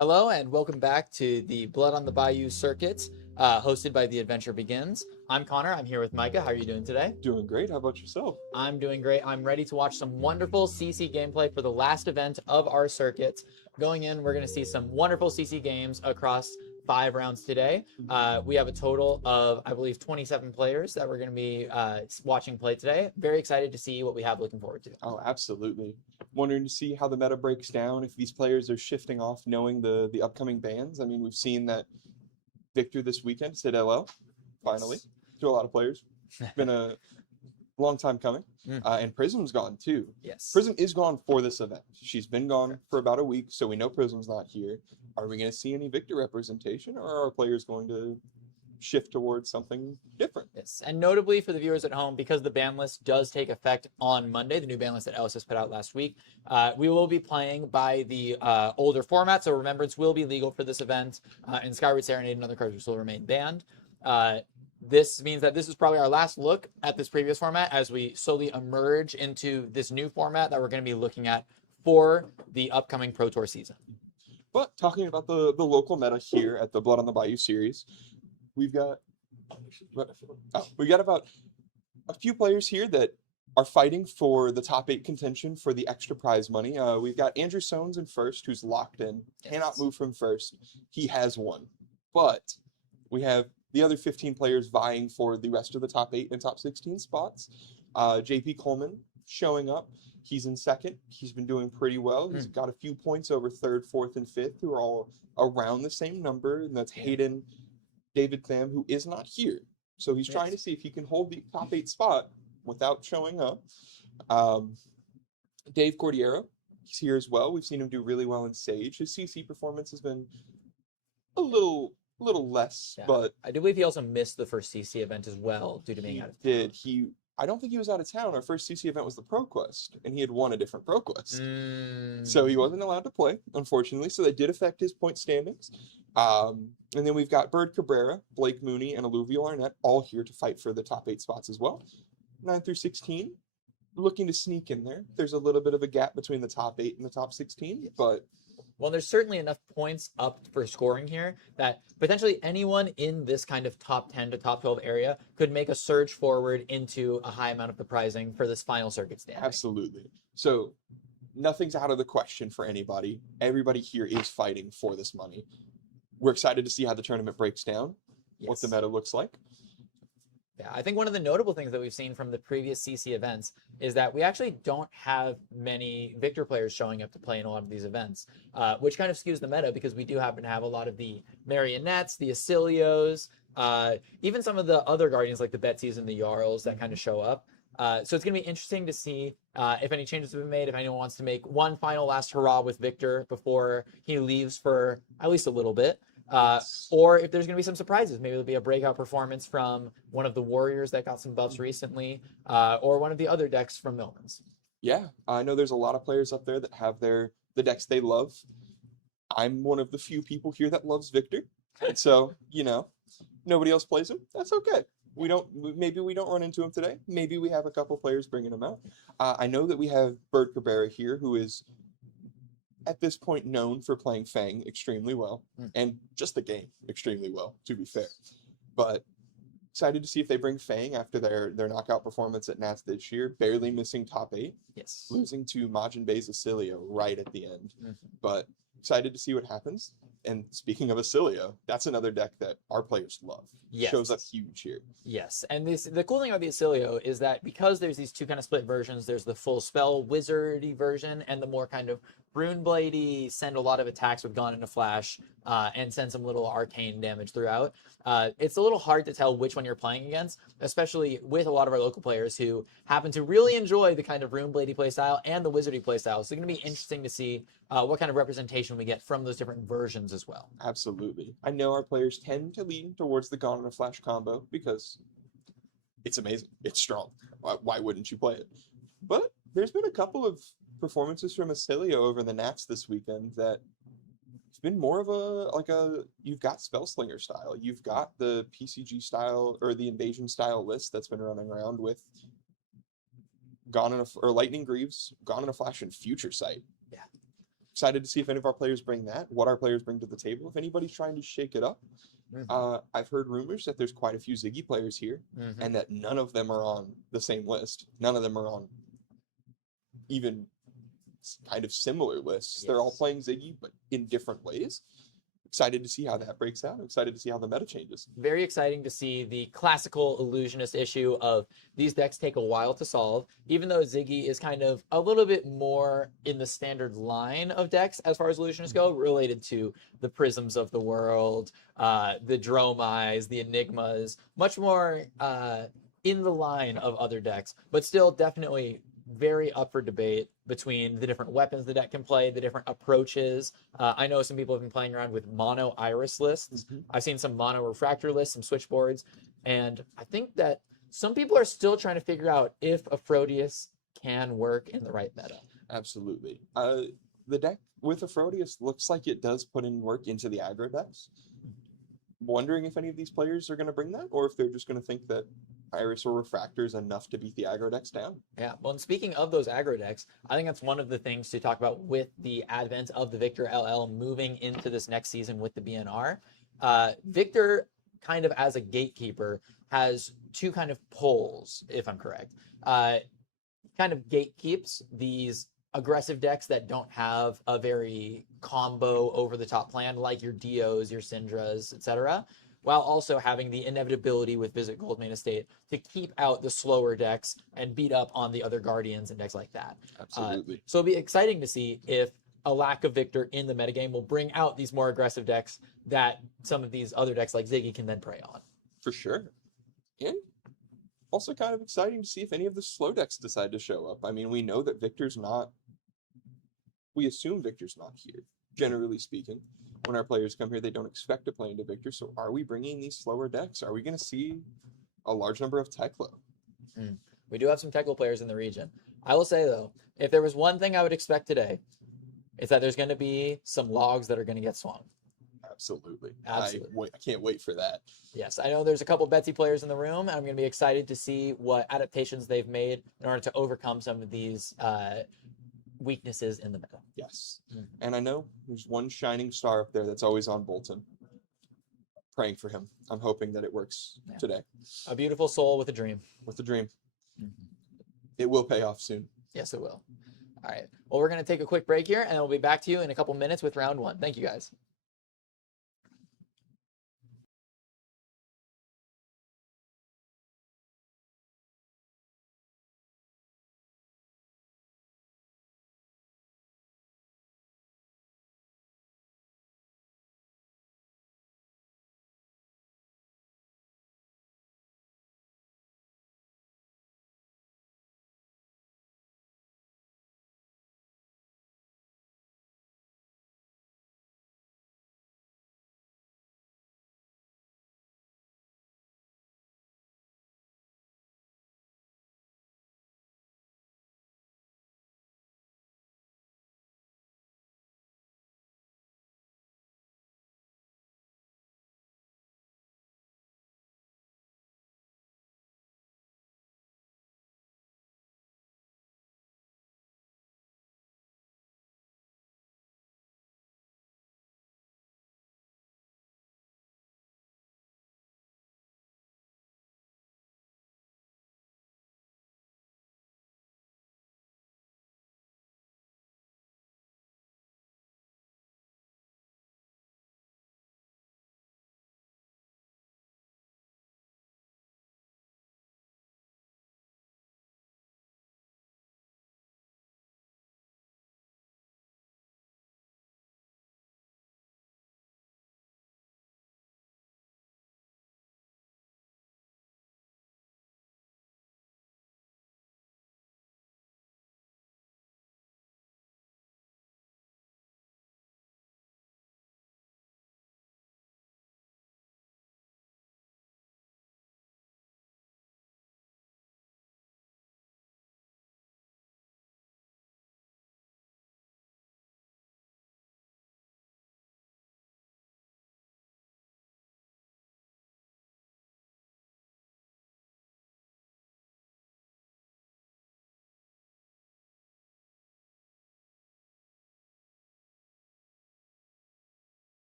Hello and welcome back to the Blood on the Bayou circuit, hosted by The Adventure Begins. I'm Connor. I'm here with Micah. How are you doing today? Doing great. How about yourself? I'm doing great. I'm ready to watch some wonderful CC gameplay for the last event of our circuit. Going in, we're going to see some wonderful CC games across 5 rounds today. We have a total of, I believe, 27 players that we're going to be watching play today. Very excited to see what we have looking forward to. Oh, absolutely. Wondering to see how the meta breaks down, if these players are shifting off knowing the upcoming bans. I mean, we've seen that Victor this weekend said LL, finally, to a lot of players. Been a long time coming. And Prism's gone too. Yes. Prism is gone for this event. She's been gone for about a week, so we know Prism's not here. Are we going to see any Victor representation, or are our players going to shift towards something different? Yes, and notably for the viewers at home, because the ban list does take effect on Monday, the new ban list that LSS put out last week, we will be playing by the older format, so Remembrance will be legal for this event, and Skyward Serenade and other cards will still remain banned. This means that this is probably our last look at this previous format as we slowly emerge into this new format that we're going to be looking at for the upcoming Pro Tour season. But talking about the local meta here at the Blood on the Bayou series, we've got about a few players here that are fighting for the top 8 contention for the extra prize money. We've got Andrew Sones in first, who's locked in, cannot move from first. He has won. But we have the other 15 players vying for the rest of the top 8 and top 16 spots. JP Coleman showing up. He's in second. He's been doing pretty well. He's got a few points over third, fourth, and fifth, who are all around the same number. And that's Hayden, David Tham, who is not here. So he's trying to see if he can hold the top 8 spot without showing up. Dave Cordiero, he's here as well. We've seen him do really well in Sage. His CC performance has been a little less, but I do believe he also missed the first CC event as well due to being out of town. I don't think he was out of town. Our first CC event was the ProQuest, and he had won a different ProQuest. So he wasn't allowed to play, unfortunately. So that did affect his point standings. And then we've got Bird Cabrera, Blake Mooney, and Alluvial Arnett all here to fight for the top 8 spots as well. 9 through 16, looking to sneak in there. There's a little bit of a gap between the top 8 and the top 16, but... Well, there's certainly enough points up for scoring here that potentially anyone in this kind of top 10 to top 12 area could make a surge forward into a high amount of the prizing for this final circuit standing. Absolutely. So nothing's out of the question for anybody. Everybody here is fighting for this money. We're excited to see how the tournament breaks down, what the meta looks like. Yeah, I think one of the notable things that we've seen from the previous CC events is that we actually don't have many Victor players showing up to play in a lot of these events, which kind of skews the meta because we do happen to have a lot of the Marionettes, the Asilios, even some of the other Guardians like the Betsies and the Jarls that kind of show up. So it's going to be interesting to see if any changes have been made, if anyone wants to make one final last hurrah with Victor before he leaves for at least a little bit. Or if there's going to be some surprises. Maybe there'll be a breakout performance from one of the Warriors that got some buffs recently, or one of the other decks from Millman's. Yeah, I know there's a lot of players up there that have the decks they love. I'm one of the few people here that loves Victor. And so, nobody else plays him. That's okay. Maybe we don't run into him today. Maybe we have a couple players bringing him out. I know that we have Bird Cabrera here, who is at this point known for playing Fang extremely well, and just the game extremely well, to be fair. But excited to see if they bring Fang after their knockout performance at Nats this year, barely missing top 8. Yes. Losing to Majin Bey's Acilio right at the end. But excited to see what happens. And speaking of Acilio, that's another deck that our players love. Yes. Shows up huge here. Yes, and the cool thing about the Acilio is that because there's these two kind of split versions, there's the full spell wizardy version and the more kind of rune bladey, send a lot of attacks with Gone in a Flash, and send some little arcane damage throughout. It's a little hard to tell which one you're playing against, especially with a lot of our local players who happen to really enjoy the kind of rune bladey playstyle and the wizardy playstyle. So it's going to be interesting to see what kind of representation we get from those different versions as well. Absolutely. I know our players tend to lean towards the Gone in a Flash combo because it's amazing. It's strong. Why wouldn't you play it? But there's been a couple of performances from Acilio over the Nats this weekend that it's been more of you've got Spellslinger style. You've got the PCG style or the Invasion style list that's been running around with Lightning Greaves, Gone in a Flash, and Future Sight. Yeah. Excited to see if any of our players bring that, what our players bring to the table. If anybody's trying to shake it up, I've heard rumors that there's quite a few Ziggy players here, and that none of them are on the same list. None of them are on even kind of similar lists. Yes. They're all playing Ziggy, but in different ways. Excited to see how that breaks out. Excited to see how the meta changes. Very exciting to see the classical illusionist issue of these decks take a while to solve, even though Ziggy is kind of a little bit more in the standard line of decks as far as illusionists go, related to the Prisms of the world, the Dromais, the Enigmas, much more in the line of other decks, but still definitely very up for debate between the different weapons the deck can play, the different approaches. I know some people have been playing around with mono iris lists. I've seen some mono refractor lists, some switchboards, and I think that some people are still trying to figure out if Aphrodisias can work in the right meta. Absolutely. The deck with Aphrodisias looks like it does put in work into the aggro decks. Wondering if any of these players are going to bring that, or if they're just going to think that Iris or Refractor is enough to beat the aggro decks down. Yeah. Well, and speaking of those aggro decks, I think that's one of the things to talk about with the advent of the Victor LL moving into this next season with the BNR. Victor, kind of as a gatekeeper, has two kind of poles, if I'm correct. Kind of gatekeeps these aggressive decks that don't have a very combo over the top plan, like your Dios, your Syndras, etc., while also having the inevitability with Visit Goldmane Estate to keep out the slower decks and beat up on the other Guardians and decks like that. Absolutely. So it'll be exciting to see if a lack of Victor in the metagame will bring out these more aggressive decks that some of these other decks like Ziggy can then prey on. For sure. And also kind of exciting to see if any of the slow decks decide to show up. I mean, we know that Victor's not... We assume Victor's not here, generally speaking. When our players come here, they don't expect to play into Victor. So are we bringing these slower decks? Are we going to see a large number of Teklo? We do have some Teklo players in the region. I will say, though, if there was one thing I would expect today, it's that there's going to be some logs that are going to get swung. Absolutely. Absolutely. I can't wait for that. Yes, I know there's a couple Betsy players in the room, and I'm going to be excited to see what adaptations they've made in order to overcome some of these weaknesses in the meta. Yes. And I know there's one shining star up there that's always on Bolton. Praying for him. I'm hoping that it works today. A beautiful soul with a dream. With a dream. It will pay off soon. Yes, it will. All right. Well, we're going to take a quick break here, and we'll be back to you in a couple minutes with round one. Thank you, guys.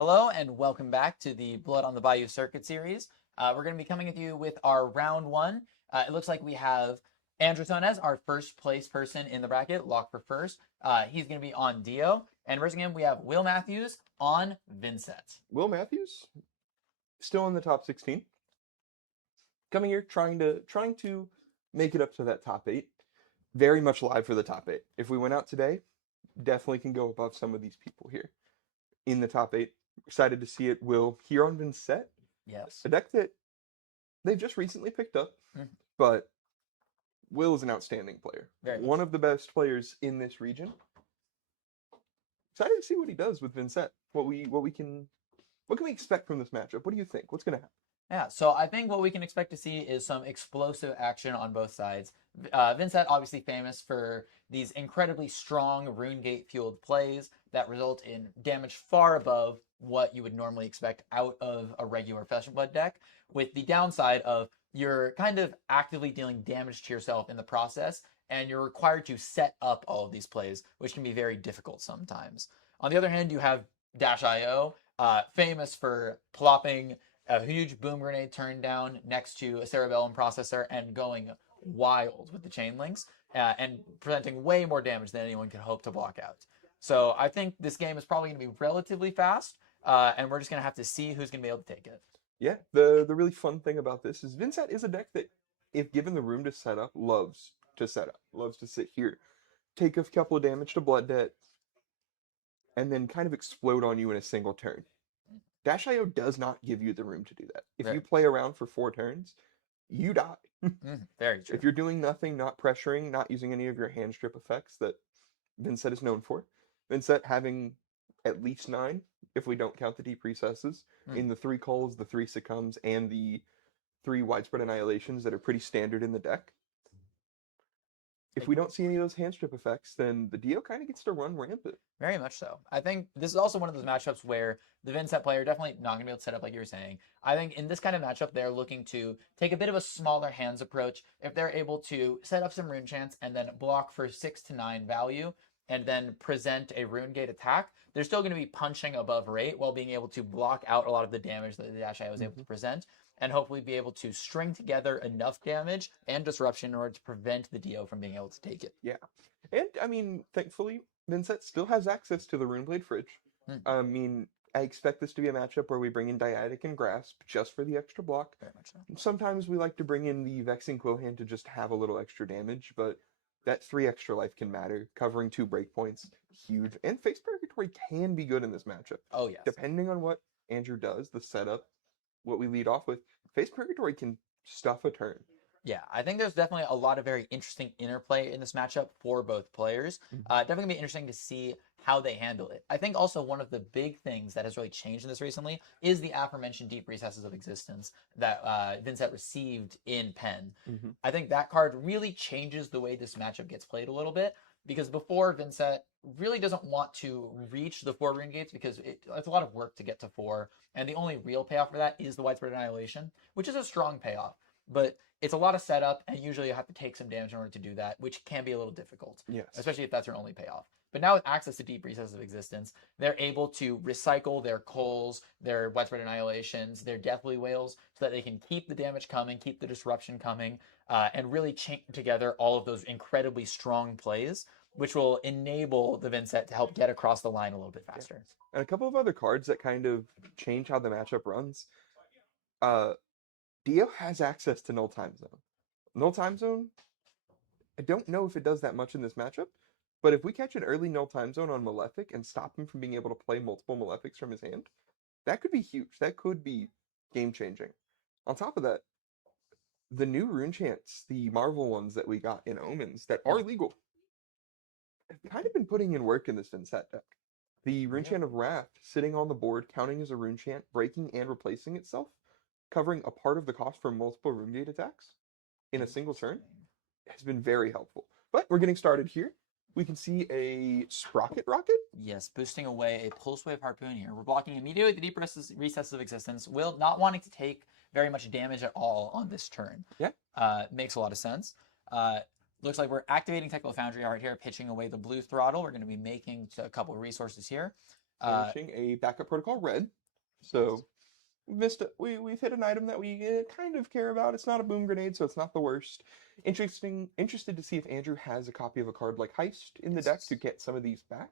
Hello and welcome back to the Blood on the Bayou Circuit series. We're going to be coming at you with our round one. It looks like we have Andrew Tonez, our first place person in the bracket, locked for first. He's going to be on Dio. And versus him, we have Will Matthews on Vincent. Will Matthews, still in the top 16. Coming here, trying to make it up to that top 8. Very much live for the top 8. If we went out today, definitely can go above some of these people here in the top 8. Excited to see it. Will here on Vincent. Yes. A deck that they've just recently picked up, Mhm. but Will is an outstanding player. Very One much. of the best players in this region. Excited to see what he does with Vincent. What can we expect from this matchup? What do you think? What's gonna happen? Yeah, so I think what we can expect to see is some explosive action on both sides. Vincent, obviously famous for these incredibly strong rune gate fueled plays that result in damage far above what you would normally expect out of a regular Flesh and Blood deck, with the downside of you're kind of actively dealing damage to yourself in the process, and you're required to set up all of these plays, which can be very difficult sometimes. On the other hand, you have Dash.io, famous for plopping a huge boom grenade turned down next to a cerebellum processor and going wild with the chain links and presenting way more damage than anyone could hope to block out. So I think this game is probably going to be relatively fast, and we're just going to have to see who's going to be able to take it. Yeah, the really fun thing about this is Vincent is a deck that, if given the room to set up, loves to set up, loves to sit here, take a couple of damage to Blood Debt, and then kind of explode on you in a single turn. Dash.io does not give you the room to do that. If Very you play around for 4 turns, you die. Very true. If you're doing nothing, not pressuring, not using any of your hand strip effects that Vincent is known for, Vincent having at least 9, if we don't count the deep recesses, in the 3 calls, the 3 succumbs, and the 3 widespread annihilations that are pretty standard in the deck. If we don't see any of those hand strip effects, then the Dio kind of gets to run rampant. Very much so. I think this is also one of those matchups where the Vincent player definitely not going to be able to set up like you were saying. I think in this kind of matchup, they're looking to take a bit of a smaller hands approach. If they're able to set up some rune chants and then block for 6 to 9 value and then present a rune gate attack, they're still going to be punching above rate while being able to block out a lot of the damage that the Dash I was able to present and hopefully be able to string together enough damage and disruption in order to prevent the Dio from being able to take it. Yeah. And, I mean, thankfully, Vincent still has access to the Runeblade Fridge. I mean, I expect this to be a matchup where we bring in Dyadic and Grasp just for the extra block. Very much so. Sometimes we like to bring in the Vexing Quillhand to just have a little extra damage, but that 3 extra life can matter. Covering 2 breakpoints, huge. And Face Purgatory can be good in this matchup. Oh, yes. Depending on what Andrew does, the setup, what we lead off with, Face Purgatory can stuff a turn. Yeah, I think there's definitely a lot of very interesting interplay in this matchup for both players. Definitely gonna be interesting to see how they handle it. I think also one of the big things that has really changed in this recently is the aforementioned Deep Recesses of Existence that Vincent received in Pen. I think that card really changes the way this matchup gets played a little bit, because before Vincent really doesn't want to reach the 4 rune gates because it's a lot of work to get to 4, and the only real payoff for that is the Widespread Annihilation, which is a strong payoff. But it's a lot of setup, and usually you have to take some damage in order to do that, which can be a little difficult. Yes. Especially if that's your only payoff. But now with access to Deep Recesses of Existence, they're able to recycle their Coals, their Widespread Annihilations, their Deathly Wails, so that they can keep the damage coming, keep the disruption coming, and really chain together all of those incredibly strong plays, which will enable the Vincent to help get across the line a little bit faster. And a couple of other cards that kind of change how the matchup runs. Dio has access to Null Time Zone. Null Time Zone, I don't know if it does that much in this matchup, but if we catch an early Null Time Zone on Malefic and stop him from being able to play multiple Malefics from his hand, that could be huge. That could be game-changing. On top of that, the new rune chants, the Marvel ones that we got in Omens that are legal, have kind of been putting in work in this Vincent deck. The rune chant of Wrath sitting on the board, counting as a rune chant, breaking and replacing itself, covering a part of the cost for multiple rune gate attacks in a single turn, has been very helpful. But we're getting started here. We can see a Sprocket Rocket. Yes, boosting away a Pulse Wave Harpoon here. We're blocking immediately the Deep Recesses of Existence. Will not wanting to take very much damage at all on this turn. Yeah. Makes a lot of sense. Looks like we're activating Technical Foundry right here, pitching away the blue throttle. We're going to be making a couple of resources here. Finishing a backup protocol red. So we've hit an item that we kind of care about. It's not a boom grenade, so it's not the worst. Interested to see if Andrew has a copy of a card like Heist in the deck to get some of these back.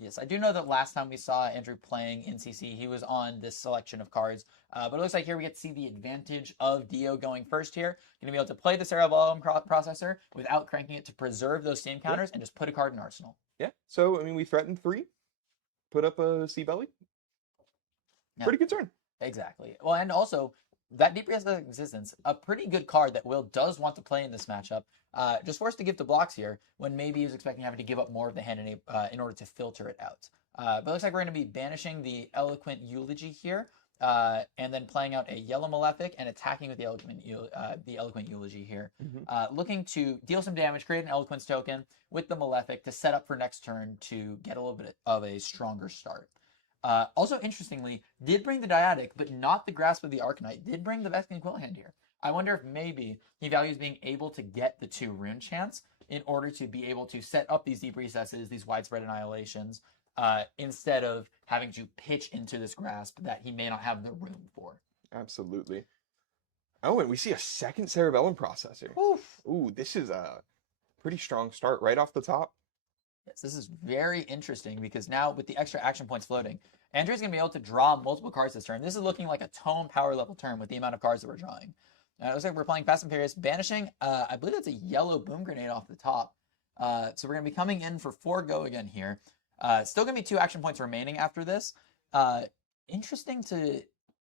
Yes, I do know that last time we saw Andrew playing in CC, he was on this selection of cards. But it looks like here we get to see the advantage of Dio going first here. Going to be able to play the Cerebellum processor without cranking it to preserve those steam counters and just put a card in Arsenal. Yeah, so, I mean, we threatened 3, put up a Sea Belly. Yeah. Pretty good turn. Exactly. Well, and also, that Deep Recess of Existence, a pretty good card that Will does want to play in this matchup. Just forced to give to blocks here when maybe he's expecting having to give up more of the hand in order to filter it out. But it looks like we're going to be banishing the Eloquent Eulogy here, and then playing out a Yellow Malefic and attacking with the Eloquent Eulogy here. Looking to deal some damage, create an Eloquence token with the Malefic to set up for next turn to get a little bit of a stronger start. Also, interestingly, did bring the Dyadic, but not the Grasp of the Arcanite. Did bring the Vexing Quill hand here. I wonder if maybe he values being able to get the 2 rune chants in order to be able to set up these Deep Recesses, these widespread annihilations, instead of having to pitch into this Grasp that he may not have the room for. Absolutely. Oh, and we see a second Cerebellum processor. Oof. Ooh, this is a pretty strong start right off the top. Yes, this is very interesting because now with the extra action points floating, Andrew's going to be able to draw multiple cards this turn. This is looking like a tone power level turn with the amount of cards that we're drawing. It looks like we're playing Fast and Furious, banishing, I believe that's a yellow boom grenade off the top. So we're going to be coming in for 4 go again here. Still going to be 2 action points remaining after this. Interesting to...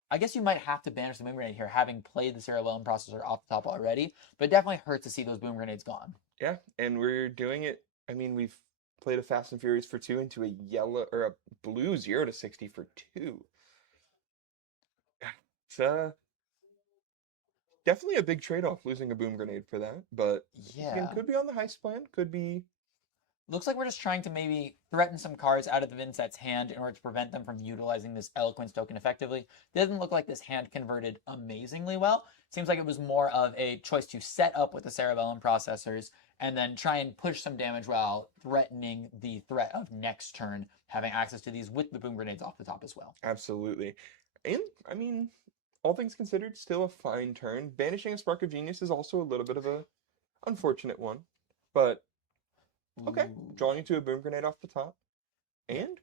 I guess you might have to banish the boom grenade here, having played the Cerebellum processor off the top already, but it definitely hurts to see those boom grenades gone. Yeah, and we're doing it... I mean, we've played a Fast and Furious for 2 into a yellow... or a blue 0 to 60 for 2. It's definitely a big trade-off losing a boom grenade for that, but yeah, again, could be on the heist plan, could be... Looks like we're just trying to maybe threaten some cards out of the Vincett's hand in order to prevent them from utilizing this Eloquence token effectively. Doesn't look like this hand converted amazingly well. Seems like it was more of a choice to set up with the Cerebellum processors and then try and push some damage while threatening the threat of next turn having access to these with the boom grenades off the top as well. Absolutely. And, I mean, all things considered, still a fine turn. Banishing a Spark of Genius is also a little bit of a unfortunate one. But, okay. Ooh. Drawing into a boom grenade off the top. And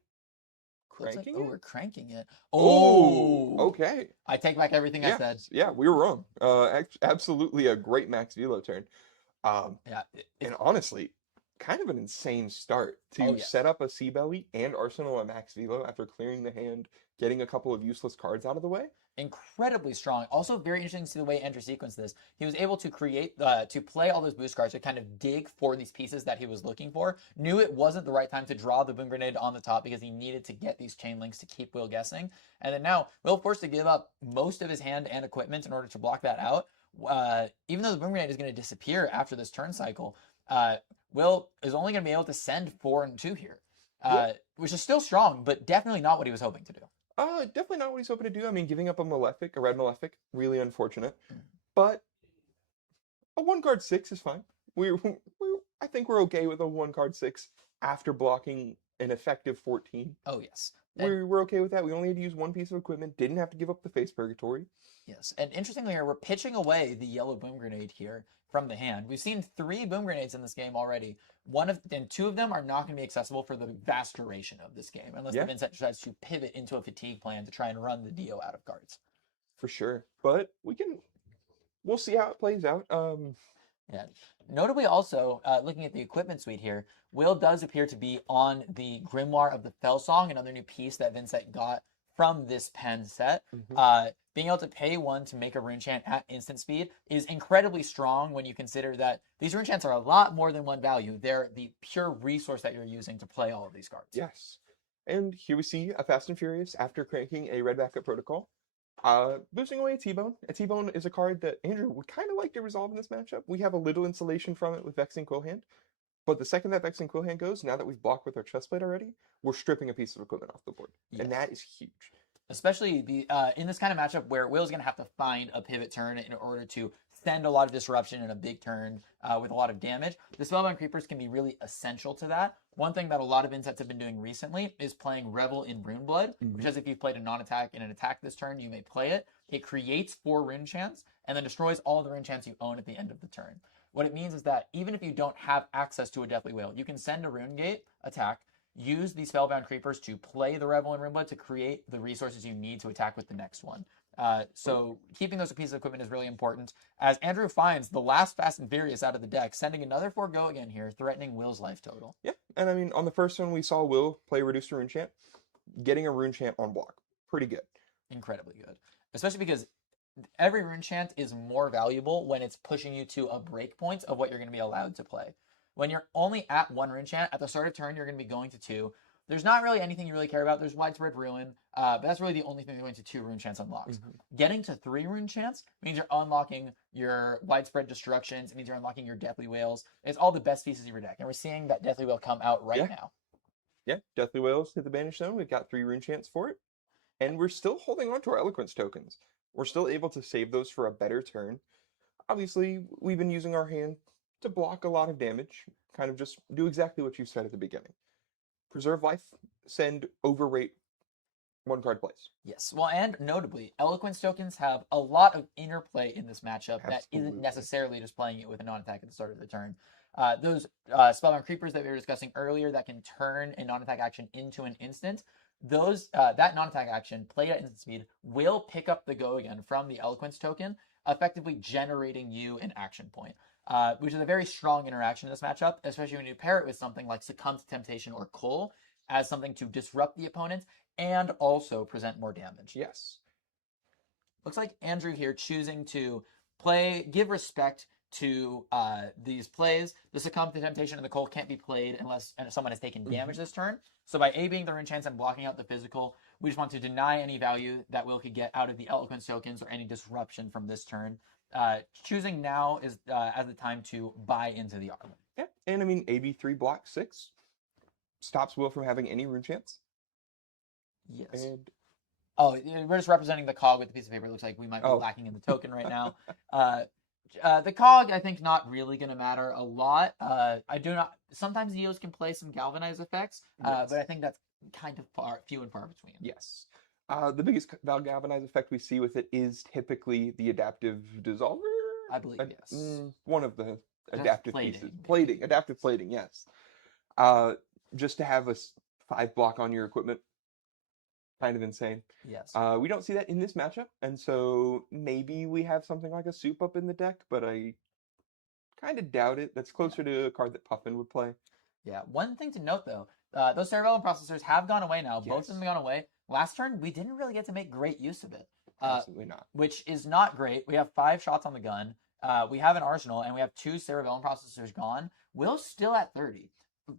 cranking it. Oh, we're cranking it. Oh, okay. I take back everything I said. Yeah, we were wrong. Absolutely a great Max Velo turn. Yeah. And honestly, kind of an insane start to set up a Sea Belly and Arsenal a Max Velo after clearing the hand, getting a couple of useless cards out of the way. Incredibly strong. Also very interesting to see the way Andrew sequenced this. He was able to create, to play all those boost cards to kind of dig for these pieces that he was looking for. Knew it wasn't the right time to draw the boom grenade on the top because he needed to get these chain links to keep Will guessing. And then now, Will forced to give up most of his hand and equipment in order to block that out. Even though the boom grenade is going to disappear after this turn cycle, Will is only going to be able to send 4 and 2 here, which is still strong, but definitely not what he was hoping to do. Definitely not what he's hoping to do. I mean, giving up a Malefic, a red Malefic, really unfortunate. But a 1-card 6 is fine. I think we're okay with a 1-card 6 after blocking an effective 14. Oh, yes. We're okay with that. We only had to use 1 piece of equipment. Didn't have to give up the Face Purgatory. Yes, and interestingly here, we're pitching away the yellow boom grenade here from the hand. We've seen 3 boom grenades in this game already. 2 of them are not going to be accessible for the vast duration of this game, unless the Vincent decides to pivot into a fatigue plan to try and run the Dio out of cards. For sure, but we'll see how it plays out. Yeah. Notably also, looking at the equipment suite here, Will does appear to be on the Grimoire of the Fell Song, another new piece that Vincent got from this pen set. Being able to pay 1 to make a rune chant at instant speed is incredibly strong when you consider that these rune chants are a lot more than 1 value. They're the pure resource that you're using to play all of these cards. Yes. And here we see a Fast and Furious after cranking a red backup protocol. Boosting away a T-Bone. A T-Bone is a card that Andrew would kind of like to resolve in this matchup. We have a little insulation from it with Vexing Quillhand. But the second that Vexing Quillhand goes, now that we've blocked with our chestplate already, we're stripping a piece of equipment off the board. Yes. And that is huge. Especially in this kind of matchup where Will's going to have to find a pivot turn in order to send a lot of disruption in a big turn with a lot of damage. The Spellbound Creepers can be really essential to that. One thing that a lot of insets have been doing recently is playing Revel in Runeblood, which is if you've played a non-attack in an attack this turn, you may play it. It creates 4 rune chants and then destroys all the rune chants you own at the end of the turn. What it means is that even if you don't have access to a Deathly Wail, you can send a Rune Gate attack, use these Spellbound Creepers to play the Revel in Runeblood to create the resources you need to attack with the next one. So keeping those pieces of equipment is really important. As Andrew finds the last Fast and Furious out of the deck, sending another 4 go again here, threatening Will's life total. Yeah, and I mean, on the first one, we saw Will play Reduce to Rune Chant. Getting a Rune Chant on block, pretty good. Incredibly good. Especially because every Rune Chant is more valuable when it's pushing you to a break point of what you're going to be allowed to play. When you're only at 1 Rune Chant, at the start of turn, you're going to be going to 2. There's not really anything you really care about. There's Widespread Ruin, but that's really the only thing going to 2 Rune Chants unlocks. Getting to 3 Rune Chants means you're unlocking your Widespread Destructions. It means you're unlocking your Deathly Wails. It's all the best pieces of your deck, and we're seeing that Deathly Wail come out right now. Yeah, Deathly Wails hit the Banish Zone. We've got 3 Rune Chants for it, and we're still holding on to our Eloquence tokens. We're still able to save those for a better turn. Obviously, we've been using our hand to block a lot of damage, kind of just do exactly what you said at the beginning. Preserve life, send, overrate, 1 card plays. Yes, well, and notably, Eloquence tokens have a lot of interplay in this matchup that isn't necessarily just playing it with a non-attack at the start of the turn. Those Spellbound Creepers that we were discussing earlier that can turn a non-attack action into an instant, those that non-attack action played at instant speed will pick up the go again from the Eloquence token, effectively generating you an action point. Which is a very strong interaction in this matchup, especially when you pair it with something like Succumb to Temptation or Cull as something to disrupt the opponent and also present more damage. Yes. Looks like Andrew here choosing to give respect to these plays. The Succumb to Temptation and the Cull can't be played unless someone has taken damage this turn. So by A being the rune chance and blocking out the physical, we just want to deny any value that Will could get out of the Eloquence tokens or any disruption from this turn. Choosing now is as the time to buy into the armor. Yeah, and I mean, AB3 block 6 stops Will from having any rune chance. Yes. And... Oh, we're just representing the cog with the piece of paper. It looks like we might be lacking in the token right now. The cog, I think, not really going to matter a lot. I do not. Sometimes Neos can play some galvanize effects, but I think that's kind of few and far between. Yes. The biggest galvanize effect we see with it is typically the adaptive dissolver. I believe, yes. One of the adaptive pieces. Plating. Adaptive plating, yes. Just to have a 5 block on your equipment. Kind of insane. Yes. We don't see that in this matchup, and so maybe we have something like a soup up in the deck, but I kind of doubt it. That's closer to a card that Puffin would play. Yeah. One thing to note, though, those Cerebellum processors have gone away now. Both of them have gone away. Last turn, we didn't really get to make great use of it. Absolutely not. Which is not great. We have 5 shots on the gun. We have an arsenal, and we have 2 Cerebellum processors gone. Will's still at 30.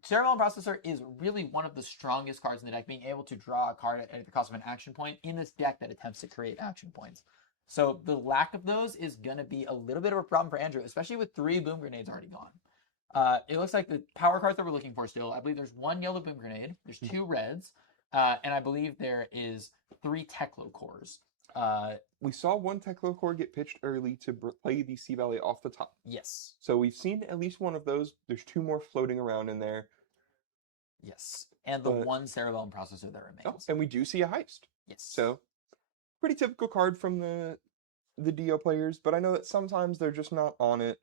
Cerebellum Processor is really one of the strongest cards in the deck, being able to draw a card at the cost of an action point in this deck that attempts to create action points. So the lack of those is going to be a little bit of a problem for Andrew, especially with 3 Boom Grenades already gone. It looks like the power cards that we're looking for still, I believe there's 1 yellow Boom Grenade, there's 2 reds, and I believe there is 3 Teklo cores. We saw 1 Teklo core get pitched early to play the Sea Valley off the top. Yes. So we've seen at least 1 of those. There's 2 more floating around in there. Yes. And the 1 Cerebellum processor that remains. Oh, and we do see a heist. Yes. So pretty typical card from the Dio players, but I know that sometimes they're just not on it.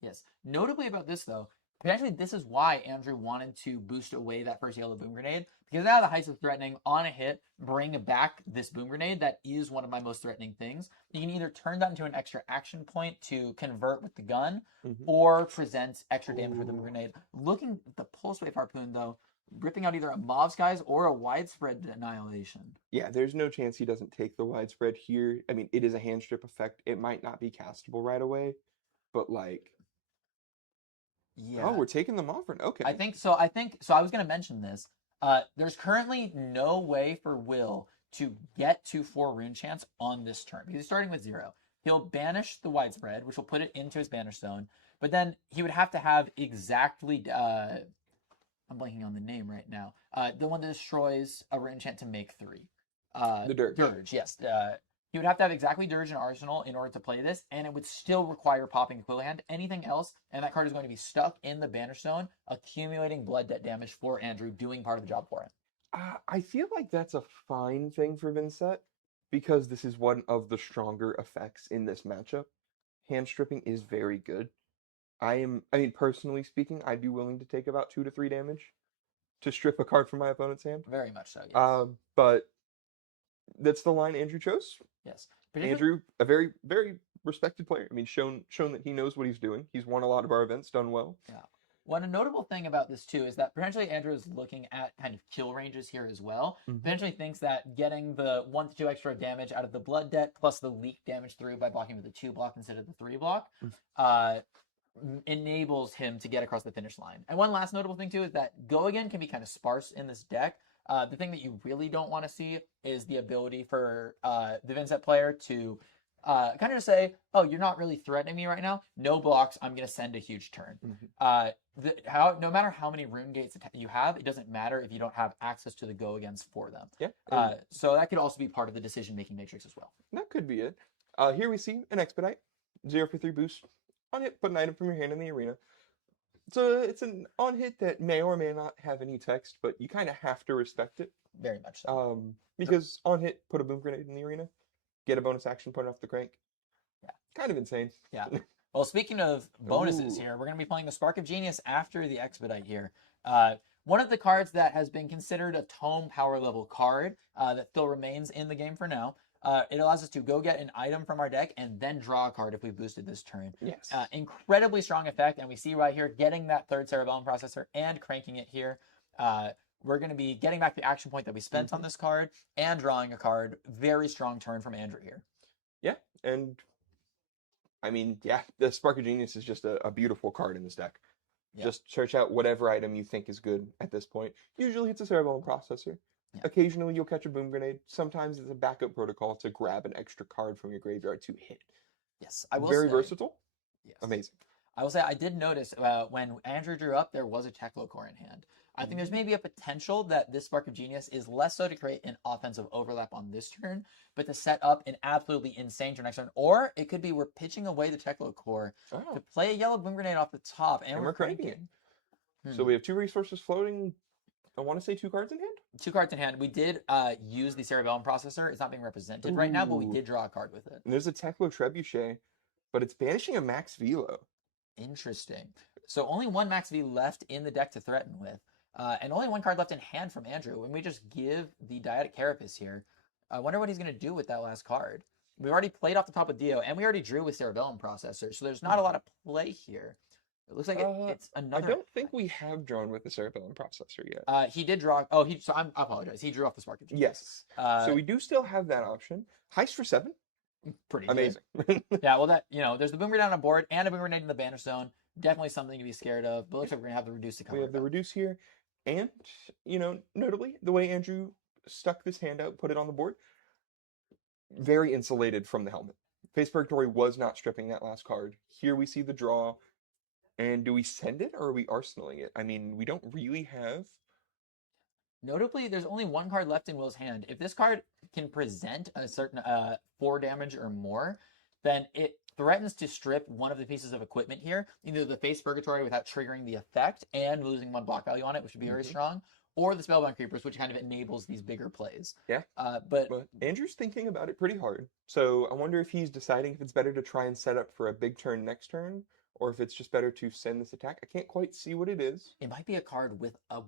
Yes. Notably about this, though, potentially this is why Andrew wanted to boost away that first yellow Boom Grenade, because now the heist is threatening on a hit, bring back this Boom Grenade. That is one of my most threatening things. You can either turn that into an extra action point to convert with the gun, or present extra damage with the Boom Grenade. Looking at the Pulse Wave Harpoon, though, ripping out either a Mob Skies or a Widespread Annihilation. Yeah, there's no chance he doesn't take the Widespread here. I mean, it is a hand strip effect. It might not be castable right away, but like... Yeah. Oh, we're taking them off? Okay. I think so. I was going to mention this. There's currently no way for Will to get to 4 rune chants on this turn, because he's starting with 0. He'll banish the Widespread, which will put it into his banish zone, but then he would have to have exactly... I'm blanking on the name right now. The one that destroys a rune chant to make 3. The Dirge. Dirge, yes. He would have to have exactly Dirge and Arsenal in order to play this, and it would still require popping Quill Hand. Anything else, and that card is going to be stuck in the Banish Zone, accumulating blood debt damage for Andrew, doing part of the job for him. I feel like that's a fine thing for Vincent because this is one of the stronger effects in this matchup. Hand stripping is very good. I mean, personally speaking, I'd be willing to take about 2 to 3 damage to strip a card from my opponent's hand. Very much so, yes. But that's the line Andrew chose. Yes. Andrew, a very, very respected player. I mean, shown that he knows what he's doing. He's won a lot of our events, done well. Yeah. One notable thing about this too is that potentially Andrew is looking at kind of kill ranges here as well. Potentially thinks that getting the 1 to 2 extra damage out of the blood debt plus the leak damage through by blocking with the 2 block instead of the 3 block enables him to get across the finish line. And one last notable thing too is that Go Again can be kind of sparse in this deck. The thing that you really don't want to see is the ability for the Vincent player to kind of just say, oh, you're not really threatening me right now. No blocks. I'm going to send a huge turn. No matter how many rune gates you have, it doesn't matter if you don't have access to the go agains for them. Yeah. So that could also be part of the decision-making matrix as well. That could be it. Here we see an Expedite. 0 for 3 boost. On hit, put an item from your hand in the arena. So it's an on hit that may or may not have any text, but you kind of have to respect it. Very much so. Because on hit, put a boom grenade in the arena. Get a bonus action point off the crank. Yeah. Kind of insane. Yeah. Well, speaking of bonuses here, we're going to be playing the Spark of Genius after the Expedite here. One of the cards that has been considered a tome power level card that still remains in the game for now. It allows us to go get an item from our deck and then draw a card if we boosted this turn. Yes. Incredibly strong effect, and we see right here getting that third Cerebellum Processor and cranking it here. We're going to be getting back the action point that we spent on this card and drawing a card. Very strong turn from Andrew here. Yeah, and I mean, yeah, the Spark of Genius is just a beautiful card in this deck. Yeah. Just search out whatever item you think is good at this point. Usually it's a Cerebellum Processor. Yeah. Occasionally you'll catch a Boom Grenade. Sometimes it's a backup protocol to grab an extra card from your graveyard to hit. Yes, I will Very say, versatile. Yes. Amazing. I will say I did notice when Andrew drew up, there was a Techlo Core in hand. I think there's maybe a potential that this Spark of Genius is less so to create an offensive overlap on this turn, but to set up an absolutely insane turn next turn. Or it could be we're pitching away the Techlo Core to play a yellow Boom Grenade off the top, and we're cranking it. So we have 2 resources floating. I want to say 2 cards in hand? 2 cards in hand. We did use the Cerebellum Processor. It's not being represented right now, but we did draw a card with it. And there's a Techlo Trebuchet, but it's banishing a Max Velo. Interesting. So only 1 Max V left in the deck to threaten with, and only 1 card left in hand from Andrew. When we just give the Dyadic Carapace here, I wonder what he's going to do with that last card. We've already played off the top of Dio, and we already drew with Cerebellum Processor, so there's not a lot of play here. It looks like it's another. I don't think we have drawn with the Cerebellum Processor yet. He did draw. So I apologize. He drew off the Spark of Genius. Yes. So we do still have that option. Heist for 7. Pretty amazing. Yeah. Well, there's the Boom Grenade on board and a Boom Grenade in the Banish Zone. Definitely something to be scared of. But looks like we're gonna have the Reduce to cover. We have the Reduce here, and notably the way Andrew stuck this hand out, put it on the board, very insulated from the helmet. Face Purgatory was not stripping that last card. Here we see the draw. And do we send it or are we arsenaling it? I mean, we don't really have. Notably, there's only 1 card left in Will's hand. If this card can present a certain 4 damage or more, then it threatens to strip one of the pieces of equipment here, either the Face Purgatory without triggering the effect and losing 1 block value on it, which would be very strong, or the Spellbound Creepers, which kind of enables these bigger plays. Yeah. But Andrew's thinking about it pretty hard. So I wonder if he's deciding if it's better to try and set up for a big turn next turn, or if it's just better to send this attack. I can't quite see what it is. It might be a card with a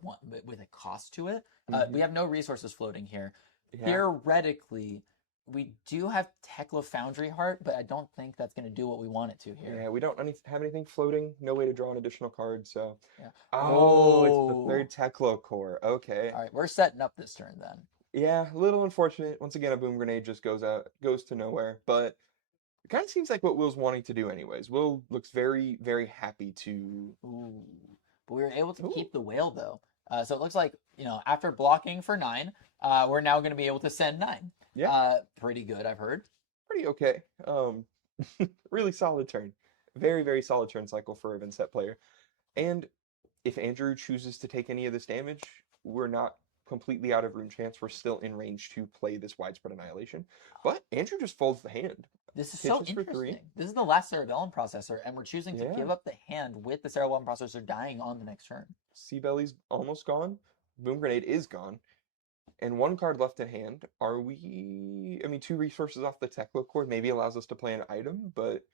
cost to it. We have no resources floating here. Yeah. Theoretically, we do have Tekla Foundry Heart, but I don't think that's going to do what we want it to here. Yeah, we don't have anything floating. No way to draw an additional card, so... Yeah. Oh, it's the 3rd Tekla Core. Okay. All right, we're setting up this turn then. Yeah, a little unfortunate. Once again, a Boom Grenade just goes to nowhere, but... It kind of seems like what Will's wanting to do anyways. Will looks very, very happy to... Ooh. But we were able to keep the whale, though. So it looks like, after blocking for 9, we're now going to be able to send 9. Yeah. Pretty good, I've heard. Pretty okay. Really solid turn. Very, very solid turn cycle for a Vincent player. And if Andrew chooses to take any of this damage, we're not completely out of rune chance, we're still in range to play this Widespread Annihilation. But Andrew just folds the hand. This is so Pitches for three. interesting. This is the last Cerebellum processor, and we're choosing to Yeah. give up the hand with the Cerebellum processor dying on the next turn. Sea Belly's almost gone. Boom Grenade is gone. And one card left in hand. Are we... I mean, 2 resources off the Tekla core maybe allows us to play an item, but...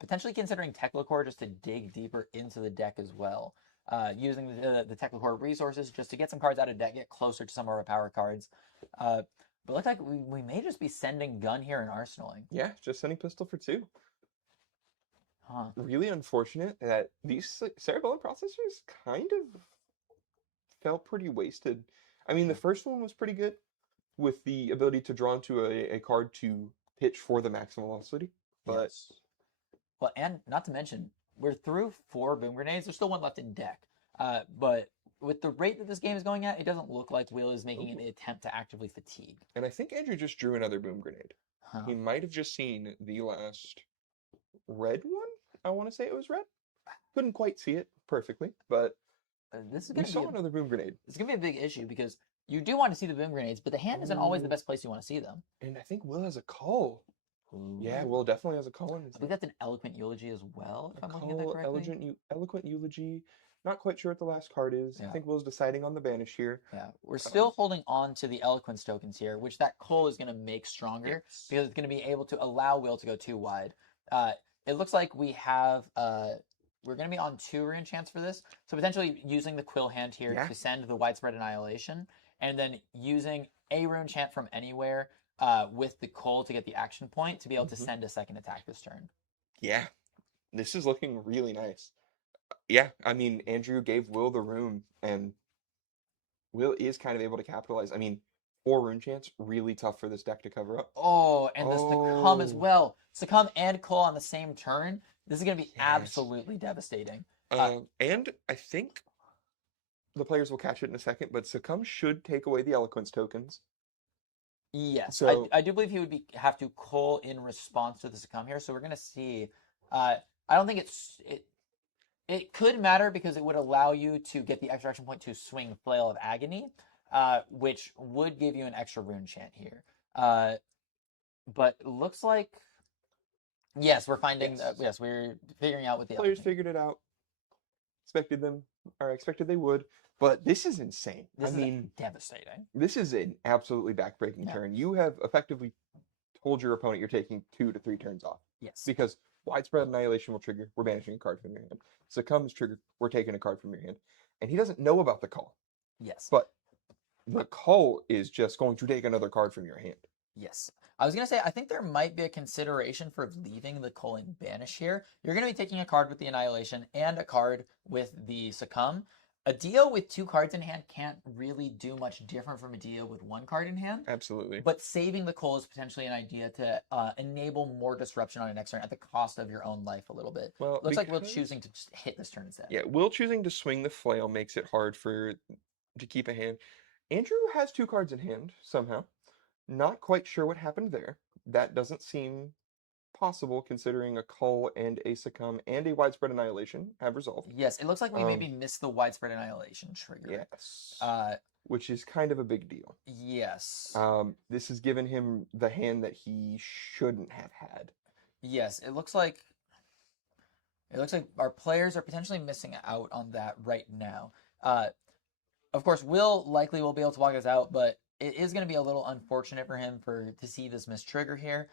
Potentially considering Tekla just to dig deeper into the deck as well. Using the Tekla resources just to get some cards out of deck, get closer to some of our power cards. But it looks like we may just be sending Gun here and arsenaling. Yeah, just sending Pistol for 2. Huh. Really unfortunate that these Cerebellum processors kind of felt pretty wasted. I mean, the first one was pretty good with the ability to draw into a card to pitch for the maximum velocity. But Yes. Well, and not to mention, we're through 4 Boom Grenades. There's still one left in deck. But with the rate that this game is going at, it doesn't look like Will is making an attempt to actively fatigue. And I think Andrew just drew another Boom Grenade. Huh. He might have just seen the last red one. I want to say it was red. Couldn't quite see it perfectly, but This is we going to saw be another Boom Grenade. it's going to be a big issue because you do want to see the Boom Grenades, but the hand isn't always the best place you want to see them. And I think Will has a call. Ooh. Yeah, Will definitely has a call in his I think that's an Eloquent Eulogy as well, if a I'm looking at that call, correctly. eloquent eulogy. Not quite sure what the last card is. Yeah. I think Will's deciding on the banish here. Yeah, we're still holding on to the Eloquence tokens here, which that Cole is going to make stronger because it's going to be able to allow Will to go too wide. It looks like we have we're going to be on 2 rune chants for this, so potentially using the Quill hand here to send the Widespread Annihilation, and then using a rune chant from anywhere with the Cole to get the action point to be able to send a second attack this turn. Yeah, this is looking really nice. Yeah, I mean, Andrew gave Will the room, and Will is kind of able to capitalize. I mean, 4 rune chants, really tough for this deck to cover up. Oh, and the Succumb as Oh. well. Succumb and Cole on the same turn. This is going to be Yes. absolutely devastating. And I think the players will catch it in a second, but Succumb should take away the Eloquence tokens. Yes, So- I do believe he would have to call in response to the Succumb here. So we're gonna see. I don't think it could matter because it would allow you to get the extra action point to swing Flail of Agony, which would give you an extra rune chant here. But it looks like yes, we're finding Yes. we're figuring out what the Players Eloquent- figured it out. Expected they would. But this is insane. This I is mean, devastating. this is an absolutely backbreaking Yeah. turn. You have effectively told your opponent you're taking 2 to 3 turns off. Yes. Because Widespread Annihilation will trigger, we're banishing a card from your hand. Succumb is triggered, we're taking a card from your hand. And he doesn't know about the call. Yes. But the call is just going to take another card from your hand. Yes. I was going to say, I think there might be a consideration for leaving the Colon Banish here. You're going to be taking a card with the Annihilation and a card with the Succumb. A Dio with 2 cards in hand can't really do much different from a Dio with 1 card in hand. Absolutely. But saving the Cole is potentially an idea to enable more disruption on your next turn at the cost of your own life a little bit. Well, Looks like we're because- choosing to just hit this turn instead. Yeah, Will choosing to swing the flail makes it hard to keep a hand. Andrew has 2 cards in hand somehow. Not quite sure what happened there. That doesn't seem possible considering a Cull and a Succumb and a Widespread Annihilation have resolved. Yes, it looks like we maybe missed the Widespread Annihilation trigger. Yes. Uh, Which is kind of a big deal. yes. This has given him the hand that he shouldn't have had. Yes, it looks like our players are potentially missing out on that right now. Of course, Will likely will be able to walk us out, but it is going to be a little unfortunate for him to see this missed trigger here.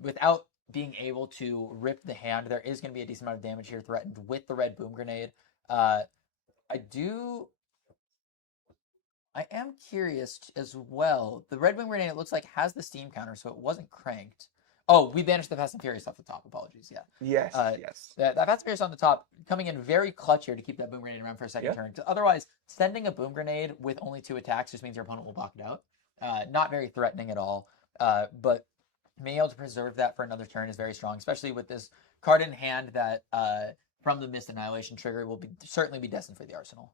Without being able to rip the hand, there is going to be a decent amount of damage here threatened with the red boom grenade. I am curious as well. The red boom grenade, it looks like, has the steam counter, so it wasn't cranked. Oh, we banished the Fast and Furious off the top. Apologies. Yeah. Yes, yes. That Fast and Furious on the top, coming in very clutch here to keep that boom grenade around for a second turn. Otherwise, sending a boom grenade with only 2 attacks just means your opponent will block it out. Not very threatening at all. But being able to preserve that for another turn is very strong, especially with this card in hand that from the Mist Annihilation trigger will certainly be destined for the arsenal.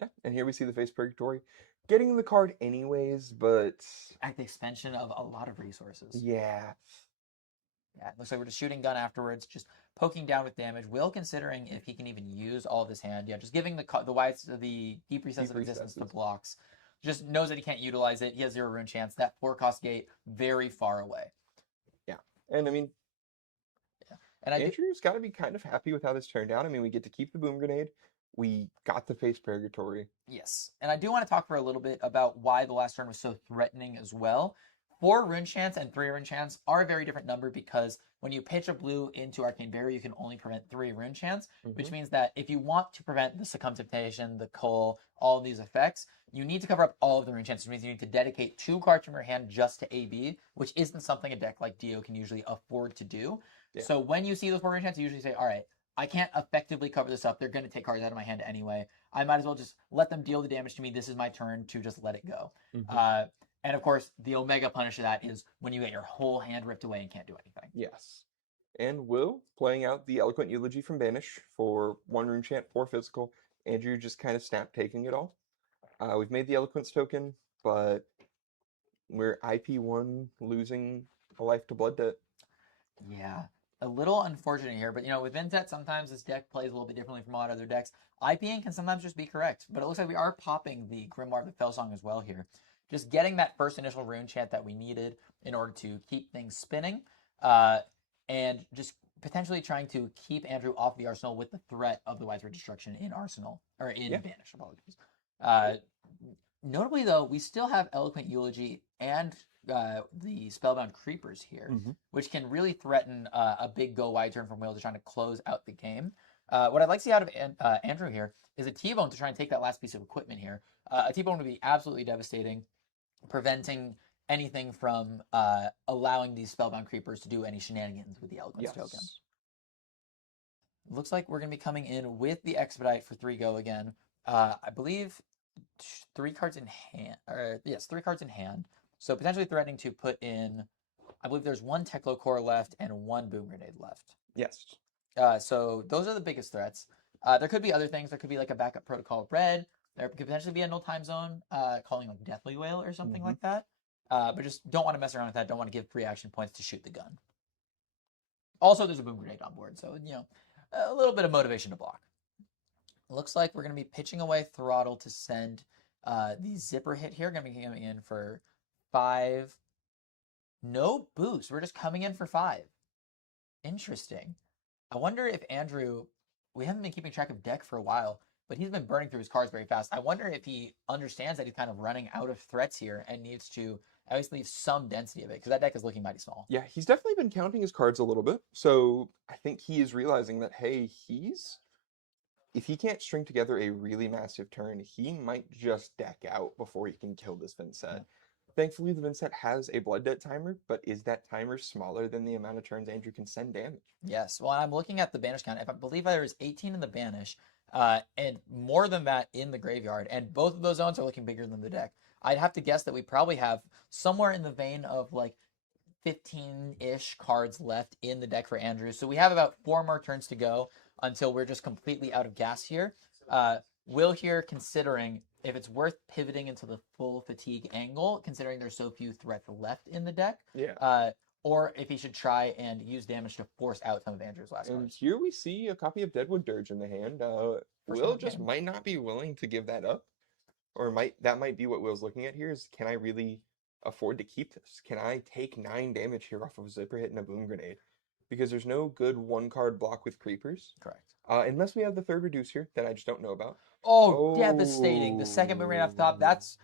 Yeah, and here we see the Face Purgatory getting the card anyways, but at the expense of a lot of resources. Yeah. Yeah, it looks like we're just shooting gun afterwards, just poking down with damage. Will considering if he can even use all of his hand. Yeah, just giving the deep recess of existence to blocks. just knows that he can't utilize it. He has 0 rune chance. That 4-cost gate very far away. Yeah, and I mean, And Andrew's got to be kind of happy with how this turned out. I mean, we get to keep the boom grenade. We got the face purgatory. Yes, and I do want to talk for a little bit about why the last turn was so threatening as well. 4 rune chance and 3 rune chance are a very different number because when you pitch a blue into Arcane Barrier, you can only prevent 3 rune chance, which means that if you want to prevent the Succumb Temptation, the Cull, all of these effects, you need to cover up all of the rune chances, which means you need to dedicate 2 cards from your hand just to AB, which isn't something a deck like Dio can usually afford to do. Yeah. So when you see those 4 rune chances, you usually say, all right, I can't effectively cover this up. They're going to take cards out of my hand anyway. I might as well just let them deal the damage to me. This is my turn to just let it go. And of course, the Omega punish of that is when you get your whole hand ripped away and can't do anything. Yes. And Will playing out the Eloquent Eulogy from Banish for 1 rune chant, 4 physical. Andrew just kind of snap taking it all. We've made the Eloquence token, but we're IP1 losing a life to Blood Debt. Yeah, a little unfortunate here, but with Vincent, sometimes this deck plays a little bit differently from a lot of other decks. IPing can sometimes just be correct, but it looks like we are popping the Grimoire of the Fellsong as well here. Just getting that first initial rune chant that we needed in order to keep things spinning, and just potentially trying to keep Andrew off the Arsenal with the threat of the Widespread Destruction in Arsenal, or in Banish, apologies. Notably, though, we still have Eloquent Eulogy and the Spellbound Creepers here, which can really threaten a big go wide turn from Will to trying to close out the game. What I'd like to see out of Andrew here is a T-Bone to try and take that last piece of equipment here. A T-Bone would be absolutely devastating, preventing anything from allowing these Spellbound Creepers to do any shenanigans with the Eloquence token. Looks like we're going to be coming in with the Expedite for 3-go again. I believe 3 cards in hand. Yes, 3 cards in hand. So potentially threatening to put in, I believe there's 1 Teklo Core left and 1 Boom Grenade left. Yes. So those are the biggest threats. There could be other things. There could be like a backup protocol red. There could potentially be a null time zone calling like Deathly Wail or something like that. But just don't want to mess around with that. Don't want to give free action points to shoot the gun. Also, there's a Boom Grenade on board. So, a little bit of motivation to block. Looks like we're going to be pitching away Throttle to send the Zipper hit here. Going to be coming in for 5. No boost. We're just coming in for 5. Interesting. I wonder if Andrew, we haven't been keeping track of deck for a while, but he's been burning through his cards very fast. I wonder if he understands that he's kind of running out of threats here and needs to at least leave some density of it, because that deck is looking mighty small. Yeah, he's definitely been counting his cards a little bit. So I think he is realizing that, hey, if he can't string together a really massive turn, he might just deck out before he can kill this Vincent. Yeah. Thankfully, the Vincent has a Blood Debt timer, but is that timer smaller than the amount of turns Andrew can send damage? Yes. Well, I'm looking at the Banish count. If I believe there is 18 in the Banish, and more than that in the graveyard, and both of those zones are looking bigger than the deck. I'd have to guess that we probably have somewhere in the vein of like 15-ish cards left in the deck for Andrew. So we have about 4 more turns to go until we're just completely out of gas here. Will here considering if it's worth pivoting into the full fatigue angle, considering there's so few threats left in the deck. Yeah. Or if he should try and use damage to force out some of Andrew's last cards. Here we see a copy of Deadwood Dirge in the hand. Will just might not be willing to give that up. Or that might be what Will's looking at here is, can I really afford to keep this? Can I take 9 damage here off of a Zipper hit and a Boom Grenade? Because there's no good 1-card block with Creepers. Correct. Unless we have the 3rd Reduce here that I just don't know about. Oh, devastating. The 2nd Boom Grenade off the top. That's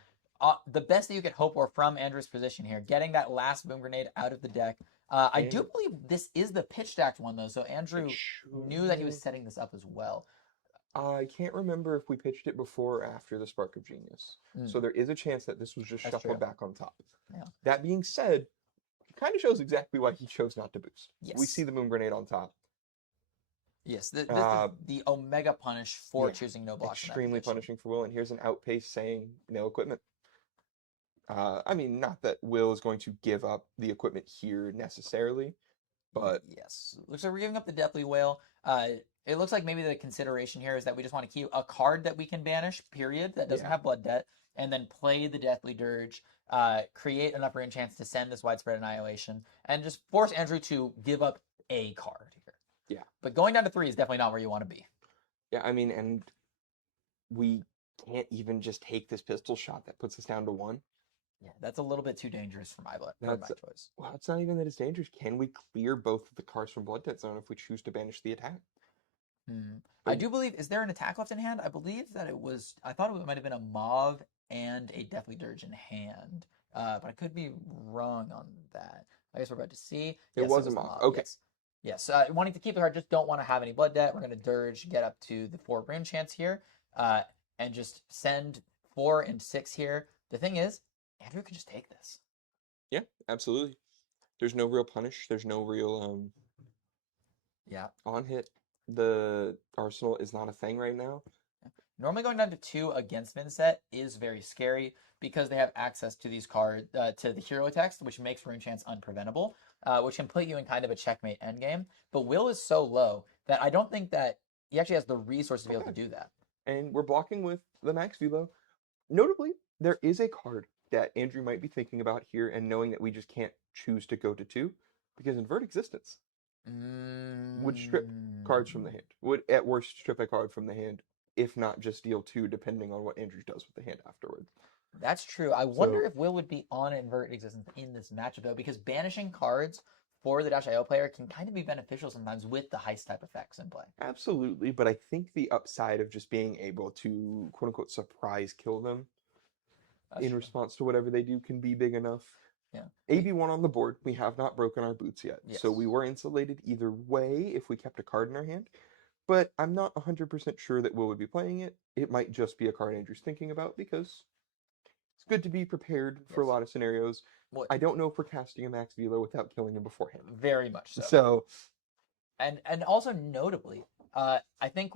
the best that you could hope for from Andrew's position here. Getting that last Boom Grenade out of the deck. I do believe this is the pitch stacked one, though. So Andrew knew that he was setting this up as well. I can't remember if we pitched it before or after the Spark of Genius. So there is a chance that this was just shuffled back on top. Yeah. That being said, it kind of shows exactly why he chose not to boost. Yes. We see the Boom Grenade on top. Yes, this is the Omega punish for choosing no block. Extremely punishing for Will, and here's an outpace saying no equipment. I mean, not that Will is going to give up the equipment here necessarily, but... Yes, looks like we're giving up the Deathly Wail. It looks like maybe the consideration here is that we just want to keep a card that we can banish, period, that doesn't have Blood Debt, and then play the Deathly Dirge, create enough rune chance to send this Widespread Annihilation, and just force Andrew to give up a card here. Yeah. But going down to 3 is definitely not where you want to be. Yeah, I mean, and we can't even just take this pistol shot that puts us down to 1. Yeah, that's a little bit too dangerous for my choice. Well, it's not even that it's dangerous. Can we clear both of the cards from Blood Debt Zone if we choose to banish the attack? I do believe, is there an attack left in hand? I believe that I thought it might have been a Mauve and a Deathly Dirge in hand. But I could be wrong on that. I guess we're about to see. It was a Mauve. Okay. Yes. Wanting to keep the card, just don't want to have any blood debt. We're going to Dirge, get up to the 4 rune chance here, and just send 4 and 6 here. The thing is, Andrew could just take this. Yeah, absolutely. There's no real punish. There's no real on hit. The arsenal is not a thing right now. Normally going down to 2 against Minset is very scary because they have access to these cards, to the hero text, which makes rune chance unpreventable, which can put you in kind of a checkmate endgame. But Will is so low that I don't think that he actually has the resources to be able to do that. And we're blocking with the max velo. Notably, there is a card that Andrew might be thinking about here and knowing that we just can't choose to go to 2 because Invert Existence would strip cards from the hand. Would at worst strip a card from the hand, if not just deal 2, depending on what Andrew does with the hand afterward. That's true. I wonder if Will would be on Invert Existence in this matchup, though, because banishing cards for the -IO player can kind of be beneficial sometimes with the heist type effects in play. Absolutely, but I think the upside of just being able to, quote-unquote, surprise kill them response to whatever they do can be big enough. Yeah. AB1 on the board. We have not broken our boots yet. Yes. So we were insulated either way if we kept a card in our hand. But I'm not 100% sure that Will would be playing it. It might just be a card Andrew's thinking about because it's good to be prepared for a lot of scenarios. Well, I don't know if we're casting a max velo without killing him beforehand. Very much so. So, and also notably, I think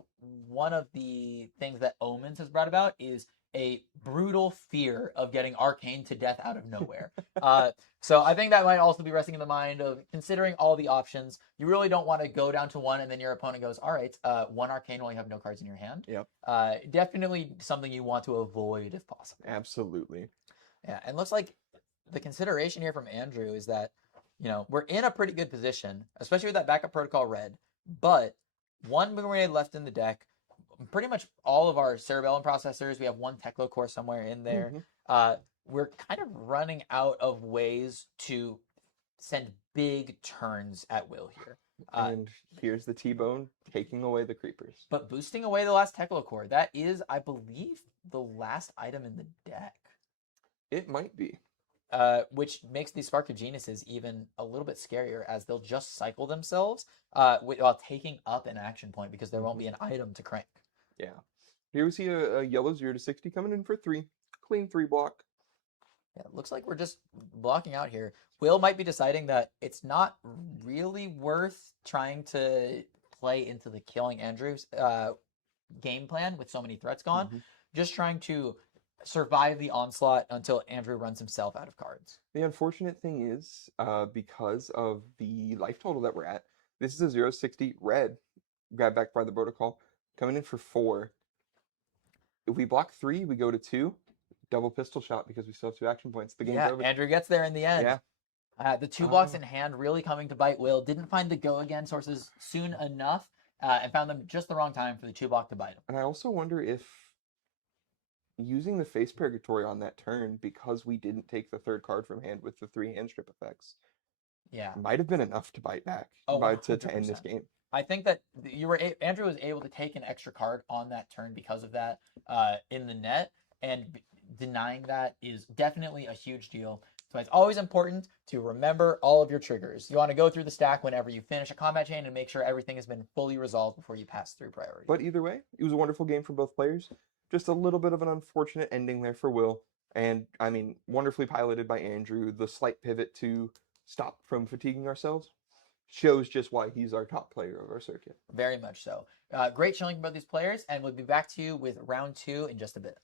one of the things that Omens has brought about is a brutal fear of getting arcane to death out of nowhere. So I think that might also be resting in the mind of considering all the options. You really don't want to go down to 1 and then your opponent goes, all right, 1 arcane while you have no cards in your hand. Yep. Definitely something you want to avoid if possible. Absolutely. Yeah, and looks like the consideration here from Andrew is that, we're in a pretty good position, especially with that backup protocol red, but 1 Moon Grenade left in the deck. Pretty much all of our cerebellum processors. We have 1 Teclo core somewhere in there. We're kind of running out of ways to send big turns at will here. And here's the T-Bone taking away the creepers. But boosting away the last Teclo core. That is, I believe, the last item in the deck. It might be. Which makes these Spark of Geniuses even a little bit scarier as they'll just cycle themselves while taking up an action point because there won't be an item to crank. Yeah. Here we see a yellow 0 to 60 coming in for 3. Clean 3 block. Yeah, it looks like we're just blocking out here. Will might be deciding that it's not really worth trying to play into the killing Andrew's game plan with so many threats gone. Just trying to survive the onslaught until Andrew runs himself out of cards. The unfortunate thing is, because of the life total that we're at, this is a 0-60 red, grabbed back by the protocol, coming in for 4. If we block 3, we go to 2. Double pistol shot because we still have 2 action points. The game's over. Andrew gets there in the end. Yeah. The 2 blocks in hand really coming to bite Will. Didn't find the go again sources soon enough and found them just the wrong time for the 2 block to bite him. And I also wonder if using the face purgatory on that turn because we didn't take the 3rd card from hand with the 3 hand strip effects. Might have been enough to bite back to end this game. I think that Andrew was able to take an extra card on that turn because of that in the net, and denying that is definitely a huge deal. So it's always important to remember all of your triggers. You want to go through the stack whenever you finish a combat chain and make sure everything has been fully resolved before you pass through priority. But either way, it was a wonderful game for both players. Just a little bit of an unfortunate ending there for Will. And, I mean, wonderfully piloted by Andrew. The slight pivot to stop from fatiguing ourselves shows just why he's our top player of our circuit. Very much so. Great showing about these players, and we'll be back to you with round 2 in just a bit.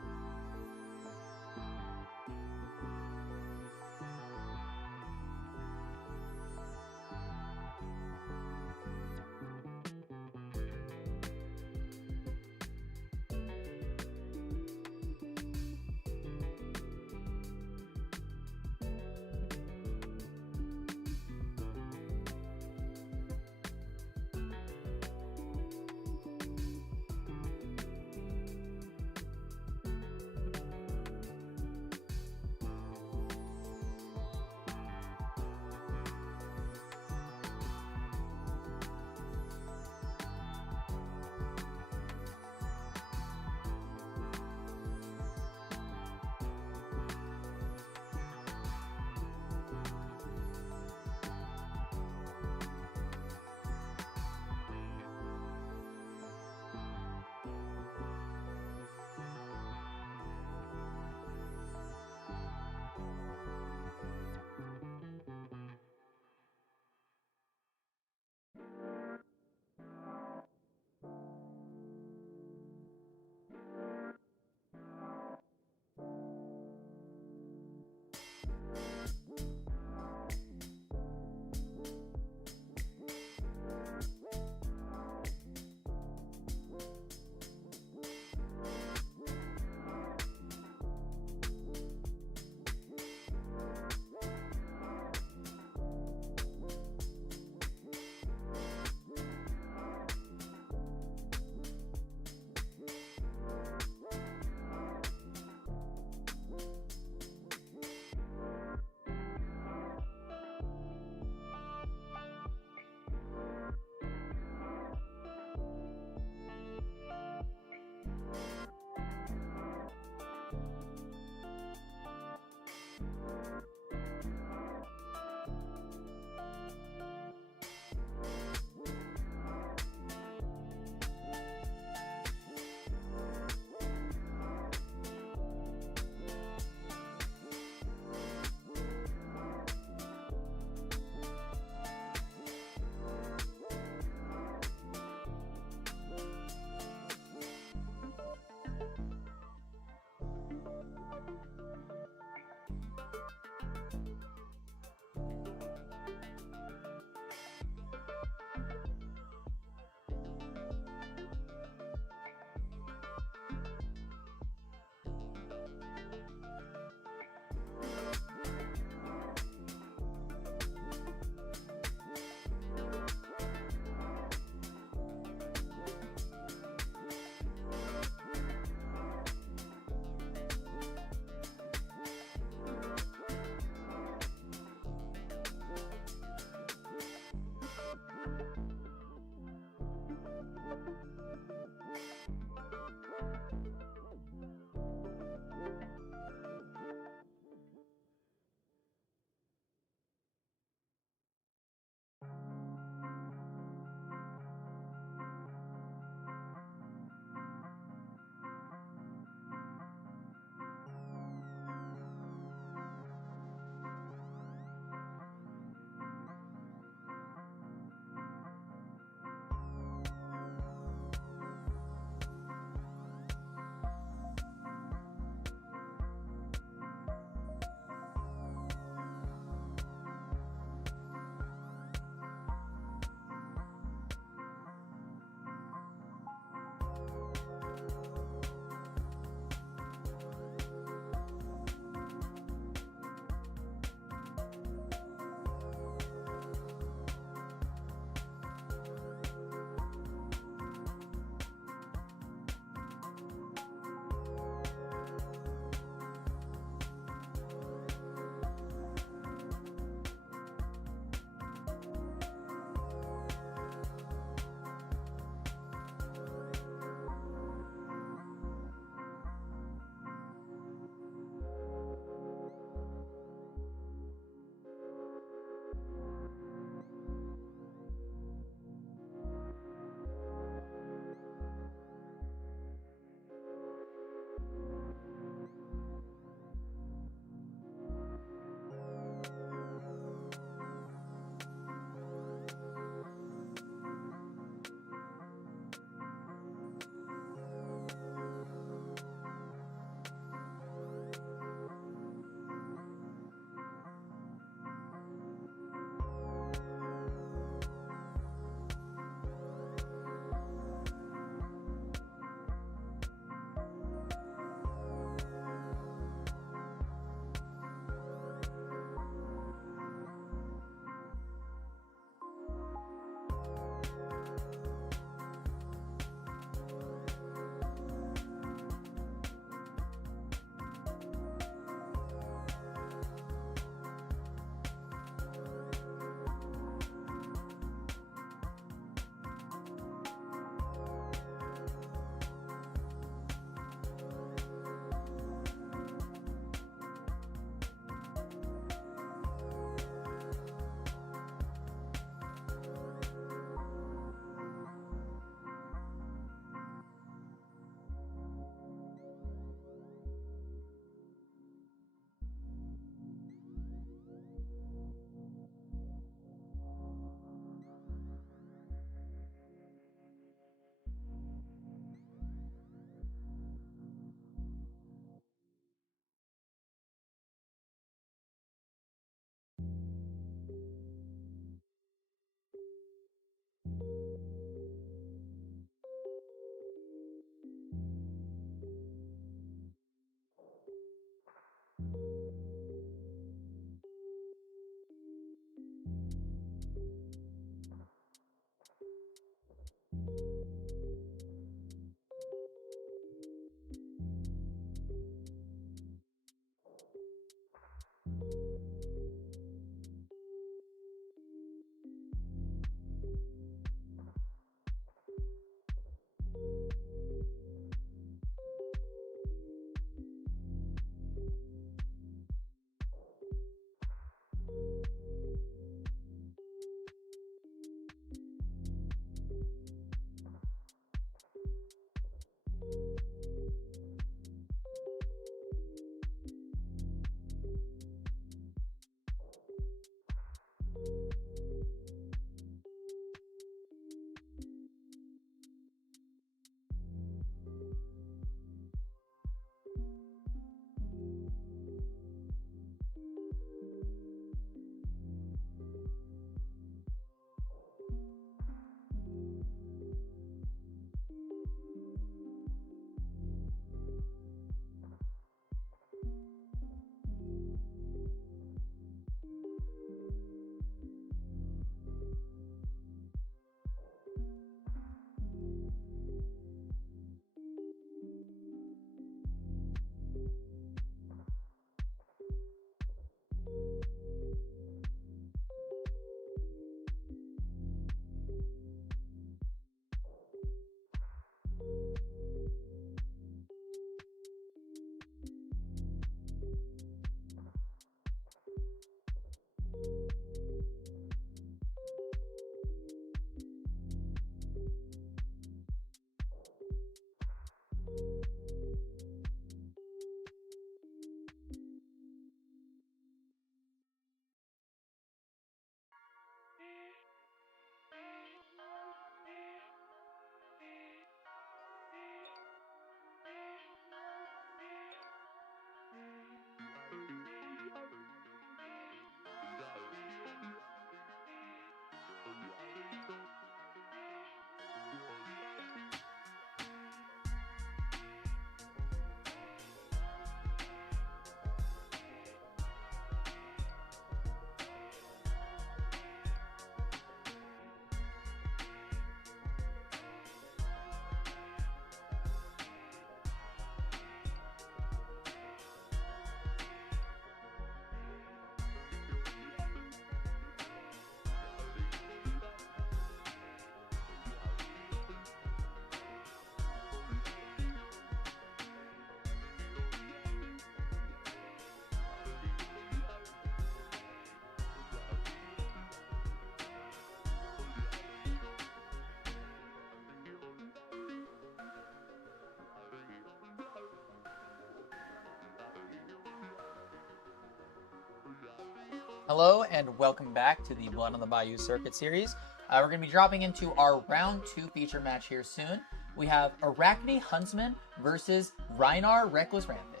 Hello and welcome back to the Blood on the Bayou Circuit Series. We're going to be dropping into our round 2 feature match here soon. We have Arachne Huntsman versus Rhinar Reckless Rampage.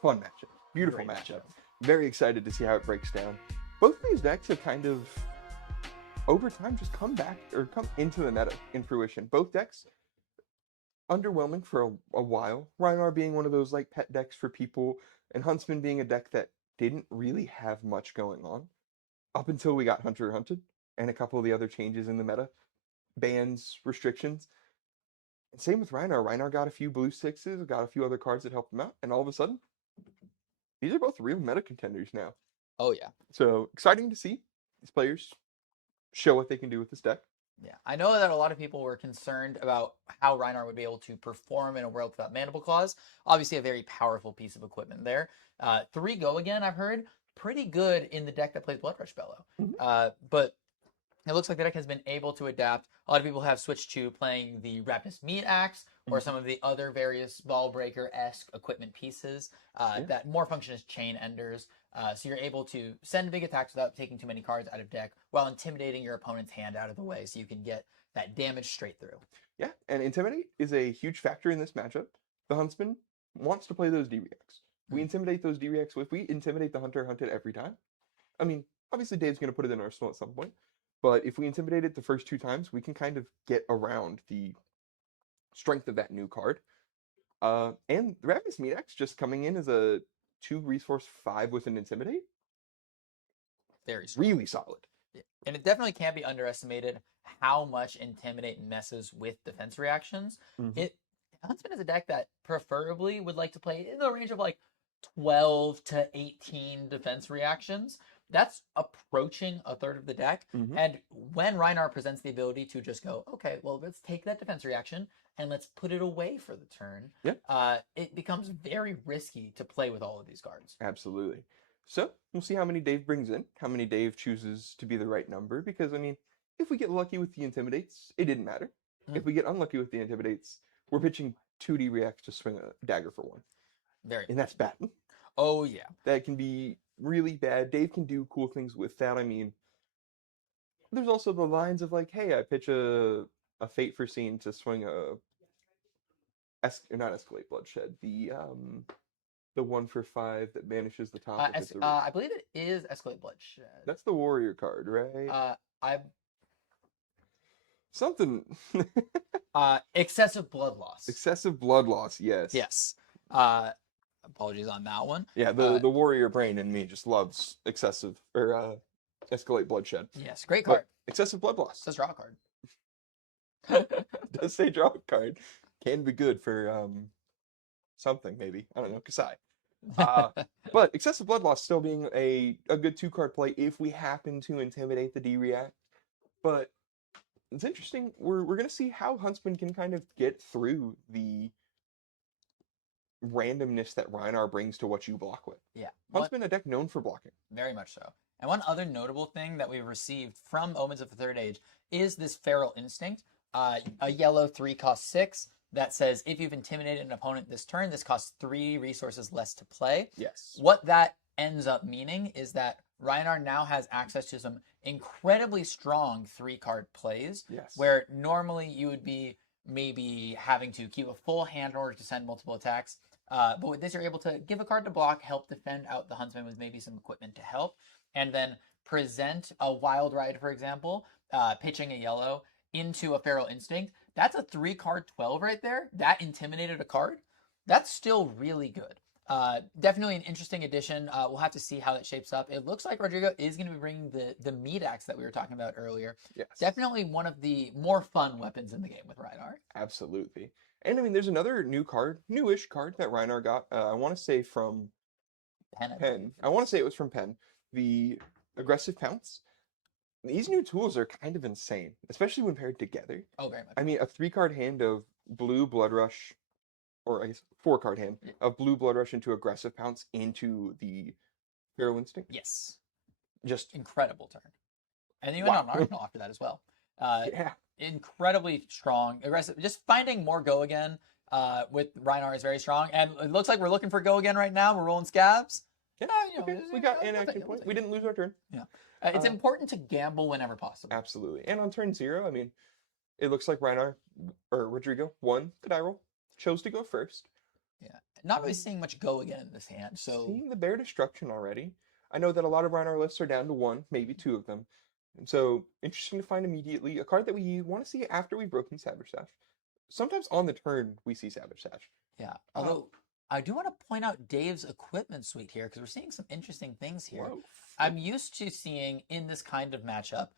Fun matchup. Beautiful Great matchup. Very excited to see how it breaks down. Both of these decks have kind of, over time, just come back or come into the meta in fruition. Both decks underwhelming for a while. Rhinar being one of those like pet decks for people, and Huntsman being a deck that didn't really have much going on up until we got Hunter x Hunted and a couple of the other changes in the meta, bans, restrictions. And same with Rhinar. Rhinar got a few blue sixes, got a few other cards that helped him out, and all of a sudden, these are both real meta contenders now. Oh, yeah. So exciting to see these players show what they can do with this deck. Yeah, I know that a lot of people were concerned about how Rhinar would be able to perform in a world without Mandible Claws. Obviously, a very powerful piece of equipment there. 3 go again, I've heard. Pretty good in the deck that plays Blood Rush Bellow. But it looks like the deck has been able to adapt. A lot of people have switched to playing the Raptus Meat Axe or some of the other various Ball Breaker-esque equipment pieces that more function as chain enders. So you're able to send big attacks without taking too many cards out of deck while intimidating your opponent's hand out of the way so you can get that damage straight through. Yeah, and Intimidate is a huge factor in this matchup. The Huntsman wants to play those D-Reacts. We intimidate those D-Reacts. If we intimidate the Hunter Hunted every time, I mean, obviously Dave's going to put it in Arsenal at some point, but if we intimidate it the first 2 times, we can kind of get around the strength of that new card. And the Raptus Meat Axe just coming in as a 2 resource 5 with an Intimidate. Very strong. Really solid. Yeah. And it definitely can't be underestimated how much Intimidate messes with defense reactions. Huntsman is a deck that preferably would like to play in the range of like 12 to 18 defense reactions. That's approaching a third of the deck. And when Rhinar presents the ability to just go, okay, well, let's take that defense reaction and let's put it away for the turn, it becomes very risky to play with all of these cards. Absolutely. So we'll see how many Dave brings in, how many Dave chooses to be the right number, because, I mean, if we get lucky with the Intimidates, it didn't matter. If we get unlucky with the Intimidates, we're pitching 2D reacts to swing a dagger for 1. And that's bad. Oh, yeah. That can be really bad. Dave can do cool things with that. I mean, there's also the lines of like, hey, I pitch a Fate for Scene to swing not Escalate Bloodshed, the 1 for 5 that banishes the top. I believe it is Escalate Bloodshed. That's the warrior card, right? Something. Excessive Blood Loss. Excessive Blood Loss, yes. Yes. Apologies on that one. Yeah, the warrior brain in me just loves excessive or Escalate Bloodshed. Yes, great card. But excessive blood loss. It says draw a card. Does say draw a card. Can be good for something maybe. I don't know, Kasai. But excessive blood loss still being a good 2-card play if we happen to intimidate the D-React. But it's interesting. We're gonna see how Huntsman can kind of get through the randomness that Rhinar brings to what you block with. Yeah. Huntsman, a deck known for blocking. Very much so. And one other notable thing that we've received from Omens of the Third Age is this Feral Instinct, a yellow 3 cost 6 that says if you've intimidated an opponent this turn, this costs 3 resources less to play. Yes. What that ends up meaning is that Rhinar now has access to some incredibly strong 3-card plays. Yes. Where normally you would be maybe having to keep a full hand in order to send multiple attacks. But with this, you're able to give a card to block, help defend out the Huntsman with maybe some equipment to help, and then present a Wild Ride, for example, pitching a yellow into a Feral Instinct. That's a 3-card 12 right there. That intimidated a card. That's still really good. Definitely an interesting addition. We'll have to see how that shapes up. It looks like Rodrigo is going to be bringing the Meat Axe that we were talking about earlier. Yes. Definitely one of the more fun weapons in the game with Rhinar. Absolutely. And I mean, there's another newish card that Rhinar got. I want to say from Penn. I want to say it was from Penn. The Aggressive Pounce. These new tools are kind of insane, especially when paired together. Oh, very much. I mean, a 3-card hand of blue Blood Rush, or I guess 4-card hand of blue Blood Rush into Aggressive Pounce into the Feral Instinct. Yes. Just incredible turn. And you went on Arsenal after that as well. Yeah. Incredibly strong, aggressive. Just finding more go again with Rhinar is very strong. And it looks like we're looking for go again right now. We're rolling scabs. Yeah. You know, Okay. We got an action point. We didn't lose our turn. Yeah. It's important to gamble whenever possible. Absolutely. And on turn 0, I mean, it looks like Reinar or Rodrigo won the die roll, chose to go first. Yeah. Not really seeing much go again in this hand. So seeing the Bear Destruction already. I know that a lot of Reinar lists are down to 1, maybe 2 of them. And so interesting to find immediately a card that we want to see after we've broken Savage Sash. Sometimes on the turn we see Savage Sash. Yeah. Although I do want to point out Dave's equipment suite here because we're seeing some interesting things here. Whoa. I'm used to seeing in this kind of matchup,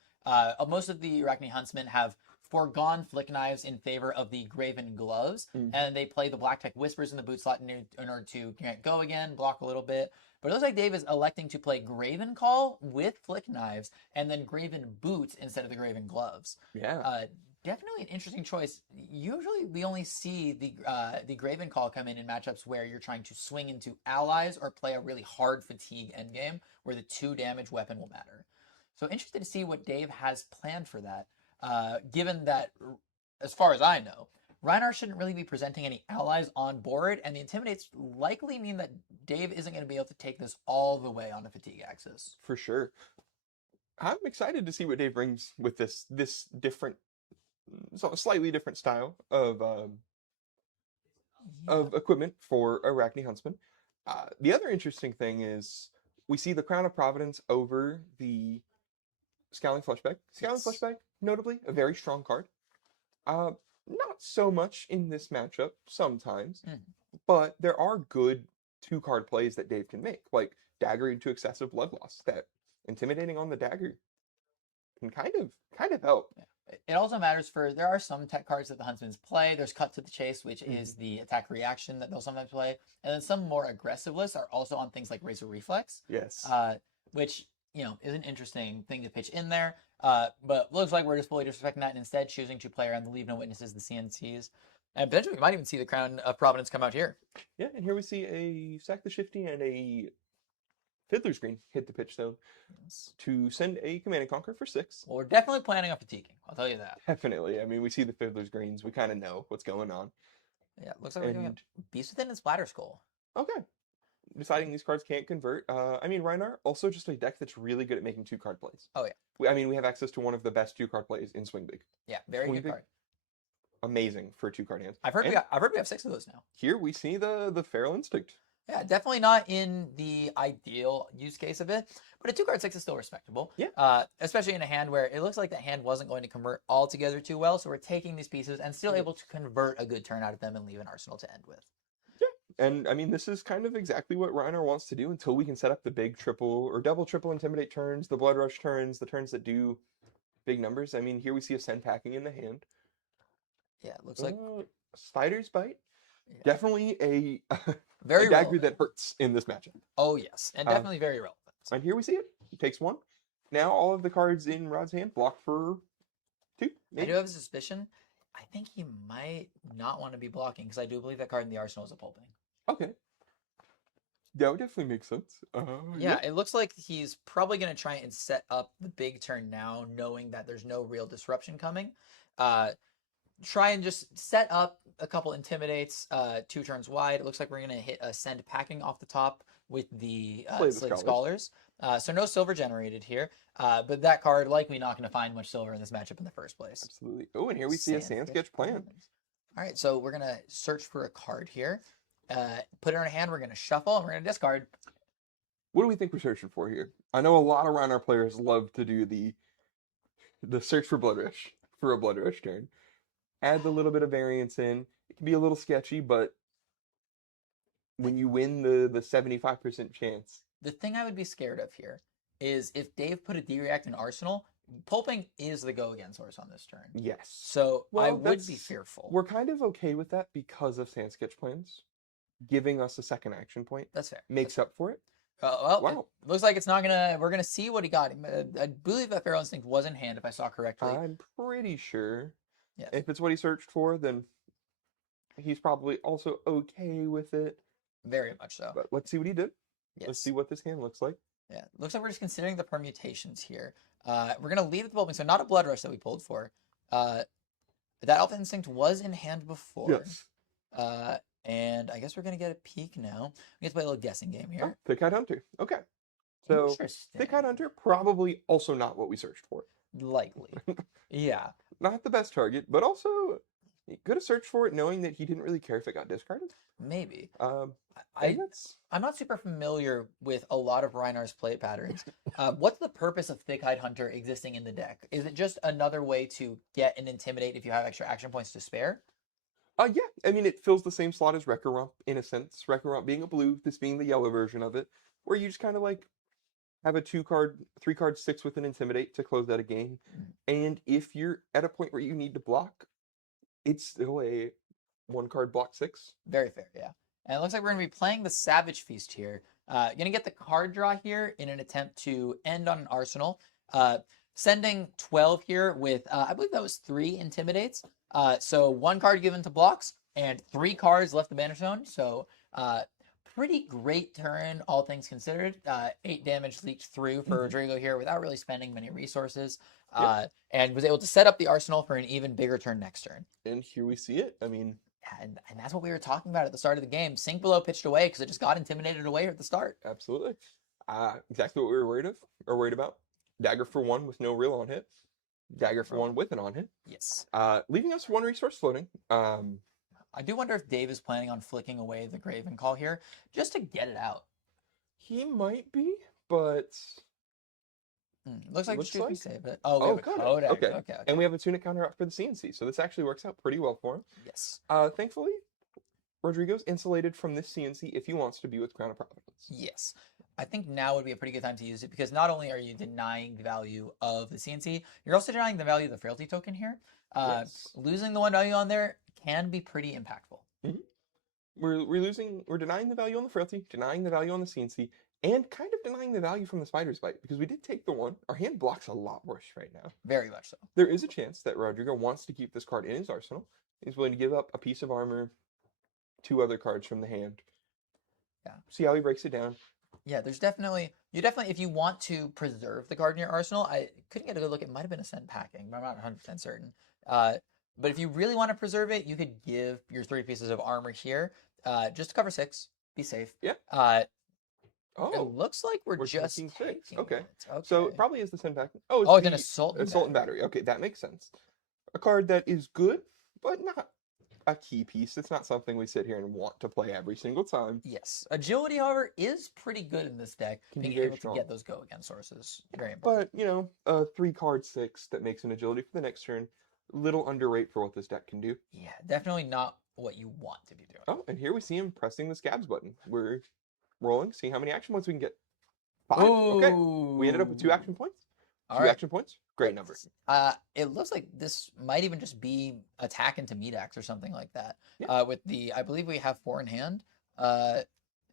most of the Arachne Huntsmen have foregone Flick Knives in favor of the Graven Gloves, and they play the Black Tech Whispers in the boot slot in order to go again, block a little bit. But it looks like Dave is electing to play Graven Call with Flick Knives and then Graven Boots instead of the Graven Gloves. Yeah. Definitely an interesting choice. Usually we only see the Graven Call come in matchups where you're trying to swing into allies or play a really hard fatigue endgame where the 2 damage weapon will matter. So interested to see what Dave has planned for that, given that, as far as I know, Reinar shouldn't really be presenting any allies on board, and the Intimidates likely mean that Dave isn't going to be able to take this all the way on the fatigue axis. For sure. I'm excited to see what Dave brings with this different, slightly different style of equipment for Arachne Huntsman. The other interesting thing is we see the Crown of Providence over the Scowling Fleshbag. Scowling Fleshbag, notably, a very strong card. Not so much in this matchup sometimes, but there are good 2-card plays that Dave can make, like Dagger into excessive blood loss. That intimidating on the dagger can kind of help. Yeah. It also matters there are some tech cards that the Huntsmans play. There's Cut to the Chase, which is the attack reaction that they'll sometimes play. And then some more aggressive lists are also on things like Razor Reflex. Yes. Which, is an interesting thing to pitch in there. But looks like we're just fully disrespecting that and instead choosing to play around the Leave No Witnesses, the CNCs. And potentially we might even see the Crown of Providence come out here. Yeah, and here we see a Sack the Shifty and a Fiddler's Green hit the pitch stone to send a Command and Conquer for 6. Well, we're definitely planning on fatiguing. I'll tell you that. Definitely. I mean, we see the Fiddler's Greens. We kind of know what's going on. Yeah, looks like we're doing a Beast Within and Splatter Skull. Okay. Deciding these cards can't convert. I mean, Reinar, also just a deck that's really good at making 2-card plays. Oh, yeah. We have access to one of the best 2-card plays in Swing Big. Yeah, very good card. Amazing for 2-card hands. I've heard we have 6 of those now. Here we see the Feral Instinct. Yeah, definitely not in the ideal use case of it, but a 2-card 6 is still respectable. Yeah. Especially in a hand where it looks like the hand wasn't going to convert altogether too well, so we're taking these pieces and still able to convert a good turn out of them and leave an arsenal to end with. Yeah, and I mean, this is kind of exactly what Reinar wants to do until we can set up the big triple or double triple Intimidate turns, the Blood Rush turns, the turns that do big numbers. I mean, here we see a Send Packing in the hand. Yeah, it looks like Spider's Bite. Yeah. Definitely a very dagger relevant. that hurts in this matchup. Oh, yes, and definitely very relevant. And here we see it. It takes 1. Now all of the cards in Rod's hand block for 2. Maybe. I do have a suspicion. I think he might not want to be blocking because I do believe that card in the arsenal is a pulping. Okay. That would definitely make sense. Yeah, it looks like he's probably going to try and set up the big turn now, knowing that there's no real disruption coming. Try and just set up a couple Intimidates 2 turns wide. It looks like we're going to hit a Send Packing off the top with the Slave Scholars. So no silver generated here. But that card likely not going to find much silver in this matchup in the first place. Absolutely. Oh, and here we see a Sand Sketch plan. All right, so we're going to search for a card here. Put it in our hand. We're going to shuffle and we're going to discard. What do we think we're searching for here? I know a lot of Reinar players love to do the search for Blood Rush for a Blood Rush turn. Add a little bit of variance in. It can be a little sketchy, but when you win the 75% chance. The thing I would be scared of here is if Dave put a D-React in Arsenal, pulping is the go-again source on this turn. Yes. So I would be fearful. We're kind of okay with that because of Sand Sketch plans. Giving us a second action point. That's fair. Makes up for it. Well, wow. It looks like it's not gonna. We're gonna see what he got. I believe that Feral Instinct was in hand, if I saw correctly. I'm pretty sure. Yes. If it's what he searched for, then he's probably also okay with it. Very much so. But let's see what he did. Yes. Let's see what this hand looks like. Yeah, looks like we're just considering the permutations here. We're gonna leave the pulping, so not a Blood Rush that we pulled for. That Alpha Instinct was in hand before. Yes. And I guess we're gonna get a peek now. We get to play a little guessing game Oh, here. Thick-Eyed Hunter. Okay. So, Interesting. Thick-Eyed Hunter, probably also not what we searched for. Likely. Yeah. Not the best target, but also you could have searched for it knowing that he didn't really care if it got discarded. Maybe. And I that's I'm not super familiar with a lot of Reinar's play patterns. What's the purpose of Thick-Eyed Hunter existing in the deck? Is it just another way to get and intimidate if you have extra action points to spare? yeah. I mean, it fills the same slot as Wrecker Rump in a sense. Wrecker Rump being a blue, this being the yellow version of it, where you just kind of like have a 2-card, 3-card 6 with an Intimidate to close out a game. And if you're at a point where you need to block, it's still a 1-card block 6. Very fair, yeah. And it looks like we're going to be playing the Savage Feast here. Going to get the card draw here in an attempt to end on an arsenal. Sending 12 here with, I believe that was 3 Intimidates. So 1 card given to blocks and 3 cards left the banner zone. So pretty great turn, all things considered. 8 damage leaked through for Rodrigo here without really spending many resources. And was able to set up the arsenal for an even bigger turn next turn. And here we see it. I mean, And that's what we were talking about at the start of the game. Sink Below pitched away because it just got intimidated away at the start. absolutely. Exactly what we were worried about. Dagger for 1 with no real on hit. Dagger for 1 with an on hit. Yes. Leaving us 1 resource floating. I do wonder if Dave is planning on flicking away the Graven Call here just to get it out. He might be, but Looks like Looks should we like- save it? Oh, we oh, have a got it. Codex. Okay. Okay. And we have a tunic counter up for the CNC, so this actually works out pretty well for him. Yes. Thankfully, Rodrigo's insulated from this CNC if he wants to be with Crown of Providence. Yes. I think now would be a pretty good time to use it because not only are you denying the value of the CNC, you're also denying the value of the Frailty token here. Yes. Losing the 1 value on there can be pretty impactful. We're denying the value on the Frailty, denying the value on the CNC, and kind of denying the value from the Spider's Bite because we did take the 1. Our hand blocks a lot worse right now. Very much so. There is a chance that Rodrigo wants to keep this card in his arsenal. He's willing to give up a piece of armor, 2 other cards from the hand. Yeah. See how he breaks it down. Yeah, there's definitely, if you want to preserve the card in your arsenal, I couldn't get a good look. It might have been a Ascent packing, but I'm not 100% certain. But if you really want to preserve it, you could give your 3 pieces of armor here just to cover 6. Be safe. Yeah. It Oh, looks like we're just taking 6. taking Okay. it. Okay. So it probably is the Send Back. Oh, it's the an Assault and Assault and Battery. Okay, that makes sense. A card that is good, but not a key piece. It's not something we sit here and want to play every single time. Yes. Agility, however, is pretty good in this deck. Can be Being very able strong. to get those go again sources. Very important. But, a 3-card 6 that makes an agility for the next turn. Little underrate for what this deck can do. Yeah, definitely not what you want to be doing. Oh, and here we see him pressing the Scabs button. We're rolling, see how many action points we can get. 5. Okay. We ended up with 2 action points. All 2 right. action points. Great number. It looks like this might even just be attack into meat axe or something like that. Yeah. With the, I believe we have 4 in hand. And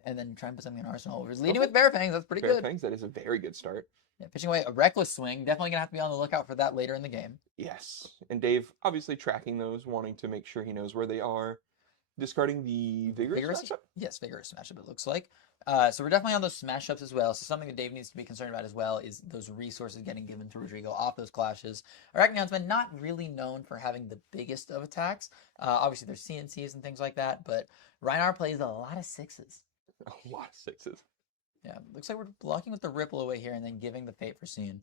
then try and put something in arsenal. We're leading Okay. with Bear Fangs. That's pretty Fair good. Fangs, that is a very good start. Yeah, pitching away a reckless swing. Definitely gonna have to be on the lookout for that later in the game. Yes. And Dave obviously tracking those, wanting to make sure he knows where they are. Discarding the Vigorous Smash Up? Yes, vigorous smash up. It looks like. So we're definitely on those smash ups as well. So something that Dave needs to be concerned about as well is those resources getting given to Rodrigo off those clashes. Arachnion's been not really known for having the biggest of attacks. Obviously there's CNCs and things like that, but Reinar plays a lot of 6s. A lot of 6s. Yeah, looks like we're blocking with the Ripple away here and then giving the Fate Foreseen.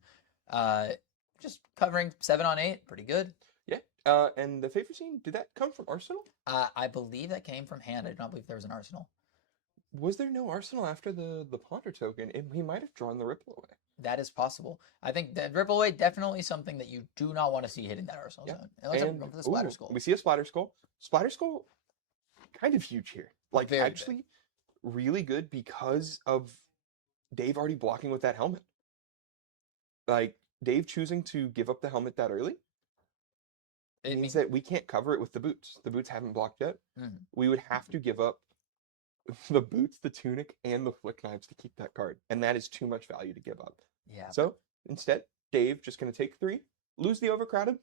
Just covering 7 on 8, pretty good. Yeah. And the Favor Scene, did that come from Arsenal? I believe that came from hand. I do not believe there was an Arsenal. Was there no Arsenal after the Ponder token? And he might have drawn the Ripple away. That is possible. I think that Ripple away definitely something that you do not want to see hitting that Arsenal Yeah. zone. It looks like we're going for the Splatter ooh, Skull. we see a Splatter Skull. Splatter Skull, kind of huge here. Like, Very big. actually, really good because of Dave already blocking with that helmet. Like, Dave choosing to give up the helmet that early It means that we can't cover it with the boots. The boots haven't blocked yet. Mhm. We would have to give up the boots, the tunic, and the flick knives to keep that card. And that is too much value to give up. Yeah. So instead, Dave just going to take 3, lose the Overcrowded.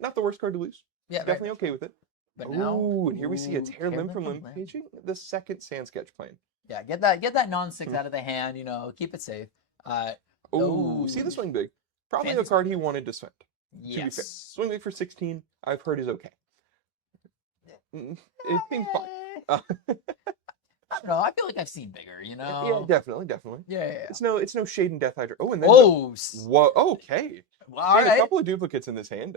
Not the worst card to lose. Yeah, very Definitely much. okay with it. But now, Ooh, and here we see a ooh, Tear Limb from Limb Limb. paging the second Sand Sketch plane. Yeah, get that non-6 Mhm. out of the hand, keep it safe. Ooh, see the Ooh. Swing Big. Probably Fancy a card he wanted to spend. To be fair. Yes. Swing Big for 16, I've heard is okay. It seems fine. I don't know. I feel like I've seen bigger, you Yeah, know? definitely. Yeah. It's no Shade and Death Hydra. Oh, and then Oh, whoa, okay. well, all He had a right. couple of duplicates in this hand.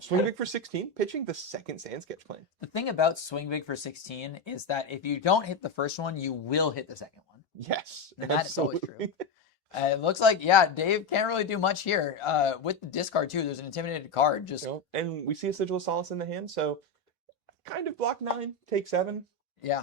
Swing big for 16, pitching the second Sand Sketch plan. The thing about swing big for 16 is that if you don't hit the first one, you will hit the second one. Yes, And that is always absolutely. true. It looks like, yeah, Dave can't really do much here. With the discard, too, there's an intimidated card. Just, And we see a Sigil of Solace in the hand, so kind of block 9, take 7. yeah.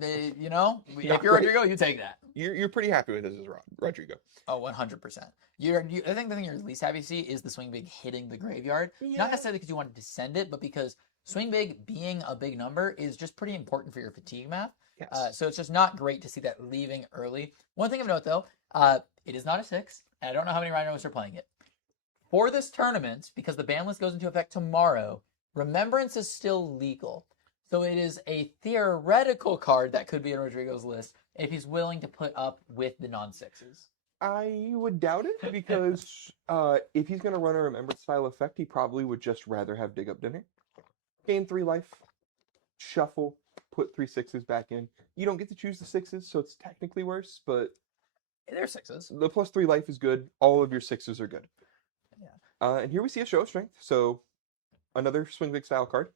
If Not you're great. Rodrigo, you take that. You're pretty happy with this as Rodrigo. Oh, 100%. I think the thing you're least happy to see is the swing big hitting the graveyard. Yeah. Not necessarily because you wanted to send it, but because swing big being a big number is just pretty important for your fatigue math. Yes. So it's just not great to see that leaving early. One thing of note, though, it is not a 6. And I don't know how many Rhinos are playing it. For this tournament, because the ban list goes into effect tomorrow, Remembrance is still legal. So it is a theoretical card that could be in Rodrigo's list if he's willing to put up with the non-6s. I would doubt it because if he's going to run a Remembrance style effect, he probably would just rather have Dig Up Dinner. Gain 3 life, shuffle, put 3 6s back in. You don't get to choose the 6s, so it's technically worse, but They're 6s. the plus 3 life is good. All of your 6s are good. Yeah. And here we see a Show of Strength, so another Swing Big style card.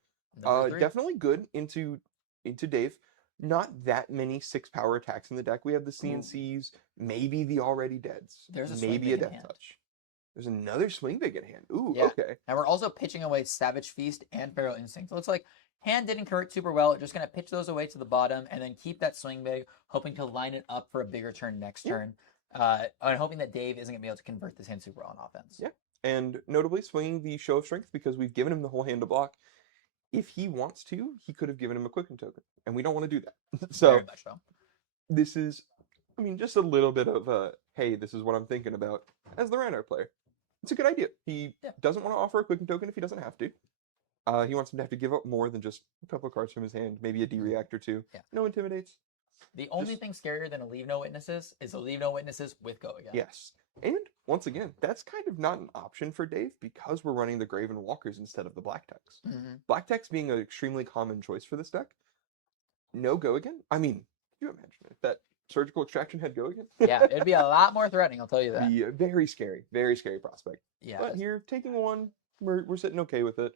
Number 3. Definitely good into Dave. Not that many 6 power attacks in the deck. We have the CNCs, maybe the Already Deads. There's a Swing maybe Big a in Death hand. Touch. There's another Swing Big in hand. Ooh, Yeah. okay. And we're also pitching away Savage Feast and Feral Instinct. So it's like hand didn't convert super well. Just going to pitch those away to the bottom and then keep that swing big, hoping to line it up for a bigger turn next turn. And hoping that Dave isn't going to be able to convert this hand super well on offense. Yeah. And notably swinging the Show of Strength because we've given him the whole hand to block. If he wants to, he could have given him a Quicken token. And we don't want to do that. So Very much so. this is, I mean, just a little bit of a, hey, this is what I'm thinking about as the Reinhardt player. It's a good idea. He doesn't want to offer a Quicken token if he doesn't have to. He wants him to have to give up more than just a couple of cards from his hand, maybe a D-React or 2. Yeah. No Intimidates. The only thing scarier than a Leave No Witnesses is a Leave No Witnesses with Go Again. Yes. And once again, that's kind of not an option for Dave because we're running the Graven Walkers instead of the Black Techs. Mm-hmm. Black Techs being an extremely common choice for this deck. No Go Again? I mean, can you imagine if that Surgical Extraction had Go Again? Yeah, it'd be a lot more threatening, I'll tell you that. Be a very scary prospect. Yeah. But here, taking one, we're sitting okay with it.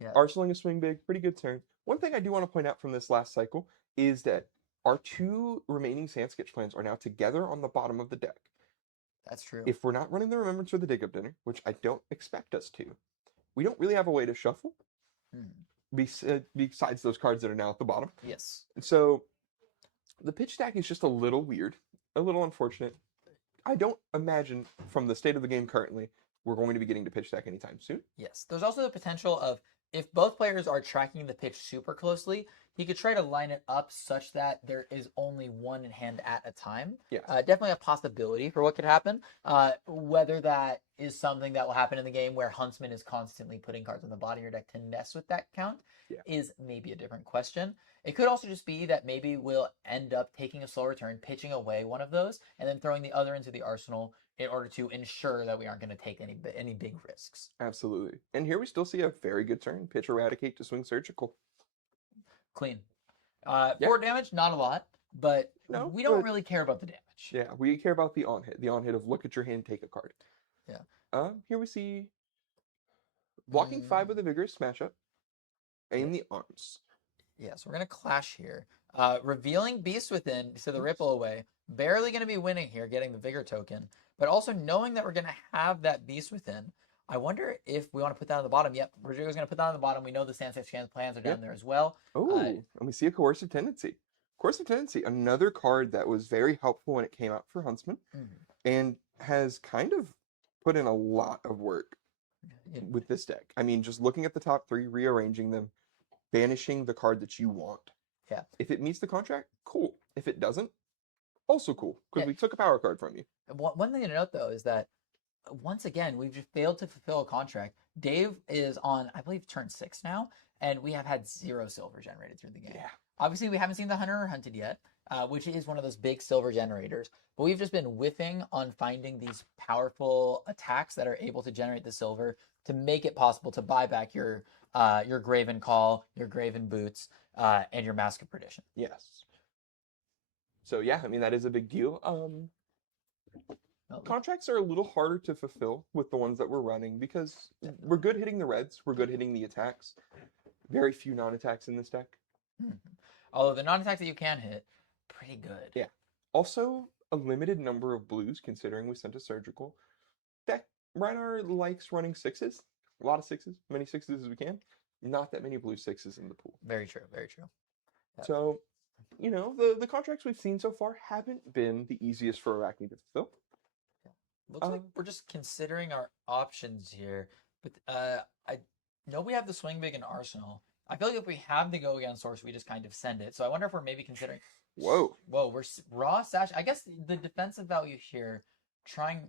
Yeah. Arsenaling a swing big, pretty good turn. One thing I do want to point out from this last cycle is that our 2 remaining Sand Sketch plans are now together on the bottom of the deck. That's true. If we're not running the Remembrance or the Dig Up Dinner, which I don't expect us to, we don't really have a way to shuffle besides those cards that are now at the bottom. Yes. So the pitch stack is just a little weird, a little unfortunate. I don't imagine from the state of the game currently, we're going to be getting to pitch stack anytime soon. Yes. There's also the potential of if both players are tracking the pitch super closely, he could try to line it up such that there is only one in hand at a time. Yes. Definitely a possibility for what could happen. Whether that is something that will happen in the game where Huntsman is constantly putting cards on the bottom of your deck to mess with that count is maybe a different question. It could also just be that maybe we'll end up taking a slow return, pitching away one of those, and then throwing the other into the arsenal in order to ensure that we aren't going to take any big risks. Absolutely. And here we still see a very good turn. Pitch Eradicate to swing Surgical. Clean. 4 damage, not a lot, but we don't really care about the damage. Yeah, we care about the on hit. The on hit of look at your hand, take a card. Yeah. Here we see blocking 5 with a Vigorous Smash Up. Aim the arms. Yeah, so we're going to clash here. Revealing Beast Within to the Ripple Away. Barely going to be winning here, getting the Vigor token. But also knowing that we're going to have that Beast Within, I wonder if we want to put that on the bottom. Yep, Rodrigo's going to put that on the bottom. We know the Sand Sketch plans are down there as well. Oh, and we see a Coercive Tendency. Coercive Tendency, another card that was very helpful when it came out for Huntsman, and has kind of put in a lot of work with this deck. I mean, just looking at the top 3, rearranging them, banishing the card that you want. Yeah. If it meets the contract, cool. If it doesn't, also cool, because we took a power card from you. One thing to note, though, is that once again, we've just failed to fulfill a contract. Dave is on, I believe, turn 6 now, and we have had 0 silver generated through the game. Yeah. Obviously, we haven't seen the Hunter or Hunted yet, which is one of those big silver generators, but we've just been whiffing on finding these powerful attacks that are able to generate the silver to make it possible to buy back your Graven Call, your Graven Boots, and your Mask of Perdition. Yes. So yeah, I mean that is a big deal. Well, Contracts are a little harder to fulfill with the ones that we're running because we're good hitting the reds, we're good hitting the attacks. Very few non-attacks in this deck. mhm. Although the non-attacks that you can hit, pretty good. Yeah. Also, a limited number of blues considering we sent a surgical. Deck Reinar likes running sixes. A lot of sixes, many sixes as we can. Not that many blue sixes in the pool. Very true. Very true. Yep. So, you know, the contracts we've seen so far haven't been the easiest for Arachne to fulfill. Looks like we're just considering our options here. But I know we have the swing big in Arsenal. I feel like if we have the go again source, we just kind of send it. So I wonder if we're maybe considering. Whoa. Whoa, we're raw sash. I guess the defensive value here, trying.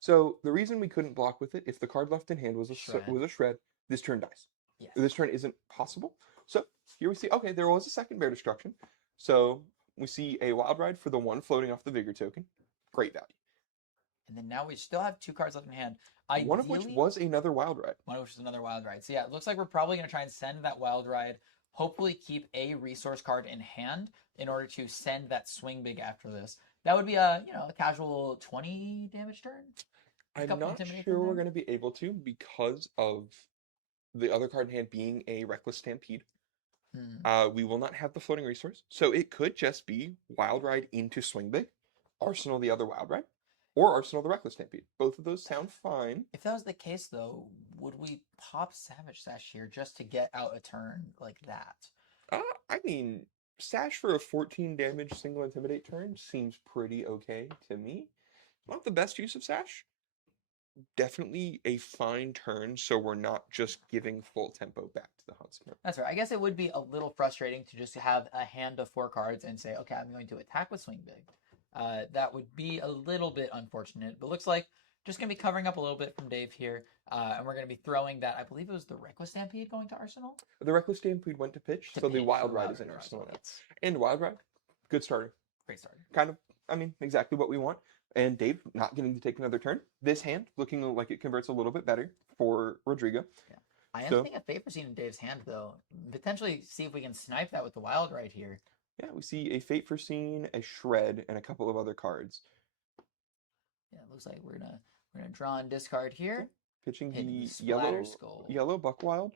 So the reason we couldn't block with it, if the card left in hand was a Shred. shred, this turn dies. Yes. This turn isn't possible. So here we see, okay, there was a second bear destruction. So we see a wild ride for the one floating off the vigor token. Great value. And then now we still have 2 cards left in hand. One of which was another wild ride. One of which is another wild ride. So yeah, it looks like we're probably going to try and send that wild ride. Hopefully keep a resource card in hand in order to send that swing big after this. That would be a casual 20 damage turn. I'm not sure we're going to be able to because of the other card in hand being a Reckless Stampede. We will not have the floating resource. So it could just be Wild Ride into Swing Big, Arsenal the other Wild Ride, or Arsenal the Reckless Stampede. Both of those sound fine. If that was the case, though, would we pop Savage Sash here just to get out a turn like that? I mean, Sash for a 14 damage single Intimidate turn seems pretty okay to me. Not the best use of Sash. Definitely a fine turn, so we're not just giving full tempo back to the Huntsman. That's right. I guess it would be a little frustrating to just have a hand of 4 cards and say, okay, I'm going to attack with Swing Big. That would be a little bit unfortunate, but looks like just going to be covering up a little bit from Dave here, and we're going to be throwing that. I believe it was the Reckless Stampede going to Arsenal? The Reckless Stampede went to pitch, so the Wild Ride is in Arsenal now. And Wild Ride, good starter. Great starter. Kind of, I mean, exactly what we want. And Dave not getting to take another turn. This hand looking like it converts a little bit better for Rodrigo. Yeah. I am seeing a Fate Foreseen in Dave's hand, though. Potentially see if we can snipe that with the Wild Ride here. Yeah, we see a Fate Foreseen, a Shred, and a couple of other cards. Yeah, it looks like we're gonna draw and discard here. Pitching the Splatter Skull. yellow Buckwild,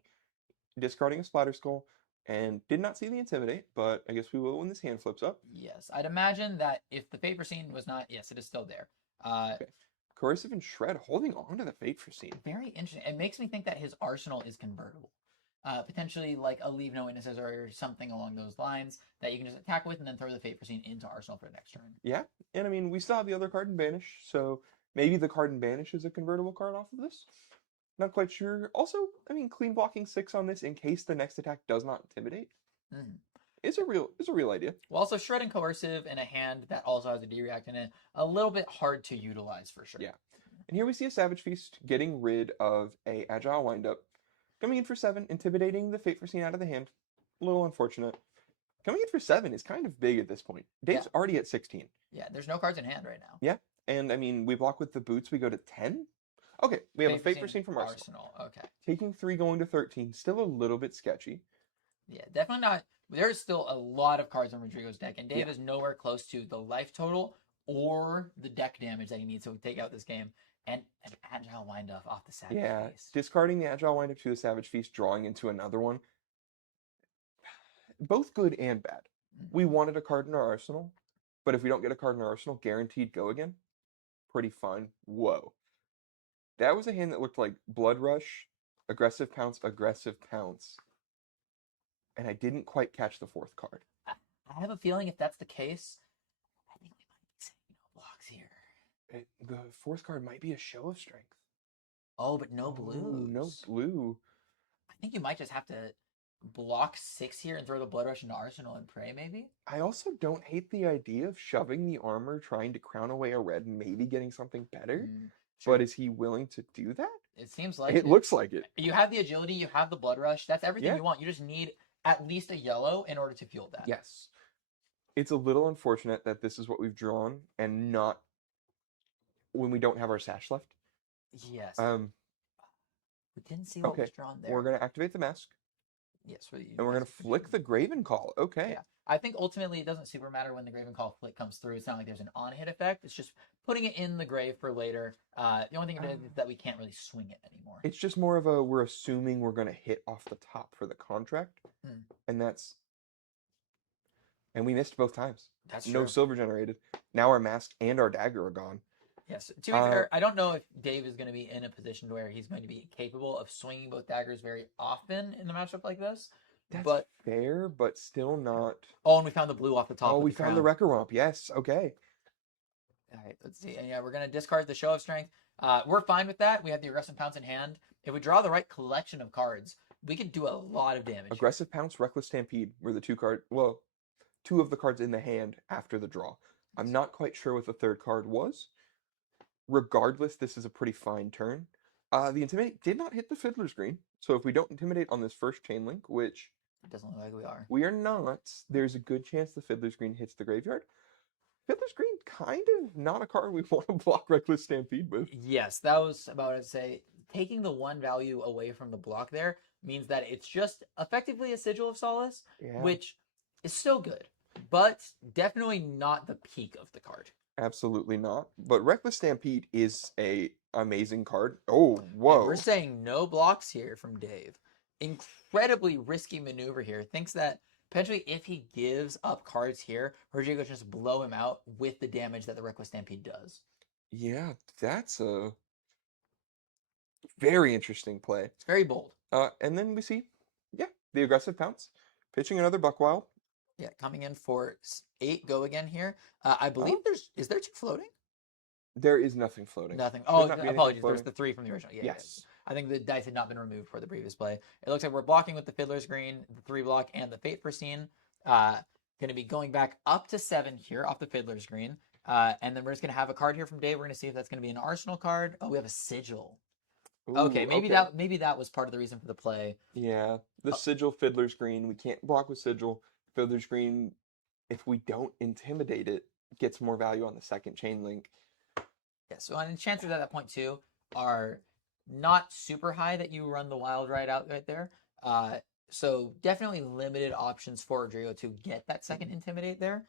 discarding a Splatter Skull, and did not see the Intimidate, but I guess we will when this hand flips up. Yes, I'd imagine that if the Fate Foreseen was not, yes, it is still there. Okay. Corrosive and Shred holding on to the Fate Foreseen. Very interesting. It makes me think that his arsenal is convertible. Potentially like a Leave No Witnesses or something along those lines that you can just attack with and then throw the Fate Foreseen into Arsenal for the next turn. Yeah, and I mean, we still have the other card in Banish, so maybe the card in Banish is a convertible card off of this. Not quite sure. Also, I mean, clean blocking 6 on this in case the next attack does not intimidate. It's a real idea. Well, also Shred and Coercive in a hand that also has a D-React in it, a little bit hard to utilize for sure. Yeah. And here we see a Savage Feast getting rid of a Agile Windup. Coming in for 7, intimidating the Fate Foreseen out of the hand. A little unfortunate. Coming in for 7 is kind of big at this point. Dave's already at 16. Yeah, there's no cards in hand right now. Yeah, and I mean, we block with the boots, we go to 10. Okay, we have a Fate Foreseen from Arsenal. Okay. Taking 3 going to 13, still a little bit sketchy. Yeah, definitely not. There's still a lot of cards on Rodrigo's deck, and Dave is nowhere close to the life total or the deck damage that he needs to take out this game. And an Agile Windup off the Savage Feast. Discarding the Agile Windup to the Savage Feast, drawing into another one. Both good and bad. We wanted a card in our arsenal, but if we don't get a card in our arsenal, guaranteed go again. Pretty fun. Whoa. That was a hand that looked like Blood Rush, Aggressive Pounce, and I didn't quite catch the 4th card. I have a feeling if that's the case, I think we might be seeing blocks here. The 4th card might be a Show of Strength. Oh, but no blues. No blue. I think you might just have to block 6 here and throw the Blood Rush into Arsenal and pray, maybe? I also don't hate the idea of shoving the armor, trying to crown away a red, and maybe getting something better. But is he willing to do that? It seems like it. Looks like it. You have the agility, you have the Blood Rush. That's everything you want. You just need at least a yellow in order to fuel that. Yes. It's a little unfortunate that this is what we've drawn and not when we don't have our sash left. Yes. We didn't see what was drawn there. We're going to activate the mask. Yes, for the And we're going to flick the Graven Call. Okay. Yeah. I think ultimately it doesn't super matter when the Graven Call flick comes through. It's not like there's an on-hit effect. It's just putting it in the grave for later. The only thing is that we can't really swing it anymore. It's just more of a, we're assuming we're going to hit off the top for the contract. Hmm. And that's, and we missed both times. That's No true. silver generated. Now our mask and our dagger are gone. Yes. To be fair, I don't know if Dave is going to be in a position where he's going to be capable of swinging both daggers very often in a matchup like this. That's fair, but still not. Oh, and we found the blue off the top. Oh, we found the Wrecker Romp. Yes. Okay. All right, let's see. And yeah, we're going to discard the Show of Strength. We're fine with that. We have the Aggressive Pounce in hand. If we draw the right collection of cards, we could do a lot of damage. Aggressive Pounce, Reckless Stampede were the two of the cards in the hand after the draw. I'm not quite sure what the third card was. Regardless, this is a pretty fine turn. The Intimidate did not hit the Fiddler's Green, so if we don't Intimidate on this first chain link, which it doesn't look like we are not, there's a good chance the Fiddler's Green hits the graveyard. Fiddler's Green, kind of not a card we want to block Reckless Stampede with. Yes, that was about to say. Taking the one value away from the block there means that it's just effectively a Sigil of Solace, which is still good, but definitely not the peak of the card. Absolutely not. But Reckless Stampede is a amazing card. Oh, whoa. And we're saying no blocks here from Dave. Incredibly risky maneuver here. Thinks that potentially if he gives up cards here, Rodrigo just blow him out with the damage that the Reckless Stampede does. Yeah, that's a very interesting play. It's very bold. And then we see, the Aggressive Pounce. Pitching another Buckwild. Yeah, coming in for 8 go again here. I believe is there 2 floating? There is nothing floating. Nothing. Oh, apologies. There's the 3 from the original. Yeah, yes. Yeah. I think the dice had not been removed for the previous play. It looks like we're blocking with the Fiddler's Green, the 3 block, and the Fate Pristine. Going to be going back up to 7 here off the Fiddler's Green. And then we're just going to have a card here from Dave. We're going to see if that's going to be an Arsenal card. Oh, we have a Sigil. Ooh, okay, maybe that was part of the reason for the play. Yeah, the Sigil, Fiddler's Green. We can't block with Sigil. Fiddler's Green, if we don't Intimidate it, gets more value on the second chain link. Yeah, so and chances at that point too are not super high that you run the Wild Ride out right there. So definitely limited options for Rodrigo to get that second Intimidate there.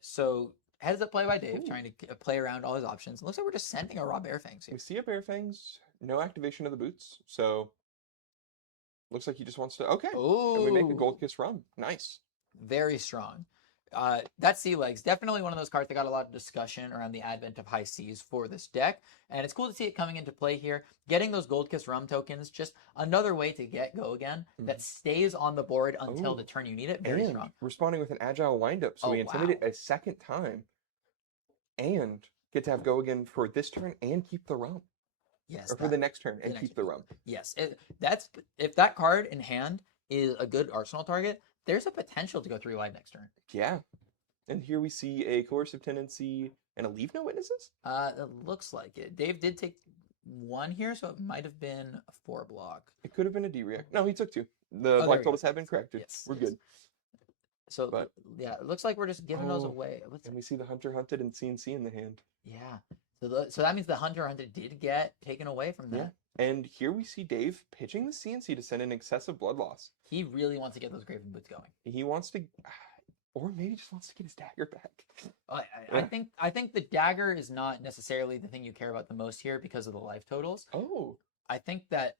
So heads up play by Dave, trying to play around all his options. It looks like we're just sending a raw Bear Fangs here. We see a Bear Fangs, no activation of the boots, so looks like he just wants to. Okay, and we make a Gold Kiss Rum. Nice. Very strong. That Sea Legs, definitely one of those cards that got a lot of discussion around the advent of high seas for this deck. And it's cool to see it coming into play here. Getting those Gold Kiss Rum tokens, just another way to get Go Again that stays on the board until the turn you need it. Very strong. Responding with an Agile Windup, so we Intimidate a second time. And get to have Go Again for this turn and keep the Rum. Yes. Or for the next turn and keep the Rum. Yes. If that card in hand is a good Arsenal target, there's a potential to go 3 wide next turn. Yeah. And here we see a Coercive Tendency and a Leave No Witnesses? It looks like it. Dave did take 1 here, so it might have been a 4 block. It could have been a D-React. No, he took 2. The Black Told us had been corrected. Yes, we're good. So, yeah, it looks like we're just giving those away. And we see the Hunter Hunted and CNC in the hand. Yeah. So that means the Hunter Hunted did get taken away from that. Yeah. And here we see Dave pitching the CNC to send an excessive blood loss. He really wants to get those Graven Boots going. He wants to, or maybe just wants to get his dagger back. I think the dagger is not necessarily the thing you care about the most here because of the life totals. Oh. I think that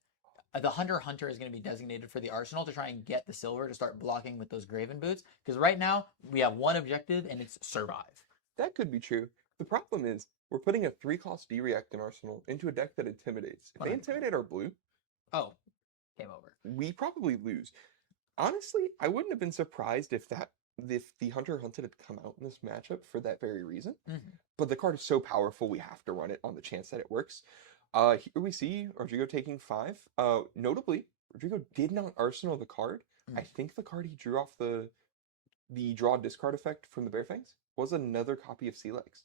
the Hunter is going to be designated for the Arsenal to try and get the silver to start blocking with those Graven Boots. Because right now, we have one objective, and it's survive. That could be true. The problem is, we're putting a 3-cost D-React in Arsenal into a deck that intimidates. If they intimidate our blue... Oh, game over. We probably lose. Honestly, I wouldn't have been surprised if the Hunter Hunted had come out in this matchup for that very reason. Mm-hmm. But the card is so powerful, we have to run it on the chance that it works. Here we see Rodrigo taking 5. Notably, Rodrigo did not Arsenal the card. I think the card he drew off the draw discard effect from the Bear Fangs was another copy of Sea Legs.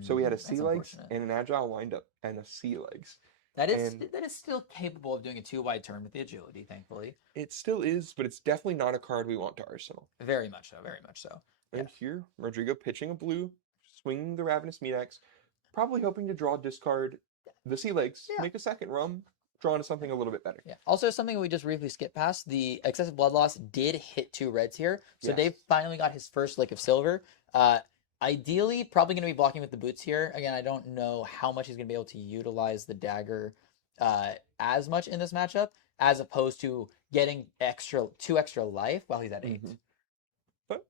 So we had a Sea Legs and an Agile Windup and a Sea Legs. That is still capable of doing a 2-wide turn with the agility, thankfully. It still is, but it's definitely not a card we want to Arsenal. Very much so, very much so. And here, Rodrigo pitching a blue, swinging the Ravenous Meat Axe, probably hoping to draw discard the Sea Legs, make a second Rum, drawn to something a little bit better. Yeah. Also, something we just briefly skipped past, the excessive blood loss did hit 2 reds here. So Yes. Dave finally got his first lick of silver. Ideally, probably going to be blocking with the boots here. Again, I don't know how much he's going to be able to utilize the dagger as much in this matchup, as opposed to getting 2 extra life while he's at 8. But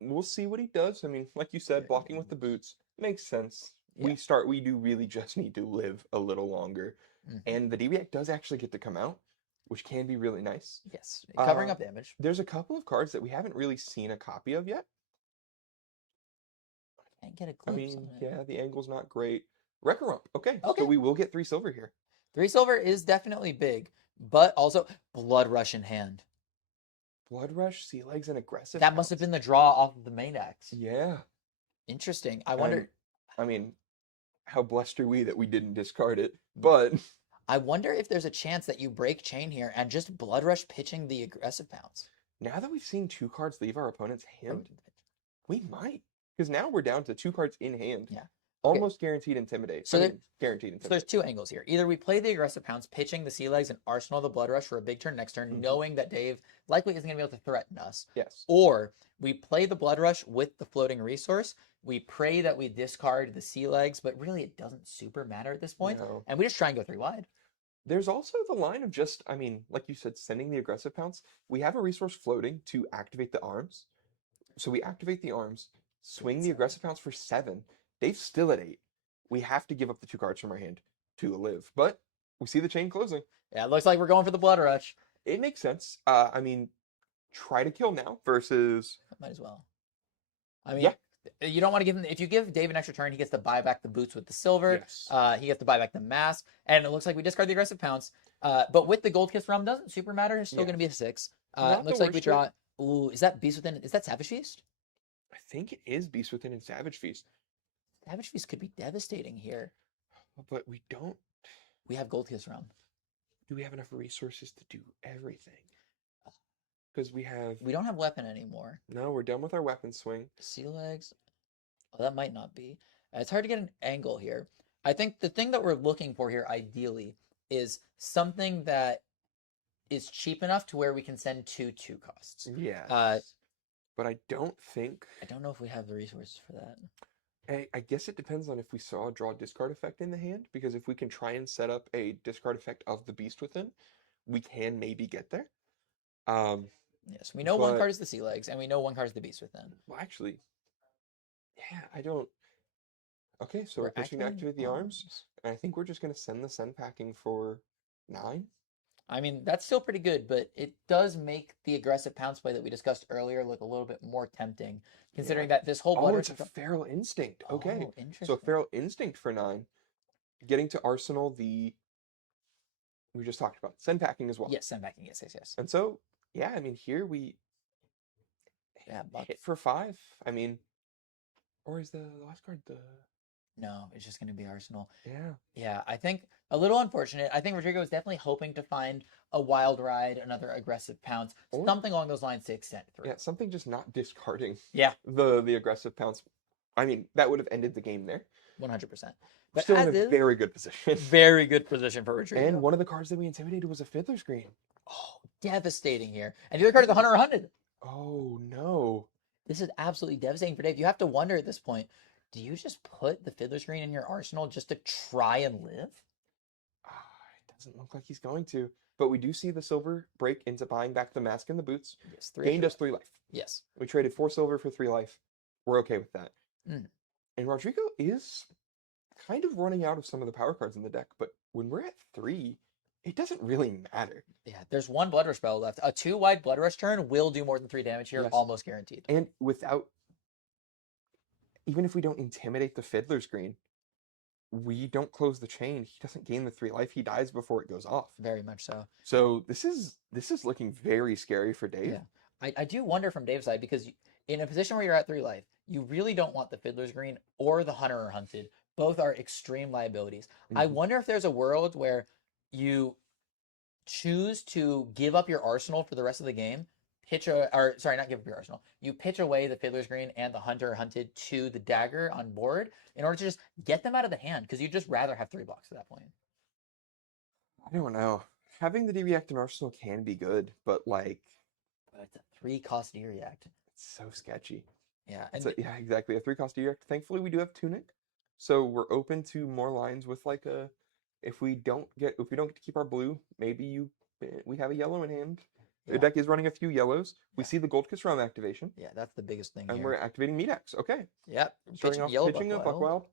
we'll see what he does. I mean, like you said, blocking with the boots makes sense. Yeah. We do really just need to live a little longer. And the D-React does actually get to come out, which can be really nice. Yes, covering up damage. There's a couple of cards that we haven't really seen a copy of yet. Can't get a I glimpse mean, on it. yeah, the angle's not great. Wrecker Rump. Okay, Okay. so we will get 3 silver here. 3 silver is definitely big, but also Blood Rush in hand. Blood Rush, Sea Legs, and Aggressive. That must have been the draw off of the main deck. Yeah. Interesting. I wonder. I mean, how blessed are we that we didn't discard it? But I wonder if there's a chance that you break chain here and just Blood Rush pitching the aggressive pounce. now that we've seen 2 cards leave our opponent's hand, we might. Because now we're down to 2 cards in hand. Yeah. Almost guaranteed Intimidate. So guaranteed Intimidate. So there's 2 angles here. Either we play the aggressive pounce, pitching the Sea Legs and Arsenal the Blood Rush for a big turn next turn, knowing that Dave likely isn't going to be able to threaten us. Yes. Or we play the Blood Rush with the floating resource. We pray that we discard the Sea Legs, but really it doesn't super matter at this point. No. And we just try and go 3 wide. There's also the line of just, I mean, like you said, sending the aggressive pounce. We have a resource floating to activate the arms. So we activate the arms, swing the aggressive pounce for 7. Dave's still at 8. We have to give up the 2 cards from our hand to live. But we see the chain closing. Yeah, it looks like we're going for the Blood Rush. It makes sense. I mean, try to kill now versus... Might as well. I mean, you don't want to give him... If you give Dave an extra turn, he gets to buy back the boots with the silver. Yes. He gets to buy back the mask. And it looks like we discard the aggressive pounce. But with the Gold Kiss Realm, doesn't super matter. It's still going to be a 6. It looks like we draw... Ooh, is that Beast Within? Is that Savage Feast? I think it is Beast Within and Savage Feast. Savage Feast could be devastating here. But we don't... We have Gold Kiss Realm. Do we have enough resources to do everything? Because we have... We don't have weapon anymore. No, we're done with our weapon swing. Sea Legs. Oh, that might not be. It's hard to get an angle here. I think the thing that we're looking for here, ideally, is something that is cheap enough to where we can send 2 costs. Yeah. But I don't think... I don't know if we have the resources for that. I guess it depends on if we saw a draw discard effect in the hand, because if we can try and set up a discard effect of the Beast Within, we can maybe get there. Yes, we know one card is the Sea Legs, and we know one card is the Beast Within. Well, actually, yeah, I don't... Okay, so we're pitching to activate the arms, and I think we're just going to send the Send Packing for 9. I mean, that's still pretty good, but it does make the aggressive pounce play that we discussed earlier look a little bit more tempting, considering that this whole Blood Rush... it's a Feral Instinct. Okay, oh, interesting. so Feral Instinct for 9. Getting to Arsenal the... We just talked about Send Packing as well. Yes, Send Packing, yes. And so, yeah, I mean, here we hit for 5. I mean, or is the last card the... No, it's just going to be Arsenal. Yeah. Yeah, I think a little unfortunate. I think Rodrigo is definitely hoping to find a Wild Ride, another aggressive pounce, something along those lines to extend through. Yeah, something just not discarding. Yeah. The aggressive pounce. I mean, that would have ended the game there. 100%. But still in a very good position. Very good position for Rodrigo. And one of the cards that we intimidated was a Fiddler's Green. Oh, devastating here. And the other card is the Hunter or Hunted. Oh, no. This is absolutely devastating for Dave. You have to wonder at this point, do you just put the Fiddler's Green in your arsenal just to try and live? It doesn't look like he's going to. But we do see the silver break into buying back the mask and the boots. Yes, Gained us 3 life. Yes. We traded 4 silver for 3 life. We're okay with that. And Rodrigo is kind of running out of some of the power cards in the deck, but when we're at 3, it doesn't really matter. Yeah, there's 1 Blood Rush spell left. A 2-wide Blood Rush turn will do more than 3 damage here, almost guaranteed. And without... Even if we don't intimidate the Fiddler's Green, we don't close the chain. He doesn't gain the 3 life. He dies before it goes off. Very much so. So this is looking very scary for Dave. Yeah. I do wonder from Dave's side, because in a position where you're at 3 life, you really don't want the Fiddler's Green or the Hunter or Hunted. Both are extreme liabilities. I wonder if there's a world where you choose to give up your arsenal for the rest of the game, not give up your arsenal. You pitch away the Fiddler's Green and the Hunter or Hunted to the dagger on board in order to just get them out of the hand, because you'd just rather have 3 blocks at that point. I don't know. Having the D-React in Arsenal can be good, but like But it's a 3-cost D-React. it's so sketchy. Yeah, It's and yeah, exactly. A 3-cost D-React. Thankfully, we do have Tunic, so we're open to more lines with like a. If we don't get to keep our blue, maybe we have a yellow in hand. The yeah, deck is running a few yellows. We yeah, see the Gold Kiss Realm activation, yeah, that's the biggest thing and here. we're activating Medax. Okay, Yep, starting off yellow pitching a Buckwild.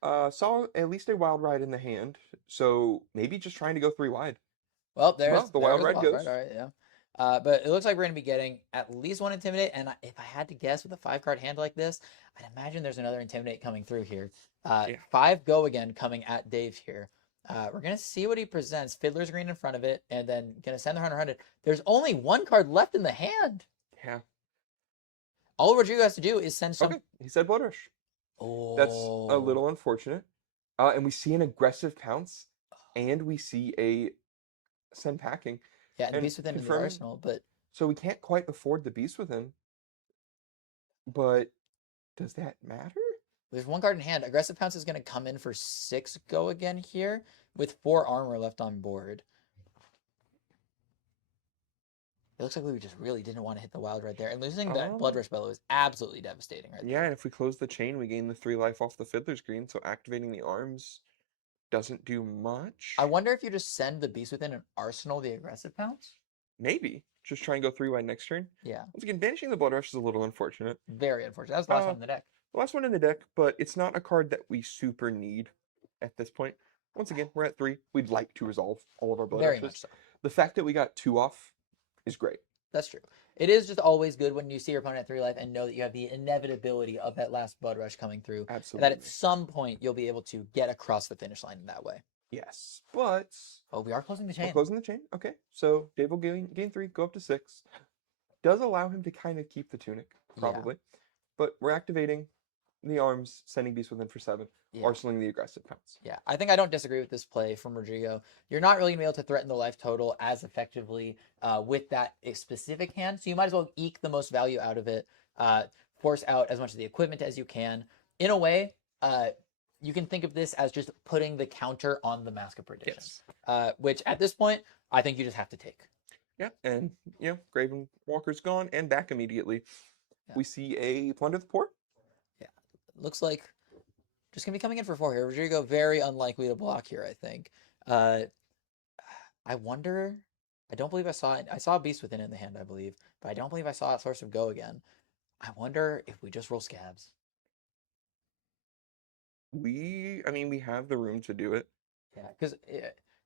Buckwild. Saw at least a Wild Ride in the hand, so maybe just trying to go 3 wide. Well, Well, the Wild there's Ride wild, right? goes. All right, yeah. But it looks like we're gonna be getting at least one Intimidate, and if I had to guess with a 5-card hand like this, I'd imagine there's another Intimidate coming through here. Yeah. 5 Go Again coming at Dave here. We're gonna see what he presents. Fiddler's Green in front of it, and then gonna send the 100. There's only 1 card left in the hand. Yeah. All Rodrigo has to do is send some. Okay. He said Blood Rush. That's a Oh, little unfortunate. And we see an aggressive pounce, and we see a send packing. yeah, and And Beast Within in the confirming, arsenal, but so we can't quite afford the Beast Within, but does that matter? there's 1 card in hand. Aggressive Pounce is gonna come in for 6 Go Again here with 4 armor left on board. It looks like we just really didn't want to hit the wild right there. And losing that Blood Rush Bellow is absolutely devastating right Yeah, there. and if we close the chain, we gain the 3 life off the Fiddler's Green, so activating the arms doesn't do much. I wonder if you just send the Beast Within an arsenal the aggressive pounce? Maybe. Just try and go 3 wide next turn. Yeah. Once again, banishing the Blood Rush is a little unfortunate. Very unfortunate. That was the last one in the deck. The last one in the deck, but it's not a card that we super need at this point. Once again, we're at 3. We'd like to resolve all of our Blood Very Rushes. much so. The fact that we got 2 off is great. That's true. It is just always good when you see your opponent at 3 life and know that you have the inevitability of that last Blood Rush coming through. Absolutely. And that at some point you'll be able to get across the finish line in that way. Yes, but Oh, we are closing the we're chain. closing the chain. Okay, so Dave will gain 3, go up to 6. Does allow him to kind of keep the Tunic, probably. But we're activating the arms, sending Beast Within for 7, arsenaling the aggressive pounce. Yeah, I think I don't disagree with this play from Rodrigo. You're not really going to be able to threaten the life total as effectively with that specific hand, so you might as well eke the most value out of it, force out as much of the equipment as you can. In a way, you can think of this as just putting the counter on the Mask of Perdition, which at this point, I think you just have to take. Yeah, and, Graven Walker's gone and back immediately. Yeah. We see a Plunder the Poor. Yeah, looks like just going to be coming in for 4 here. Rodrigo, very unlikely to block here, I think. I wonder, I don't believe I saw Beast Within in the hand, I believe, but I don't believe I saw a Source of Go again. I wonder if we just roll Scabs. We have the room to do it. Yeah, because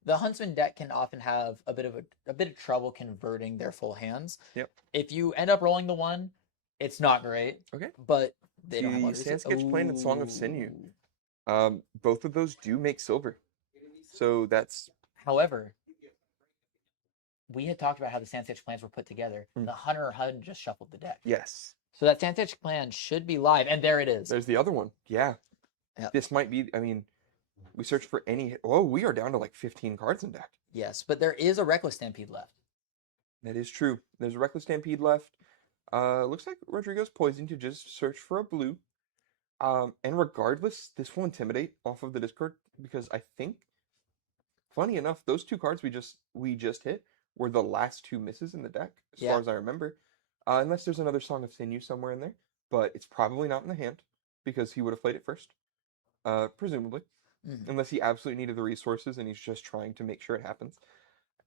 the Huntsman deck can often have a bit of trouble converting their full hands. Yep. If you end up rolling the 1, it's not great. Okay. But they don't have the Sand Sketch Plan and Song of Sinew. Both of those do make silver. So that's... However, we had talked about how the Sand Sketch plans were put together. The Hunter hadn't just shuffled the deck. Yes. So that Sand Sketch plan should be live, and there it is. There's the other one. Yeah. Yep. This might be, we searched for any... Oh, we are down to like 15 cards in deck. Yes, but there is a Reckless Stampede left. That is true. There's a Reckless Stampede left. Looks like Rodrigo's poising to just search for a blue. And regardless, this will intimidate off of the discard because I think, funny enough, those 2 cards we just hit were the last 2 misses in the deck, as far as I remember. Unless there's another Song of Sinew somewhere in there, but it's probably not in the hand because he would have played it first, presumably, unless he absolutely needed the resources and he's just trying to make sure it happens.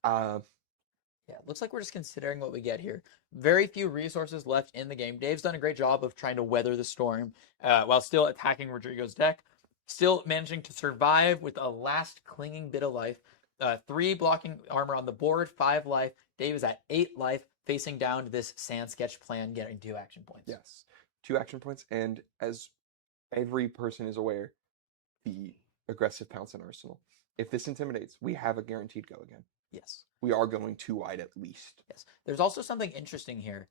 Yeah, looks like we're just considering what we get here. Very few resources left in the game. Dave's done a great job of trying to weather the storm while still attacking Rodrigo's deck. Still managing to survive with a last clinging bit of life. 3 blocking armor on the board, 5 life. Dave is at 8 life, facing down this Sand Sketch plan, getting 2 action points. Yes, 2 action points, and as every person is aware, the aggressive pounce in Arsenal. If this intimidates, we have a guaranteed go again. Yes. We are going 2 wide at least. Yes. There's also something interesting here.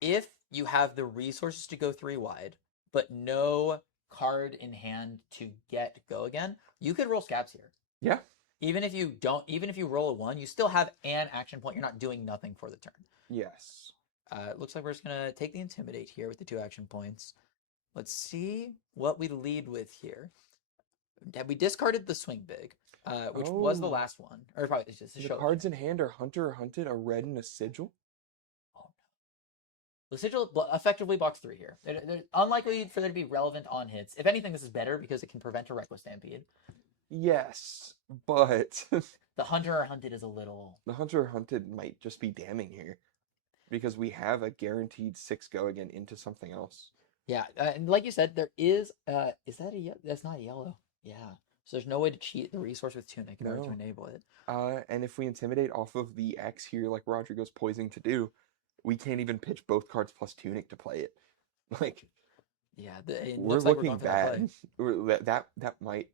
If you have the resources to go 3 wide, but no card in hand to get go again, you could roll Scabs here. Yeah. Even if you roll a 1, you still have an action point. You're not doing nothing for the turn. Yes. It looks like we're just going to take the Intimidate here with the 2 action points. Let's see what we lead with here. We discarded the swing big, which was the Oh, last one, or probably it's just a the show. cards in hand are Hunter or Hunted, a red and a sigil. Oh, the sigil effectively blocks 3 here. They're unlikely for there to be relevant on hits. If anything, this is better because it can prevent a Reckless Stampede. Yes, but The Hunter or Hunted is a little. the Hunter or Hunted might just be damning here because we have a guaranteed 6 go again into something else. Yeah, and like you said, there is. Is that that's not a yellow? Yeah. So there's no way to cheat the resource with Tunic in order to No. enable it. And if we intimidate off of the X here, like Rodrigo's poising to do, we can't even pitch both cards plus Tunic to play it. Like, Yeah, it we're looks like we're looking going for that play. bad. That might.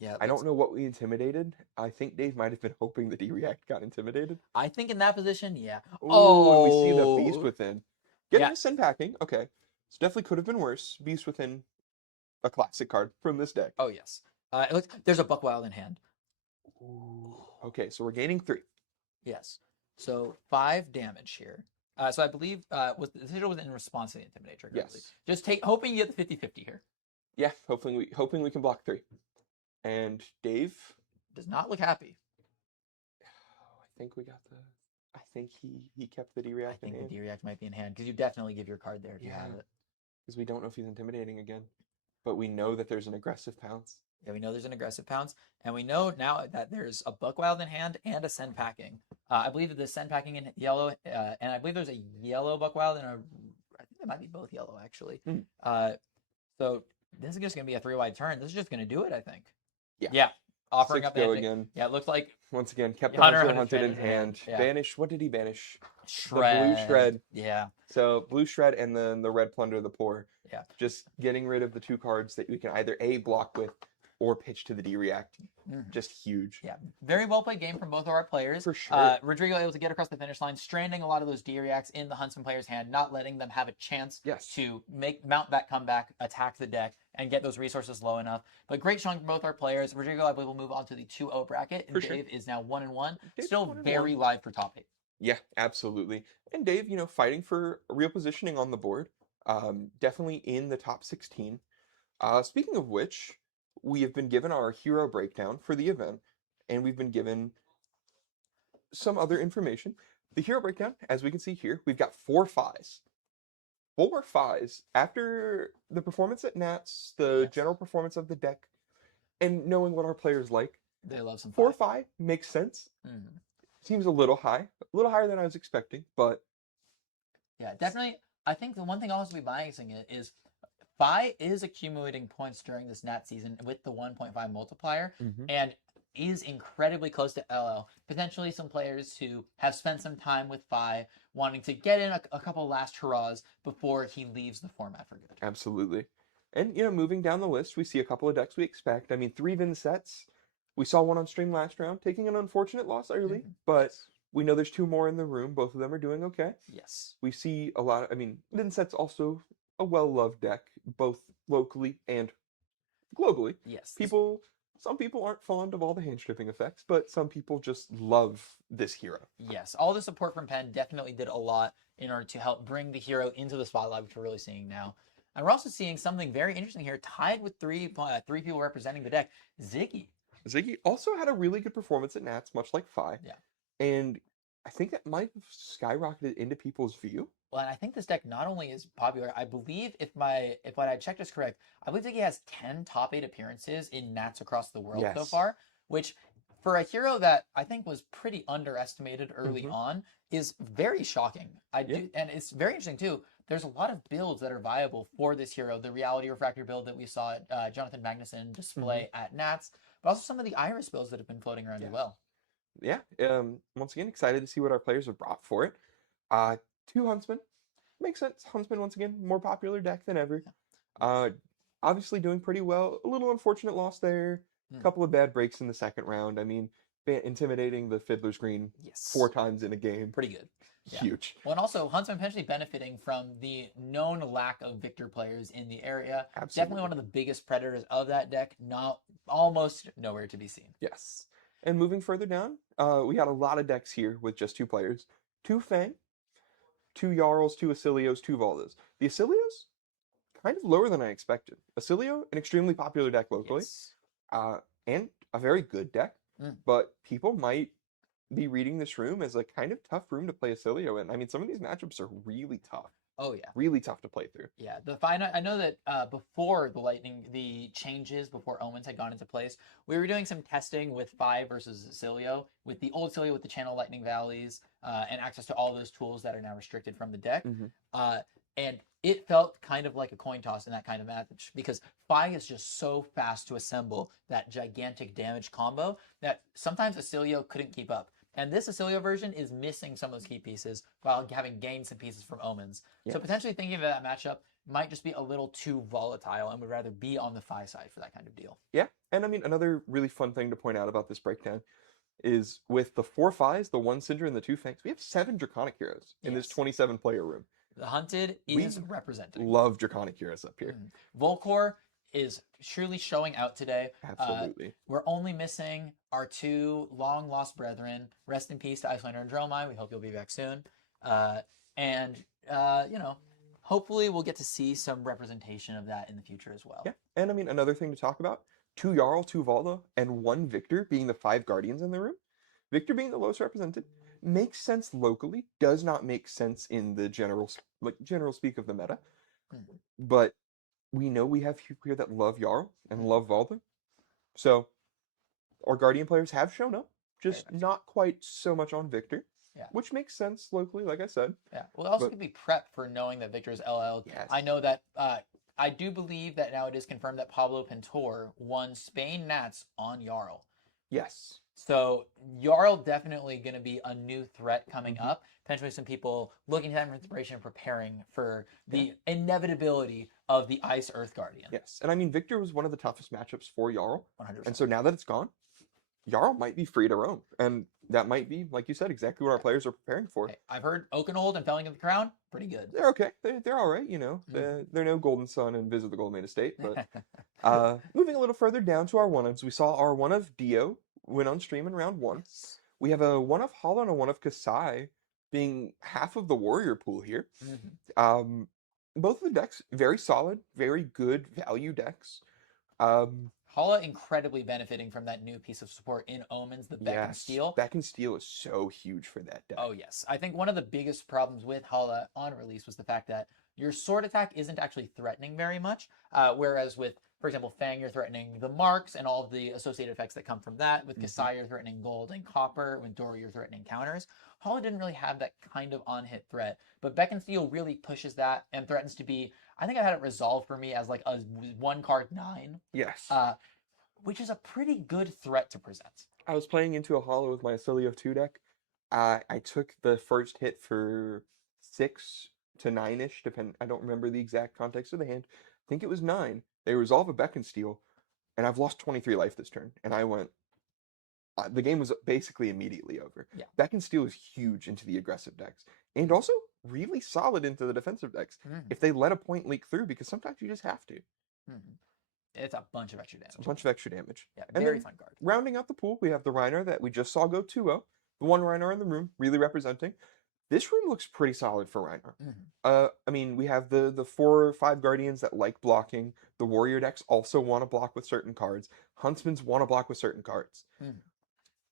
Yeah, I don't know what we intimidated. I think Dave might have been hoping the D-React got intimidated. I think in that position, yeah. Oh, and we see the Beast Oh, Within. Getting yeah. a Sin Packing, okay. So definitely could have been worse. Beast Within, a classic card from this deck. Oh yes. There's a Buck Wild in hand. Ooh. Okay, so we're gaining 3. Yes. So 5 damage here. So I believe the sigil was in response to the Intimidate trigger. I believe. Yes. Just hoping you get the 50-50 here. Yeah, hoping we can block 3. And Dave, Does not look happy. I think we got the. I think he kept the I D-React in think the hand D-React might be in hand because you definitely give your card there if you have Yeah. it. because we don't know if he's intimidating again, but we know that there's an aggressive pounce. Yeah, we know there's an aggressive pounce, and we know now that there's a Buck Wild in hand and a Send Packing. I believe that the Send Packing in yellow, and I believe there's a yellow Buck Wild and I think they might be both yellow actually. Hmm. So this is just gonna be a 3-wide turn. This is just gonna do it, I think. Yeah. Yeah. Offering 6 up go magic. again. Yeah, it looks like Once again, kept the Hunter Hunter Hunted Hunted in Shred in hand. hand. Yeah. Banish. What did he banish? Shred. Blue Shred. Yeah. So Blue Shred and then the Red Plunder the Poor. Yeah. Just getting rid of the 2 cards that we can either A, block with, or pitch to the D-React. Mhm. Just huge. Yeah, very well played game from both of our players. For sure. Rodrigo able to get across the finish line, stranding a lot of those D-reacts in the Huntsman player's hand, not letting them have a chance Yes. to mount that comeback, attack the deck, and get those resources low enough. But great showing from both our players. Rodrigo, I believe, will move on to the 2-0 bracket, and For sure. Dave is now 1-1. Dave's Still 1-1. very live for top 8. Yeah, absolutely. And Dave, fighting for real positioning on the board. Definitely in the top 16. Speaking of which, we have been given our hero breakdown for the event, and we've been given some other information. The hero breakdown, as we can see here, we've got 4 5s. 4 5s after the performance at Nats, the Yes. general performance of the deck, and knowing what our players like. They love some 4-5 makes sense. Mhm. Seems a little high, a little higher than I was expecting, but Yeah, definitely. I think the one thing I'll also be biasing it is Phi is accumulating points during this Nat season with the 1.5 multiplier and is incredibly close to LL. Potentially some players who have spent some time with Phi wanting to get in a couple last hurrahs before he leaves the format for good. absolutely. And, moving down the list, we see a couple of decks we expect. I mean, 3 Vinsets. We saw one on stream last round, taking an unfortunate loss early, but we know there's 2 more in the room. Both of them are doing okay. Yes. We see a lot of, Vinset's also a well-loved deck, both locally and globally. Yes. Some people aren't fond of all the hand stripping effects, but some people just love this hero. Yes. All the support from Penn definitely did a lot in order to help bring the hero into the spotlight, which we're really seeing now. And we're also seeing something very interesting here, tied with three people representing the deck. Ziggy. Ziggy also had a really good performance at Nats, much like Phi. Yeah. And I think that might have skyrocketed into people's view. Well, and I think this deck not only is popular, I believe if what I checked is correct, I believe Ziggy has 10 top 8 appearances in Nats across the world so Yes. far, which for a hero that I think was pretty underestimated early on is very shocking. And it's very interesting too. There's a lot of builds that are viable for this hero. The Reality Refractor build that we saw Jonathan Magnuson display at Nats, but also some of the Iris builds that have been floating around as well. Yeah. Once again, excited to see what our players have brought for it. 2 Huntsmen. Makes sense. Huntsman, once again, more popular deck than ever. Obviously doing pretty well. A little unfortunate loss there. A couple of bad breaks in the second round. I mean, intimidating the Fiddler's Green 4 times in a game. Pretty good. Yeah. Huge. Well, and also Huntsman potentially benefiting from the known lack of Victor players in the area. Absolutely. Definitely one of the biggest predators of that deck. Almost nowhere to be seen. Yes. And moving further down, we got a lot of decks here with just 2 players. 2 Fang, 2 Jarls, 2 Asilios, 2 Voldas. The Asilios, kind of lower than I expected. Acilio, an extremely popular deck locally, Yes. and a very good deck, Mm. but people might be reading this room as a kind of tough room to play Acilio in. I mean, some of these matchups are really tough. Oh yeah. Really tough to play through. Yeah, I know that before the changes, before Omens had gone into place, we were doing some testing with Five versus Cilio, with the old Cilio with the Channel Lightning Valleys, and access to all those tools that are now restricted from the deck. Mhm. And it felt kind of like a coin toss in that kind of match because Fi is just so fast to assemble that gigantic damage combo that sometimes Acilio couldn't keep up. And this Acilio version is missing some of those key pieces while having gained some pieces from Omens. So Yes. potentially thinking of that matchup might just be a little too volatile and would rather be on the Fi side for that kind of deal. Yeah, and I mean, another really fun thing to point out about this breakdown is with the 4 Fis, the 1 Cinder, and the 2 Fangs, we have 7 Draconic Heroes in this Yes. 27-player room. The Hunted We is representing. Love Draconic Heroes up here. Volcor is surely showing out today. Absolutely. We're only missing our 2 long lost brethren. Rest in peace to Icelander and Dromai. We hope you'll be back soon. You know, hopefully we'll get to see some representation of that in the future as well. Yeah, and I mean, another thing to talk about, 2 Jarl, 2 Valda, and 1 Victor being the 5 Guardians in the room. Victor being the lowest represented makes sense locally, does not make sense in the general speak of the meta. But we know we have people here that love Jarl and love Valda. So our Guardian players have shown up, just not quite so much on Victor. Yeah. Which makes sense locally, like I said. Yeah. Well, it also could be prepped for knowing that Victor's LL. Yes. I know that I do believe that now it is confirmed that Pablo Pintor won Spain Nats on Jarl. Yes. So Jarl definitely going to be a new threat coming up. Potentially some people looking to that for inspiration and preparing for the inevitability of the Ice Earth Guardian. Yes. And I mean, Victor was one of the toughest matchups for Jarl. 100%. And so now that it's gone, Jarl might be free to roam. And that might be, like you said, exactly what our players are preparing for. Hey, I've heard Oakenhold and Felling of the Crown, pretty good. They're okay. They're all right, you know. They're no Golden Sun and Visit the Goldmane Estate. But moving a little further down to our one-ofs, we saw our one of Dio win on stream in round 1. Yes. We have a one of Hala and a one of Kasai being half of the warrior pool here. Both of the decks, very solid, very good value decks. Hala incredibly benefiting from that new piece of support in Omens, the Beck and Steel. Beck and Steel is so huge for that deck. Oh, yes. I think one of the biggest problems with Hala on release was the fact that your sword attack isn't actually threatening very much, whereas with, for example, Fang, you're threatening the marks and all of the associated effects that come from that. With Kasai, you're threatening gold and copper. With Dora, you're threatening counters. Hala didn't really have that kind of on-hit threat, but Beck and Steel really pushes that and threatens to be, I think I had it resolved for me as like a 1-card 9. Yes. Which is a pretty good threat to present. I was playing into a Hala with my Acilio 2 deck. I took the first hit for 6 to 9-ish, I don't remember the exact context of the hand. I think it was 9. They resolve a Beck and Steel, and I've lost 23 life this turn. And I went, the game was basically immediately over. Yeah. Beck and Steel is huge into the aggressive decks, and also really solid into the defensive decks if they let a point leak through, because sometimes you just have to. It's a bunch of extra damage. It's a bunch of extra damage. Yeah, and very fun card. Rounding out the pool, we have the Reiner that we just saw go 2-0. The one Reiner in the room, really representing. This room looks pretty solid for Reiner. I mean, we have the 4 or 5 Guardians that like blocking. The Warrior decks also want to block with certain cards. Huntsmans want to block with certain cards.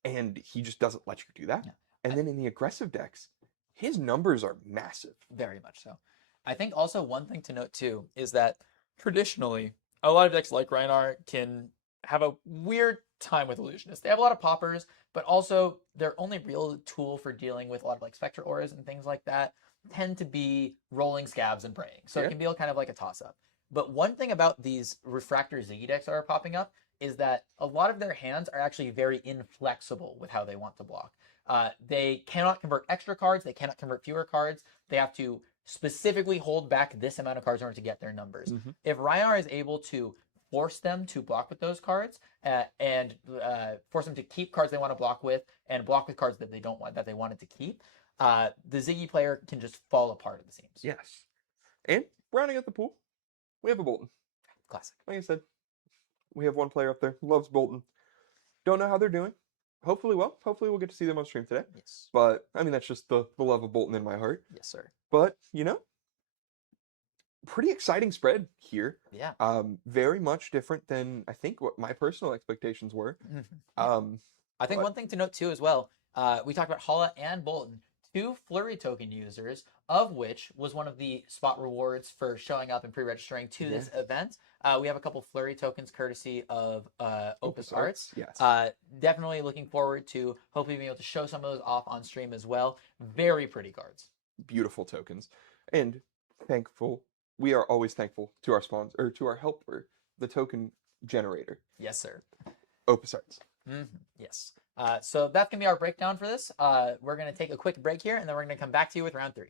And he just doesn't let you do that. Yeah. And then in the aggressive decks, his numbers are massive. Very much so. I think also one thing to note too is that traditionally, a lot of decks like Reinar can have a weird time with Illusionists. They have a lot of poppers, but also their only real tool for dealing with a lot of like Spectre Auras and things like that tend to be rolling scabs and praying. So it can be kind of like a toss-up. But one thing about these Refractor Ziggy decks that are popping up is that a lot of their hands are actually very inflexible with how they want to block. They cannot convert extra cards. They cannot convert fewer cards. They have to specifically hold back this amount of cards in order to get their numbers. If Reinar is able to force them to block with those cards and force them to keep cards they want to block with and block with cards that they don't want, that they wanted to keep, the Ziggy player can just fall apart at the seams. Yes. And rounding out the pool, we have a Bolton. Classic. Like I said, we have one player up there who loves Bolton. Don't know how they're doing. Hopefully well. Hopefully we'll get to see them on stream today. Yes. But, I mean, that's just the love of Bolton in my heart. Yes, sir. But, you know, pretty exciting spread here. Yeah. Very much different than I think what my personal expectations were. Mhm. Yeah. Um, I think but one thing to note too as well, we talked about Hala and Bolton, two Flurry token users, of which was one of the spot rewards for showing up and pre-registering to this yeah, event. We have a couple Flurry tokens courtesy of Opus Arts. yes, Definitely looking forward to hopefully being able to show some of those off on stream as well. Very pretty cards. beautiful tokens, and thankful. We are always thankful to our sponsor or to our helper, the token generator, Yes, sir. Opus Arts. Yes. So that's going to be our breakdown for this. We're going to take a quick break here, and then we're going to come back to you with round 3.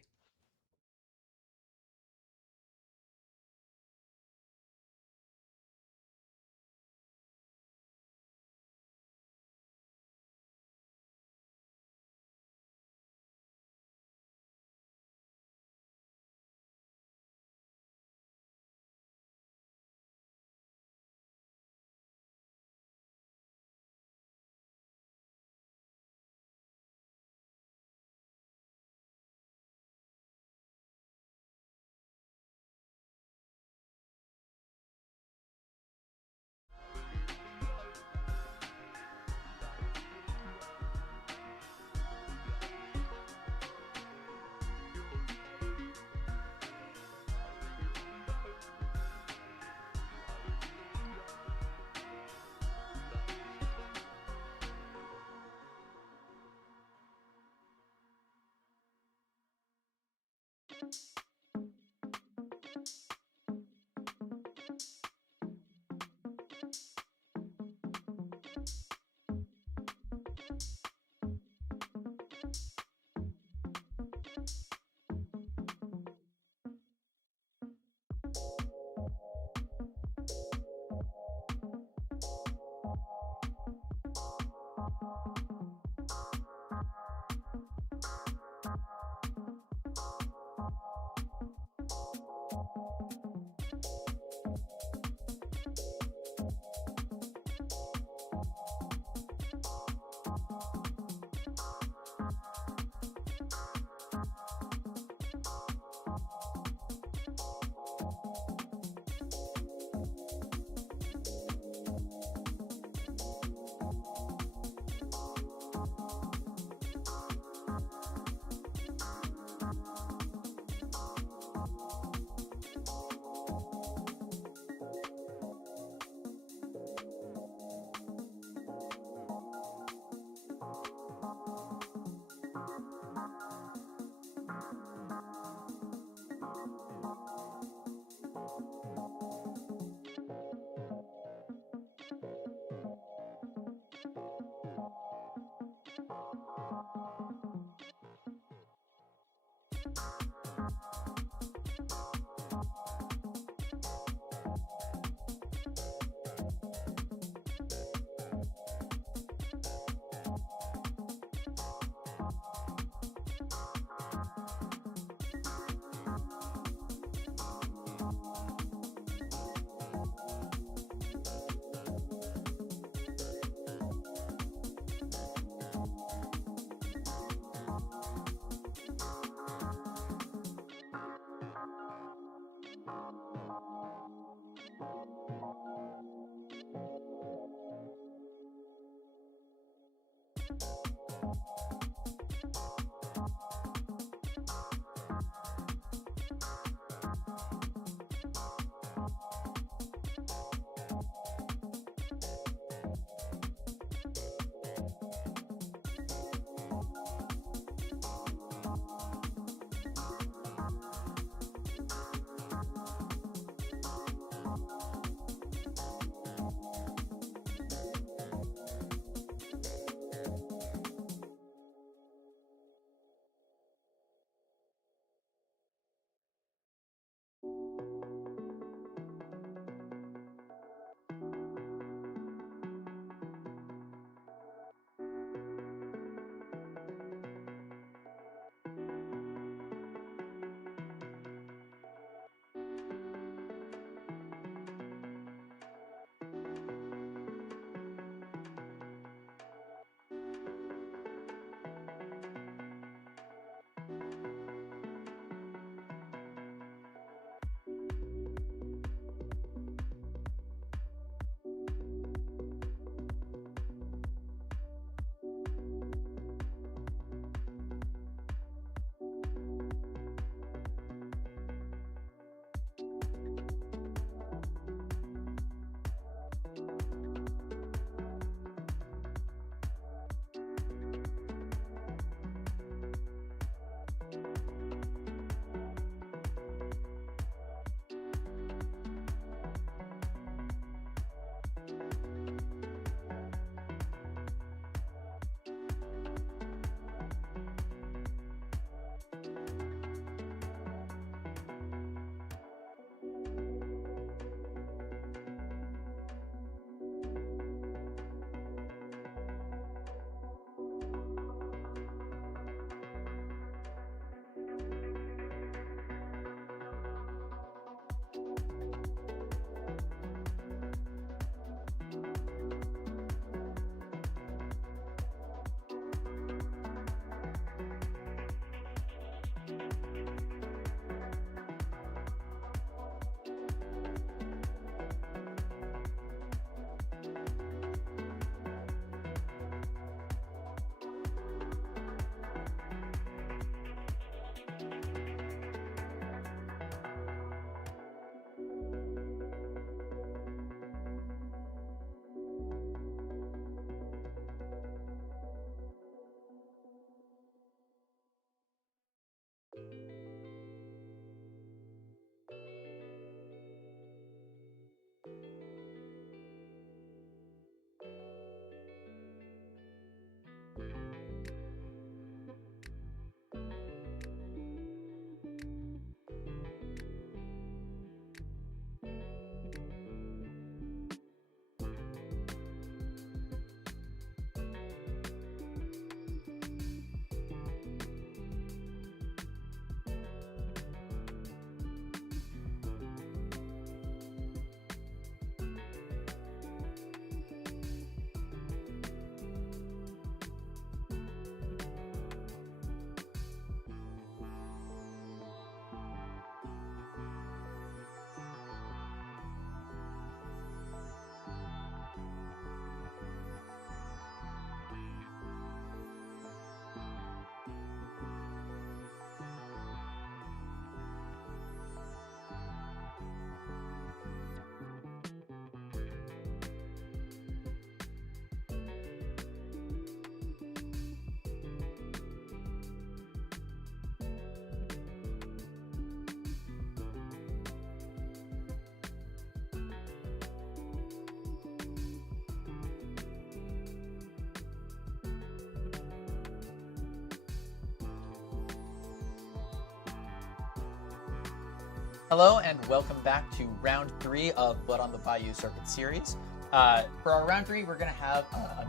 Hello and welcome back to round 3 of Blood on the Bayou Circuit Series. For our round 3, we're going to have a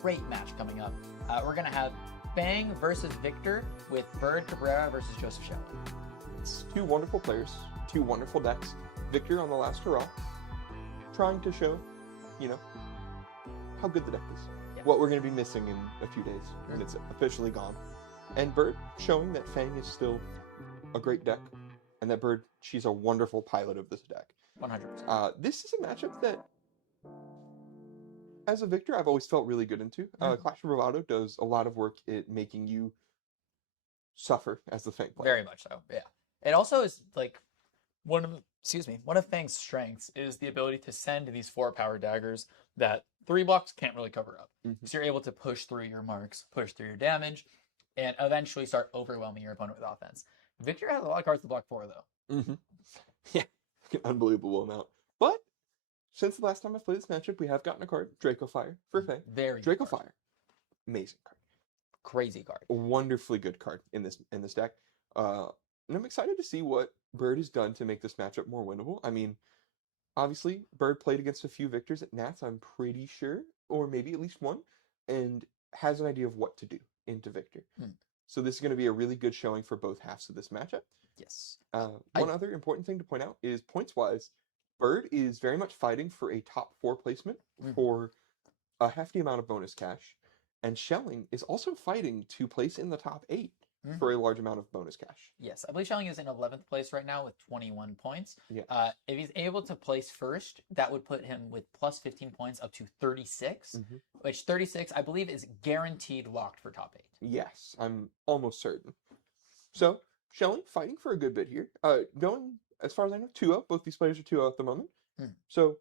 great match coming up. We're going to have Fang versus Victor with Bird Cabrera versus Joseph Shelley. It's two wonderful players, two wonderful decks. Victor on the last hurrah, trying to show, how good the deck is. Yeah. What we're going to be missing in a few days when it's officially gone. And Bird showing that Fang is still a great deck, and that Bird, she's a wonderful pilot of this deck. 100%. This is a matchup that, as a Victor, I've always felt really good into. Clash of Bravado does a lot of work at making you suffer as the Fang player. Very much so, yeah. It also is like one of Fang's strengths is the ability to send these 4-power daggers that 3 blocks can't really cover up. So you're able to push through your marks, push through your damage, and eventually start overwhelming your opponent with offense. Victor has a lot of cards to block 4, though. Yeah, unbelievable amount. But since the last time I played this matchup, we have gotten a card, Draco Fire, for Fang. Very Draco good card. Fire, amazing card. Crazy card. A wonderfully good card in this deck. And I'm excited to see what Bird has done to make this matchup more winnable. I mean, obviously, Bird played against a few Victors at Nats, I'm pretty sure, or maybe at least one, and has an idea of what to do into Victor. So this is going to be a really good showing for both halves of this matchup. Yes. One other important thing to point out is points-wise, Bird is very much fighting for a top 4 placement for a hefty amount of bonus cash, and Shelling is also fighting to place in the top 8 for a large amount of bonus cash. Yes, I believe Shelling is in 11th place right now with 21 points. Yeah. If he's able to place first, that would put him with plus 15 points up to 36, which 36, I believe, is guaranteed locked for top 8. Yes, I'm almost certain. So, Shelling fighting for a good bit here. Going, as far as I know, 2-0. Both these players are 2-0 at the moment. So,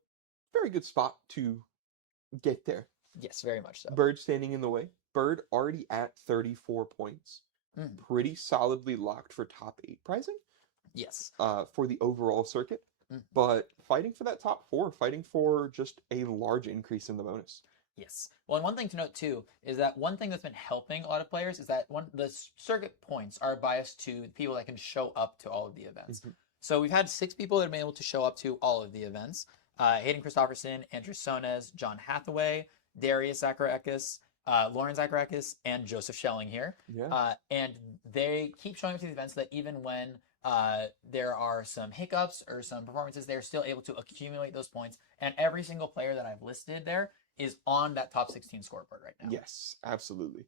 very good spot to get there. Yes, very much so. Bird standing in the way. Bird already at 34 points. Pretty solidly locked for top 8 pricing. Yes. For the overall circuit. But fighting for that top 4, fighting for just a large increase in the bonus. Yes. Well, and one thing to note too is that one thing that's been helping a lot of players is that the circuit points are biased to the people that can show up to all of the events. So we've had 6 people that have been able to show up to all of the events. Hayden Christopherson, Andrew Sones, John Hathaway, Darius Zacharakis, Lauren Zacharakis, and Joseph Shelling here. Yeah. And they keep showing up to the events so that even when there are some hiccups or some performances, they're still able to accumulate those points. And every single player that I've listed there is on that top 16 scoreboard right now. Yes, absolutely.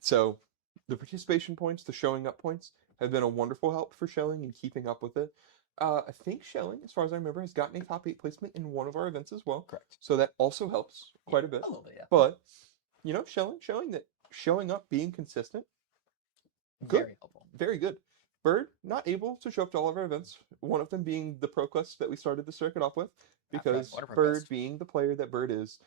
So the participation points, the showing up points have been a wonderful help for Shelling in keeping up with it. I think Shelling, as far as I remember, has gotten a top 8 placement in one of our events as well. Correct. So that also helps quite a bit. A little bit, yeah. But, Shelling showing that showing up, being consistent, good. Very helpful. Very good. Bird, not able to show up to all of our events, one of them being the Pro Quest that we started the circuit off with, because Bird, being the player that Bird is,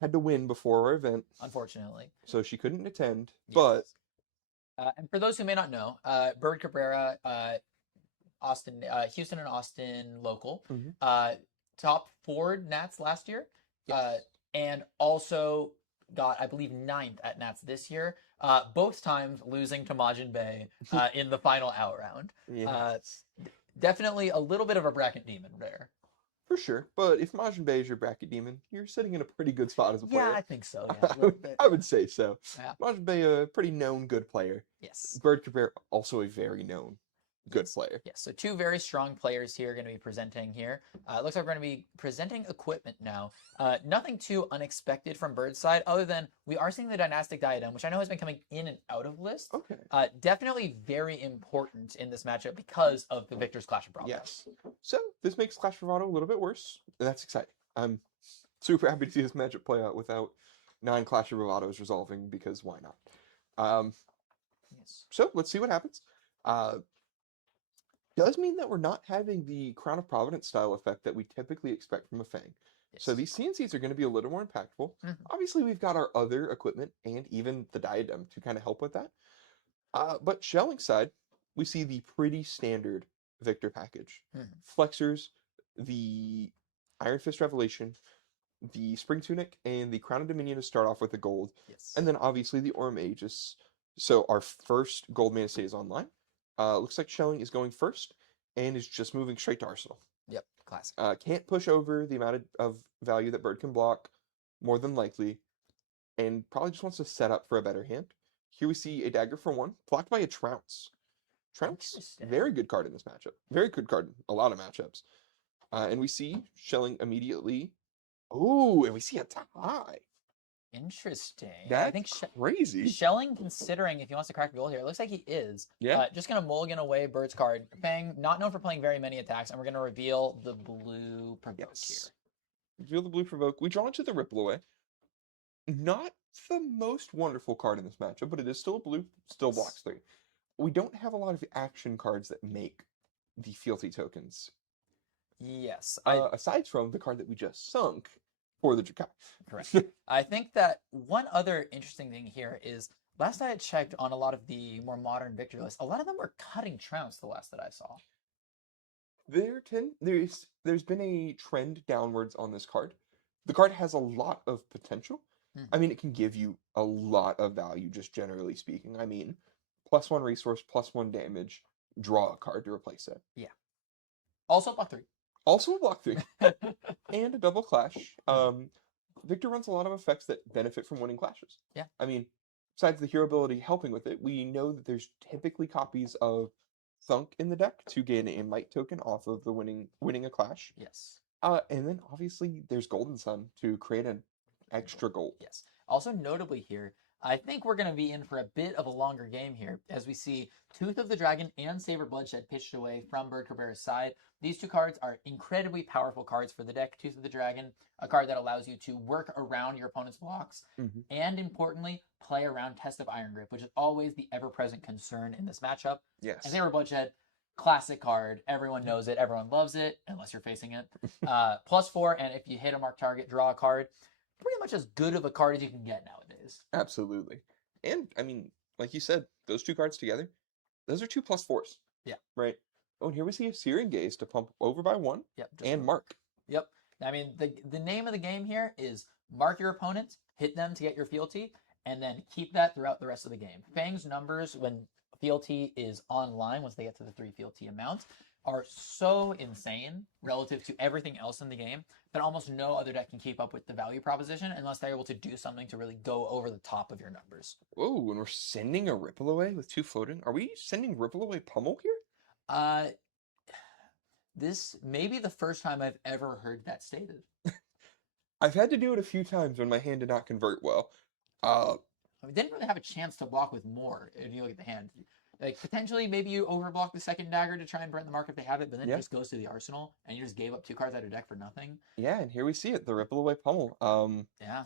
had to win before our event. Unfortunately. So she couldn't attend, Yes. but... and for those who may not know, Bird Cabrera, Houston and Austin local, top 4 Nats last year, and also got, I believe, 9th at Nats this year, both times losing to Majin Bay in the final out round. Yes. Definitely a little bit of a bracket demon there. For sure, but if Majin Bay is your bracket demon, you're sitting in a pretty good spot as a player. Yeah, I think so. Yeah, I would say so. Yeah. Majin Bay, a pretty known good player. Yes. Bird Cabrera, also a very known good player. Yes, so 2 very strong players here are going to be presenting here. It looks like we're going to be presenting equipment now. Nothing too unexpected from Bird's side, other than we are seeing the Dynastic Diadem, which I know has been coming in and out of list. Okay. Definitely very important in this matchup because of the Victor's Clash of Bravado. Yes. So this makes Clash of Bravado a little bit worse, and that's exciting. I'm super happy to see this matchup play out without 9 Clash of Bravados resolving, because why not? Yes. So let's see what happens. Does mean that we're not having the Crown of Providence style effect that we typically expect from a Fang. Yes. So these CNCs are going to be a little more impactful. Obviously, we've got our other equipment and even the diadem to kind of help with that. But Shelling side, we see the pretty standard Victor package. Flexors, the Iron Fist Revelation, the Spring Tunic, and the Crown of Dominion to start off with the gold. Yes. And then obviously the Orm Aegis. So our first gold mana stays online. Looks like Shelling is going first. and is just moving straight to Arsenal. Yep, classic. Can't push over the amount of value that Bird can block, more than likely, and probably just wants to set up for a better hand. Here we see a dagger for 1, blocked by a Trounce. Trounce, Interesting. very good card in this matchup. Very good card in a lot of matchups. And we see shelling immediately. Oh, and we see a tie. Interesting. That's I think crazy. Shelling, considering if he wants to crack a goal here, it looks like he is. Yeah. Just going to mulligan away Bird's card. Fang, not known for playing very many attacks, and we're going to reveal the blue provoke here. Reveal the blue provoke. We draw into the Ripple Away. Not the most wonderful card in this matchup, but it is still a blue, still blocks 3. We don't have a lot of action cards that make the fealty tokens. Yes. Aside from the card that we just sunk for the Drakai. Correct. I think that one other interesting thing here is last I had checked on a lot of the more modern victory lists, a lot of them were cutting Trounce the last that I saw. There's been a trend downwards on this card. The card has a lot of potential. I mean, it can give you a lot of value, just generally speaking. I mean, +1 resource, +1 damage, draw a card to replace it. Yeah. Also block 3. Also a block 3. And a double clash. Victor runs a lot of effects that benefit from winning clashes. Yeah. I mean, besides the hero ability helping with it, we know that there's typically copies of Thunk in the deck to gain a might token off of the winning a clash. Yes. And then obviously there's Golden Sun to create an extra gold. Yes. Also notably here, I think we're going to be in for a bit of a longer game here as we see Tooth of the Dragon and Saber Bloodshed pitched away from Bird Cabrera's side. These 2 cards are incredibly powerful cards for the deck. Tooth of the Dragon, a card that allows you to work around your opponent's blocks and, importantly, play around Test of Iron Grip, which is always the ever-present concern in this matchup. Yes. And Saber Bloodshed, classic card. Everyone knows it. Everyone loves it, unless you're facing it. +4, and if you hit a marked target, draw a card. Pretty much as good of a card as you can get nowadays. Absolutely. And, I mean, like you said, those 2 cards together, those are 2 +4s. Yeah. Right? Oh, and here we see a Searing Gaze to pump over by 1 and mark. Yep. I mean, the name of the game here is mark your opponent, hit them to get your fealty, and then keep that throughout the rest of the game. Fang's numbers when fealty is online, once they get to the 3 fealty amount, are so insane relative to everything else in the game that almost no other deck can keep up with the value proposition unless they're able to do something to really go over the top of your numbers. Whoa, and we're sending a Ripple Away with 2 floating? Are we sending Ripple Away Pummel here? This may be the first time I've ever heard that stated. I've had to do it a few times when my hand did not convert well. I mean, didn't really have a chance to block with more if you look at the hand. Like, potentially, maybe you overblock the second dagger to try and burn the mark if they have it, but then it just goes to the arsenal, and you just gave up 2 cards out of your deck for nothing. Yeah, and here we see it, the Ripple Away Pummel. Yeah.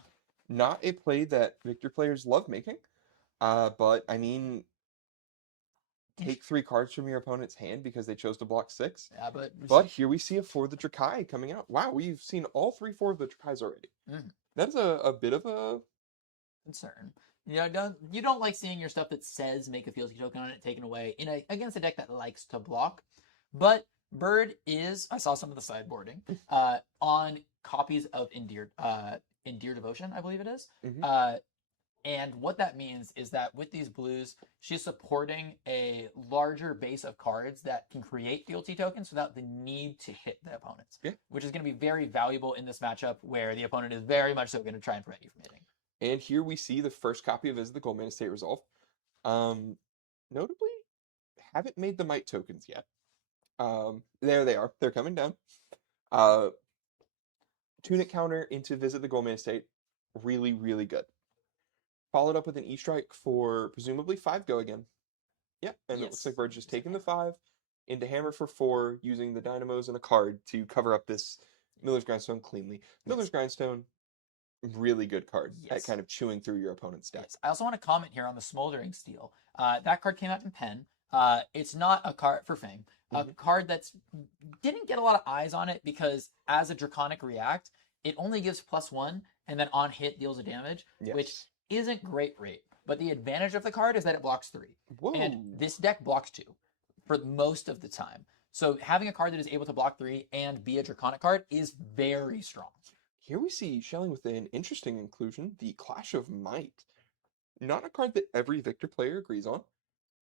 Not a play that Victor players love making, but, I mean, take 3 cards from your opponent's hand because they chose to block 6. Yeah, but here we see a For the Drakai coming out. Wow, we've seen all 3 For the Drakais already. That's a bit of a concern. You know, you don't like seeing your stuff that says make a fealty token on it taken away against a deck that likes to block. But Bird is, I saw some of the sideboarding, on copies of Endear Devotion, I believe it is. And what that means is that with these blues, she's supporting a larger base of cards that can create fealty tokens without the need to hit the opponents, which is going to be very valuable in this matchup where the opponent is very much so going to try and prevent you from hitting. And here we see the first copy of Visit the Goldman Estate Resolve. Notably, haven't made the Might tokens yet. There they are. They're coming down. Tunic counter into Visit the Goldman Estate. Really, really good. Followed up with an E-Strike for presumably 5 go again. Yeah, and it looks like Bird's just taking the 5 into Hammer for 4, using the Dynamos and a card to cover up this Miller's Grindstone cleanly. Miller's Grindstone, really good card at kind of chewing through your opponent's deck. I also want to comment here on the Smoldering Steel. That card came out in Pen. It's not a card for Fang. A card that's didn't get a lot of eyes on it because as a Draconic React, it only gives +1 and then on hit deals a damage, which isn't great rate. But the advantage of the card is that it blocks 3. Whoa. And this deck blocks 2 for most of the time. So having a card that is able to block 3 and be a Draconic card is very strong. Here we see Shelling with an interesting inclusion, the Clash of Might. Not a card that every Victor player agrees on.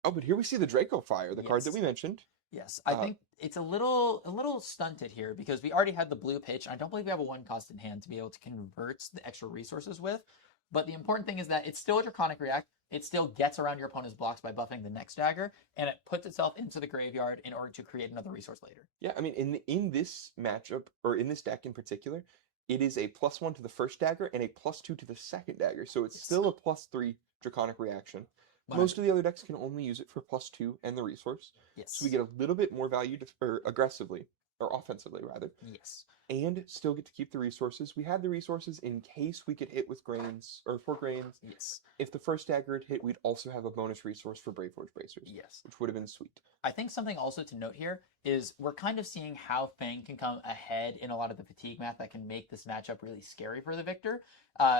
Oh, but here we see the Draco Fire, the card that we mentioned. Yes, I Uh, think it's a little stunted here because we already had the blue pitch. And I don't believe we have a one cost in hand to be able to convert the extra resources with. But the important thing is that it's still a Draconic React. It still gets around your opponent's blocks by buffing the next dagger, and it puts itself into the graveyard in order to create another resource later. Yeah, I mean, in this matchup or in this deck in particular, it is a +1 to the first dagger and a +2 to the second dagger, so it's Yes. still a +3 draconic reaction. Most 100. of the other decks can only use it for +2 and the resource, Yes. so we get a little bit more value or aggressively or offensively rather, Yes. and still get to keep the resources. We had the resources in case we could hit with grains or for grains. Yes. If the first dagger had hit, we'd also have a bonus resource for Brave Forge Bracers, Yes. which would have been sweet. I think something also to note here is we're kind of seeing how Fang can come ahead in a lot of the fatigue math that can make this matchup really scary for the victor.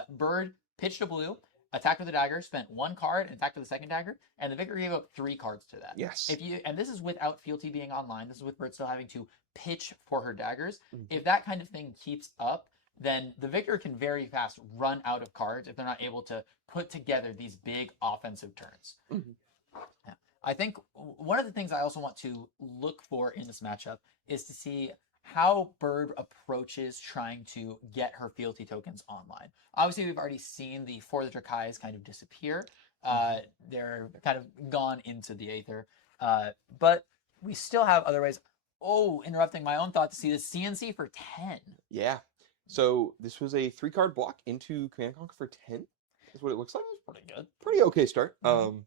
Bird pitched a blue, attacked with a dagger, spent one card, and attacked with the second dagger, and the victor gave up 3 cards to that. Yes. And this is without fealty being online. This is with Bird still having to pitch for her daggers. Mhm. If that kind of thing keeps up, then the victor can very fast run out of cards if they're not able to put together these big offensive turns. Mhm. Yeah. I think one of the things I also want to look for in this matchup is to see how Bird approaches trying to get her fealty tokens online. Obviously, we've already seen the For the Drakais kind of disappear. They're kind of gone into the aether. But we still have other ways. Oh, interrupting my own thought to see the CNC for 10. Yeah. So this was a 3-card block into Command and Conquer for 10. Is what it looks like. Pretty good. Pretty okay start. Mhm.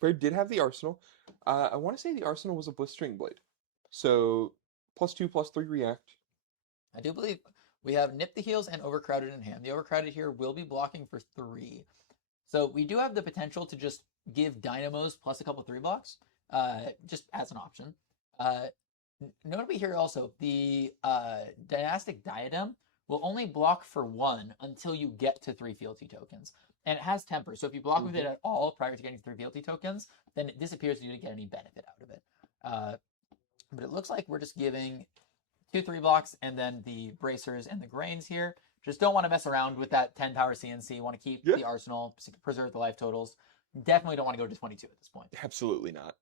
Bird did have the arsenal. I want to say the arsenal was a blistering blade. So +2/+3 react. I do believe we have Nip the Heels and Overcrowded in hand. The Overcrowded here will be blocking for 3. So we do have the potential to just give Dynamos plus a couple 3 blocks, just as an option. Notably here also, the Dynastic Diadem will only block for 1 until you get to 3 fealty tokens. And it has temper, so if you block with it at all prior to getting 3 fealty tokens, then it disappears and you don't get any benefit out of it. But it looks like we're just giving 2 3 blocks and then the bracers and the grains here. Just don't want to mess around with that 10 power CNC. Want to keep the arsenal, preserve the life totals. Definitely don't want to go to 22 at this point. Absolutely not.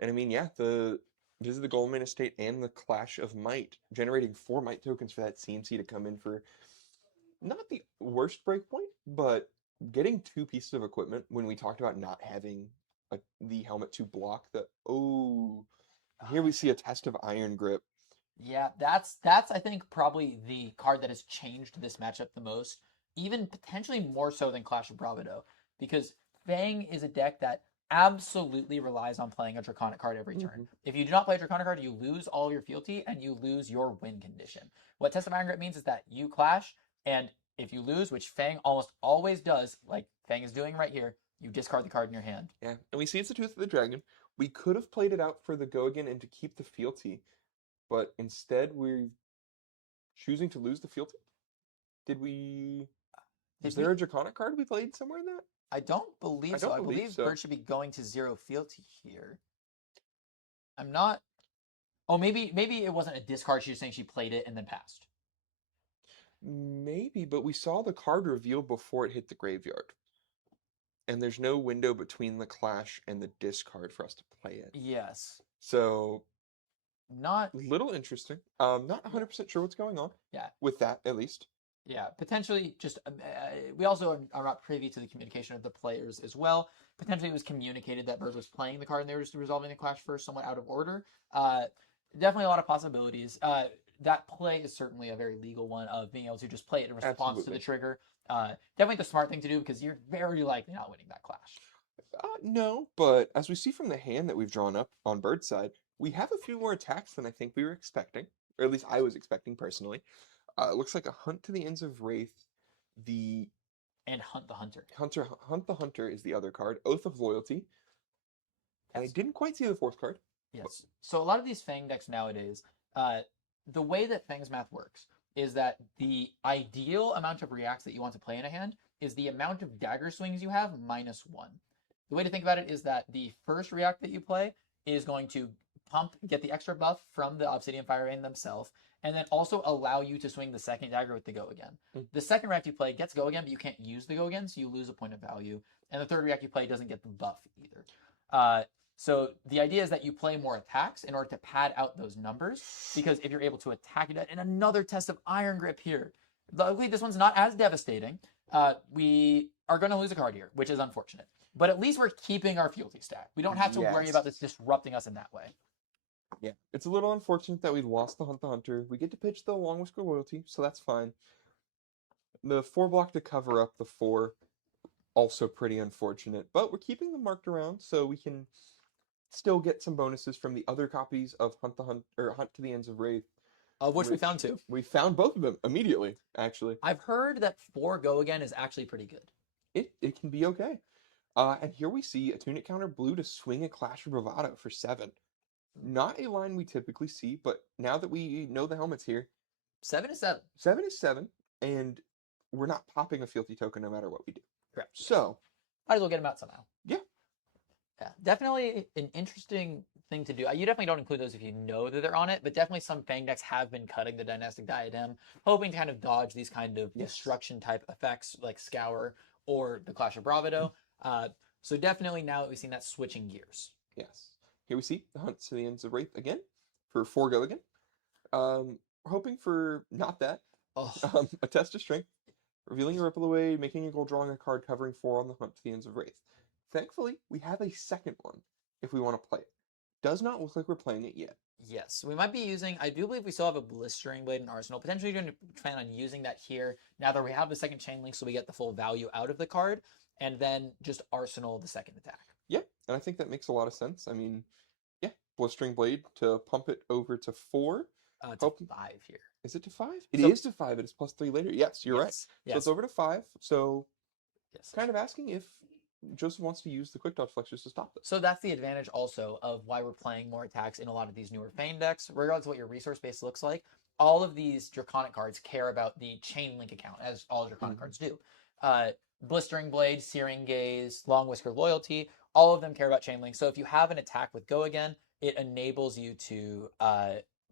And I mean, yeah, this is the Goldman Estate and the Clash of Might, generating 4 Might tokens for that CNC to come in for not the worst breakpoint, but getting 2 pieces of equipment when we talked about not having the helmet to block the. Oh, here we see a test of Iron Grip. Yeah, that's I think probably the card that has changed this matchup the most, even potentially more so than Clash of Bravado, because Fang is a deck that absolutely relies on playing a Draconic card every turn. If you do not play a Draconic card, you lose all of your fealty and you lose your win condition. What Test of Iron Grip means is that you clash, and if you lose, which Fang almost always does, like Fang is doing right here, you discard the card in your hand. Yeah, and we see it's the Tooth of the Dragon. We could have played it out for the go again and to keep the fealty, but instead we're choosing to lose the fealty. Was there a Draconic card we played somewhere in that? I don't believe so. I believe so. Bird should be going to 0 fealty here. I'm not. Oh, maybe it wasn't a discard. She was saying she played it and then passed. Maybe, but we saw the card reveal before it hit the graveyard. And there's no window between the clash and the discard for us to play it. Yes. So, not little interesting. Not 100% sure what's going on. Yeah. With that, at least. Yeah, potentially just we also are not privy to the communication of the players as well. Potentially it was communicated that Bird was playing the card and they were just resolving the clash first, somewhat out of order. Definitely a lot of possibilities. That play is certainly a very legal one of being able to just play it in response to the trigger. Definitely the smart thing to do because you're very likely not winning that clash. No, but as we see from the hand that we've drawn up on Bird's side, we have a few more attacks than I think we were expecting, or at least I was expecting personally. It looks like a Hunt to the Ends of Wraith, and Hunt the Hunter. Hunt the Hunter is the other card. Oath of Loyalty. And I didn't quite see the 4th card. Yes. So a lot of these Fang decks nowadays, the way that Fang's math works is that the ideal amount of reacts that you want to play in a hand is the amount of dagger swings you have minus 1. The way to think about it is that the first react that you play is going to get the extra buff from the Obsidian Fire Rain themselves, and then also allow you to swing the second dagger with the Go Again. The second react you play gets Go Again, but you can't use the Go Again, so you lose a point of value. And the third react you play doesn't get the buff either. So the idea is that you play more attacks in order to pad out those numbers, because if you're able to attack it, and another test of Iron Grip here. Luckily, this one's not as devastating. We are going to lose a card here, which is unfortunate. But at least we're keeping our fealty stat. We don't have to worry about this disrupting us in that way. Yeah, it's a little unfortunate that we lost the Hunt the Hunter. We get to pitch the Long Whisker Loyalty, so that's fine. The 4 block to cover up the 4, also pretty unfortunate. But we're keeping them marked around so we can still get some bonuses from the other copies of Hunt to the Ends of Wraith. Of which we found 2. We found both of them immediately, actually. I've heard that 4 Go Again is actually pretty good. It can be okay. And here we see a Tunic Counter Blue to swing a Clash of Bravado for 7. Not a line we typically see, but now that we know the helmet's here, 7 is 7. 7 is 7, and we're not popping a fealty token no matter what we do. Correct. So, might as well get them out somehow. Yeah. Yeah, definitely an interesting thing to do. You definitely don't include those if you know that they're on it, but definitely some Fang decks have been cutting the Dynastic Diadem, hoping to kind of dodge these kind of destruction type effects like Scour or the Clash of Bravado. So definitely now that we've seen that, switching gears. Yes. Here we see the Hunt to the Ends of Wraith again for 4 Go Again. We're hoping for not that. A Test of Strength, revealing a Ripple Away, making a goal, drawing a card, covering 4 on the Hunt to the Ends of Wraith. Thankfully, we have a second one if we want to play it. Does not look like we're playing it yet. Yes, we might be using, I do believe we still have a Blistering Blade in Arsenal. Potentially going to plan on using that here now that we have the second Chain Link, so we get the full value out of the card, and then just Arsenal the second attack. Yeah, and I think that makes a lot of sense. I mean, yeah, Blistering Blade to pump it over to 4. To 5 here. Is it to 5? It is to 5. It is +3 later. Yes, you're right. Yes. So it's over to 5. So yes. Kind of asking if Joseph wants to use the Quick Dodge Flexors to stop this. So that's the advantage also of why we're playing more attacks in a lot of these newer Fane decks, regardless of what your resource base looks like. All of these Draconic cards care about the Chain Link account, as all Draconic cards do. Blistering Blade, Searing Gaze, Long Whisker Loyalty, all of them care about Chain Link. So if you have an attack with Go Again, it enables you to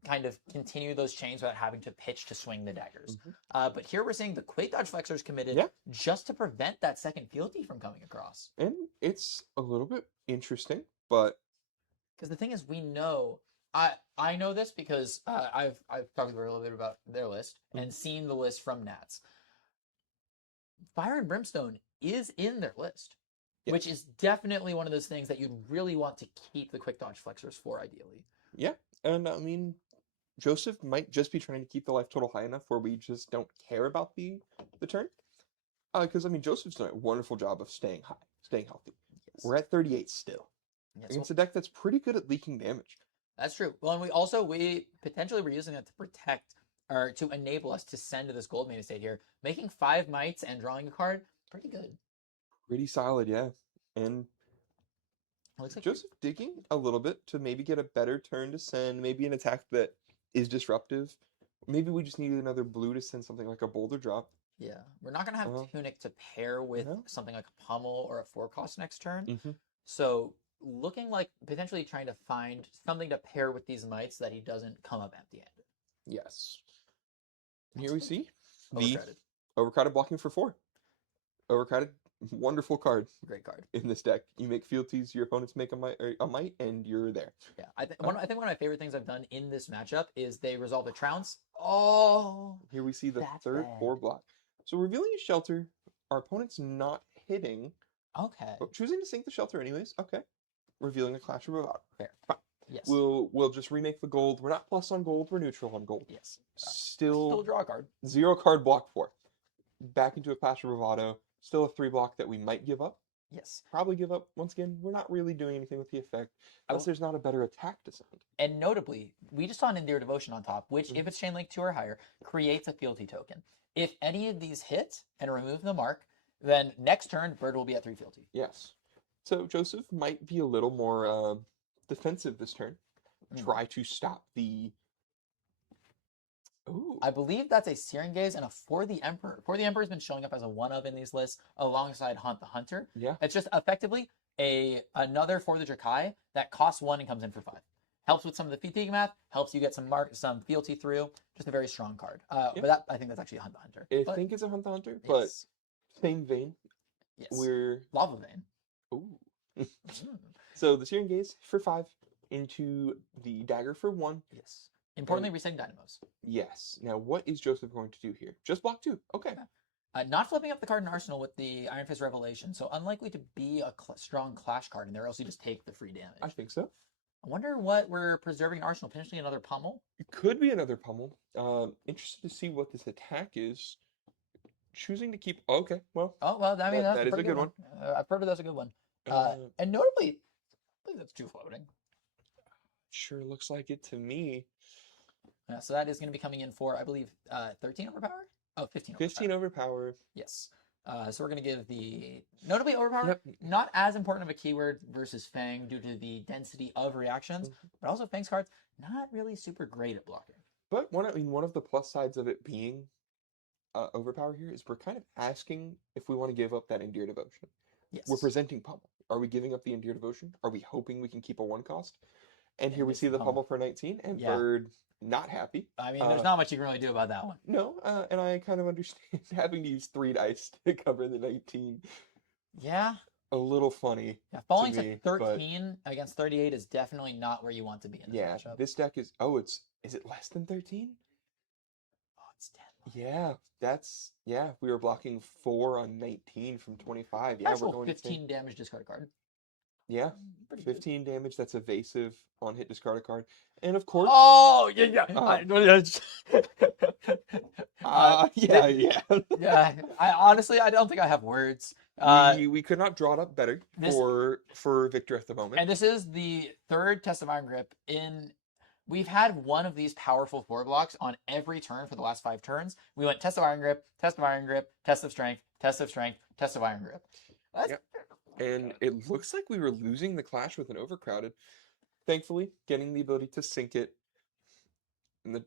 kind of continue those chains without having to pitch to swing the daggers. But here we're seeing the Quick Dodge Flexors committed just to prevent that second fealty from coming across. And it's a little bit interesting, but because the thing is, we know I know this because I've talked to her a little bit about their list and seen the list from Nats. Fire and Brimstone is in their list, which is definitely one of those things that you'd really want to keep the Quick Dodge Flexors for, ideally. Yeah, and I mean, Joseph might just be trying to keep the life total high enough where we just don't care about the turn. Because, I mean, Joseph's done a wonderful job of staying high, staying healthy. Yes. We're at 38 still. Yes, against a deck that's pretty good at leaking damage. That's true. Well, and we potentially were using that to protect, or to enable us to send to this Gold Main Estate here. Making 5 mites and drawing a card, pretty good. Pretty solid, yeah. And looks like Joseph digging a little bit to maybe get a better turn to send, maybe an attack that is disruptive. Maybe we just need another blue to send something like a Boulder Drop. Yeah, we're not going to have Tunic to pair with something like a Pummel or a 4-cost next turn. So looking like potentially trying to find something to pair with these mites that he doesn't come up empty-handed. Yes. Here we see Overcrowded. Overcrowded blocking for 4. Overcrowded, wonderful card. Great card. In this deck. You make fealties, your opponents make a might, and you're there. Yeah, I think one of my favorite things I've done in this matchup is they resolve the Trounce. Oh! Here we see the third 4 block. So revealing a Shelter, our opponent's not hitting. Okay. But choosing to sink the Shelter anyways. Okay. Revealing a Clash of Bravado. Fair. Fine. Yes. We'll just remake the gold. We're not plus on gold, we're neutral on gold. Yes. Still draw a card. 0 card block 4. Back into a Clash of Bravado. Still a 3 block that we might give up. Yes. Probably give up. Once again, we're not really doing anything with the effect. Unless there's not a better attack to send. And notably, we just saw an Endear Devotion on top, which, if it's Chain Link 2 or higher, creates a fealty token. If any of these hit and remove the mark, then next turn, Bird will be at 3 fealty. Yes. So Joseph might be a little more defensive this turn. Try to stop the... Ooh. I believe that's a Searing Gaze and a For the Emperor. For the Emperor has been showing up as a 1-of in these lists alongside Hunt the Hunter. Yeah. It's just effectively another For the Drakai that costs 1 and comes in for 5. Helps with some of the fatigue math, helps you get some fealty through. Just a very strong card. But I think that's actually a Hunt the Hunter. I think it's a Hunt the Hunter, but same vein. Yes. We're... Lava Vein. Ooh. So the Searing Gaze for 5 into the Dagger for 1. Yes. Importantly, resetting Dynamos. Yes. Now, what is Joseph going to do here? Just block 2. Okay. Not flipping up the card in Arsenal with the Iron Fist Revelation, so unlikely to be a strong Clash card in there, else you just take the free damage. I think so. I wonder what we're preserving in Arsenal. Potentially another Pummel? It could be another Pummel. Interested to see what this attack is. Choosing to keep... Okay, well... Oh, well, I mean, that's that is a good one. I've heard that's a good one. And notably, I think that's 2 floating. Sure looks like it to me. So that is going to be coming in for, I believe, 13 overpower? Oh, 15 overpower. 15 overpower. Yes. So we're going to give the notably overpower, Yep. not as important of a keyword versus Fang due to the density of reactions, but also Fang's cards not really super great at blocking. But one of the plus sides of it being overpower here is we're kind of asking if we want to give up that Endear Devotion. Yes. We're presenting Pummel. Are we giving up the Endear Devotion? Are we hoping we can keep a 1 cost? And here we see the Pummel for 19, and Bird not happy. I mean, there's not much you can really do about that one. No, and I kind of understand having to use 3 dice to cover the 19. Yeah. A little funny. Yeah, falling to 13 against 38 is definitely not where you want to be in this matchup. This deck is... is it less than 13? Oh, it's 10. Yeah, we were blocking 4 on 19 from 25. Yeah, Actual we're going 15 damage discard card. Yeah, 15 damage. That's evasive on hit, discard a card, and of course. Oh yeah. Yeah. I honestly, I don't think I have words. We could not draw it up better for Victor at the moment. And this is the 3rd Test of Iron Grip in. We've had one of these powerful 4 blocks on every turn for the last 5 turns. We went Test of Iron Grip, Test of Iron Grip, Test of Strength, Test of Strength, Test of Iron Grip. And it looks like we were losing the clash with an overcrowded. Thankfully, getting the ability to sink it. And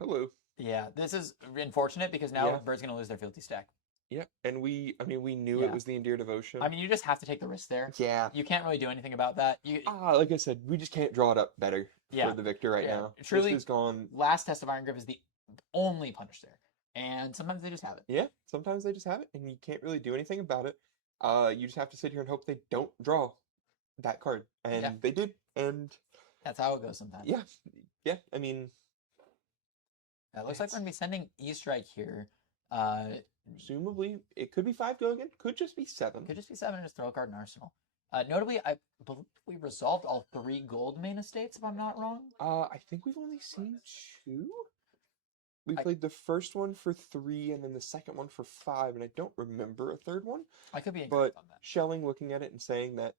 hello. Yeah, this is unfortunate because now Bird's going to lose their fealty stack. Yeah, and we knew it was the Endear Devotion. I mean, you just have to take the risk there. Yeah. You can't really do anything about that. Like I said, we just can't draw it up better for the Victor right now. Truly, this is gone. Last Test of Iron Grip is the only punish there. And sometimes they just have it. Yeah, sometimes they just have it, and you can't really do anything about it. You just have to sit here and hope they don't draw that card. And they did, and... That's how it goes sometimes. Yeah, I mean... It looks like we're going to be sending E-Strike here. Presumably, it could be 5 go again. Could just be 7. Could just be 7 and just throw a card in Arsenal. Notably, I believe we resolved all 3 gold main estates, if I'm not wrong. I think we've only seen 2. We played the first one for 3 and then the second one for 5, and I don't remember a third one. I could be incorrect on that. Shelling looking at it and saying that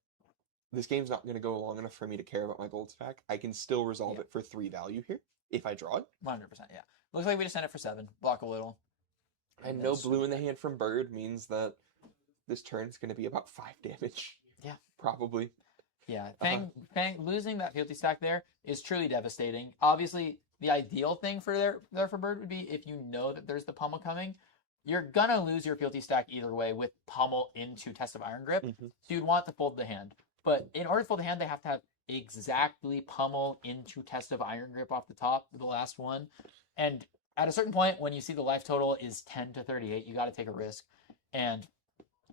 this game's not going to go long enough for me to care about my gold stack. I can still resolve it for 3 value here if I draw it. 100%, yeah. Looks like we just sent it for 7. Block a little. And no blue in the hand from Bird means that this turn's going to be about 5 damage. Yeah. Probably. Yeah. Fang losing that fealty stack there is truly devastating. Obviously, the ideal thing for Bird would be if you know that there's the Pummel coming, you're going to lose your fealty stack either way with Pummel into Test of Iron Grip. So you'd want to fold the hand. But in order to fold the hand, they have to have exactly Pummel into Test of Iron Grip off the top, the last one. And at a certain point, when you see the life total is 10 to 38, you got to take a risk. And,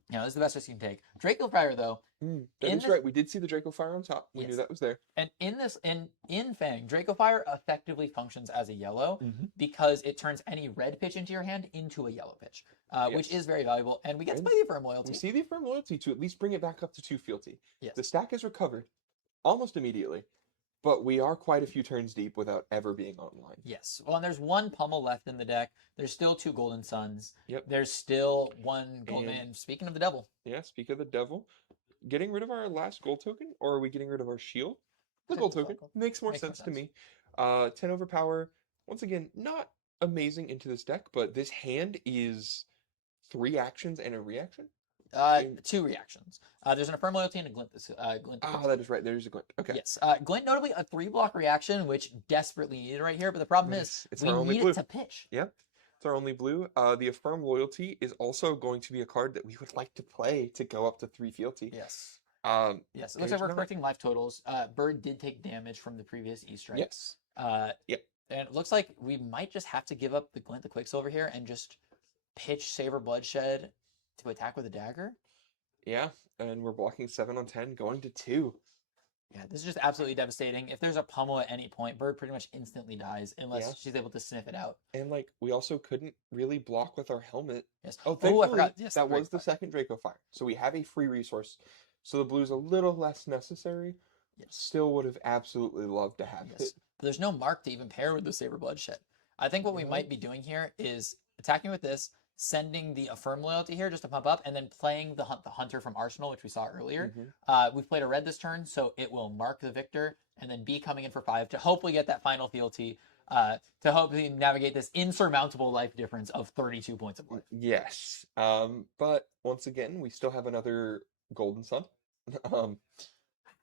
this is the best risk you can take. Draco Fire, though. That is right. We did see the Draco Fire on top. We knew that was there. And in Fang, Draco Fire effectively functions as a yellow because it turns any red pitch into your hand into a yellow pitch, which is very valuable. And we get to play the Affirm Loyalty. We see the Affirm Loyalty to at least bring it back up to 2 fealty. Yes. The stack is recovered almost immediately. But we are quite a few turns deep without ever being online. Yes. Well, and there's 1 Pummel left in the deck. There's still 2 Golden Suns. Yep. There's still 1 Gold Man. Speaking of the devil. Yeah, speak of the devil. Getting rid of our last gold token, or are we getting rid of our shield? The gold token. Makes more sense to me. 10 overpower. Once again, not amazing into this deck, but this hand is 3 actions and a reaction. 2 reactions. There's an Affirm Loyalty and a Glint. That is right. There's a Glint. Okay. Yes. Glint, notably a 3-block reaction, which desperately needed right here. But the problem is we need it to pitch. Yep. It's our only blue. The Affirm Loyalty is also going to be a card that we would like to play to go up to 3 fealty. Yes. Yes. It looks like we're correcting life totals. Bird did take damage from the previous E-Strike. Yes. Yep. And it looks like we might just have to give up the Glint the Quicksilver here and just pitch Savor Bloodshed to attack with a dagger. Yeah, and we're blocking 7 on 10, going to 2. Yeah, this is just absolutely devastating. If there's a pummel at any point, Bird pretty much instantly dies unless Yeah. she's able to sniff it out. And like we also couldn't really block with our helmet. Yes. Oh, I thankfully forgot. Yes, that was Draco the second Draco Fire. So we have a free resource. So the blue's a little less necessary. Yes. Still would have absolutely loved to have it. Yes. But there's no mark to even pair with the Saber Bloodshed. I think what we might be doing here is attacking with this, sending the Affirm Loyalty here just to pump up, and then playing the Hunter from Arsenal, which we saw earlier. We've played a red this turn, so it will mark the victor, and then be coming in for 5 to hopefully get that final fealty, to hopefully navigate this insurmountable life difference of 32 points of life. Yes. But once again, we still have another Golden Sun.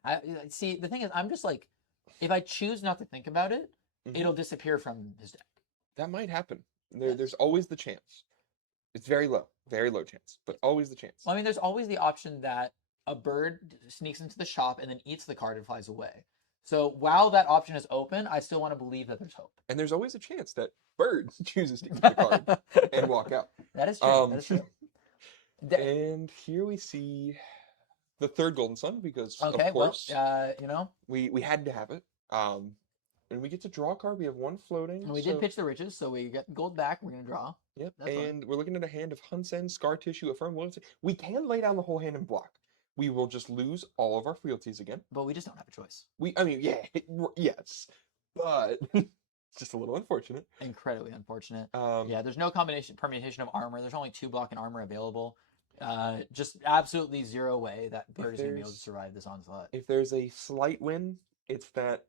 I see. The thing is, I'm just like, if I choose not to think about it, it'll disappear from his deck. That might happen. There's always the chance. It's very low chance, but always the chance. Well, I mean, there's always the option that a bird sneaks into the shop and then eats the card and flies away. So while that option is open, I still want to believe that there's hope. And there's always a chance that Bird chooses to keep the card and walk out. That is true. That is true. And here we see the third Golden Sun because, of course, we had to have it. And we get to draw a card. We have one floating. And we did pitch the riches, so we get gold back. We're going to draw. Yep. And we're looking at a hand of Hunsen, Scar Tissue, Affirm Loyalty. We can lay down the whole hand and block. We will just lose all of our fealties again. But we just don't have a choice. Yes. But it's just a little unfortunate. Incredibly unfortunate. There's no permutation of armor. There's only 2 block and armor available. Just absolutely zero way that Bird is going to be able to survive this onslaught. If there's a slight win, it's that.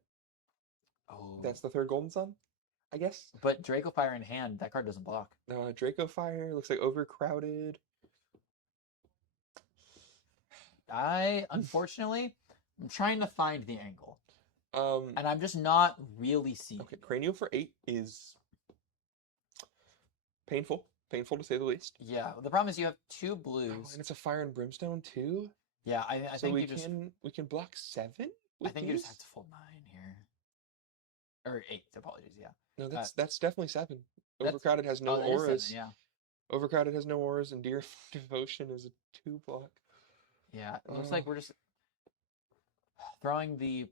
Oh. That's the third Golden Sun, I guess. But Draco Fire in hand, that card doesn't block. Draco Fire looks like overcrowded. Unfortunately, I'm trying to find the angle. And I'm just not really seeing. Okay, Cranial for 8 is painful to say the least. Yeah, the problem is you have 2 blues. And it's a Fire and Brimstone too. Yeah, I think we can block 7. I think you just have to fold 9 here, or 8. Apologies. Yeah. No, that's definitely 7. Overcrowded has no auras. 7, yeah. Overcrowded has no auras, and Dear Devotion is a 2 block. Yeah, it looks like we're just throwing the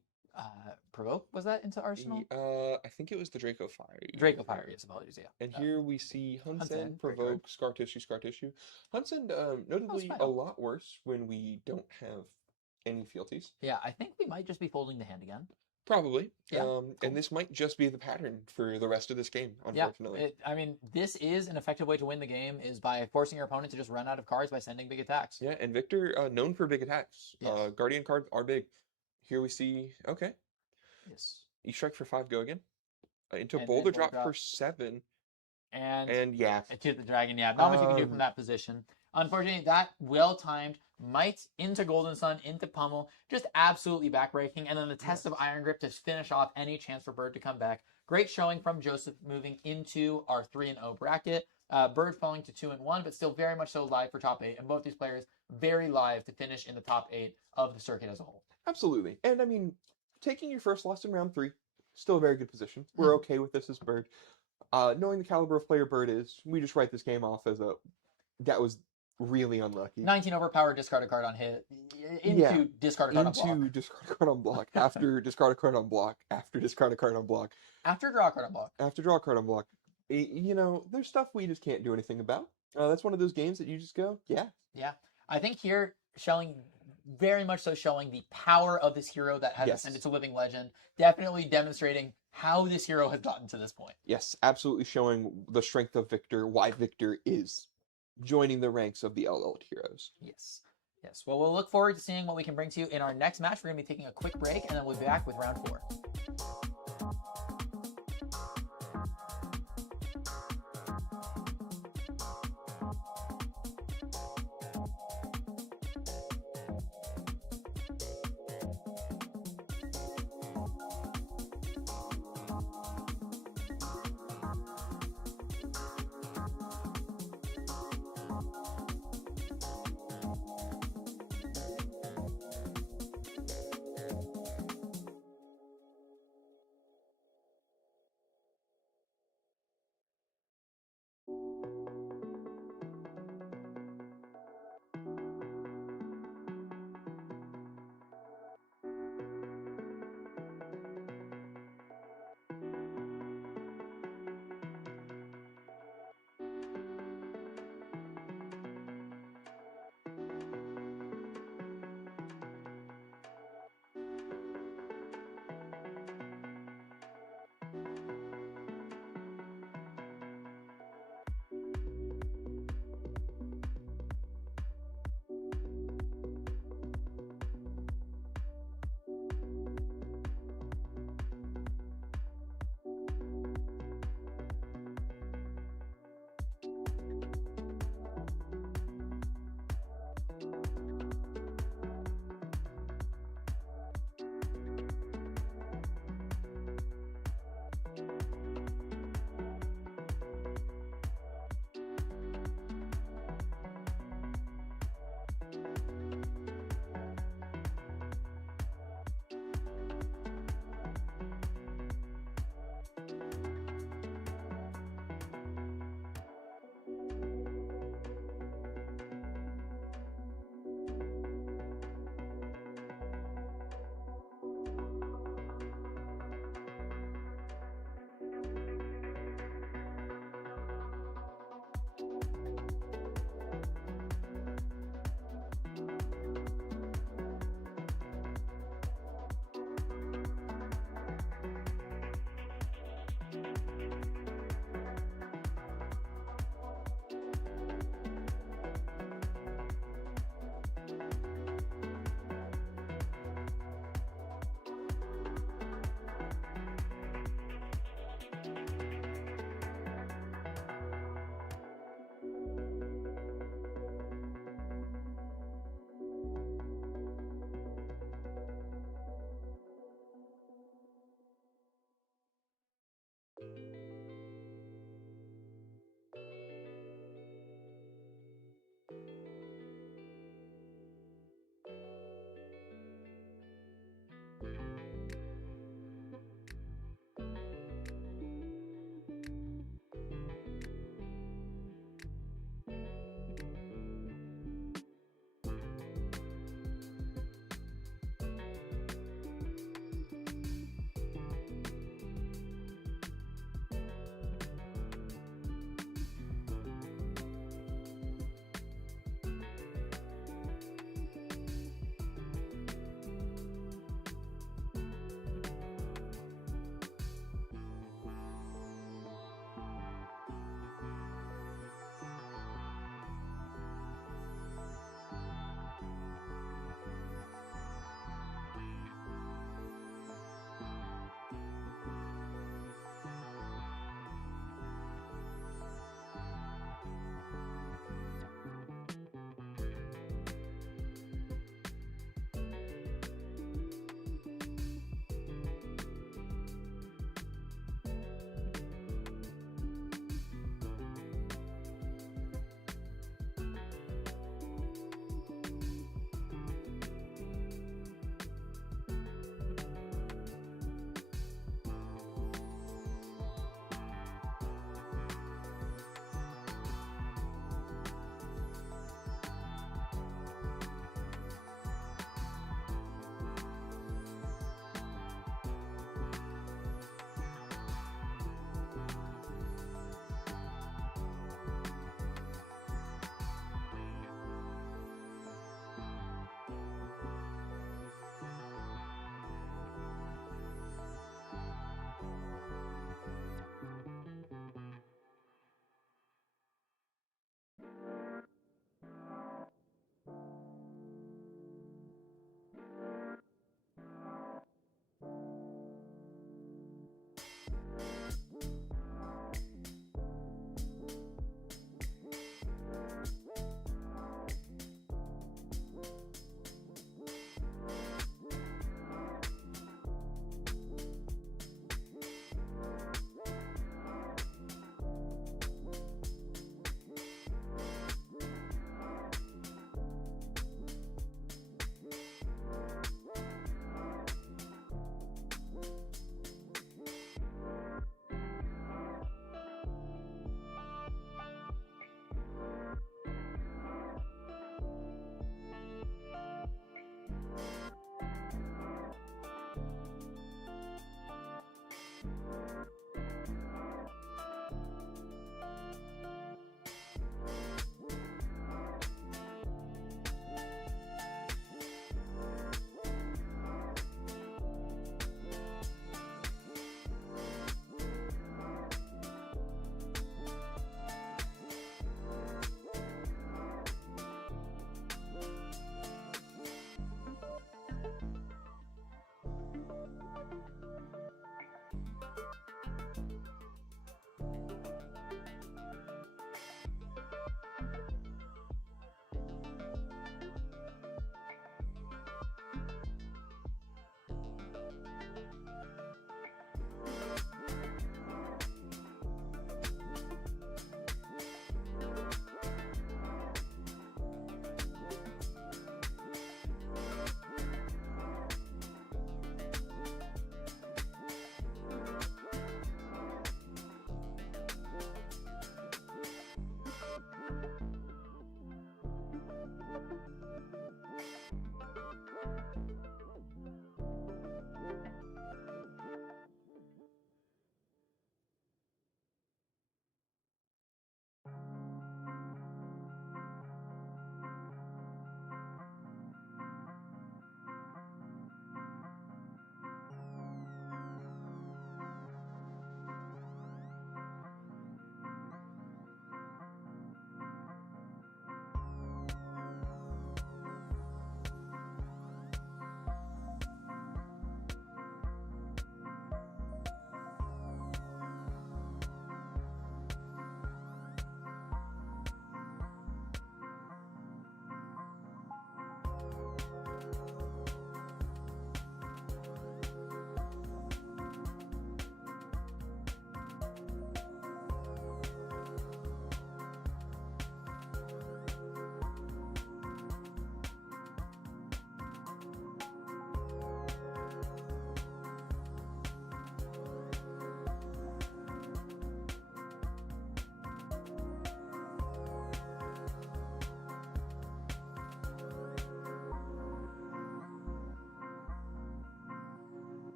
Provoke, was that into Arsenal? I think it was the Draco Fire. Draco Fire, yes, apologies, yeah. And here we see Hunsen, Provoke, Scar Tissue. Hunsen, notably a lot worse when we don't have any fealties. Yeah, I think we might just be folding the hand again. Probably. Yeah, cool. And this might just be the pattern for the rest of this game, unfortunately. Yeah, this is an effective way to win the game, is by forcing your opponent to just run out of cards by sending big attacks. Yeah, and Victor, known for big attacks. Yes. Guardian cards are big. Here we see, okay. Yes. E-Strike for 5, go again. Into Boulder Drop for 7. And yeah. To the Dragon, yeah. Not much you can do from that position. Unfortunately, that well-timed might into Golden Sun, into Pummel, just absolutely backbreaking. And then the Test of Iron Grip to finish off any chance for Bird to come back. Great showing from Joseph moving into our 3-0 bracket. Bird falling to 2-1, but still very much so live for top 8. And both these players very live to finish in the top 8 of the circuit as a whole. Absolutely. And I mean, taking your first loss in round 3, still a very good position. We're okay with this as Bird. Knowing the caliber of player Bird is, we just write this game off as that was really unlucky. 19 overpowered, discard a card on hit. Discard a card on block. Into discard a card on block. After discard a card on block. After discard a card on block. After draw a card on block. After draw a card on block. There's stuff we just can't do anything about. That's one of those games that you just go, yeah. Yeah. I think here, very much so showing the power of this hero that has ascended to living legend. Definitely demonstrating how this hero has gotten to this point. Yes, absolutely showing the strength of Victor, why Victor is joining the ranks of the LL heroes. Yes. Yes. Well, we'll look forward to seeing what we can bring to you in our next match. We're going to be taking a quick break, and then we'll be back with round 4.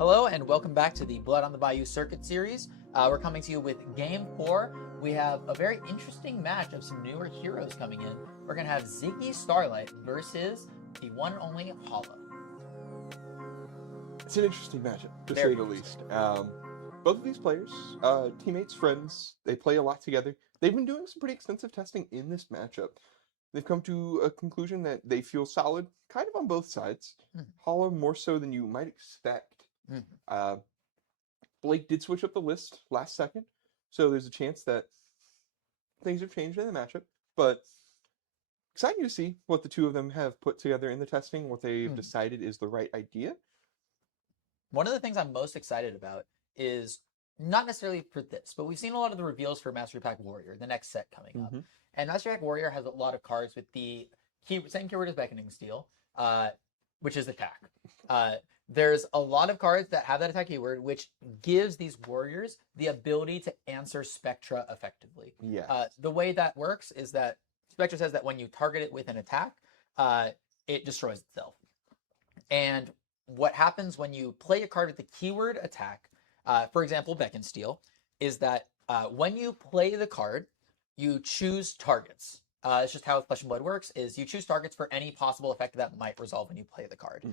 Hello and welcome back to the Blood on the Bayou Circuit Series. We're coming to you with Game 4. We have a very interesting match of some newer heroes coming in. We're going to have Ziggy Starlight versus the one and only Hala. It's an interesting matchup, to Very say the least. Both of these players, teammates, friends, they play a lot together. They've been doing some pretty extensive testing in this matchup. They've come to a conclusion that they feel solid, kind of on both sides. Hala more so than you might expect. Blake did switch up the list last second, so there's a chance that things have changed in the matchup. But exciting to see what the two of them have put together in the testing, what they've decided is the right idea. One of the things I'm most excited about is not necessarily for this, but we've seen a lot of the reveals for Mastery Pack Warrior, the next set coming up. And Mastery Pack Warrior has a lot of cards with the same keyword as Beckoning Steel, which is attack. There's a lot of cards that have that attack keyword, which gives these warriors the ability to answer Spectra effectively. The way that works is that Spectra says that when you target it with an attack, it destroys itself. And what happens when you play a card with the keyword attack, for example, Beckon Steel, is that when you play the card, you choose targets. It's just how Flesh and Blood works, is you choose targets for any possible effect that might resolve when you play the card.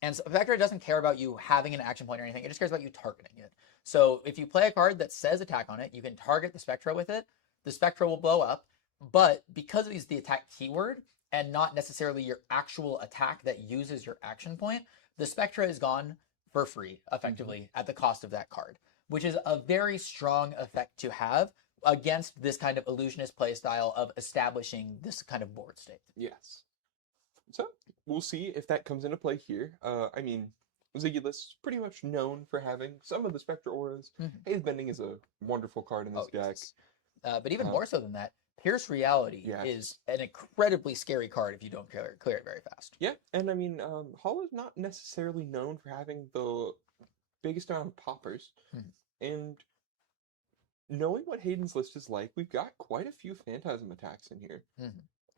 And so Spectra doesn't care about you having an action point or anything. It just cares about you targeting it. So if you play a card that says attack on it, you can target the Spectra with it. The Spectra will blow up. But because it is the attack keyword and not necessarily your actual attack that uses your action point, the Spectra is gone for free, effectively, at the cost of that card, which is a very strong effect to have against this kind of illusionist playstyle of establishing this kind of board state. Yes. So we'll see if that comes into play here. I mean, Ziggy List's pretty much known for having some of the Spectra auras. Haze Bending is a wonderful card in this deck. Yes. But even more so than that, Pierce Reality is an incredibly scary card if you don't clear it very fast. Yeah, and I mean, Hala is not necessarily known for having the biggest amount of poppers. And knowing what Hayden's list is like, we've got quite a few Phantasm attacks in here.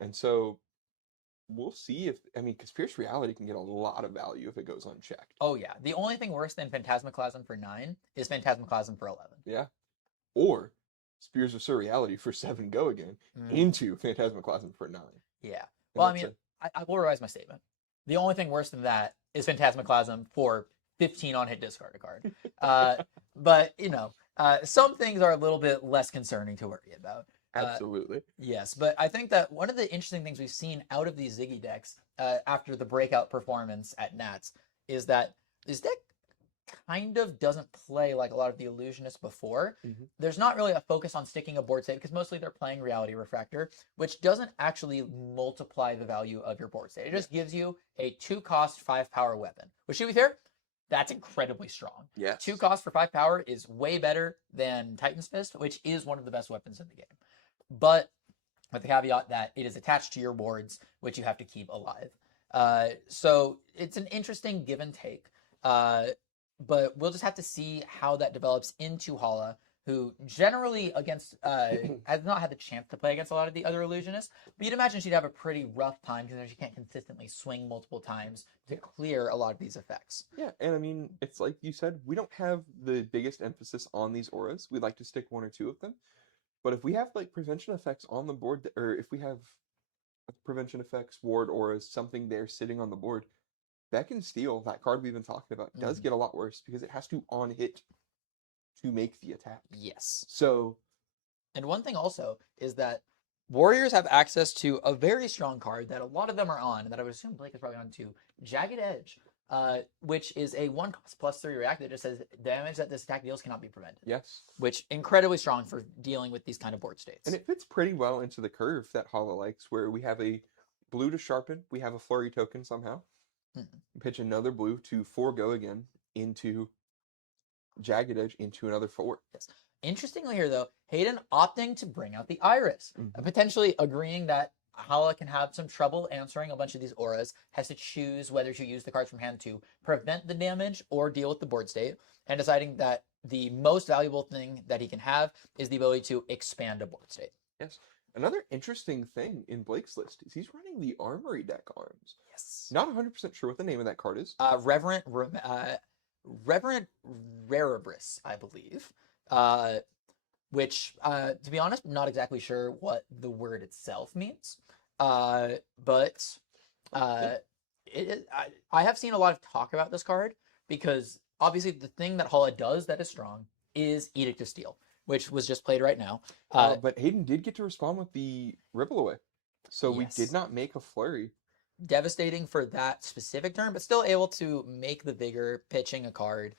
And so we'll see if, I mean, because Pierce Reality can get a lot of value if it goes unchecked. Oh, yeah. The only thing worse than Phantasmaclasm for 9 is Phantasmaclasm for 11. Yeah. Or Spears of Surreality for 7 go again into Phantasmaclasm for 9. Yeah. Well, I mean, I will revise my statement. The only thing worse than that is Phantasmaclasm for 15 on hit discard a card. But, you know, some things are a little bit less concerning to worry about. Absolutely. Yes, but I think that one of the interesting things we've seen out of these Ziggy decks after the breakout performance at Nats is that this deck kind of doesn't play like a lot of the illusionists before. There's not really a focus on sticking a board state because mostly they're playing Reality Refractor, which doesn't actually multiply the value of your board state. It just gives you a 2-cost 5-power weapon, which, to be fair, that's incredibly strong. 2 cost for 5 power is way better than Titan's Fist, which is one of the best weapons in the game. But with the caveat that it is attached to your boards, which you have to keep alive. So it's an interesting give and take. But we'll just have to see how that develops into Hala, who generally has not had the chance to play against a lot of the other illusionists. But you'd imagine she'd have a pretty rough time because she can't consistently swing multiple times to clear a lot of these effects. Yeah, and I mean, it's like you said, we don't have the biggest emphasis on these auras. We like to stick 1 or 2 of them. But if we have like prevention effects on the board, or if we have prevention effects, ward auras, something there sitting on the board, Beckon Steel, that card we've been talking about, does get a lot worse because it has to on hit to make the attack. Yes. So, and one thing also is that Warriors have access to a very strong card that a lot of them are on, and that I would assume Blake is probably on too, Jagged Edge, which is a 1-cost +3 react that just says damage that this attack deals cannot be prevented. Yes. Which incredibly strong for dealing with these kind of board states. And it fits pretty well into the curve that Hala likes, where we have a blue to sharpen, we have a flurry token somehow. Pitch another blue to forego again into Jagged Edge into another 4. Yes. Interestingly here, though, Hayden opting to bring out the Iris, potentially agreeing that Hala can have some trouble answering a bunch of these auras, has to choose whether to use the cards from hand to prevent the damage or deal with the board state, and deciding that the most valuable thing that he can have is the ability to expand a board state. Yes. Another interesting thing in Blake's list is he's running the Armory deck arms. Yes. Not 100% sure what the name of that card is. Reverent Reverent Raribris, I believe. Which, to be honest, I'm not exactly sure what the word itself means. But uh, I have seen a lot of talk about this card because obviously the thing that Hala does that is strong is Edict of Steel, which was just played right now. But Hayden did get to respond with the Ripple Away. So we did Yes. not make a flurry. Devastating for that specific turn, but still able to make the vigor, pitching a card,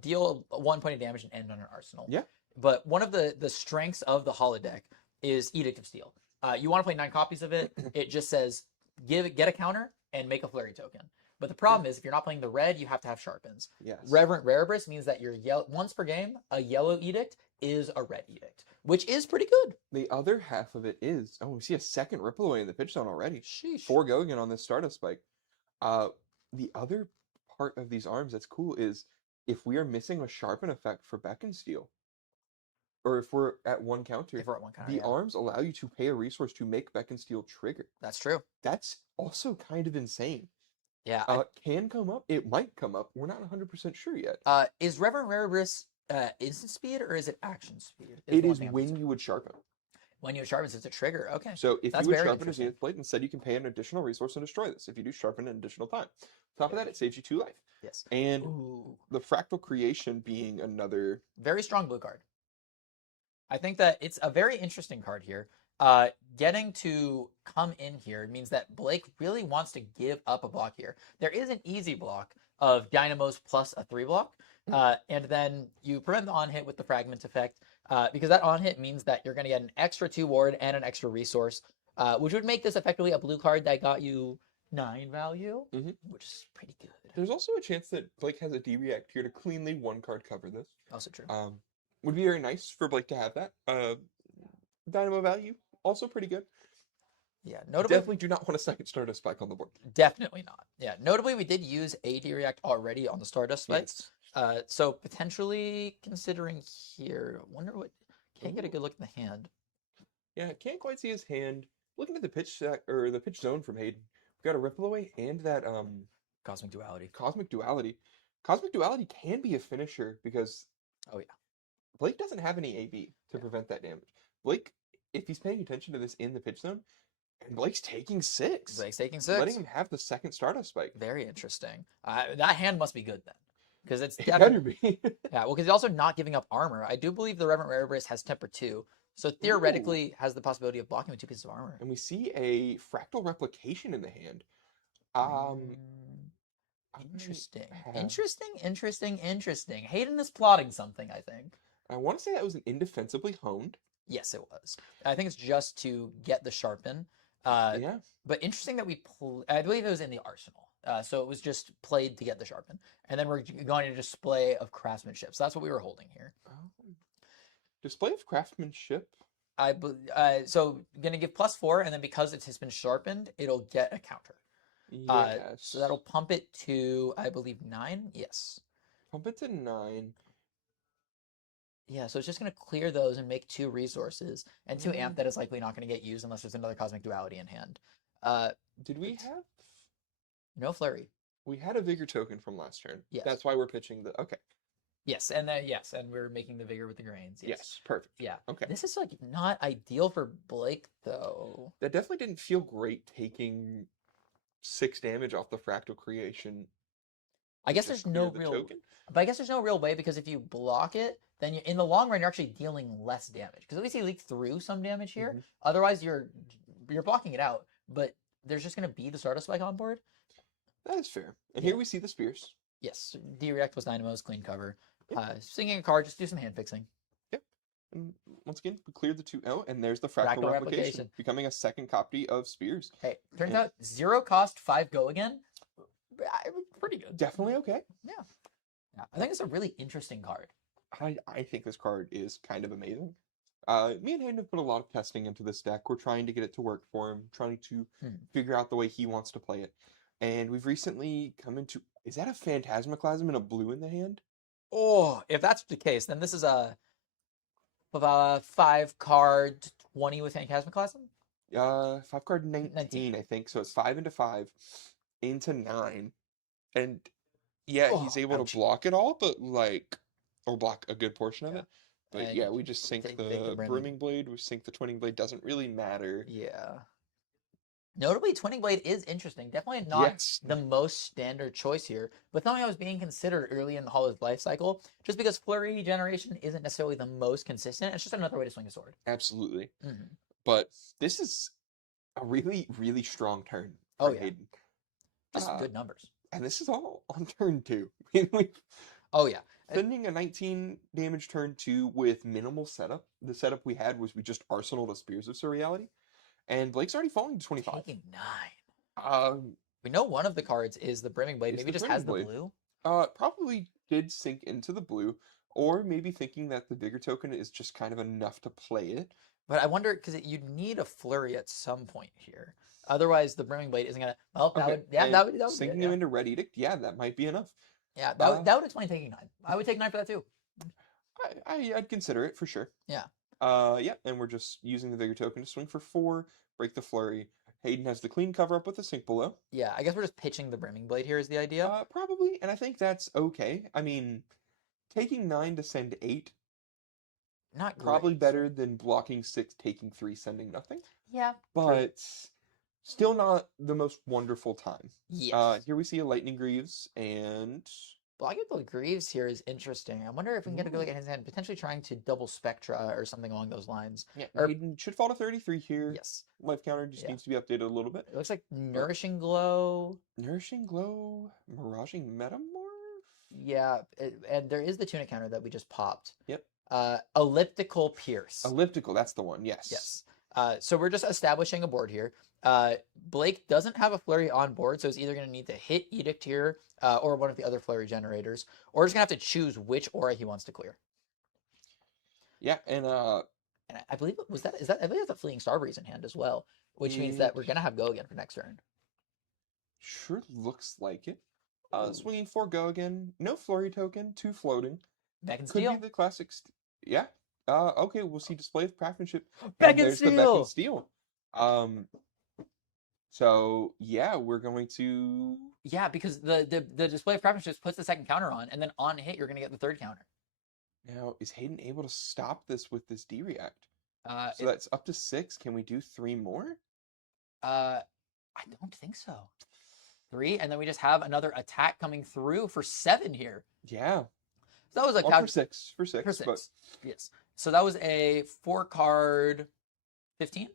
deal 1 point of damage, and end on an arsenal. Yeah. But one of the strengths of the holodeck is Edict of Steel. You want to play 9 copies of it. It just says get a counter and make a flurry token. But the problem is if you're not playing the red, you have to have sharpens. Yes. Reverent Raribris means that your once per game, a yellow edict is a red edict, which is pretty good. The other half of it is, we see a second Ripple Away in the pitch zone already. Sheesh. 4 go again on this Stardust Spike. The other part of these arms that's cool is if we are missing a sharpen effect for Beckon Steel, or if we're at 1 counter, If we're at 1 counter, the yeah. arms allow you to pay a resource to make Beckon Steel trigger. That's true. That's also kind of insane. Yeah. Can come up. It might come up. We're not 100% sure yet. Is Reverend Raribris instant speed or is it action speed? It is when you would sharpen. When you sharpen, it's a trigger. Okay. So if That's you would very sharpen a interesting. Zenith Blade, instead you can pay an additional resource and destroy this. If you do sharpen an additional time. Top of that, it saves you 2 life. Yes. And Ooh. the Fractal Creation being another... Very strong blue card. I think that it's a very interesting card here. Getting to come in here means that Blake really wants to give up a block here. There is an easy block of Dynamos plus a 3 block, and then you prevent the on hit with the fragment effect, because that on hit means that you're going to get an extra 2 ward and an extra resource, which would make this effectively a blue card that got you 9 value, which is pretty good. There's also a chance that Blake has a D-React here to cleanly 1-card cover this. Also true. Would be very nice for Blake to have that. Dynamo value, also pretty good. Yeah, notably, Definitely do not want a second Stardust Spike on the board. Definitely not. Yeah, notably, we did use a D-React already on the Stardust Spike. Yes. So potentially considering here, wonder what, can't get a good look in the hand. Yeah, can't quite see his hand. Looking at the pitch stack, or the pitch zone from Hayden, we got a Ripple Away and that Cosmic Duality. Cosmic Duality. Cosmic Duality can be a finisher because Blake doesn't have any AB to prevent that damage. Blake, if he's paying attention to this in the pitch zone, and Blake's taking 6. Blake's taking 6. Letting him have the second Stardust Spike. Very interesting. That hand must be good then. Because it's definitely... It better be. Yeah, well, because he's also not giving up armor. I do believe the Reverend Raribris has temper 2. So theoretically has the possibility of blocking with 2 pieces of armor. And we see a Fractal Replication in the hand. Interesting. Hayden is plotting something, I think. I want to say that was an indefensibly honed. Yes, it was. I think it's just to get the sharpen. Yeah. But interesting that I believe it was in the arsenal. So it was just played to get the sharpen. And then we're going to display of craftsmanship. So that's what we were holding here. Display of craftsmanship. So going to give +4, and then because it has been sharpened, it'll get a counter. Yes. So that'll pump it to, I believe, 9. Yes. Pump it to 9. Yeah, so it's just going to clear those and make 2 resources, and 2 amp that is likely not going to get used unless there's another Cosmic Duality in hand. Did we have... No flurry. We had a Vigor token from last turn. Yes. That's why we're pitching the... Okay. Yes, and and we're making the Vigor with the grains. Yes, perfect. Yeah. Okay. This is like not ideal for Blake, though. That definitely didn't feel great taking 6 damage off the Fractal Creation. I guess there's no real... But I guess there's no real way, because if you block it, then in the long run, you're actually dealing less damage. Because at least he leaked through some damage here. Otherwise, you're blocking it out, but there's just going to be the Stardust Spike on board. That is fair. And here we see the Spears. Yes, D-React was Dynamo's clean cover. Singing a card, just do some hand fixing. Yep. And once again, we cleared the 2-0, and there's the Fractal Replication, becoming a second copy of Spears. Hey, turns out 0 cost, 5 go again. Pretty good. Definitely okay. Yeah. I think it's a really interesting card. I think this card is kind of amazing. Me and Hayden have put a lot of testing into this deck. We're trying to get it to work for him, trying to figure out the way he wants to play it. And we've recently come into... Is that a Phantasmaclasm and a blue in the hand? Oh, if that's the case, then this is a 5-card 20 with Phantasmaclasm? 5-card 19, I think. So it's 5 into 5 into 9. And Yeah, Oh, he's able to ouchie. block it all, but like, or block a good portion of Yeah. it. But yeah, And we just sink take the the brimming. Brimming Blade, we sink the Twinning Blade, doesn't really matter. Yeah. Notably, Twinning Blade is interesting. Definitely not Yes. the most standard choice here, but something I was being considered early in the Hollow's life cycle, just because flurry generation isn't necessarily the most consistent. It's just another way to swing a sword. Absolutely. Hmm. But this is a really, really strong turn Oh for yeah, Hayden. just Uh, good numbers. and this is all on turn 2. We Oh yeah, sending a 19 damage turn 2 with minimal setup. The setup we had was we just arsenaled a Spears of Surreality, and Blake's already falling to 25. taking 9. Um, We know one of the cards is the Brimming Blade. is Maybe the just has Twinning the Blade. blue. Probably did sink into the blue, or maybe thinking that the Vigor token is just kind of enough to play it. But I wonder because you'd need a flurry at some point here. Otherwise, the Brimming Blade isn't gonna. Well, that Okay, would yeah, and that would be it. sinking him Yeah, into Red Edict, yeah, that might be enough. yeah, Uh, that would explain taking 9. I would take 9 for that too. I'd consider it for sure. Yeah. Yeah, and we're just using the Vigor token to swing for 4, break the flurry. Hayden has the clean cover up with a sink below. Yeah, I guess we're just pitching the Brimming Blade here is the idea. Probably, and I think that's okay. I mean, taking 9 to send 8, Not probably great. better than blocking 6, taking 3, sending nothing. Yeah. True. But still not the most wonderful time. Yes. Here we see a Lightning Greaves, and Blocking the Greaves here is interesting. I wonder if we can get a good look at his hand, potentially trying to double Spectra or something along those lines. yeah, Or Hayden should fall to 33 here. yes, Life counter just Yeah. needs to be updated a little bit. it looks like Nourishing Glow. Nourishing Glow, Miraging Metamorph? Yeah, and there is the tuna counter that we just popped. Yep. Elliptical Pierce. Elliptical, that's the one, yes. Yes. So we're just establishing a board here. Blake doesn't have a flurry on board, so he's either going to need to hit Edict here or one of the other flurry generators, or he's going to have to choose which aura he wants to clear. Yeah, and And I believe I believe that's a Fleeing Starbreeze in hand as well, which means that we're going to have go again for next turn. sure looks like it. Ooh. Swinging 4 go again. No flurry token, 2 floating. Beck and Could Steel. be the classic. Yeah. Okay, we'll see display of craftsmanship. Beck And and there's the Beck and Steel. Steel. So yeah, we're going to. Yeah, because the display of craftsmanship puts the second counter on, and then on hit you're going to get the third counter. Now, is Hayden able to stop this with this D-React? So It, that's up to 6. Can we do 3 more? I don't think so. 3, and then we just have another attack coming through for 7 here. Yeah. So that was a Well, for 6. For 6. for 6. But Yes. So that was a 4-card 15.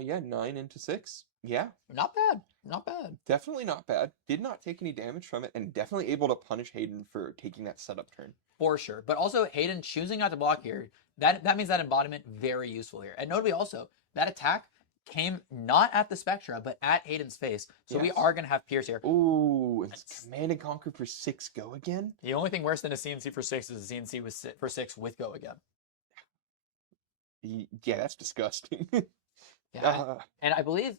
yeah, 9 into 6. Yeah, Not bad. Not bad. definitely not bad. Did not take any damage from it, and definitely able to punish Hayden for taking that setup turn. For sure. But also Hayden choosing not to block here, that means that embodiment very useful here. And notably also, that attack came not at the Spectra, but at Hayden's face. So we Yes. are going to have Pierce here. Ooh, and Command and Conquer for 6 go again? The only thing worse than a CNC for 6 is a CNC for 6 with go again. Yeah, that's disgusting. Yeah. And I believe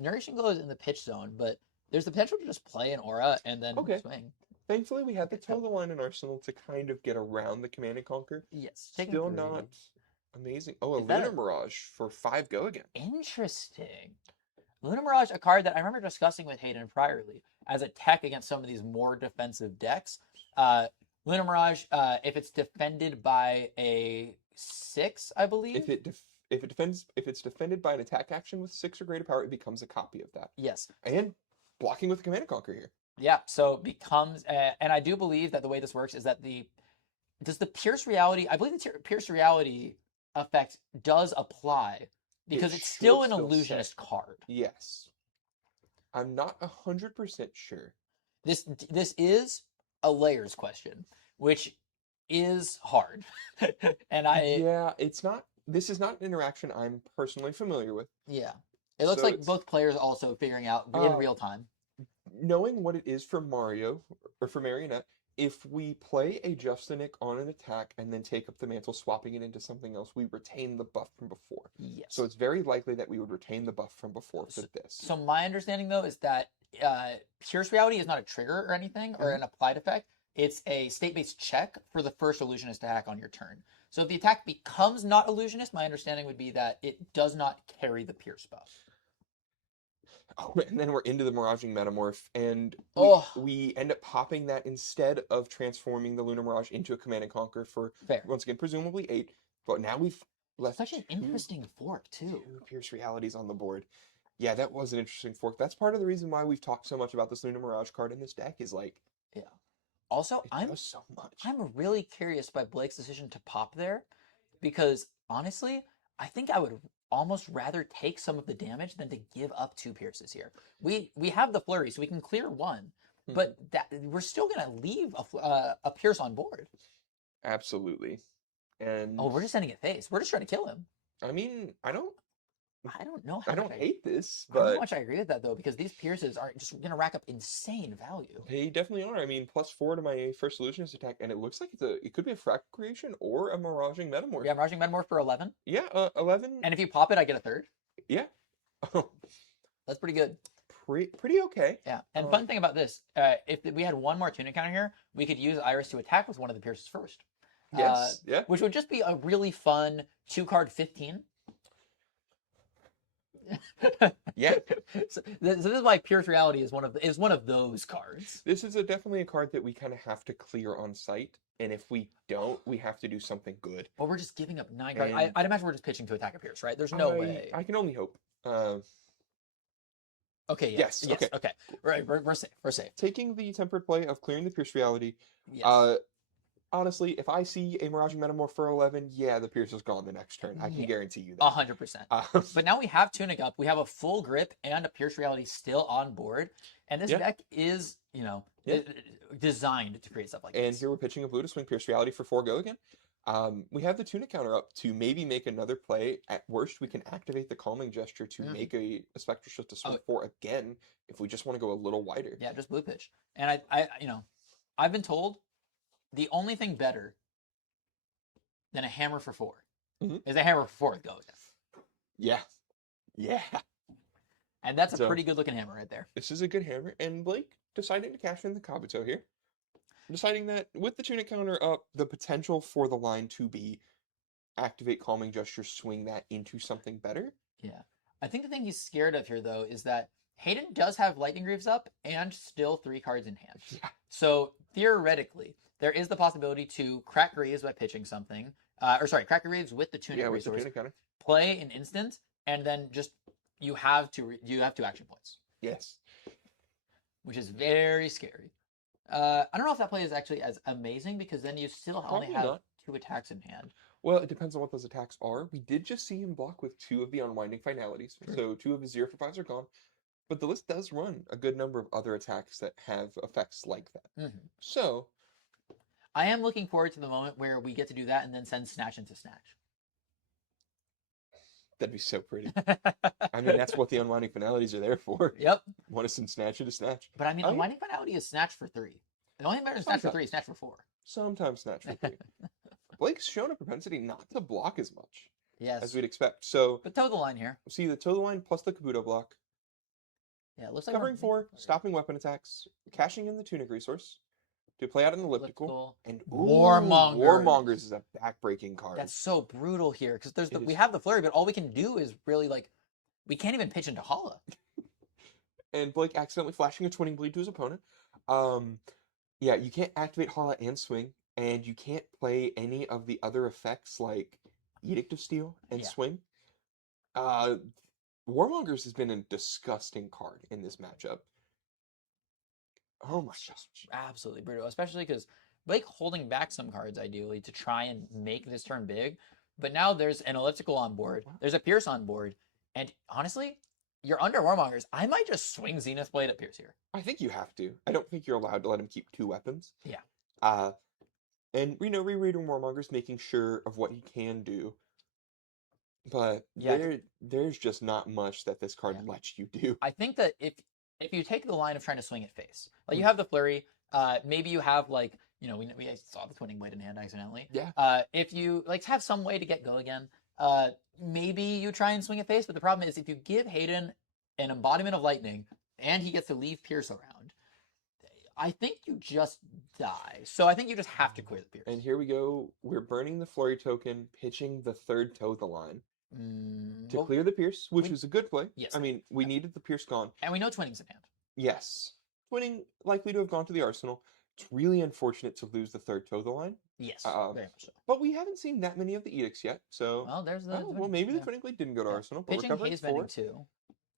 Nourishing Glow is in the pitch zone, but there's the potential to just play an aura and then Okay. swing. Thankfully, we had the Toe the Line in Arsenal to kind of get around the Command and Conquer. Yes. Still not amazing. Oh, a Is that Lunar a- Mirage for 5 go again. Interesting. Luna Mirage, a card that I remember discussing with Hayden priorly as a tech against some of these more defensive decks. Luna Mirage, if it's defended by a 6, I believe. If it's defended by an attack action with 6 or greater power, it becomes a copy of that. Yes. And blocking with Command and Conquer here. Yeah. So it becomes, and I do believe that the way this works is that does the Pierce Reality, I believe the Pierce Reality effect does apply because it's still an should illusionist say. card. Yes. I'm not 100% sure. This is a layers question, which is hard. And Yeah, this is not an interaction I'm personally familiar with. yeah. It looks So like it's- both players also figuring out in real time. Knowing what it is for Mario, or for Marionette, if we play a Justinic on an attack and then take up the mantle, swapping it into something else, we retain the buff from before. Yes. So it's very likely that we would retain the buff from before for this. So my understanding though is that Pierce Reality is not a trigger or anything or an applied effect. It's a state-based check for the first illusionist attack on your turn. So if the attack becomes not illusionist, my understanding would be that it does not carry the Pierce buff. Oh, and then we're into the Miraging Metamorph, and Oh, we end up popping that instead of transforming the Lunar Mirage into a Command and Conquer for, fair. once again, presumably 8. But now we've left Such an interesting fork too. two Pierce Realities on the board. Yeah, that was an interesting fork. That's part of the reason why we've talked so much about this Lunar Mirage card in this deck is like, Yeah. Also, it does so much. I'm really curious by Blake's decision to pop there, because honestly, I think I would almost rather take some of the damage than to give up 2 pierces here. We have the flurry, so we can clear 1, but that we're still gonna leave a pierce on board. Absolutely. And Oh, we're just sending it face. We're just trying to kill him. I mean, I don't know how I much don't hate this, I don't know how but much I agree with that though, because these pierces are just gonna rack up insane value. they definitely are. I mean, +4 to my first illusionist attack, and it looks like it could be a Fractal Creation or a Miraging Metamorph. Yeah, Marching Metamorph for 11. Yeah, 11. And if you pop it, I get a third. Yeah. That's pretty good. Pretty okay. Yeah. And fun thing about this, if we had one more tune counter here, we could use Iris to attack with one of the pierces first. Yes. Yeah. Which would just be a really fun 2-card 15. Yeah. So this is why Pierce Reality is one of those cards. This is definitely a card that we kind of have to clear on site, and if we don't, we have to do something good. But we're just giving up 9 cards. And I'd imagine we're just pitching to attack a Pierce, right? There's no way. I can only hope. Okay. Yes, okay. Okay. Right. We're safe. We're safe. Taking the tempered play of clearing the Pierce Reality. Yes. Honestly, if I see a Miraging Metamorph for 11, yeah, the Pierce is gone the next turn. I can Yeah. guarantee you that. 100%. Um, But now we have Tunic up. We have a full grip and a Pierce Reality still on board. And this Yeah. deck is, designed to create stuff like and this. here we're pitching a Blue to swing Pierce Reality for 4 go again. We have the Tunic counter up to maybe make another play. At worst, we can activate the Calming Gesture to make a Spectral Shift to swing 4 again if we just want to go a little wider. Yeah, just blue pitch. And I've been told the only thing better than a hammer for 4 is a hammer for 4 with go again. Yeah. Yeah. And that's a So- pretty good looking hammer right there. This is a good hammer, and Blake deciding to cash in the Kabuto here. Deciding that with the Tunic counter up, the potential for the line to be activate Calming Gesture, swing that into something better. Yeah. I think the thing he's scared of here, though, is that Hayden does have Lightning Greaves up and still 3 cards in hand. Yeah. So theoretically, there is the possibility to crack Greaves by pitching something. Crack Greaves with the Tunic Yeah, with the resource, Tunic counter. play an instant, and then just you have 2 action points, Yes. which is very scary. I don't know if that play is actually as amazing, because then you still only Probably have not. 2 attacks in hand. Well, it depends on what those attacks are. We did just see him block with 2 of the Unwinding Finalities, so 2 of his 0 for 5s are gone. But the list does run a good number of other attacks that have effects like that. So, I am looking forward to the moment where we get to do that and then send Snatch into Snatch. that'd be so pretty. I mean, that's what the Unwinding Finalities are there for. Yep. Want to send Snatch into Snatch. But I mean, Oh, the yeah. Unwinding Finality is Snatch for 3. The only thing better than Snatch for Sometimes. 3 is Snatch for 4. Sometimes Snatch for 3. Blake's shown a propensity not to block as much Yes. as we'd expect. So, But toe the line here. see the Toe the Line plus the Kabuto block. Yeah, it looks like Covering 4, stopping weapon attacks, cashing in the Tunic resource to play out an elliptical, and Warmonger. Warmongers is a backbreaking card. That's so brutal here, because It we is. have the flurry, but all we can do is really we can't even pitch into Hala. And Blake accidentally flashing a Twinning Bleed to his opponent. Yeah, you can't activate Hala and swing, and you can't play any of the other effects like Edict of Steel and Yeah. swing. Warmongers has been a disgusting card in this matchup. Oh my gosh. Absolutely brutal, especially because Blake holding back some cards ideally to try and make this turn big. But now there's an elliptical on board, there's a Pierce on board, and honestly, you're under Warmongers. I might just swing Zenith Blade at Pierce here. I think you have to. I don't think you're allowed to let him keep 2 weapons. Yeah. And we know rereading Warmongers, making sure of what he can do. But Yeah. there's just not much that this card lets you do. I think that if you take the line of trying to swing at face, like you Mhm. have the flurry, maybe you have we saw the Twinning Blade in hand accidentally. Yeah. If you have some way to get go again, maybe you try and swing at face. But the problem is if you give Hayden an embodiment of lightning and he gets to leave Pierce around, I think you just die. So I think you just have to clear the Pierce. And here we go. We're burning the flurry token, pitching the 3rd Toe the Line. to Well, clear the Pierce, which we- was a good play. Yes. I mean, we needed the Pierce gone. and we know Twinning's in hand. Yes. Twinning likely to have gone to the Arsenal. It's really unfortunate to lose the third toe of the line. Yes, Um, very much so. But we haven't seen that many of the edicts yet. So, Well, there's the well, Twinning, maybe yeah. the Twinning Blade didn't go to Yeah. Arsenal, but Pitching recovering Haze four bending 2.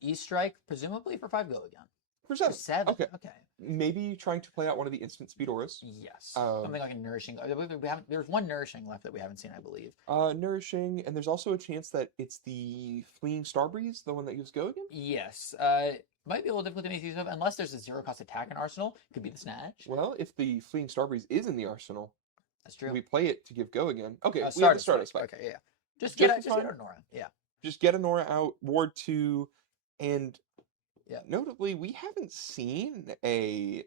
E-Strike, presumably for 5 go again. for For 7. 7. Okay. Okay. Maybe trying to play out one of the instant speed auras. Yes. Um, Something like a nourishing. We haven't. There's one nourishing left that we haven't seen, I believe. Nourishing, and there's also a chance that it's the Fleeing Starbreeze, the one that gives go again. Yes. Might be a little difficult to make use of unless there's a 0-cost attack in Arsenal. Could be the Snatch. Well, if the Fleeing Starbreeze is in the Arsenal, That's true. we play it to give go again. Okay, we have the Stardust Stardust Spike. Spike. Okay, yeah. Just Just get as just get fine. a Nora. Yeah. Just get a Nora out, Ward 2, and Yeah. notably, we haven't seen a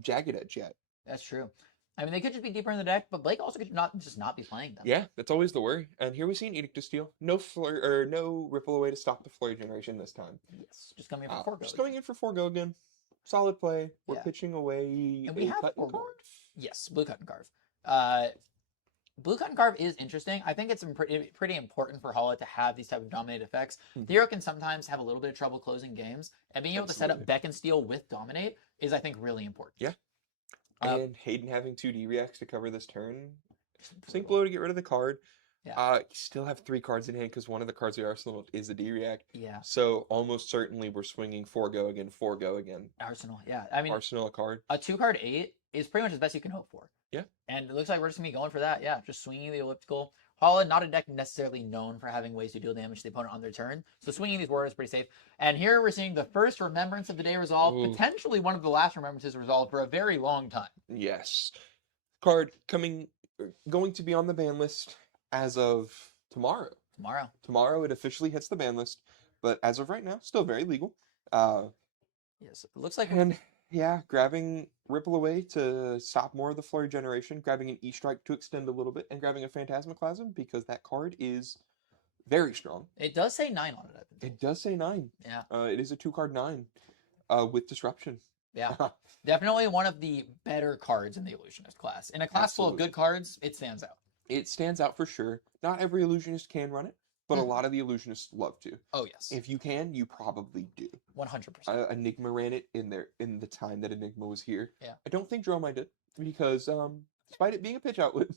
Jagged Edge yet. That's true. I mean, they could just be deeper in the deck, but Blake also could not be playing them. Yeah, that's always the worry. And here we see an Edict of Steel. No no Ripple Away to stop the flurry generation this time. Yes. Just coming in for 4 go. Just going in for 4 go again. Solid play. We're Yeah. pitching away And we a have cut 4 and go. card. Yes, Blue Cut and Carve. Blue Cut and Carve is interesting. I think it's pretty important for Hala to have these type of dominate effects. Mhm. Theo can sometimes have a little bit of trouble closing games, and being able to set up Absolutely. Beck and Steal with dominate is, I think, really important. Yeah. And Hayden having 2D reacts to cover this turn. Sync Brutal. Blow to get rid of the card. Yeah. You still have 3 cards in hand because one of the cards of the Arsenal is a D react. Yeah. So almost certainly we're swinging 4 go again, 4 go again. Arsenal. Yeah. I mean, Arsenal a card. a 2-card 8 is pretty much the best you can hope for. Yeah. And it looks like we're just going to be going for that. Yeah. Just swinging the elliptical. Hala, not a deck necessarily known for having ways to deal damage to the opponent on their turn. So swinging these warriors is pretty safe. And here we're seeing the first Remembrance of the Day resolved, Ooh. potentially one of the last Remembrances resolved for a very long time. Yes. Card going to be on the ban list as of tomorrow. Tomorrow. Tomorrow it officially hits the ban list, but as of right now, still very legal. Yes. It looks like And yeah, grabbing Ripple Away to stop more of the flurry generation, grabbing an E-Strike to extend a little bit, and grabbing a Phantasmaclasm because that card is very strong. it does say 9 on it, I think. It does say 9. Yeah. It is a 2-card 9 with Disruption. Yeah. Definitely one of the better cards in the Illusionist class. In a class full of Absolutely. good cards, it stands out. It stands out for sure. Not every illusionist can run it, but a Mhm. lot of the illusionists love to. Oh, yes. If you can, you probably do. 100%. Enigma ran it in the time that Enigma was here. Yeah. I don't think Dromai did because despite it being a pitch outlet,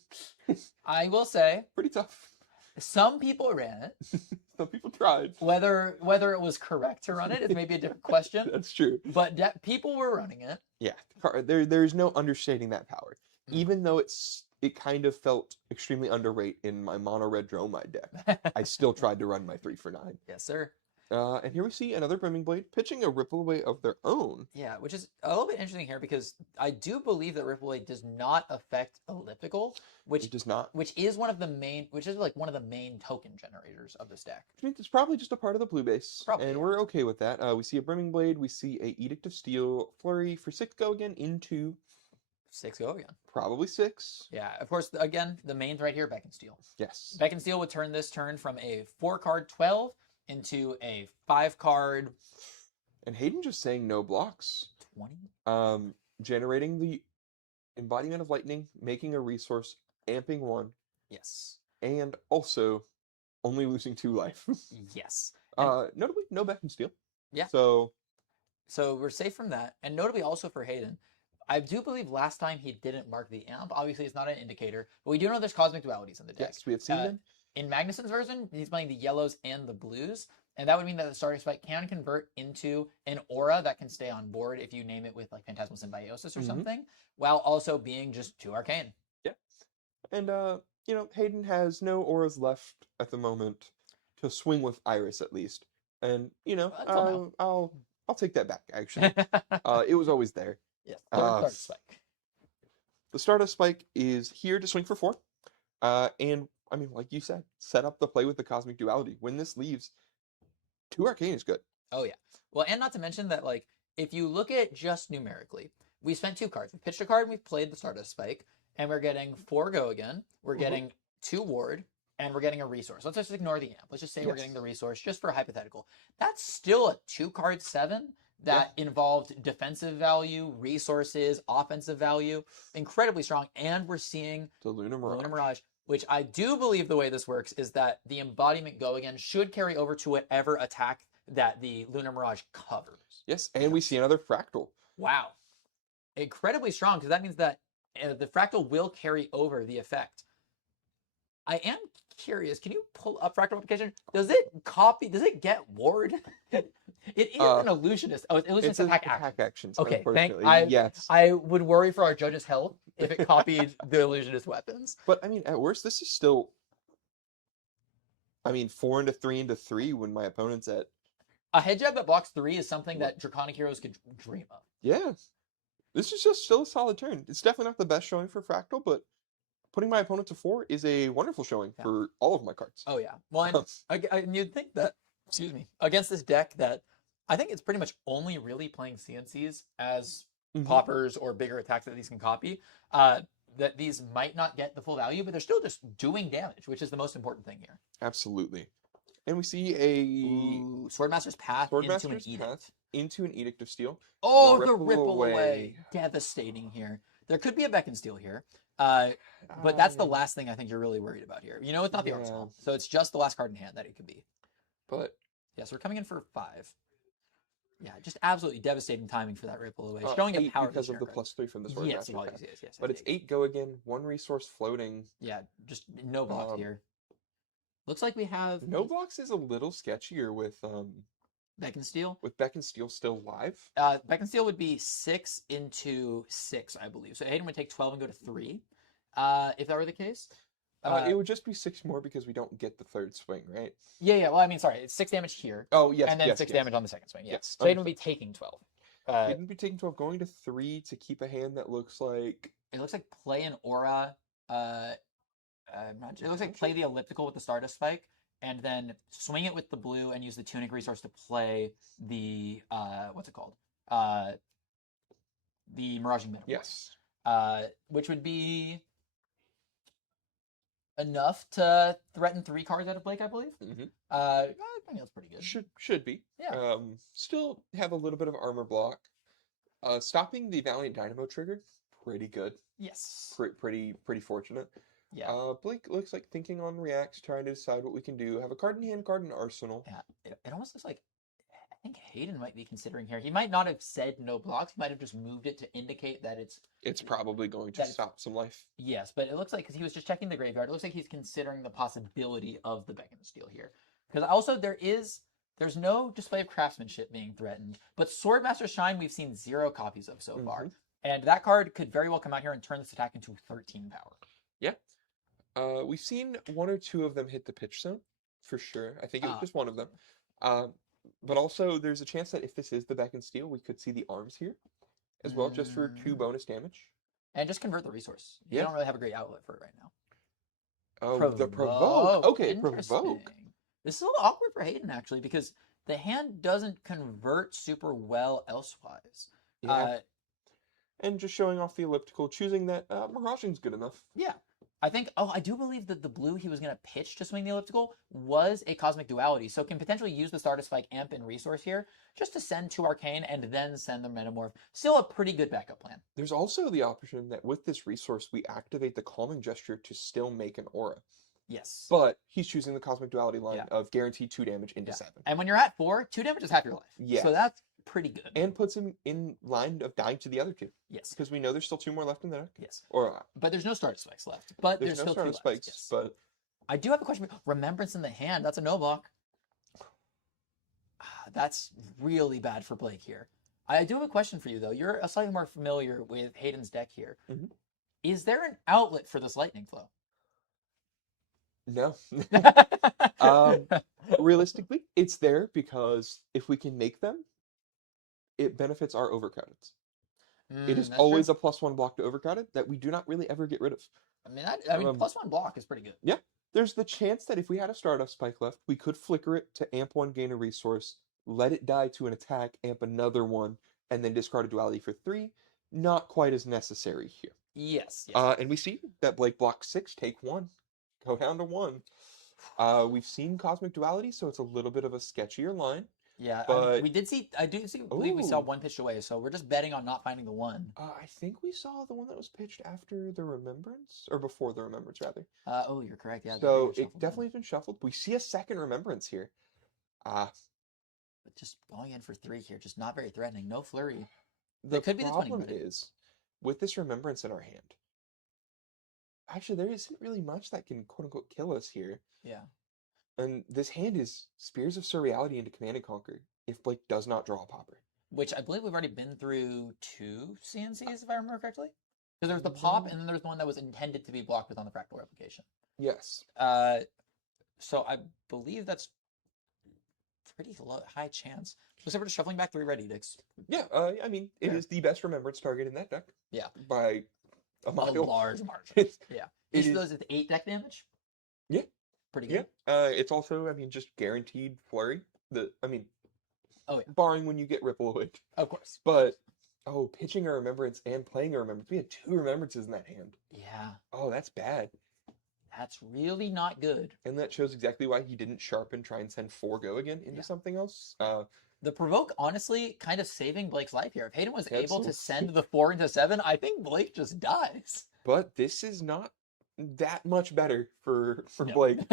I will say, pretty tough. some people ran it. Some people tried. Whether it was correct to run it is maybe a different question. That's true. But people were running it. Yeah, there's no understating that power. Mm. Even though it kind of felt extremely underrated in my mono red Dromai deck, I still tried to run my 3 for 9. Yes, sir. And here we see another Brimming Blade pitching a Ripple Away of their own. Yeah, which is a little bit interesting here because I do believe that Ripple Blade does not affect elliptical, which It does not. is one of the main token generators of this deck. Which means it's probably just a part of the blue base. Probably, And yeah. we're okay with that. We see a Brimming Blade, we see a Edict of Steel, Flurry for 6 go again into 6 go again. probably 6. Yeah, of course, again, the main threat here, Beck and Steel. Yes. Beck and Steel would turn this turn from a 4-card 12 into a 5-card And Hayden just saying no blocks. 20. Generating the Embodiment of Lightning, making a resource, amping 1, Yes. and also only losing 2 life. Yes. Notably, no Beck and Steel. Yeah. So So we're safe from that. And notably also for Hayden, I do believe last time he didn't mark the amp. Obviously, it's not an indicator, but we do know there's cosmic dualities in the deck. yes, we have seen them. In Magnuson's version, he's playing the yellows and the blues, and that would mean that the starting spike can convert into an aura that can stay on board if you name it with like Phantasmal Symbiosis or Mhm. something, while also being just 2 arcane. And Hayden has no auras left at the moment to swing with Iris at least. And Until now. I'll take that back actually. It was always there. Yes, Uh, third spike. The Stardust Spike is here to swing for 4. And I mean, like you said, set up the play with the Cosmic Duality. When this leaves, 2 Arcane is good. Oh yeah. Well, and not to mention that like if you look at it just numerically, we spent 2 cards. We pitched a card and we played the Stardust Spike, and we're getting 4 go again. We're Mhm. getting 2 ward, and we're getting a resource. Let's just ignore the amp. Let's just say we're Yes. getting the resource just for a hypothetical. That's still a 2-card 7 that involved defensive value, resources, offensive value, incredibly strong. And we're seeing The Lunar Mirage. Lunar Mirage. which I do believe the way this works is that the embodiment Go Again should carry over to whatever attack that the Lunar Mirage covers. Yes, and we see another fractal. Wow. Incredibly strong, because that means that the fractal will carry over the effect. I am curious, can you pull up fractal application? Does it get ward? It is an illusionist. Oh, it's illusionist It's attack actions. Okay, Unfortunately, yes. I would worry for our judge's health if it copied the illusionist weapons. But I mean, at worst, this is still. I mean, 4 into 3 into 3 when my opponent's at. A head jab that blocks 3 is something that Draconic heroes could dream of. Yeah, this is just still a solid turn. It's definitely not the best showing for fractal, but putting my opponent to 4 is a wonderful showing for all of my cards. Oh yeah. Well, and you'd think that, excuse me, against this deck that I think it's pretty much only really playing CNCs as poppers or bigger attacks that these can copy. That these might not get the full value, but they're still just doing damage, which is the most important thing here. Absolutely. And we see a Swordmaster's Path into an Edict. Into an Edict of Steel. Oh, the ripple away. Devastating here. There could be a Beck and Steel here. But that's the last thing I think you're really worried about here. You know, it's not the arsenal. So it's just the last card in hand that it could be. But yes, we're coming in for 5. Yeah, just absolutely devastating timing for that ripple away. Showing a 8 power because of the +3 from the Sword yes, Master. yes. But it's 8 Go Again, 1 resource floating. Yeah, just no blocks here. Looks like we have no blocks is a little sketchier with Beck and Steel. With Beck and Steel still live. Beck and Steel would be 6 into 6, I believe. So Hayden would take 12 and go to 3. If that were the case. It would just be 6 more because we don't get the third swing, right? Yeah. Well, I mean, sorry, it's 6 damage here. Oh, yes. And then 6 damage on the second swing. Yeah. Yes. So Hayden would be taking 12. Hayden would be taking 12, going to 3 to keep a hand that looks like. It looks like play an aura. It looks like play the elliptical with the Stardust Spike, and then swing it with the blue and use the Tunic resource to play the what's it called? The Miraging Metaphor. Yes. Which would be enough to threaten 3 cards out of Blake, I believe. I think that's pretty good. Should be. Yeah. Still have a little bit of armor block. Stopping the Valiant Dynamo trigger, pretty good. Yes. Pretty fortunate. Yeah. Blake looks like thinking on reacts, trying to decide what we can do. Have a card in hand, card in arsenal. Yeah. It almost looks like I think Hayden might be considering here. He might not have said no blocks. He might have just moved it to indicate that it's probably going to stop some life. Yes, but it looks like, because he was just checking the graveyard, it looks like he's considering the possibility of the Beck and Steel here. Because also there's no display of craftsmanship being threatened, but Swordmaster Shine we've seen 0 copies of so far. And that card could very well come out here and turn this attack into 13 power. Yeah. We've seen 1 or 2 of them hit the pitch zone, for sure. I think it was just 1 of them. But also, there's a chance that if this is the Beck and Steel, we could see the arms here as well, just for 2 bonus damage. And just convert the resource. You don't really have a great outlet for it right now. Oh, the Provoke. Okay, Provoke. This is a little awkward for Hayden, actually, because the hand doesn't convert super well elsewise. Yeah. And just showing off the elliptical, choosing that Miraging's good enough. Yeah. I think, I do believe that the blue he was going to pitch to swing the elliptical was a Cosmic Duality, so can potentially use the Stardust Spike Amp and resource here just to send 2 Arcane and then send the Metamorph. Still a pretty good backup plan. There's also the option that with this resource, we activate the Calming Gesture to still make an aura. Yes. But he's choosing the Cosmic Duality line of guaranteed 2 damage into 7. And when you're at 4, 2 damage is half your life. Yeah. So that's pretty good. And puts him in line of dying to the other 2. Yes. Because we know there's still 2 more left in the deck. Yes. But there's no Stardust Spikes left. But there's no still 2 Stardust left. Spikes. Yes. But I do have a question. Remembrance in the hand. That's a no block. That's really bad for Blake here. I do have a question for you, though. You're slightly more familiar with Hayden's deck here. Is there an outlet for this lightning flow? No. Realistically, it's there because if we can make them, it benefits our overcrowded. It is always true. a +1 block to overcrowded that we do not really ever get rid of. I mean, +1 block is pretty good. Yeah. There's the chance that if we had a Stardust Spike left, we could flicker it to amp 1, gain a resource, let it die to an attack, amp another one, and then discard a duality for 3. Not quite as necessary here. Yes. And we see that Blake blocks 6, take 1. Go down to 1. We've seen Cosmic Duality, so it's a little bit of a sketchier line. Yeah, I mean, But we did see. Believe we saw ooh, one pitched away, so we're just betting on not finding the one. I think we saw the one that was pitched after the Remembrance, or before the Remembrance, rather. Oh, you're correct. Yeah, they So got it shuffled then. definitely has been shuffled. We see a second Remembrance here. Ah, But just going in for 3 here, just not very threatening. No flurry. the It could be the 20 problem minute. is, with this Remembrance in our hand, actually there isn't really much that can quote unquote kill us here. Yeah. And this hand is Spears of Surreality into Command and Conquer if Blake does not draw a popper. Which I believe we've already been through 2 CNCs, if I remember correctly. Because there's the pop, No. and then there's the one that was intended to be blocked with on the fractal replication. Yes. So I believe that's pretty high chance. Looks like we're just shuffling back 3 red edicts. Yeah, I mean, it Fair. is the best Remembrance target in that deck. Yeah. By a A mile. large margin. It's, Yeah. it Each of is- those is 8 deck damage. Yeah. Pretty Yeah. good. It's also, I mean, just guaranteed flurry. Oh, yeah. Barring when you get Ripple Awake. Of course. But, oh, pitching a Remembrance and playing a Remembrance. We had 2 Remembrances in that hand. Yeah. Oh, that's bad. That's really not good. And that shows exactly why he didn't sharpen, try and send 4 go again into Yeah. something else. The provoke, honestly, kind of saving Blake's life here. If Hayden was able Absolutely. to send the 4 into 7, I think Blake just dies. But this is not that much better for No. Blake in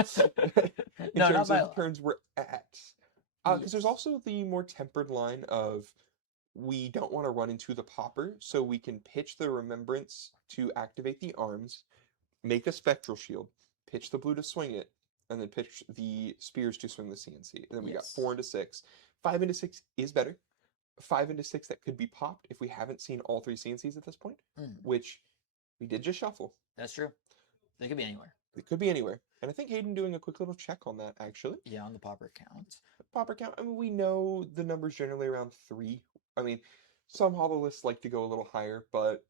No, not terms by a of lot. turns we're at. Because there's Yes. also the more tempered line of we don't want to run into the popper, so we can pitch the Remembrance to activate the arms, make a Spectral Shield, pitch the blue to swing it, and then pitch the Spears to swing the CNC. And then we got Yes. 4 into 6. 5 into 6 is better. 5 into 6 that could be popped if we haven't seen all 3 CNCs at this point, which we did just shuffle. That's true. They could be anywhere. It could be anywhere. And I think Hayden doing a quick little check on that, actually. Yeah, on the popper count. Popper count, I mean, we know the number's generally around 3. I mean, some hololists like to go a little higher, but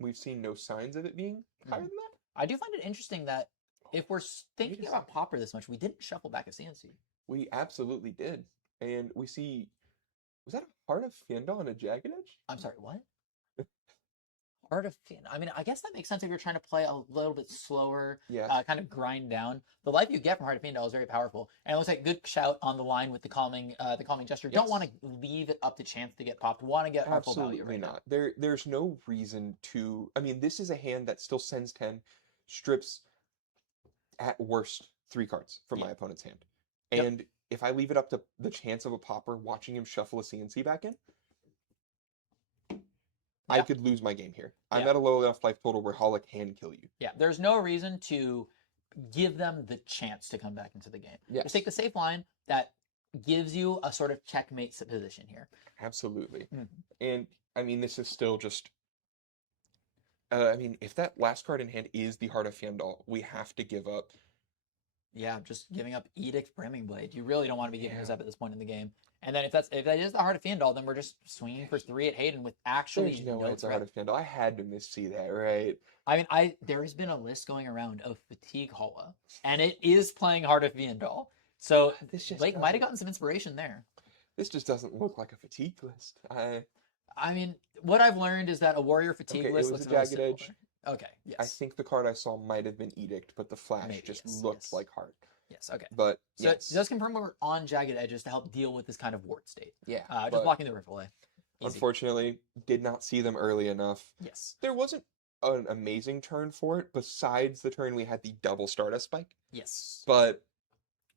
we've seen no signs of it being higher than that. I do find it interesting that if we're thinking Wait a about second. popper this much, we didn't shuffle back a CNC. We absolutely did. And we see, was that a Heart of Fyendal and a Jagged Edge? I'm sorry, what? Heart of Fin. I mean, I guess that makes sense if you're trying to play a little bit slower, Yeah. kind of grind down. The life you get from Heart of Fiendal is very powerful, and it looks like good shout on the line with the calming gesture. Don't Yes. want to leave it up to chance to get popped. Want to get our full value Absolutely right not. There's no reason to. I mean, this is a hand that still sends 10, strips at worst 3 cards from my Yeah. opponent's hand. Yep. And if I leave it up to the chance of a popper watching him shuffle a CNC back in, I Yeah. could lose my game here. I'm Yeah. at a low enough life total where Holic can kill you. Yeah, there's no reason to give them the chance to come back into the game. Yes. Just take the safe line that gives you a sort of checkmate position here. Absolutely. Mhm. And I mean, this is still just. I mean, if that last card in hand is the Heart of Fyendal, we have to give up. Yeah, just giving up Edict Brimming Blade. You really don't want to be giving those Yeah. up at this point in the game. And then if that is the Heart of Fiendal, then we're just swinging for 3 at Hayden with actually There's no way no it's a Heart threat. of Fyendal. I had to missee that, right? I mean, there has been a list going around of Fatigue Holla, and it is playing Heart of Fiendal. So This just Blake might have doesn't- gotten some inspiration there. This just doesn't look like a fatigue list. I mean, what I've learned is that a Warrior Fatigue Okay, it list was looks a really Jagged similar. Edge. Okay, yes. I think the card I saw might have been Edict, but the flash Maybe, just yes, looked yes. like Heart. Yes, okay. But So yes, it does confirm we're on Jagged Edges to help deal with this kind of ward state. yeah. Just but blocking the rip away. Easy. unfortunately, did not see them early enough. Yes. There wasn't an amazing turn for it, besides the turn we had the double Stardust Spike. Yes. But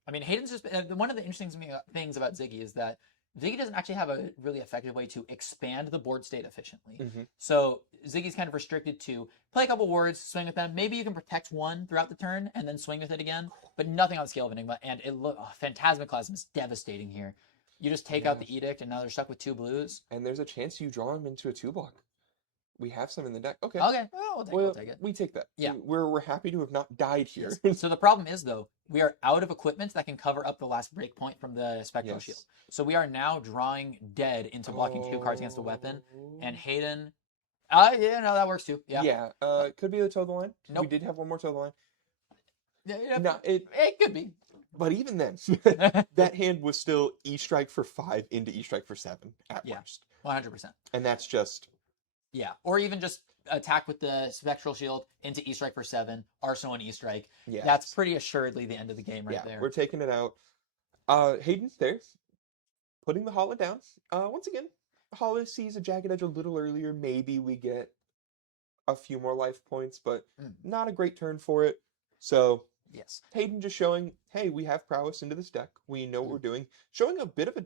I mean, Hayden's just one of the interesting things about Ziggy is that Ziggy doesn't actually have a really effective way to expand the board state efficiently. Mhm. So Ziggy's kind of restricted to play a couple wards, swing with them. Maybe you can protect one throughout the turn and then swing with it again, but nothing on the scale of Enigma. And Phantasmaclasm is devastating here. You just take out the Edict, and now they're stuck with 2 blues. and there's a chance you draw him into a 2-block. We have some in the deck. Okay. Okay, well, we'll take it. We take that. Yeah. We're happy to have not died here. Yes. So the problem is, though, we are out of equipment that can cover up the last breakpoint from the Spectral Yes. Shield. So we are now drawing dead into blocking 2 cards against a weapon. And Hayden, yeah, no, that works too. Yeah, Yeah. Could be the toe of the line. We Nope. did have one more toe of the line. yeah, No, it. it could be. But even then, that hand was still E strike for 5 into E strike for 7 at Yeah. worst, 100%. and that's just Yeah, or even just attack with the Spectral Shield into E Strike for 7, Arsenal and E Strike. yeah. That's pretty assuredly the end of the game right yeah. there. We're taking it out. Hayden, there. putting the Hala down. Once again, Hala sees a Jagged Edge a little earlier. Maybe we get a few more life points, but not a great turn for it. So Yes. Hayden just showing, hey, we have prowess into this deck. We know what we're doing. Showing a bit of a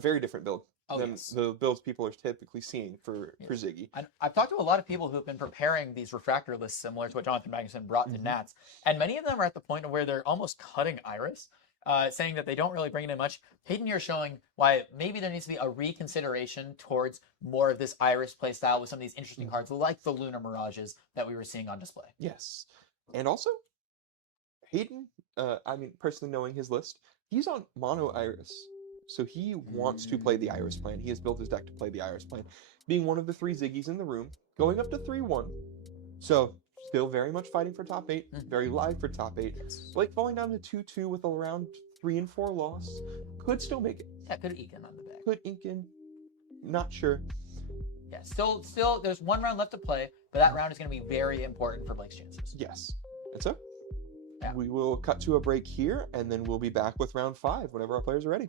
very different build than Yes. the builds people are typically seeing for Ziggy. I've talked to a lot of people who have been preparing these refractor lists similar to what Jonathan Magnuson brought to Nats, and many of them are at the point of where they're almost cutting Iris, saying that they don't really bring it in much. Hayden, you're showing why maybe there needs to be a reconsideration towards more of this Iris playstyle with some of these interesting cards like the Lunar Mirages that we were seeing on display. Yes. And also, Hayden, personally knowing his list, he's on mono Iris. So he wants to play the Iris plan. He has built his deck to play the Iris plan. Being one of the 3 Ziggies in the room, going up to 3-1. So still very much fighting for top 8, very live for top 8. Yes. Blake falling down to 2-2 with around 3 and 4 loss. Could still make it. Yeah, could eke in on the back. Could ink in. Not sure. Yeah, still, there's one round left to play, but that round is going to be very important for Blake's chances. Yes. And so, Yeah. we will cut to a break here, and then we'll be back with round 5 whenever our players are ready.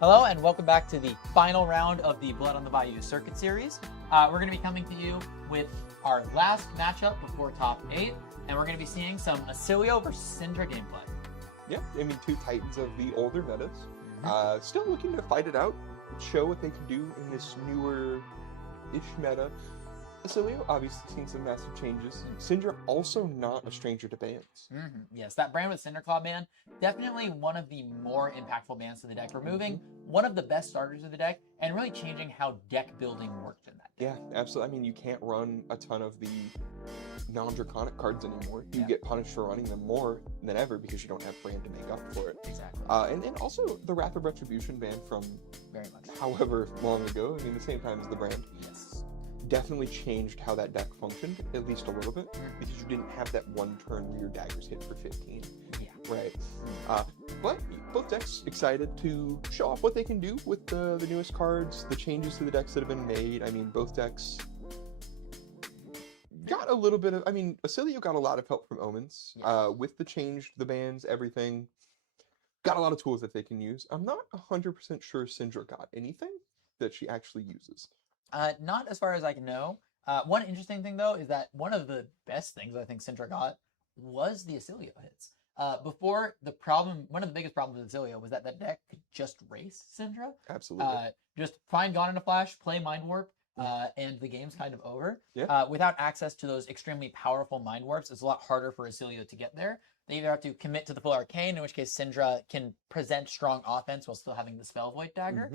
Hello and welcome back to the final round of the Blood on the Bayou Circuit Series. We're going to be coming to you with our last matchup before top 8, and we're going to be seeing some Acilio versus Syndra gameplay. Yeah, I mean, two titans of the older metas. Still looking to fight it out, show what they can do in this newer-ish meta. Acilio obviously seen some massive changes. Syndra also not a stranger to bans. Yes, that brand with Cinderclaw ban, definitely one of the more impactful bans to the deck, removing one of the best starters of the deck and really changing how deck building worked in that deck. Yeah, absolutely. I mean, you can't run a ton of the non-draconic cards anymore. You get punished for running them more than ever because you don't have brand to make up for it. Exactly. And then also the Wrath of Retribution ban from very much however long ago. I mean, the same time as the brand. Yes. Definitely changed how that deck functioned, at least a little bit, because you didn't have that one turn where your daggers hit for 15. Yeah. Right. But both decks excited to show off what they can do with the newest cards, the changes to the decks that have been made. I mean, both decks got a little bit of, I mean, Acilio got a lot of help from Omens. With the change, the bans, everything. Got a lot of tools that they can use. I'm not 100% sure Syndra got anything that she actually uses. Not as far as I can know. One interesting thing, though, is that one of the best things I think Syndra got was the Acilio hits. Before, one of the biggest problems with Acilio was that deck could just race Syndra. Absolutely. Just find Gone in a Flash, play Mind Warp, and the game's kind of over. Yeah. Without access to those extremely powerful Mind Warps, it's a lot harder for Acilio to get there. They either have to commit to the full Arcane, in which case Syndra can present strong offense while still having the Spell Void Dagger,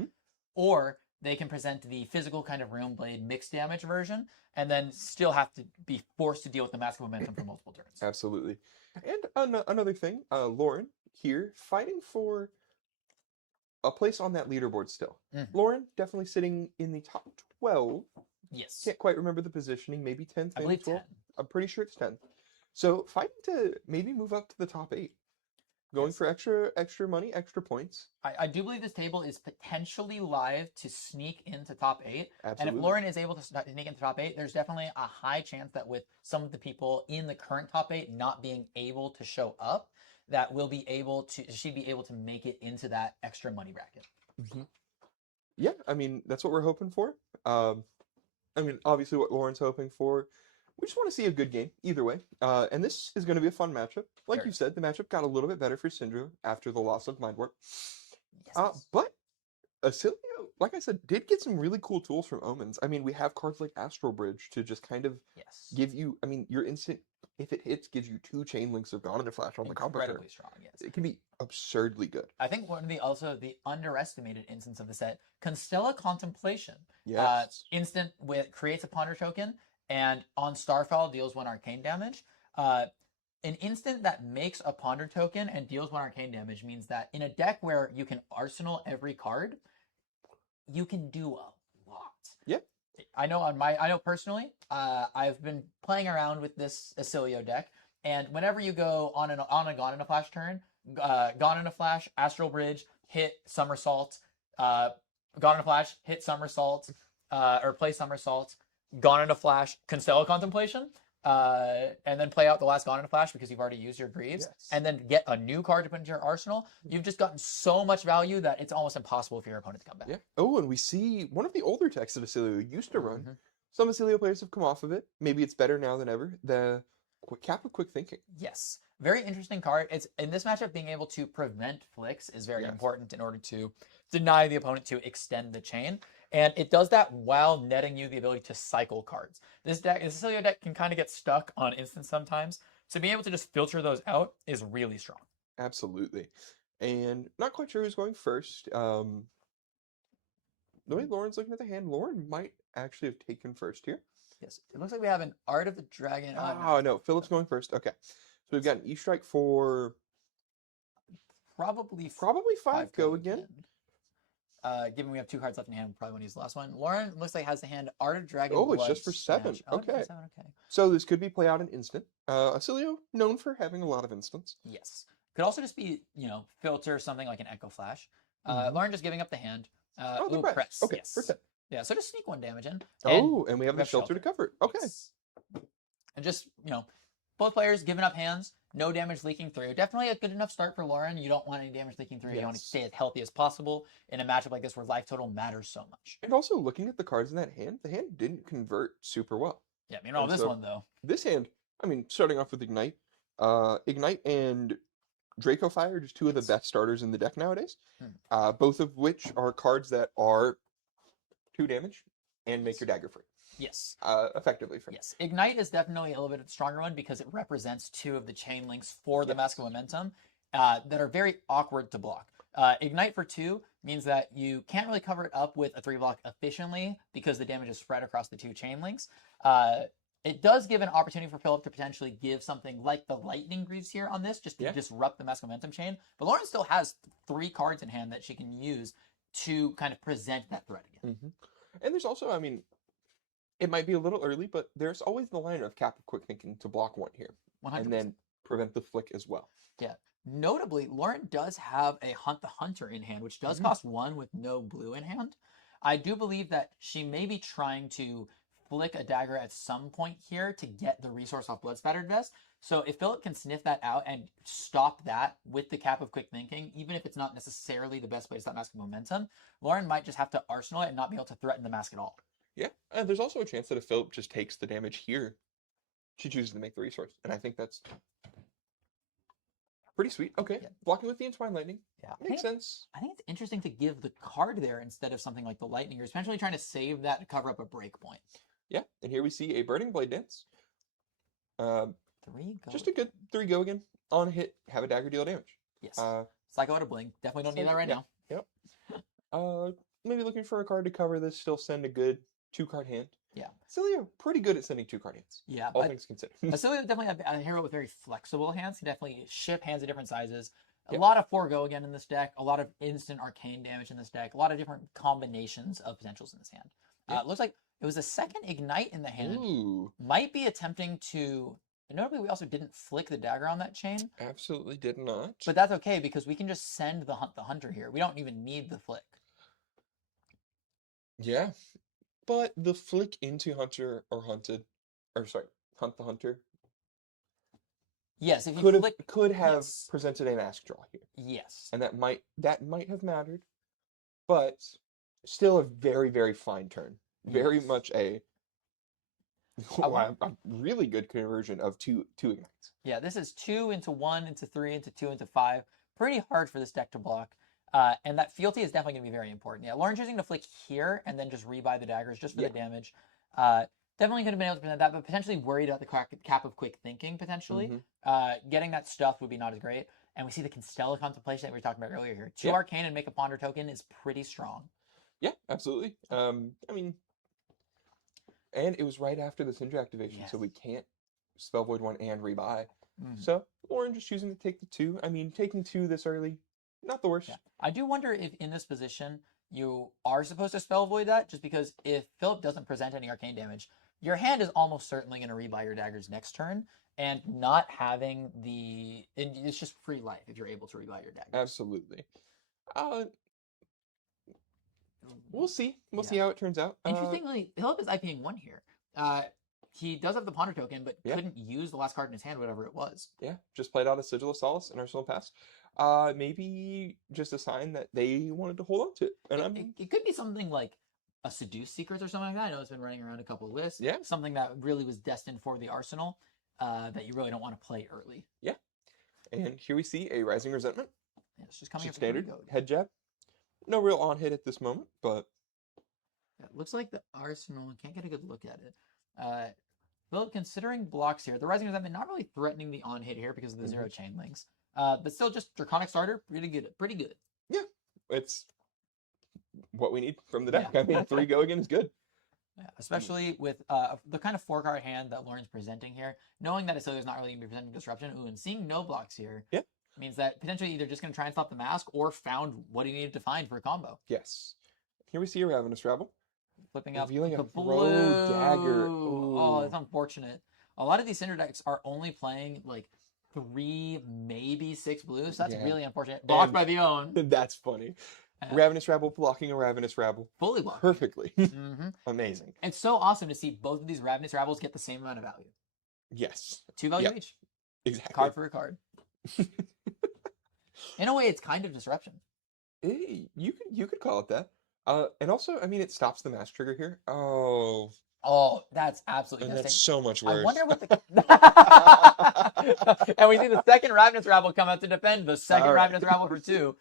or they can present the physical kind of Realm Blade mixed damage version, and then still have to be forced to deal with the massive momentum for multiple turns. Absolutely. And another thing, Lauren here fighting for a place on that leaderboard still. Lauren definitely sitting in the top 12. Yes. Can't quite remember the positioning, maybe 10th, I maybe believe 12th. 10. I'm pretty sure it's 10th. So fighting to maybe move up to the top 8. Going for extra money, extra points. I do believe this table is potentially live to sneak into top 8. Absolutely. And if Lauren is able to sneak into top 8, there's definitely a high chance that with some of the people in the current top 8 not being able to show up, that she'd be able to make it into that extra money bracket. Yeah, I mean, that's what we're hoping for. I mean, obviously what Lauren's hoping for. We just want to see a good game, either way. And this is going to be a fun matchup. Like you said, the matchup got a little bit better for Syndra after the loss of Mind Warp. Yes. But Acilio, like I said, did get some really cool tools from Omens. I mean, we have cards like Astral Bridge to just kind of give you, I mean, your instant, if it hits, gives you 2 chain links of Gone in a Flash on the combo turn. Incredibly strong, yes. It can be absurdly good. I think one of the underestimated instance of the set, Constella Contemplation. Yes. Instant creates a ponder token, and on Starfall deals 1 arcane damage. An instant that makes a ponder token and deals 1 arcane damage means that in a deck where you can arsenal every card, you can do a lot. Yeah. I know personally, I've been playing around with this Acilio deck, and whenever you go on a Gone in a Flash turn, Gone in a Flash, Astral Bridge, hit Somersault, Gone in a Flash, hit Somersault, or play Somersault, Gone in a Flash, Constella Contemplation, and then play out the last Gone in a Flash because you've already used your Greaves, and then get a new card to put into your arsenal. You've just gotten so much value that it's almost impossible for your opponent to come back. Yeah. Oh, and we see one of the older decks that Acilio used to run. Some Acilio players have come off of it. Maybe it's better now than ever. The Cap of Quick Thinking. Yes. Very interesting card. It's in this matchup, being able to prevent flicks is very important in order to deny the opponent to extend the chain. And it does that while netting you the ability to cycle cards. This Acilio deck can kind of get stuck on instants sometimes. So being able to just filter those out is really strong. Absolutely. And not quite sure who's going first. The way Lauren's looking at the hand, Lauren might actually have taken first here. Yes. It looks like we have an Art of the Dragon. Oh, no. Philip's going first. Okay. So we've got an E-Strike for... Probably 5 go again. Given we have 2 cards left in hand, we'll probably want to use the last one. Lauren looks like has the hand Art of Dragon. Oh, it's just for 7. Okay. So this could be play out an instant. Acilio, known for having a lot of instants. Yes. Could also just be, filter something like an Echo Flash. Lauren just giving up the hand. The press. Okay, yes. for 10. Yeah, so just sneak 1 damage in. And we have the shelter to cover it. Okay. Yes. And just, both players giving up hands, no damage leaking through. Definitely a good enough start for Lauren. You don't want any damage leaking through. You want to Yes. stay as healthy as possible in a matchup like this where life total matters so much. And also looking at the cards in that hand, the hand didn't convert super well. Yeah, meanwhile, And this so one, though. this hand, I mean, starting off with Ignite, Ignite and Draco Fire, just two of the Yes. best starters in the deck nowadays. Hmm. Both of which are cards that are 2 damage and make your dagger free. Yes. Effectively free. Yes. Ignite is definitely a little bit stronger one because it represents 2 of the chain links for the Mask of Momentum that are very awkward to block. Ignite for 2 means that you can't really cover it up with a 3-block efficiently because the damage is spread across the 2 chain links. It does give an opportunity for Philip to potentially give something like the Lightning Greaves here on this, just to disrupt the Mask of Momentum chain. But Lauren still has 3 cards in hand that she can use to kind of present that threat again. And there's also, I mean, it might be a little early, but there's always the line of Cap of Quick Thinking to block 1 here. 100%. And then prevent the flick as well. Yeah. Notably, Lauren does have a Hunt the Hunter in hand, which does cost 1 with no blue in hand. I do believe that she may be trying to flick a dagger at some point here to get the resource off Blood Spattered Vest. So if Philip can sniff that out and stop that with the Cap of Quick Thinking, even if it's not necessarily the best way to stop Mask of Momentum, Lauren might just have to arsenal it and not be able to threaten the mask at all. Yeah, and there's also a chance that if Philip just takes the damage here, she chooses to make the resource. And I think that's pretty sweet. Okay, blocking with the Entwined Lightning. Yeah, makes sense. I think it's interesting to give the card there instead of something like the Lightning. You're especially trying to save that to cover up a break point. Yeah, and here we see a Burning Blade Dance. 3 go. Just a good 3 go again. On hit, have a dagger deal damage. Yes. Psycho out of Blink. Definitely don't need that right now. Yep. Maybe looking for a card to cover this. Still send a good 2-card hand. Yeah. Cilia pretty good at sending 2-card hands. Yeah. All things considered. Cilia definitely a hero with very flexible hands. Can definitely ship hands of different sizes. A lot of 4 go again in this deck. A lot of instant arcane damage in this deck. A lot of different combinations of potentials in this hand. It looks like it was a second Ignite in the hand. Ooh. Might be attempting to... Notably, we also didn't flick the dagger on that chain. Absolutely did not. But that's okay because we can just send the Hunt the Hunter here. We don't even need the flick. Yeah. But the flick into Hunter or Hunted, or sorry, Hunt the Hunter. Yes, if you could have presented a mask draw here. Yes. And that might have mattered. But still a very, very fine turn. Very much a really good conversion of two ignites. Yeah, this is 2 into 1 into 3 into 2 into 5. Pretty hard for this deck to block. And that fealty is definitely going to be very important. Yeah, Lauren choosing to flick here and then just rebuy the daggers just for the damage. Definitely could have been able to present that, but potentially worried about the Cap of Quick Thinking, potentially. Getting that stuff would be not as great. And we see the Constellar Contemplation that we were talking about earlier here. 2 Arcane and make a Ponder token is pretty strong. Yeah, absolutely. I mean, and it was right after the Syndra activation, so we can't Spell Void 1 and rebuy. So Lauren just choosing to take the 2. I mean, taking 2 this early, not the worst. Yeah. I do wonder if in this position you are supposed to Spell Void that, just because if Philip doesn't present any arcane damage, your hand is almost certainly going to rebuy your daggers next turn, and not having it's just free life if you're able to rebuy your daggers. Absolutely. We'll see. We'll see how it turns out. Interestingly, Philip is IPing 1 here. He does have the Ponder token, but couldn't use the last card in his hand, whatever it was. Yeah, just played out a Sigil of Solace in Arsenal Pass. Maybe just a sign that they wanted to hold on to it. And it could be something like a Seduce Secrets or something like that. I know it's been running around a couple of lists. Yeah. Something that really was destined for the Arsenal that you really don't want to play early. Yeah. And here we see a Rising Resentment. Yeah, it's just coming up standard head jab. No real on hit at this moment, but it looks like the Arsenal. Can't get a good look at it. Well, considering blocks here, the Rising Resentment not really threatening the on hit here because of the 0 chain links. But still, just Draconic Starter, pretty good. Pretty good. Yeah, it's what we need from the deck. I mean, 3 go again is good. Yeah, especially with the kind of 4-card hand that Lauren's presenting here, knowing that Acelia's not really going to be presenting Disruption, and seeing no blocks here means that potentially either just going to try and stop the mask or found what he needed to find for a combo. Yes. Here we see a Ravenous Rabble. Flipping up revealing the a Throw Dagger. Ooh. Oh, it's unfortunate. A lot of these Cinder decks are only playing like 3, maybe 6 blues. That's really unfortunate. Blocked by the own. That's funny. Ravenous Rabble blocking a Ravenous Rabble. Fully blocked. Perfectly. Amazing. It's so awesome to see both of these Ravenous Rabbles get the same amount of value. Yes. 2 value Yep. each. Exactly. Card for a card. In a way, it's kind of disruption. You could call it that. And also, I mean, it stops the mass trigger here. Oh, Oh, that's absolutely and that's devastating. so much I worse. wonder what the and we see the second Ravenous Rabble come out to defend the second All right. Ravenous Rabble for 2.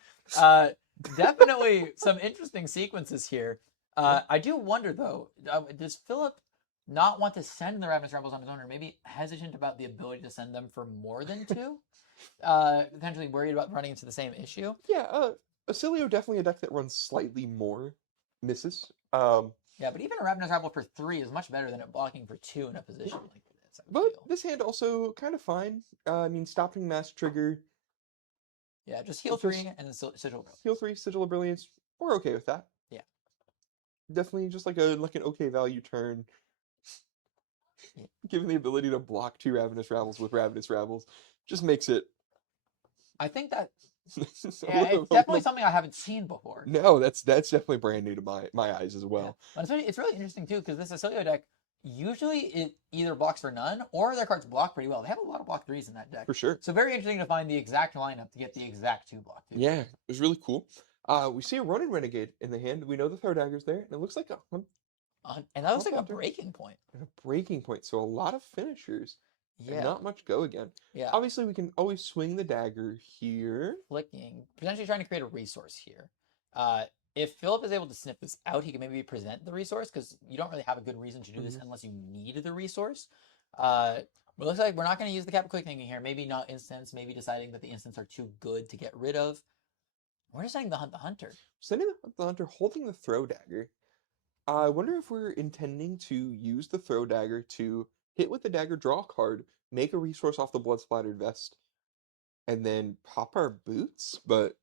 Definitely some interesting sequences here. I do wonder though, does Philip not want to send the Ravenous Rebels on his own, or maybe hesitant about the ability to send them for more than 2? Potentially worried about running into the same issue. Yeah, Acilio definitely a deck that runs slightly more misses. Yeah, but even a Ravenous Rabble for 3 is much better than it blocking for 2 in a position like this. I But feel. this hand also kind of fine. I mean, stopping mass trigger, Yeah, just heal just 3 and then Sigil Brilliance. heal 3, Sigil of Brilliance. We're okay with that. Yeah. Definitely just like an okay value turn. Yeah. Given the ability to block 2 Ravenous Rabbles with Ravenous Rabbles, just makes it. I think that a yeah, little- it's definitely something I haven't seen before. No, that's definitely brand new to my eyes as well. Yeah. But it's really interesting too because this Acilio deck usually it either blocks for none or their cards block pretty well. They have a lot of block 3s in that deck. For sure. So very interesting to find the exact lineup to get the exact 2 block 2s. Yeah, it was really cool. We see a Ronin Renegade in the hand. We know the throw dagger's there, and it looks like And that looks like a Hunter. breaking point. a breaking point. So a lot of finishers. Yeah. And not much go again. Yeah. Obviously, we can always swing the dagger here. Flicking, potentially trying to create a resource here. If Philip is able to sniff this out, he can maybe present the resource because you don't really have a good reason to do this unless you need the resource. But it looks like we're not going to use the Cap Quick Thinking here. Maybe not instants. Maybe deciding that the instants are too good to get rid of. We're deciding to hunt the hunter. Sending the hunter, holding the throw dagger. I wonder if we're intending to use the throw dagger to hit with the dagger, draw a card, make a resource off the blood splattered vest, and then pop our boots. But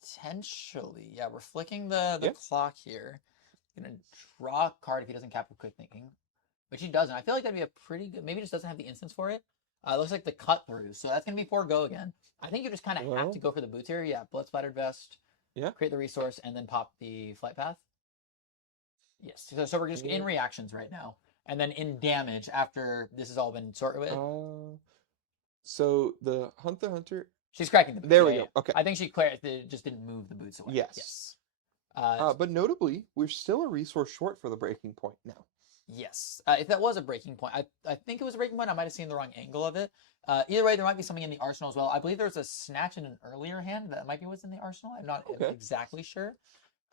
Potentially, yeah. We're flicking the Yeah. clock here. Gonna draw a card if he doesn't cap with Quick Thinking, which he doesn't. I feel like that'd be a pretty good. Maybe he just doesn't have the instance for it. It looks like the cut through, so that's gonna be 4 go again. I think you just kind of have Well. to go for the boots here. Yeah, blood splattered vest. Yeah. Create the resource and then pop the flight path. Yes. So we're just in Yeah. reactions right now, and then in damage after this has all been sorted with. So the Hunt the Hunter. She's cracking the boots. There we yeah, go. yeah. Okay. I think she just didn't move the boots away. Yes. Yes. But notably, we're still a resource short for the breaking point now. Yes. If that was a breaking point, I think it was a breaking point. I might have seen the wrong angle of it. Either way, there might be something in the arsenal as well. I believe there was a snatch in an earlier hand that might be what's in the arsenal. I'm not Okay. exactly sure.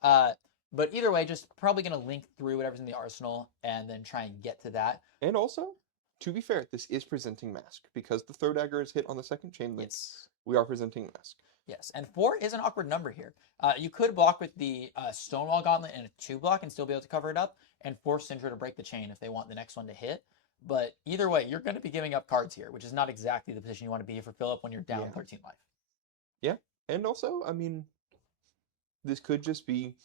But either way, just probably going to link through whatever's in the arsenal and then try and get to that. And also, to be fair, this is presenting Mask. Because the throw dagger is hit on the second chain link, Yes. we are presenting Mask. Yes, and 4 is an awkward number here. You could block with the Stonewall Gauntlet and a 2 block and still be able to cover it up and force Syndra to break the chain if they want the next one to hit. But either way, you're going to be giving up cards here, which is not exactly the position you want to be for Philip when you're down Yeah. 13 life. Yeah. And also, I mean, this could just be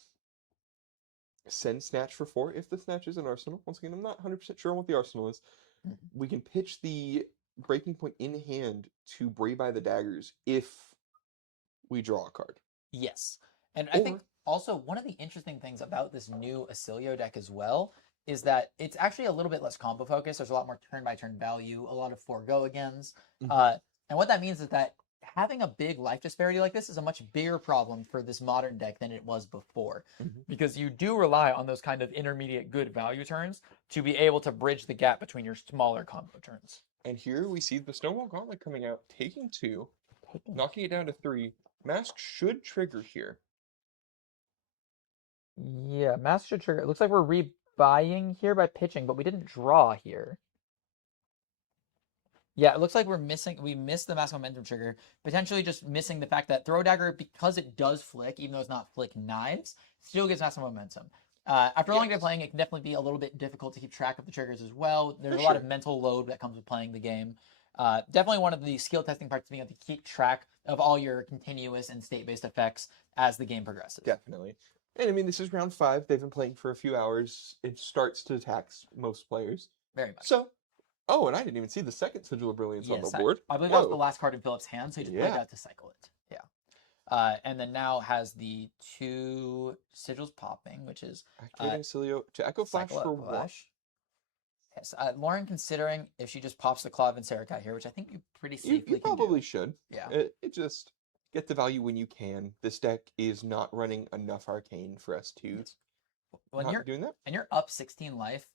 send Snatch for 4 if the Snatch is an arsenal. Once again, I'm not 100% sure on what the arsenal is. We can pitch the breaking point in hand to Brave by the Daggers if we draw a card. Yes. And I think also one of the interesting things about this new Acilio deck as well is that it's actually a little bit less combo focused. There's a lot more turn-by-turn value, a lot of 4 go agains. And what that means is that having a big life disparity like this is a much bigger problem for this modern deck than it was before. Because you do rely on those kind of intermediate good value turns to be able to bridge the gap between your smaller combo turns. And here we see the Stonewall Gauntlet coming out, taking 2, knocking it down to 3. Mask should trigger here. Yeah, Mask should trigger. It looks like we're rebuying here by pitching, but we didn't draw here. Yeah, it looks like we missed the Mask Momentum trigger, potentially just missing the fact that Throw Dagger, because it does flick, even though it's not flick knives, still gives Mask Momentum. After a long day of playing, it can definitely be a little bit difficult to keep track of the triggers as well. There's a lot of mental load that comes with playing the game. Definitely one of the skill testing parts, being able to keep track of all your continuous and state-based effects as the game progresses. Definitely. And I mean, this is round 5. They've been playing for a few hours. It starts to tax most players. Very much. So, and I didn't even see the second Sigil of Brilliance on the board. I believe that was the last card in Philip's hand, so he just played Yeah. that to cycle it. Yeah. And then now has the 2 sigils popping, which is Activating Acilio to Echo Flash cycle for up 1. flash. Yes, Lauren, considering if she just pops the Claw of Encerica here, which I think you pretty You safely can probably do. should. Yeah. It just get the value when you can. This deck is not running enough arcane for us to Yes. When not you're be doing that. and you're up 16 life,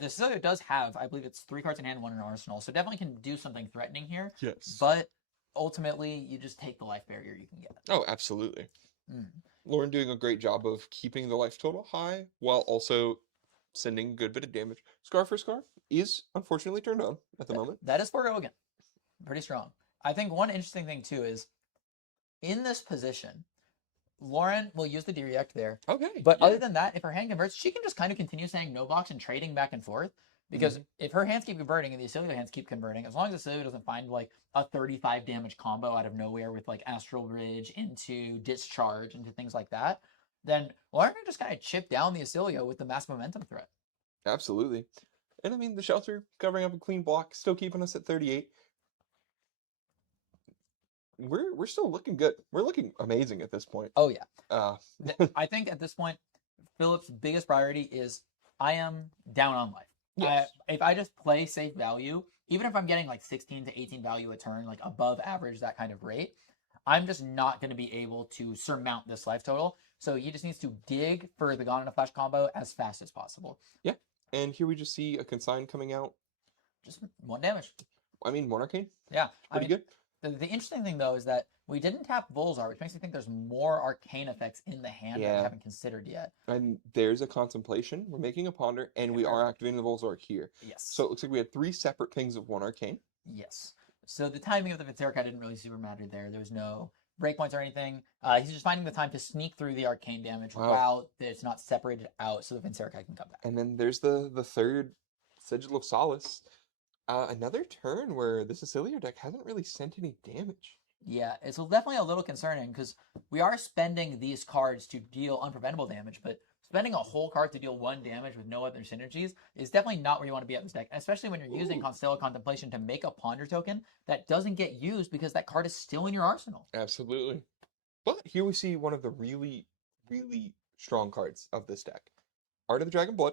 this Cecilia does have, I believe it's 3 cards in hand, 1 in arsenal, so definitely can do something threatening here. Yes. But ultimately, you just take the life barrier you can get. Oh, absolutely. Mm. Lauren doing a great job of keeping the life total high while also sending a good bit of damage. Scar for Scar is unfortunately turned on at the moment. That is 4-go again. Pretty strong. I think one interesting thing too is in this position, Lauren will use the D-React there. Okay. But yeah. other than that, if her hand converts, she can just kind of continue saying no box and trading back and forth. Because if her hands keep converting and the Acilia hands keep converting, as long as Acilia doesn't find like a 35 damage combo out of nowhere with like Astral Bridge into Discharge into things like that, then Lauren can just kind of chip down the Acilia with the mass momentum threat. Absolutely. And I mean, the shelter covering up a clean block, still keeping us at 38. We're still looking good. We're looking amazing at this point. Oh yeah. Uh, I think at this point, Philip's biggest priority is I am down on life. yes. If I just play safe value, even if I'm getting like 16 to 18 value a turn, like above average, that kind of rate, I'm just not going to be able to surmount this life total. So he just needs to dig for the Gone in a Flash combo as fast as possible. Yeah. And here we just see a consign coming out. Just 1 damage. I mean, Monarchane. Yeah. Pretty good. The interesting thing, though, is that we didn't tap Volzar, which makes me think there's more arcane effects in the hand that we haven't considered yet. And there's a contemplation. We're making a ponder, and we are activating the Volzark here. Yes. So it looks like we had 3 separate pings of 1 arcane. Yes. So the timing of the Vincerica didn't really super matter there. There was no breakpoints or anything. He's just finding the time to sneak through the arcane damage while it's not separated out so the Vincerica can come back. And then there's the third Sigil of Solace. Another turn where the Cecilia deck hasn't really sent any damage. Yeah, it's definitely a little concerning because we are spending these cards to deal unpreventable damage, but spending a whole card to deal 1 damage with no other synergies is definitely not where you want to be at this deck, especially when you're using Constellar Contemplation to make a Ponder token that doesn't get used because that card is still in your arsenal. Absolutely. But here we see one of the really, really strong cards of this deck. Art of the Dragon Blood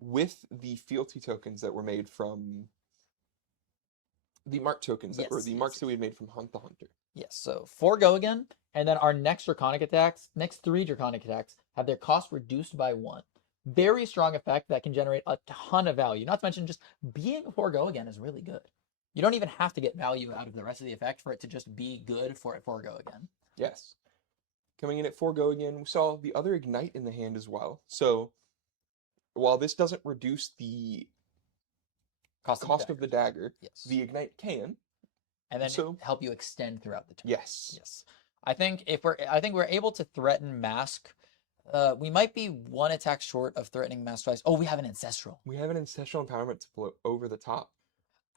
with the fealty tokens that were made from the mark tokens that were the marks that we had made from Hunt the Hunter. Yes, so 4-go again, and then our next 3 Draconic attacks have their cost reduced by 1. Very strong effect that can generate a ton of value. Not to mention just being 4-go again is really good. You don't even have to get value out of the rest of the effect for it to just be good for it 4-go again. Yes. Coming in at 4-go again, we saw the other Ignite in the hand as well. So while this doesn't reduce the cost of the dagger, yes, the Ignite can. And then help you extend throughout the turn. Yes. Yes. I think we're able to threaten Mask. We might be 1 attack short of threatening Mask twice. Oh, we have an Ancestral. We have an Ancestral Empowerment to blow over the top.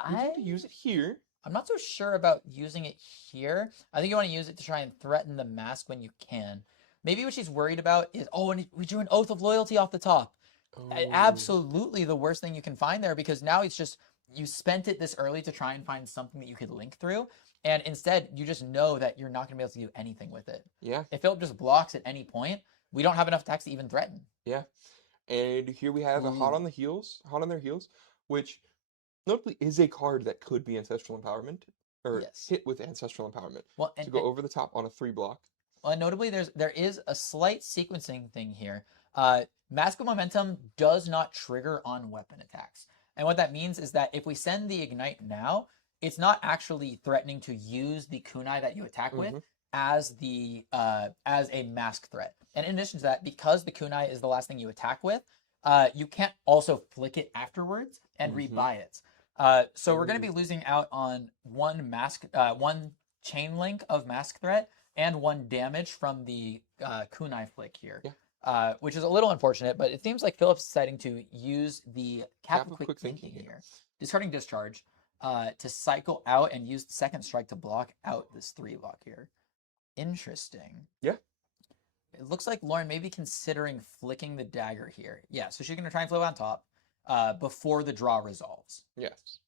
We I need to use it here. I'm not so sure about using it here. I think you want to use it to try and threaten the Mask when you can. Maybe what she's worried about is, and we drew an Oath of Loyalty off the top. Oh. Absolutely the worst thing you can find there, because now it's just, you spent it this early to try and find something that you could link through, and instead you just know that you're not going to be able to do anything with it. Yeah. If Philip just blocks at any point, we don't have enough attacks to even threaten. Yeah. And here we have a Hot on their heels, which notably is a card that could be Ancestral Empowerment, or hit with Ancestral Empowerment, to go over the top on a 3-block. Well, and notably, there is a slight sequencing thing here. Mask of Momentum does not trigger on weapon attacks. And what that means is that if we send the Ignite now, it's not actually threatening to use the kunai that you attack with as a mask threat. And in addition to that, because the kunai is the last thing you attack with, you can't also flick it afterwards and rebuy it. So we're going to be losing out on 1 chain link of mask threat and 1 damage from the kunai flick here. Yeah. Which is a little unfortunate, but it seems like Philip's deciding to use the Cap of Quick Thinking here. Discarding Discharge to cycle out and use the second strike to block out this 3-block here. Interesting. Yeah. It looks like Lauren may be considering flicking the dagger here. Yeah, so she's going to try and flip on top before the draw resolves. Yes.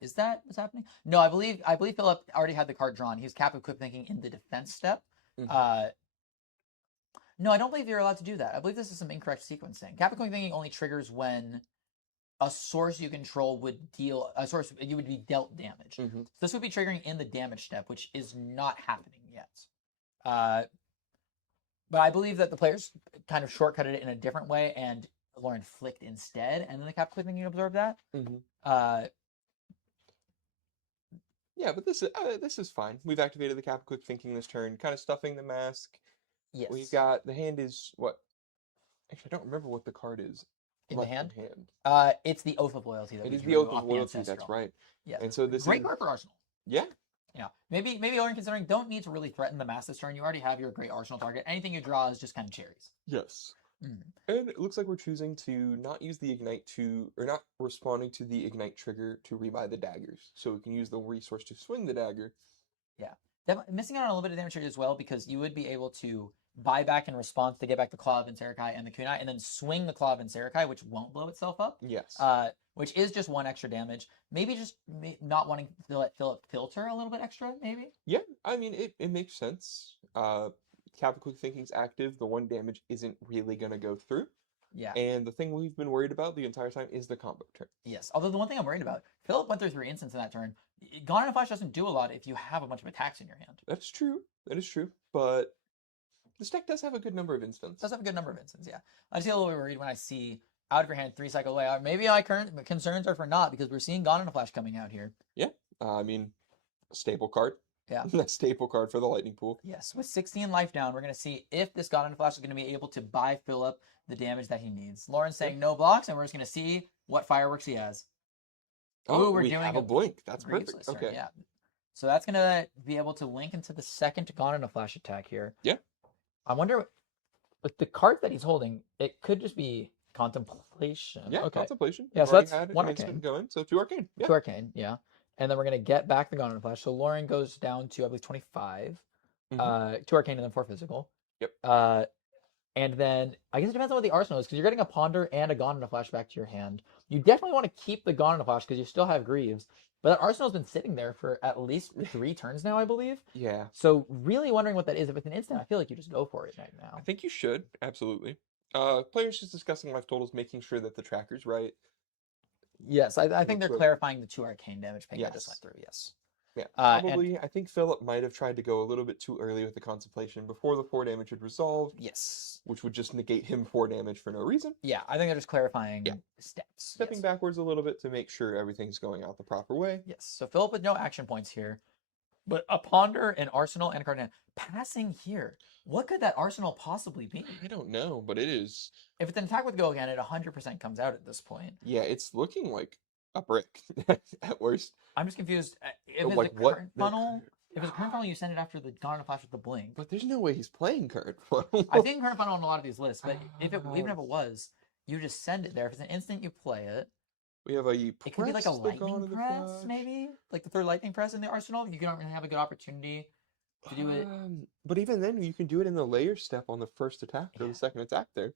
Is that what's happening? No, I believe Philip already had the card drawn. He was Cap of Quick Thinking in the defense step. No, I don't believe you're allowed to do that. I believe this is some incorrect sequencing. Cap of Quick Thinking only triggers when a source you control would deal a source you would be dealt damage. Mm-hmm. This would be triggering in the damage step, which is not happening yet. Uh, but I believe that the players kind of shortcutted it in a different way, and Lauren flicked instead, and then the cap clicking you absorb that. Mm-hmm. Uh, Yeah, but this is fine. We've activated the cap quick thinking this turn, kind of stuffing the mask. yes. We've got the hand is what? Actually, I don't remember what the card is In the left hand? in hand. It's the Oath of Loyalty that It we is drew the Oath off of the Loyalty. That's Ancestral. right. Yeah. And so this Great is card for Arsenal. yeah. Yeah. Maybe Lauren considering don't need to really threaten the mass this turn. You already have your great Arsenal target. Anything you draw is just kind of cherries. Yes. Mm. And it looks like we're choosing to not use the ignite or not responding to the ignite trigger to rebuy the daggers. So we can use the resource to swing the dagger. Yeah. Missing out on a little bit of damage here as well, because you would be able to buy back in response to get back the Claw of Anserikai and the Kunai, and then swing the Claw of Anserikai, which won't blow itself up. Yes. Which is just one extra damage. Maybe just not wanting to let Philip filter a little bit extra, maybe? Yeah, I mean, it makes sense. Capital Quick Thinking's active. The one damage isn't really going to go through. Yeah. And the thing we've been worried about the entire time is the combo turn. Yes. Although the one thing I'm worried about, Philip went through 3 instants in that turn. Gone in a Flash doesn't do a lot if you have a bunch of attacks in your hand. That's true. That is true. But this deck does have a good number of instants. Does have a good number of instants, yeah. I just get a little bit worried when I see out of your hand 3 cycle layout. Maybe my current concerns are for not, because we're seeing Gone in a Flash coming out here. Yeah. I mean, staple card. Yeah. That staple card for the Lightning Pool. Yes. With 16 life down, we're going to see if this Gone in a Flash is going to be able to buy Philip the damage that he needs. Lauren's saying no blocks, and we're just going to see what fireworks he has. Oh, we're we doing have a blink. That's perfect. Turn, Okay. yeah. So that's going to be able to link into the second Gone in a Flash attack here. Yeah. I wonder, with the cards that he's holding, it could just be Contemplation. Yeah, okay. Contemplation. Yeah, We've so already that's had one an instant arcane. going, so 2 arcane. Yeah. 2 arcane, yeah. And then we're going to get back the Gone in a Flash. So Lauren goes down to, I believe, 25. 2 arcane and then 4 physical. Yep. And then I guess it depends on what the arsenal is, because you're getting a Ponder and a Gone in a Flash back to your hand. You definitely want to keep the Gone in a Flash because you still have Greaves. But that arsenal's been sitting there for at least 3 turns now, I believe. Yeah. So really wondering what that is. If it's an instant, I feel like you just go for it right now. I think you should, absolutely. Players just discussing life totals, making sure that the tracker's right. Yes, I think they're Good. clarifying the 2 arcane damage ping I just Yes. went through. Yes. Yeah, And probably. I think Philip might have tried to go a little bit too early with the Contemplation before the 4 damage had resolved, yes. which would just negate him 4 damage for no reason. Yeah, I think they're just clarifying Yeah. steps. Stepping yes. backwards a little bit to make sure everything's going out the proper way. Yes. So Philip with no action points here, but a Ponder, an Arsenal, and a card in hand. Passing here. What could that Arsenal possibly be? I don't know, but it is. If it's an attack with go again, it 100% comes out at this point. Yeah, it's looking like a brick at worst. I'm just confused. If it's Like a what current funnel, if it's a current funnel, you send it after the Gone in a Flash with the blink. But there's no way he's playing current. I think current funnel on a lot of these lists, but even if it was, you just send it there. If it's an instant, you play it. We have a It could be like a press, the Gone lightning in the press, Flash. maybe like the 3rd lightning press in the arsenal. You don't really have a good opportunity to do it. But even then, you can do it in the layer step on the first attack or Yeah. the second attack there.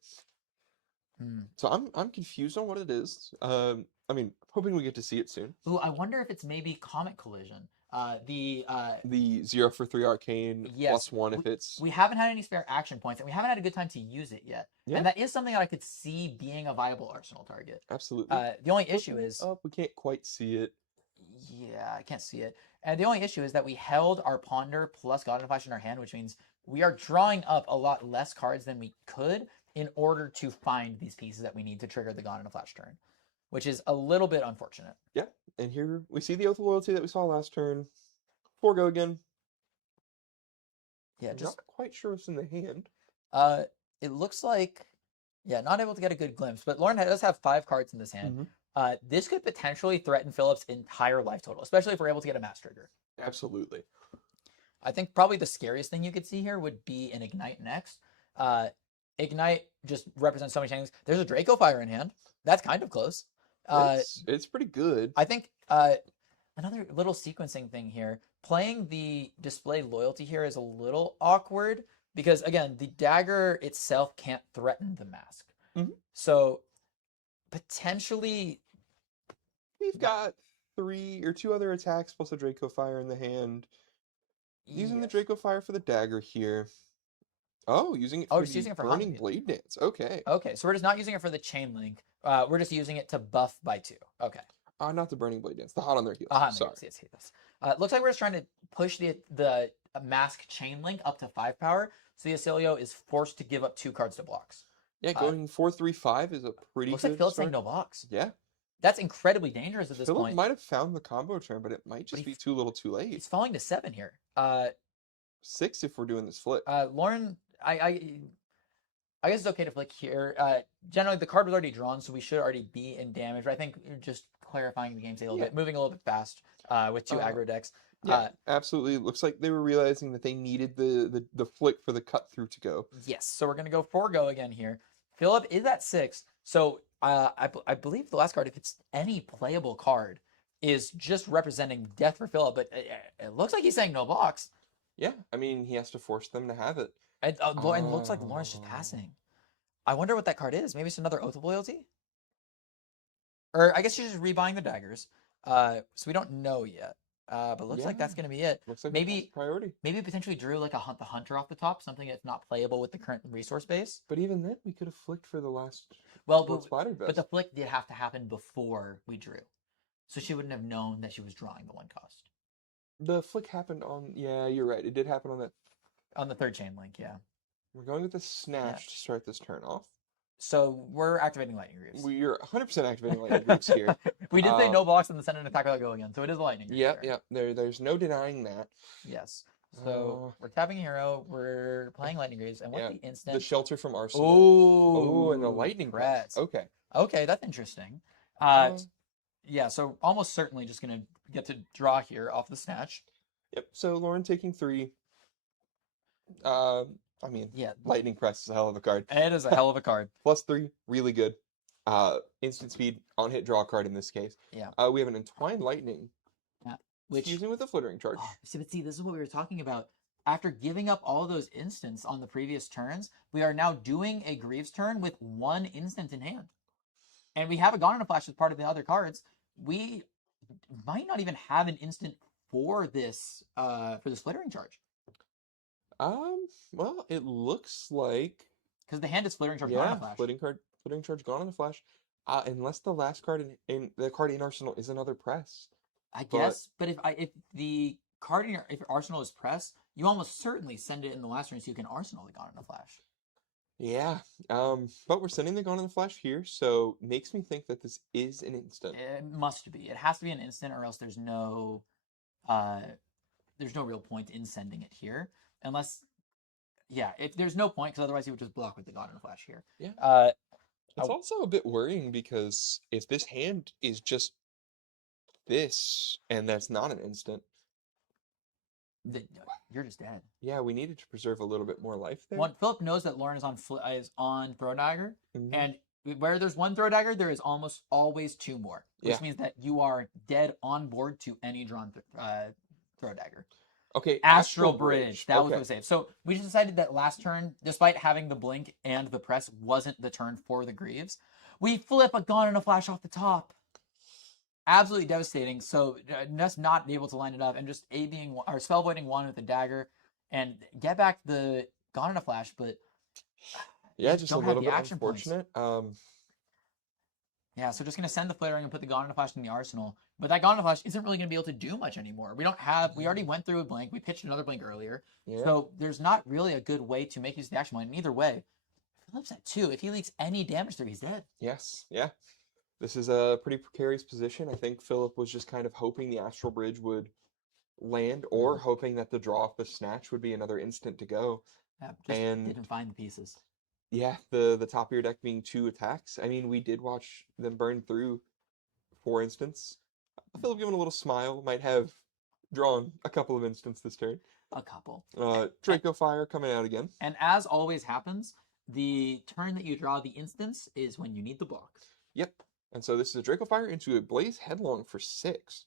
So I'm confused on what it is. I mean, hoping we get to see it soon. Ooh, I wonder if it's maybe Comet Collision. The 0 for 3 arcane Yes, +1 if it's we haven't had any spare action points, and we haven't had a good time to use it yet. Yeah. And that is something that I could see being a viable arsenal target. absolutely. The only issue is, Oh, we can't quite see it. yeah, I can't see it. And the only issue is that we held our Ponder plus God in a Flash in our hand, which means we are drawing up a lot less cards than we could in order to find these pieces that we need to trigger the Gone in a Flash turn, which is a little bit unfortunate. Yeah, and here we see the Oath of Loyalty that we saw last turn. 4 go again. Yeah, just Not quite sure what's in the hand. it looks like, yeah, not able to get a good glimpse, but Lauren does have 5 cards in this hand. This could potentially threaten Philip's entire life total, especially if we're able to get a mass trigger. Absolutely. I think probably the scariest thing you could see here would be an Ignite next. Ignite just represents so many things. There's a Draco Fire in hand. That's kind of close. It's pretty good. I think another little sequencing thing here, playing the display loyalty here is a little awkward because, again, the dagger itself can't threaten the mask. So potentially We've got 3 or 2 other attacks plus a Draco Fire in the hand. Using the yes. Draco Fire for the dagger here. Oh, using it Oh, for just the using it for Burning Halloween. Blade Dance. Okay. Okay, so we're just not using it for the chain link. We're just using it to buff by 2. Okay. Not the Burning Blade Dance. The Hot on Their Heels. There Sorry. it is. Yes. Looks like we're just trying to push the mask chain link up to 5 power, so the Acilio is forced to give up 2 cards to blocks. Yeah, going 4-3-5 is a pretty Looks good like Philip's saying start. no blocks. Yeah. That's incredibly dangerous at this Philip point. might have found the combo turn, but it might just he- be too little too late. He's falling to 7 here. 6 if we're doing this flip. Lauren, I guess it's okay to flick here. Generally, the card was already drawn, so we should already be in damage. But I think just clarifying the game state a little bit, moving a little bit fast with 2 aggro decks. Yeah, absolutely. It looks like they were realizing that they needed the flick for the cut through to go. Yes, so we're going to go 4-go again here. Philip is at 6, so I believe the last card, if it's any playable card, is just representing death for Philip, but it looks like he's saying no blocks. Yeah, I mean, he has to force them to have it. And it looks like Lauren's just passing. I wonder what that card is. Maybe it's another Oath of Loyalty? Or I guess she's just rebuying the daggers. So we don't know yet. But looks like that's going to be it. Looks like maybe priority. Maybe potentially drew like the Hunter off the top, something that's not playable with the current resource base. But even then, we could have flicked for the last. But the flick did have to happen before we drew, so she wouldn't have known that she was drawing the 1 cost. The flick happened on. Yeah, you're right. It did happen on that. On the 3rd chain link, yeah. We're going with the snatch to start this turn off. So we're activating Lightning Greaves. We are 100% activating Lightning Greaves here. We did say no blocks in the center and attack without go again, so it is a Lightning Greaves. Yep. There's no denying that. Yes. So we're tapping a hero, we're playing Lightning Greaves, and what's the instant? The Shelter from Arsenal. Oh, and the Lightning Press. Okay. Okay, that's interesting. Yeah, so almost certainly just going to get to draw here off the snatch. Yep, so Lauren taking 3. I mean, Lightning Press is a hell of a card. It is a hell of a card. +3, really good. Instant speed, on-hit draw card in this case. Yeah. We have an Entwined Lightning. Yeah. Which using with a Flittering Charge. But see, this is what we were talking about. After giving up all of those instants on the previous turns, we are now doing a Greaves turn with 1 instant in hand. And we have a Gone in a Flash as part of the other cards. We might not even have an instant for this Flittering Charge. Well, it looks like because the hand is Flittering Charge Gone in a Flash. Flittering Charge Gone in a Flash. Unless the last card in the card in Arsenal is another press. I guess, but if the card in if Arsenal is press, you almost certainly send it in the last turn so you can Arsenal the Gone in a Flash. Yeah. But we're sending the Gone in the Flash here, so makes me think that this is an instant. It must be. It has to be an instant, or else there's no real point in sending it here. Unless, if there's no point, because otherwise he would just block with the Gone in a Flash here. Yeah. It's also a bit worrying because if this hand is just this, and that's not an instant, you're just dead. Yeah, we needed to preserve a little bit more life there. Philip knows that Lauren is on Throw Dagger, and where there's 1 Throw Dagger, there is almost always 2 more, which means that you are dead on board to any drawn Throw Dagger. Okay, Astral Bridge. That was what it saved. So we just decided that last turn, despite having the blink and the press, wasn't the turn for the Greaves. We flip a Gone in a Flash off the top. Absolutely devastating. So just not able to line it up and just spell voiding 1 with the dagger and get back the Gone in a Flash, but just a little bit unfortunate. Yeah, so just going to send the Flittering and put the Gone in a Flash in the arsenal. But that Gone in a Flash isn't really going to be able to do much anymore. We already went through a blink. We pitched another blink earlier. Yeah. So there's not really a good way to make use of the action point. And either way, Philip's at 2. If he leaks any damage through, he's dead. Yes, yeah. This is a pretty precarious position. I think Philip was just kind of hoping the Astral Bridge would land or hoping that the draw off the Snatch would be another instant to go. Yeah, just didn't find the pieces. Yeah, the top of your deck being 2 attacks. I mean, we did watch them burn through 4 instants. Philip giving a little smile, might have drawn a couple of instants this turn. A couple. Draco Fire coming out again. And as always happens, the turn that you draw the instance is when you need the block. Yep. And so this is a Draco Fire into a Blaze Headlong for 6.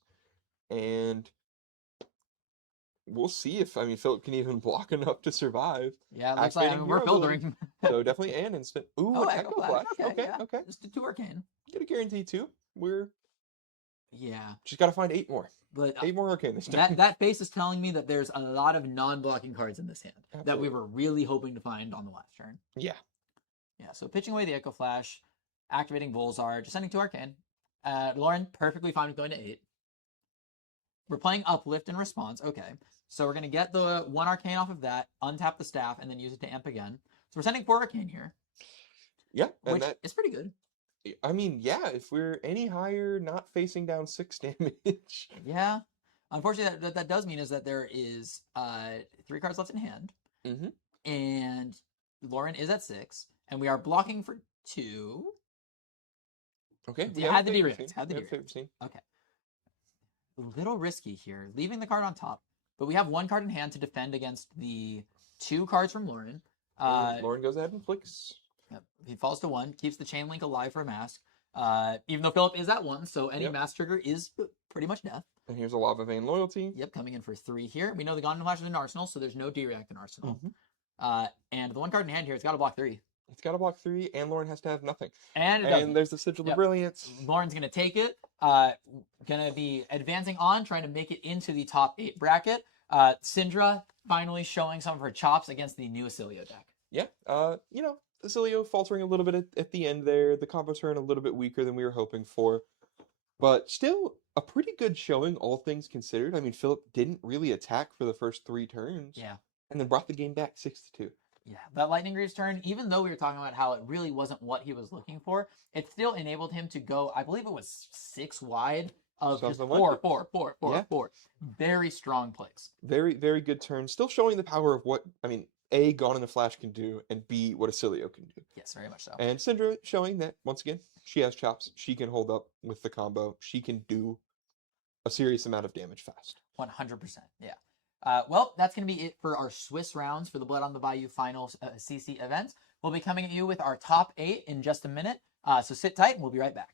And we'll see if, Philip can even block enough to survive. Yeah, it looks like we're filtering. So definitely an instant. Ooh, Echo Flash. Okay. Just a 2 Arcane. Get a guarantee 2. Yeah, She's got to find 8 more. but 8 more arcane this time. that face is telling me that there's a lot of non-blocking cards in this hand that we Absolutely. were really hoping to find on the last turn. Yeah. Yeah, so pitching away the Echo Flash, activating Volzar, just sending 2 Arcane. Lauren, perfectly fine with going to 8. We're playing Uplift in response. Okay. So we're going to get the 1 Arcane off of that, untap the staff, and then use it to amp again. So we're sending 4 Arcane here, Yeah. And which that, is pretty good. I mean, yeah, if we're any higher, not facing down 6 damage. Yeah. Unfortunately, what that does mean is that there is 3 cards left in hand, Mm-hmm. and Lauren is at 6, and we are blocking for 2. Okay. You had the D-Rex. Had the favorite D-Rex. scene. Okay. A little risky here, leaving the card on top, but we have 1 card in hand to defend against the 2 cards from Lauren. Lauren goes ahead and flicks. Yep. He falls to 1, keeps the chain link alive for a mask. Even though Philip is at 1, so any mask trigger is pretty much death. And here's a Lava Vein Loyalty. Yep, coming in for 3 here. We know the Gondom Flash is in Arsenal, so there's no D-React in Arsenal. And the 1 card in hand here, it's got to block 3. It's got to block 3, and Lauren has to have nothing. And it doesn't. There's the Sigil of Brilliance. Lauren's going to take it. Going to be advancing on, trying to make it into the top 8 bracket. Syndra finally showing some of her chops against the new Acilio deck. Yeah, Acilio faltering a little bit at the end there. The combo turn a little bit weaker than we were hoping for. But still, a pretty good showing, all things considered. I mean, Philip didn't really attack for the first 3 turns. Yeah. And then brought the game back 6-2. Yeah, that Lightning Greaves turn, even though we were talking about how it really wasn't what he was looking for, it still enabled him to go, I believe it was 6 wide of just 4. Very strong plays. Very, very good turn. Still showing the power of what, A, Gone in a Flash can do, and B, what Acilio can do. Yes, very much so. And Syndra showing that, once again, she has chops. She can hold up with the combo. She can do a serious amount of damage fast. 100%, yeah. Well, that's going to be it for our Swiss rounds for the Blood on the Bayou final CC events. We'll be coming at you with our top 8 in just a minute. So sit tight and we'll be right back.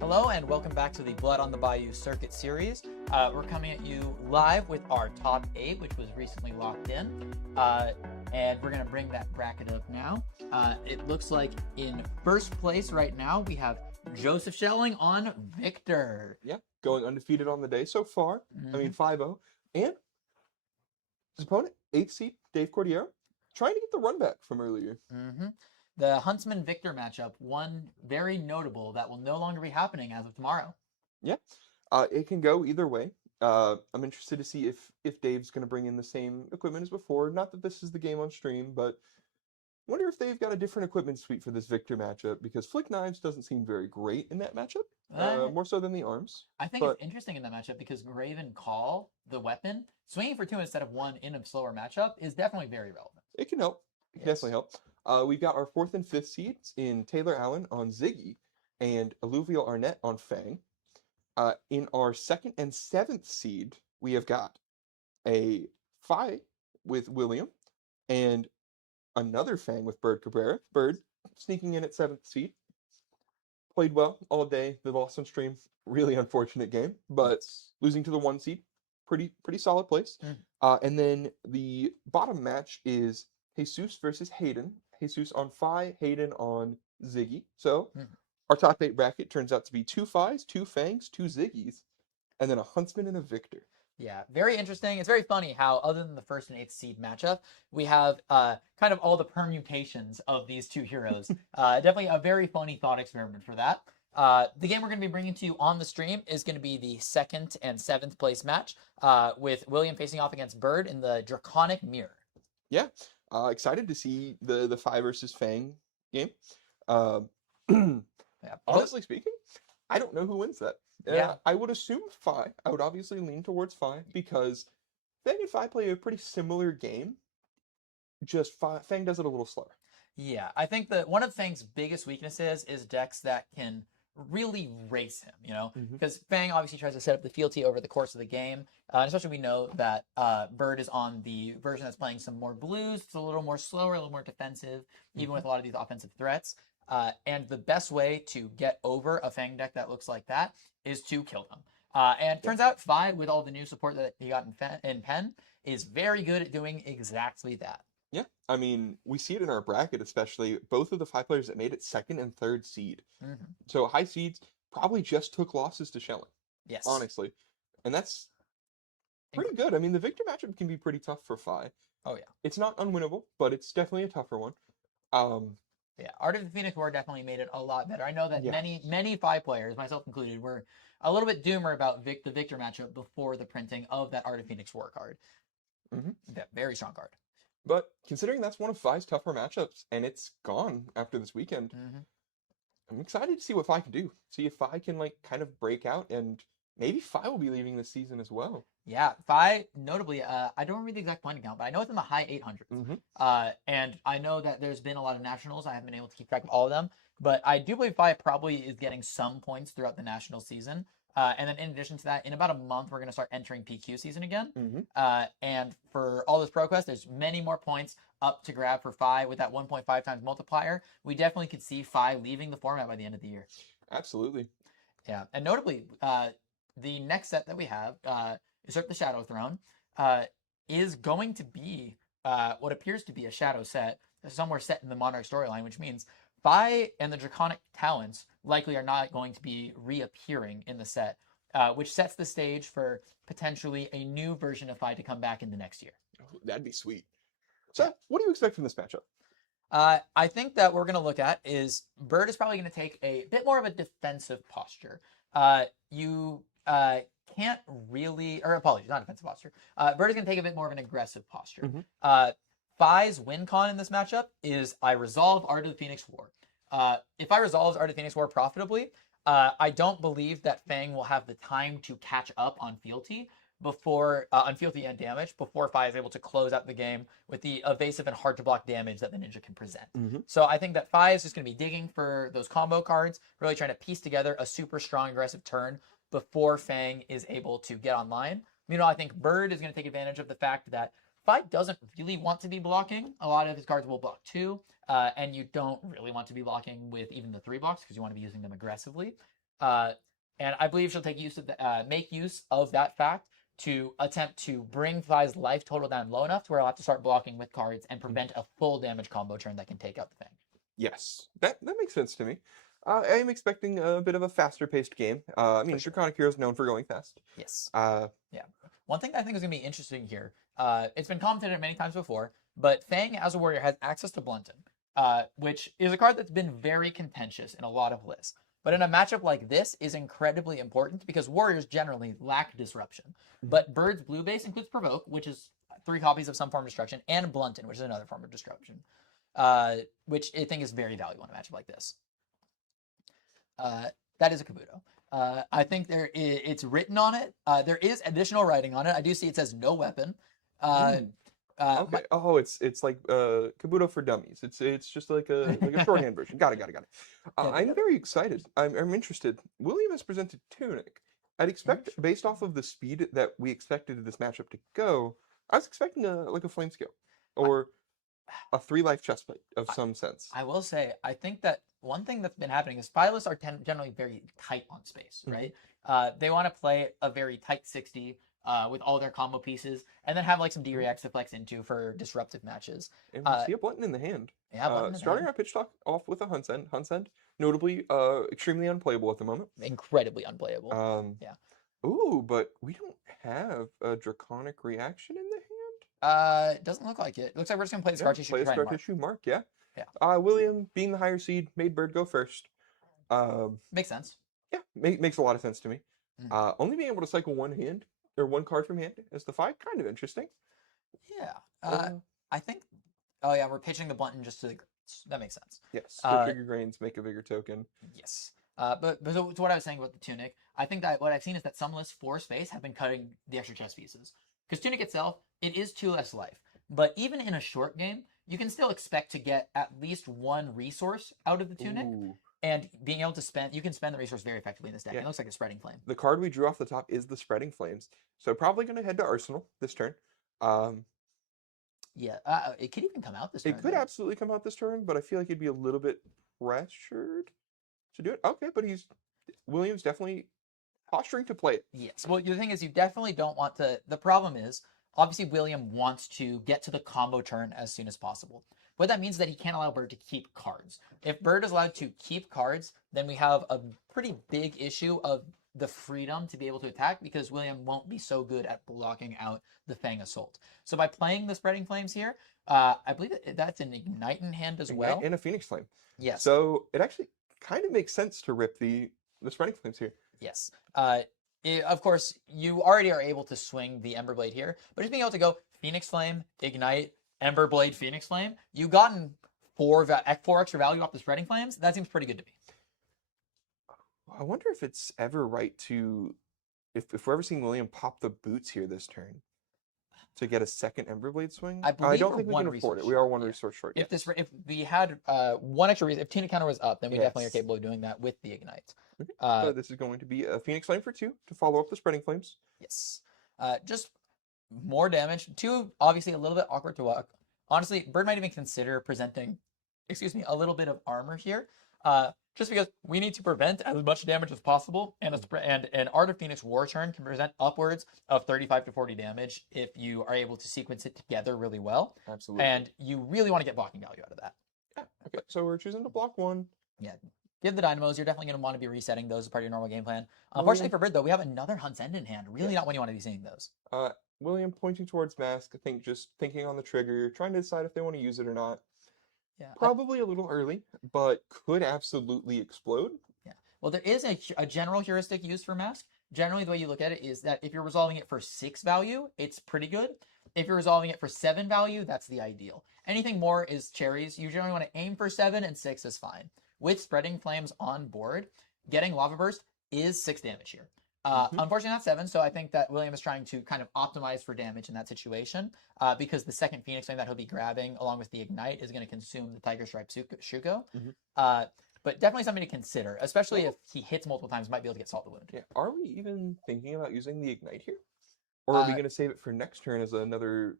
Hello and welcome back to the Blood on the Bayou Circuit Series. We're coming at you live with our top 8, which was recently locked in. And we're going to bring that bracket up now. It looks like in first place right now, we have Joseph Schelling on Victor. Yeah, going undefeated on the day so far. I mean, 5-0. And his opponent, 8th seed, Dave Cordillero, trying to get the run back from earlier. The Huntsman Victor matchup, one very notable that will no longer be happening as of tomorrow. Yeah, it can go either way. I'm interested to see if Dave's going to bring in the same equipment as before. Not that this is the game on stream, but wonder if they've got a different equipment suite for this Victor matchup, because Flick Knives doesn't seem very great in that matchup, more so than the arms. I think it's interesting in that matchup because Graven Call, the weapon, swinging for 2 instead of 1 in a slower matchup is definitely very relevant. It can help. It can definitely help. We've got our 4th and 5th seeds in Taylor Allen on Ziggy and Alluvial Arnett on Fang. In our 2nd and 7th seed, we have got a Fi with William and another Fang with Bird Cabrera. Bird sneaking in at 7th seed. played well all day. The loss on stream, really unfortunate game, but losing to the 1 seed, pretty solid place. Mm. And then the bottom match is Jesus versus Hayden. Jesus on Fi, Hayden on Ziggy. So Mm. our top 8 bracket turns out to be 2 Fis, 2 Fangs, 2 Ziggies, and then a Huntsman and a Victor. Yeah, very interesting. It's very funny how, other than the first and eighth seed matchup, we have kind of all the permutations of these two heroes. Definitely a very funny thought experiment for that. The game we're going to be bringing to you on the stream is going to be the 2nd and 7th place match with William facing off against Bird in the Draconic Mirror. Yeah, excited to see the Fi versus Fang game. Yeah. Honestly speaking, I don't know who wins that. Yeah. I would assume Fi. I would obviously lean towards Fi because Fang and Fi play a pretty similar game. Just Fang does it a little slower. Yeah, I think that one of Fang's biggest weaknesses is decks that can really race him, you know? Because Fang obviously tries to set up the fealty over the course of the game. And especially we know that Bird is on the version that's playing some more blues. It's a little more slower, a little more defensive, even with a lot of these offensive threats. And the best way to get over a Fang deck that looks like that is to kill them. And it turns out Fi, with all the new support that he got in Pen, is very good at doing exactly that. Yeah, I mean, we see it in our bracket, especially both of the 5 players that made it 2nd and 3rd seed. So high seeds probably just took losses to Shelling. Yes. Honestly. And that's pretty good. I mean, the Victor matchup can be pretty tough for Fi. Oh, yeah. It's not unwinnable, but it's definitely a tougher one. Yeah, Art of the Phoenix War definitely made it a lot better. I know that Yes. many Fi players, myself included, were a little bit doomer about the Victor matchup before the printing of that Art of Phoenix War card. That very strong card. But considering that's one of Fi's tougher matchups, and it's gone after this weekend, I'm excited to see what Fi can do. See if Fi can like kind of break out, and maybe Fi will be leaving this season as well. Yeah, Fi, notably, I don't remember the exact point count, but I know it's in the high 800s. And I know that there's been a lot of nationals. I haven't been able to keep track of all of them, but I do believe Fi probably is getting some points throughout the national season. And then in addition to that, in about a month, we're going to start entering PQ season again. And for all this ProQuest, there's many more points up to grab for Fi with that 1.5 times multiplier. We definitely could see Fi leaving the format by the end of the year. Absolutely. Yeah, and notably, the next set that we have, Usurp the Shadow Throne, is going to be what appears to be a shadow set, somewhere set in the Monarch storyline, which means Fi and the Draconic Talents likely are not going to be reappearing in the set, which sets the stage for potentially a new version of Fi to come back in the next year. Oh, that'd be sweet. So, what do you expect from this matchup? I think that what we're going to look at is Bird is probably going to take a bit more of a defensive posture. You can't really, or apologies, not defensive posture. Bird is going to take a bit more of an aggressive posture. Fi's win con in this matchup is I resolve Art of the Phoenix War. If I resolve Art of the Phoenix War profitably, I don't believe that Fang will have the time to catch up on fealty before on fealty and damage before Fi is able to close out the game with the evasive and hard to block damage that the ninja can present. So I think that Fi is just going to be digging for those combo cards, really trying to piece together a super strong aggressive turn before Fang is able to get online. Meanwhile, I think Bird is going to take advantage of the fact that Fi doesn't really want to be blocking. A lot of his cards will block 2, and you don't really want to be blocking with even the 3 blocks because you want to be using them aggressively. And I believe she'll take use of make use of that fact to attempt to bring Fi's life total down low enough to where I'll have to start blocking with cards and prevent a full damage combo turn that can take out the Fang. Yes, that makes sense to me. I am expecting a bit of a faster paced game. I mean, Draconic Hero is known for going fast. Yes. Yeah. One thing that I think is going to be interesting here, it's been commented on many times before, but Fang as a warrior has access to Blunton, which is a card that's been very contentious in a lot of lists. But in a matchup like this is incredibly important because warriors generally lack disruption. But Bird's blue base includes Provoke, which is 3 copies of some form of destruction, and Blunton, which is another form of disruption, which I think is very valuable in a matchup like this. That is a Kabuto. I think it's written on it. There is additional writing on it. I do see it says no weapon. Okay. It's like Kabuto for dummies. It's just like a shorthand version. Got it. I'm very excited. I'm interested. William has presented Tunic. I'd expect, based off of the speed that we expected this matchup to go, I was expecting like a flame scale, or a 3-life chestplate of some sense. I will say, I think that one thing that's been happening is finalists are generally very tight on space, Mhm. right? They want to play a very tight 60 with all their combo pieces, and then have like some D-reacts to flex into for disruptive matches. And we see a button in the hand. Yeah, button in Starting hand. our pitch talk off with a Hunt's End. Hunt's End, notably extremely unplayable at the moment. Incredibly unplayable. Yeah. Ooh, but we don't have a draconic reaction in the hand. It doesn't look like it. It looks like we're just gonna play the scar tissue Play to a try scar and mark. tissue mark, yeah. Yeah. William, being the higher seed, made Bird go first. Makes sense. Yeah, makes a lot of sense to me. Mm. Only being able to cycle one hand or one card from hand as the 5, kind of interesting. Yeah. I think. Oh yeah, we're pitching the button just to the grains. That makes sense. Yes, the trigger grains make a bigger token. Yes. But so what I was saying about the tunic, I think that what I've seen is that some lists for space have been cutting the extra chess pieces. Because tunic itself, it is 2 less life. But even in a short game, you can still expect to get at least 1 resource out of the tunic. Ooh. And being able to spend, you can spend the resource very effectively in this deck. Yeah. It looks like a spreading flame. The card we drew off the top is the Spreading Flames. So probably going to head to Arsenal this turn. Yeah, it could even come out this turn. It could absolutely come out this turn, but I feel like he'd be a little bit pressured to do it. Okay, but Williams definitely posturing to play it. Yes. Well, the thing is, you definitely don't want to. The problem is, obviously, William wants to get to the combo turn as soon as possible. What that means is that he can't allow Bird to keep cards. If Bird is allowed to keep cards, then we have a pretty big issue of the freedom to be able to attack because William won't be so good at blocking out the Fang Assault. So by playing the Spreading Flames here, I believe that's an Ignite in hand as well. And a Phoenix Flame. Yes. So it actually kind of makes sense to rip the Spreading Flames here. Yes. Of course, you already are able to swing the Ember Blade here, but just being able to go Phoenix Flame, Ignite, Ember Blade, Phoenix Flame, you've gotten 4 extra value off the Spreading Flames. That seems pretty good to me. I wonder if it's ever right to, if we're ever seeing William pop the boots here this turn to get a second Emberblade swing. I believe don't we're think we one can afford it. resource We are short, 1 yeah. resource short. If we had 1 extra reason, if Tunic counter was up, then we definitely are Yes. capable of doing that with the Ignite. Okay. So this is going to be a Phoenix Flame for 2 to follow up the Spreading Flames. Yes. Just more damage. 2, obviously a little bit awkward to walk. Honestly, Bird might even consider presenting, a little bit of armor here. Just because we need to prevent as much damage as possible, and an Art of Phoenix War turn can present upwards of 35 to 40 damage if you are able to sequence it together really well. Absolutely. And you really want to get blocking value out of that. Yeah. Okay, so we're choosing to block 1. Yeah. Give the Dynamos. You're definitely going to want to be resetting those as part of your normal game plan. Unfortunately for Bird, though, we have another Hunt's End in hand. Really not when you want to be seeing those. William pointing towards Mask, I think just thinking on the trigger, trying to decide if they want to use it or not. Yeah. Probably a little early, but could absolutely explode. Yeah. Well, there is a general heuristic used for Mask. Generally, the way you look at it is that if you're resolving it for 6 value, it's pretty good. If you're resolving it for 7 value, that's the ideal. Anything more is cherries. You generally want to aim for 7, and 6 is fine. With Spreading Flames on board, getting Lava Burst is 6 damage here. Unfortunately, not 7, so I think that William is trying to kind of optimize for damage in that situation because the second Phoenix Flame that he'll be grabbing along with the Ignite is going to consume the Tiger Stripe Shuko. But definitely something to consider, especially if he hits multiple times, might be able to get Salt the Wound. Yeah. Are we even thinking about using the Ignite here? Or are we going to save it for next turn as another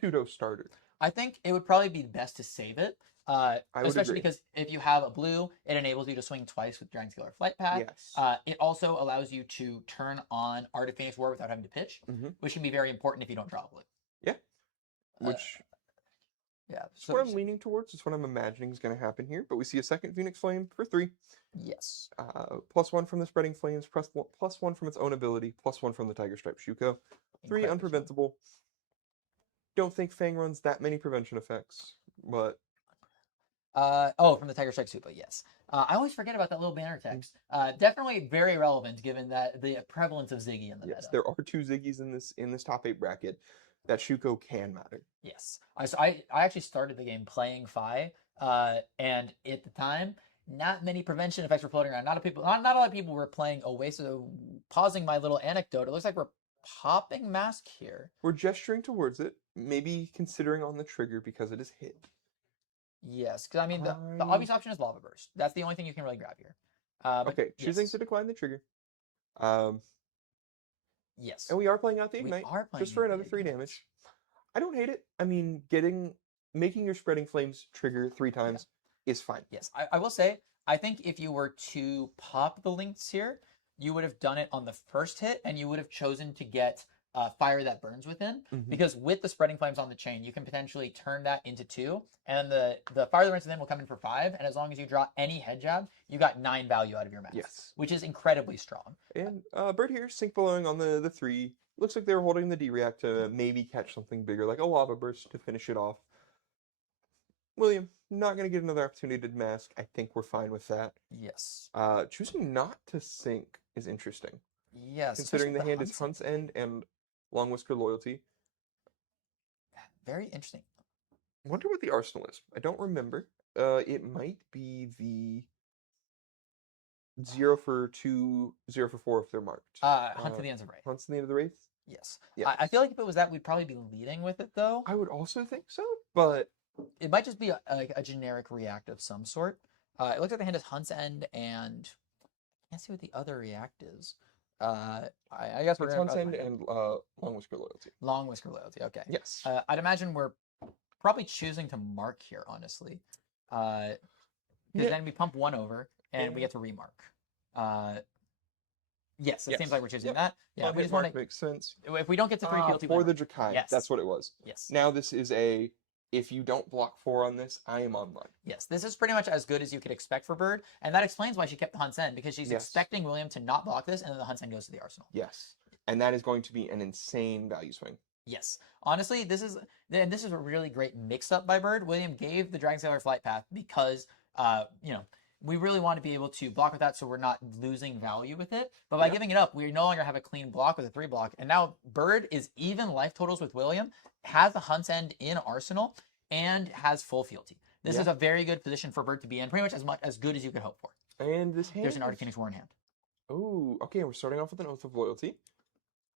pseudo starter? I think it would probably be best to save it. Especially agree. because if you have a blue, it enables you to swing twice with Dragon Scalar Flight Path. Yes. It also allows you to turn on Art of Phoenix War without having to pitch, which can be very important if you don't draw a blue. Yeah. Which yeah, that's what I'm leaning towards. It's what I'm imagining is going to happen here. But we see a second Phoenix Flame for 3. Yes. +1 from the Spreading Flames, +1 from its own ability, +1 from the Tiger Stripe Shuko. 3 unpreventable. Don't think Fang runs that many prevention effects, but from the Tiger Strike Supa, yes. I always forget about that little banner text. Definitely very relevant given that the prevalence of Ziggy in the meta. There are 2 Ziggies in this top 8 bracket. That Shuko can matter. Yes. I actually started the game playing Fi, and at the time, not many prevention effects were floating around. Not a lot of people were playing away. So pausing my little anecdote, it looks like we're popping Mask here. We're gesturing towards it, maybe considering on the trigger because it is hit. Yes, because I mean, the obvious option is Lava Burst. That's the only thing you can really grab here. Okay, choosing to decline the trigger. Yes. And we are playing out the Ignite, just for another 3 damage. I don't hate it. I mean, getting making your Spreading Flames trigger 3 times is fine. Yes, I will say, I think if you were to pop the links here, you would have done it on the first hit, and you would have chosen to get Fire That Burns Within, because with the Spreading Flames on the chain, you can potentially turn that into 2, and the Fire That Burns Within will come in for 5, and as long as you draw any head jab, you got 9 value out of your mask, Yes. which is incredibly strong. And Bird here, Sync Blowing on the 3. Looks like they were holding the D-React to maybe catch something bigger, like a Lava Burst to finish it off. William, not going to get another opportunity to mask. I think we're fine with that. Yes. Choosing not to sync is interesting. Yes. Considering the hand is Hunt's End and Long Whisker Loyalty. Very interesting. Wonder what the arsenal is. I don't remember. It might be the 0 for 2, 0 for 4 if they're marked. Hunt to the Ends of Wraith. Hunt's to the End of the Wraith? Yes. Yeah. I feel like if it was that, we'd probably be leading with it, though. I would also think so, but it might just be a generic react of some sort. It looks like the hand is Hunt's End, and I can't see what the other react is. I guess we're it's going Hunt's End and Long Whisker Loyalty. Long Whisker Loyalty, okay. Yes. I'd imagine we're probably choosing to mark here, honestly. Because then we pump 1 over, and we get to remark. Yes, it seems like we're choosing that. Yeah, we just want to... Makes sense. If we don't get to 3 guilty... For the Drakai, yes. That's what it was. Yes. Now this is a... If you don't block 4 on this, I am online. Yes, this is pretty much as good as you could expect for Bird, and that explains why she kept the Hunt's End, because she's expecting William to not block this, and then the Hunt's End goes to the arsenal. Yes, and that is going to be an insane value swing. Yes, honestly, this is a really great mix-up by Bird. William gave the Dragon Sailor Flight Path because, we really want to be able to block with that so we're not losing value with it. But by giving it up, we no longer have a clean block with a 3 block. And now Bird is even life totals with William, has the Hunt's End in arsenal, and has full fealty. This is a very good position for Bird to be in, pretty much as good as you could hope for. And this hand... There's an Arctic Phoenix War in hand. Oh, okay, we're starting off with an Oath of Loyalty.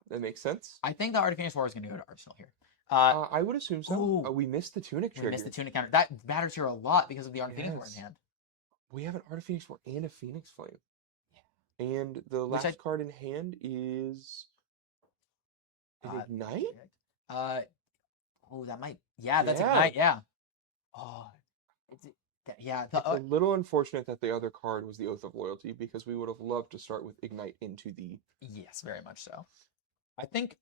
That makes sense. I think the Arctic Phoenix War is going to go to arsenal here. I would assume so. We missed the Tunic trigger. We missed the Tunic counter. That matters here a lot because of the Arctic Phoenix War in hand. We have an Art of Phoenix War and a Phoenix Flame. Yeah. And the last card in hand is Ignite? That might... Yeah, that's Ignite, yeah. Oh, yeah. It's a little unfortunate that the other card was the Oath of Loyalty, because we would have loved to start with Ignite into the... Yes, very much so. I think,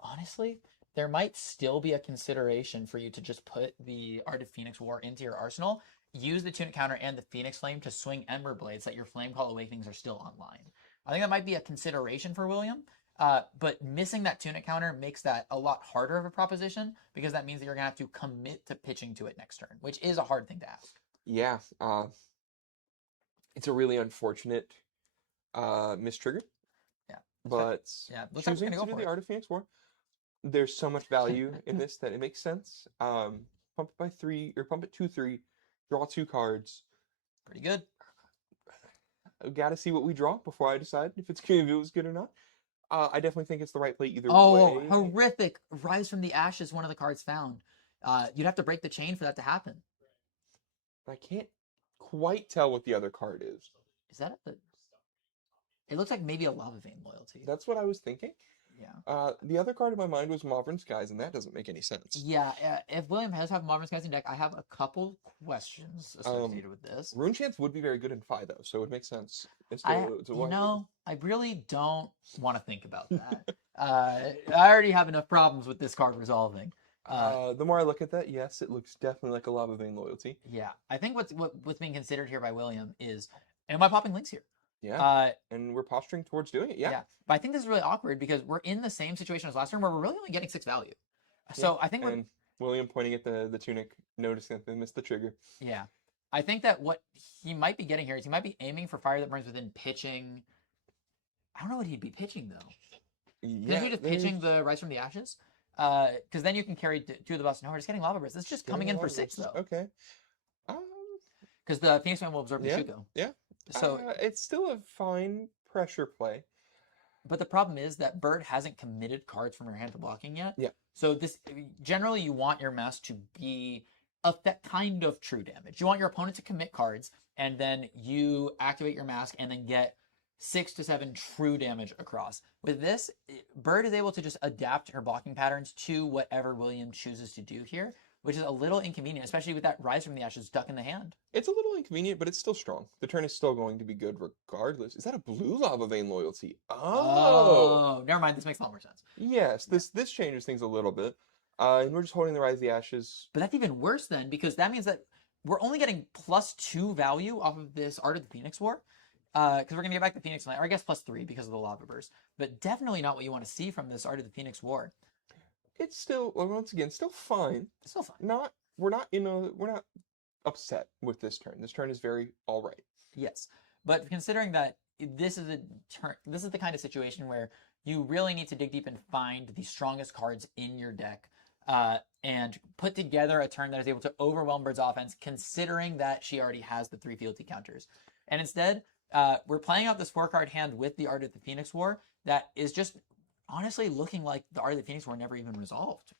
honestly, there might still be a consideration for you to just put the Art of Phoenix War into your arsenal, use the Tunic counter and the Phoenix Flame to swing Ember Blades that your Flame Call Awakenings are still online. I think that might be a consideration for William, but missing that Tunic counter makes that a lot harder of a proposition, because that means that you're going to have to commit to pitching to it next turn, which is a hard thing to ask. Yeah. It's a really unfortunate mistrigger. Yeah. But looks choosing like to do the Art of Phoenix War, there's so much value in this that it makes sense. Pump it by 3, or pump it 2/3, draw 2 cards. Pretty good. I've got to see what we draw before I decide if it was good or not. I definitely think it's the right play either way. Oh, horrific. Rise from the Ashes, one of the cards found. You'd have to break the chain for that to happen. I can't quite tell what the other card is. Is that it looks like maybe a Lava Vein Loyalty. That's what I was thinking. Yeah. The other card in my mind was Modern Skies, and that doesn't make any sense. Yeah, if William has Modern Skies in deck, I have a couple questions associated with this. Rune Chance would be very good in Phi, though, so it would make sense. I really don't want to think about that. I already have enough problems with this card resolving. The more I look at that, yes, it looks definitely like a Lava Vein Loyalty. Yeah, I think what's being considered here by William is, am I popping links here? Yeah, and we're posturing towards doing it, yeah. But I think this is really awkward because we're in the same situation as last turn where we're really only getting 6 value. So I think and William pointing at the Tunic, noticing that they missed the trigger. Yeah. I think that what he might be getting here is he might be aiming for Fire That Burns Within pitching. I don't know what he'd be pitching, though. Yeah. Is he just pitching the Rise from the Ashes? Because then you can carry 2 of the boss. No, we're just getting Lava Burst. It's just coming in for 6, though. Okay. Because the Phoenix Man will absorb the Shuko. Yeah. So it's still a fine pressure play. But the problem is that Bird hasn't committed cards from your hand to blocking yet. Yeah. So generally you want your mask to be of that kind of true damage. You want your opponent to commit cards, and then you activate your mask and then get 6 to 7 true damage across. With this, Bird is able to just adapt her blocking patterns to whatever William chooses to do here. which is a little inconvenient, especially with that Rise from the Ashes stuck in the hand. It's a little inconvenient, but it's still strong. The turn is still going to be good regardless. Is that a blue Lava Vein loyalty? Oh, Oh, never mind. This makes a lot more sense. yes. This changes things a little bit. And we're just holding the Rise of the Ashes. But that's even worse then, because that means that we're only getting +2 value off of this Art of the Phoenix War. Because we're going to get back to Phoenix Knight, or I guess +3 because of the Lava Burst. But definitely not what you want to see from this Art of the Phoenix War. It's still, well, once again, still fine. It's still fine. We're not upset with this turn. This turn is very all right. Yes. But considering that this is the kind of situation where you really need to dig deep and find the strongest cards in your deck. And put together a turn that is able to overwhelm Bird's offense, considering that she already has the 3 fealty counters. And instead, we're playing out this 4-card hand with the Art of the Phoenix War that is just honestly looking like the Art of the Phoenix War never even resolved.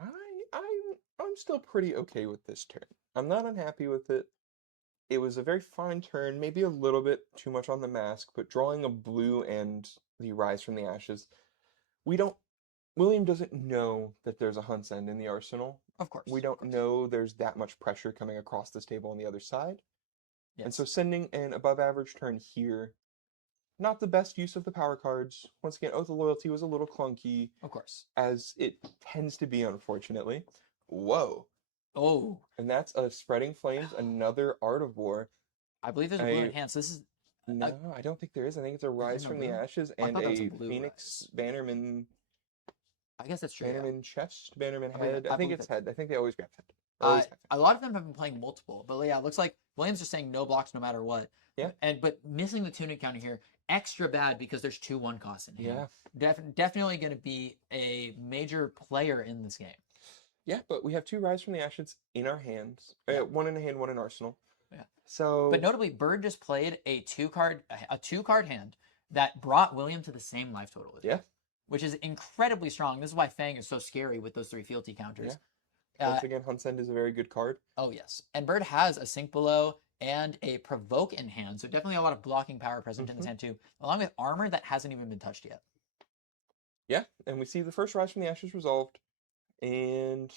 I'm still pretty okay with this turn. I'm not unhappy with it. It was a very fine turn, maybe a little bit too much on the mask, but drawing a blue and the Rise from the Ashes, William doesn't know that there's a Hunt's End in the arsenal. Of course. We don't know there's that much pressure coming across this table on the other side. Yes. And so sending an above average turn here, not the best use of the power cards. Once again, Oath of Loyalty was a little clunky. Of course. As it tends to be, unfortunately. Whoa. Oh. And that's a Spreading Flames, another Art of War. I believe there's a blue in hand, so this is... No, I don't think there is. I think it's a Rise from the Ashes and a Phoenix Bannerman... I guess that's true. Bannerman chest, Bannerman head. I think it's head. I think they always grab head. A lot of them have been playing multiple, but yeah, it looks like Williams just saying no blocks no matter what. Yeah. But missing the tunic counter here, extra bad because there's 2 1 costs in here. Yeah. Definitely going to be a major player in this game. Yeah, but we have 2 Rise from the Ashes in our hands. Yeah. 1 in a hand, 1 in arsenal. Yeah. So. But notably, Bird just played a 2-card hand that brought William to the same life total as him, which is incredibly strong. This is why Fang is so scary with those 3 fealty counters. Yeah. Once again, Hunt's End is a very good card. Oh, yes. And Bird has a Sink Below and a Provoke in hand, so definitely a lot of blocking power present in his hand too, along with armor that hasn't even been touched yet. Yeah, and we see the first Rise from the Ashes resolved, and...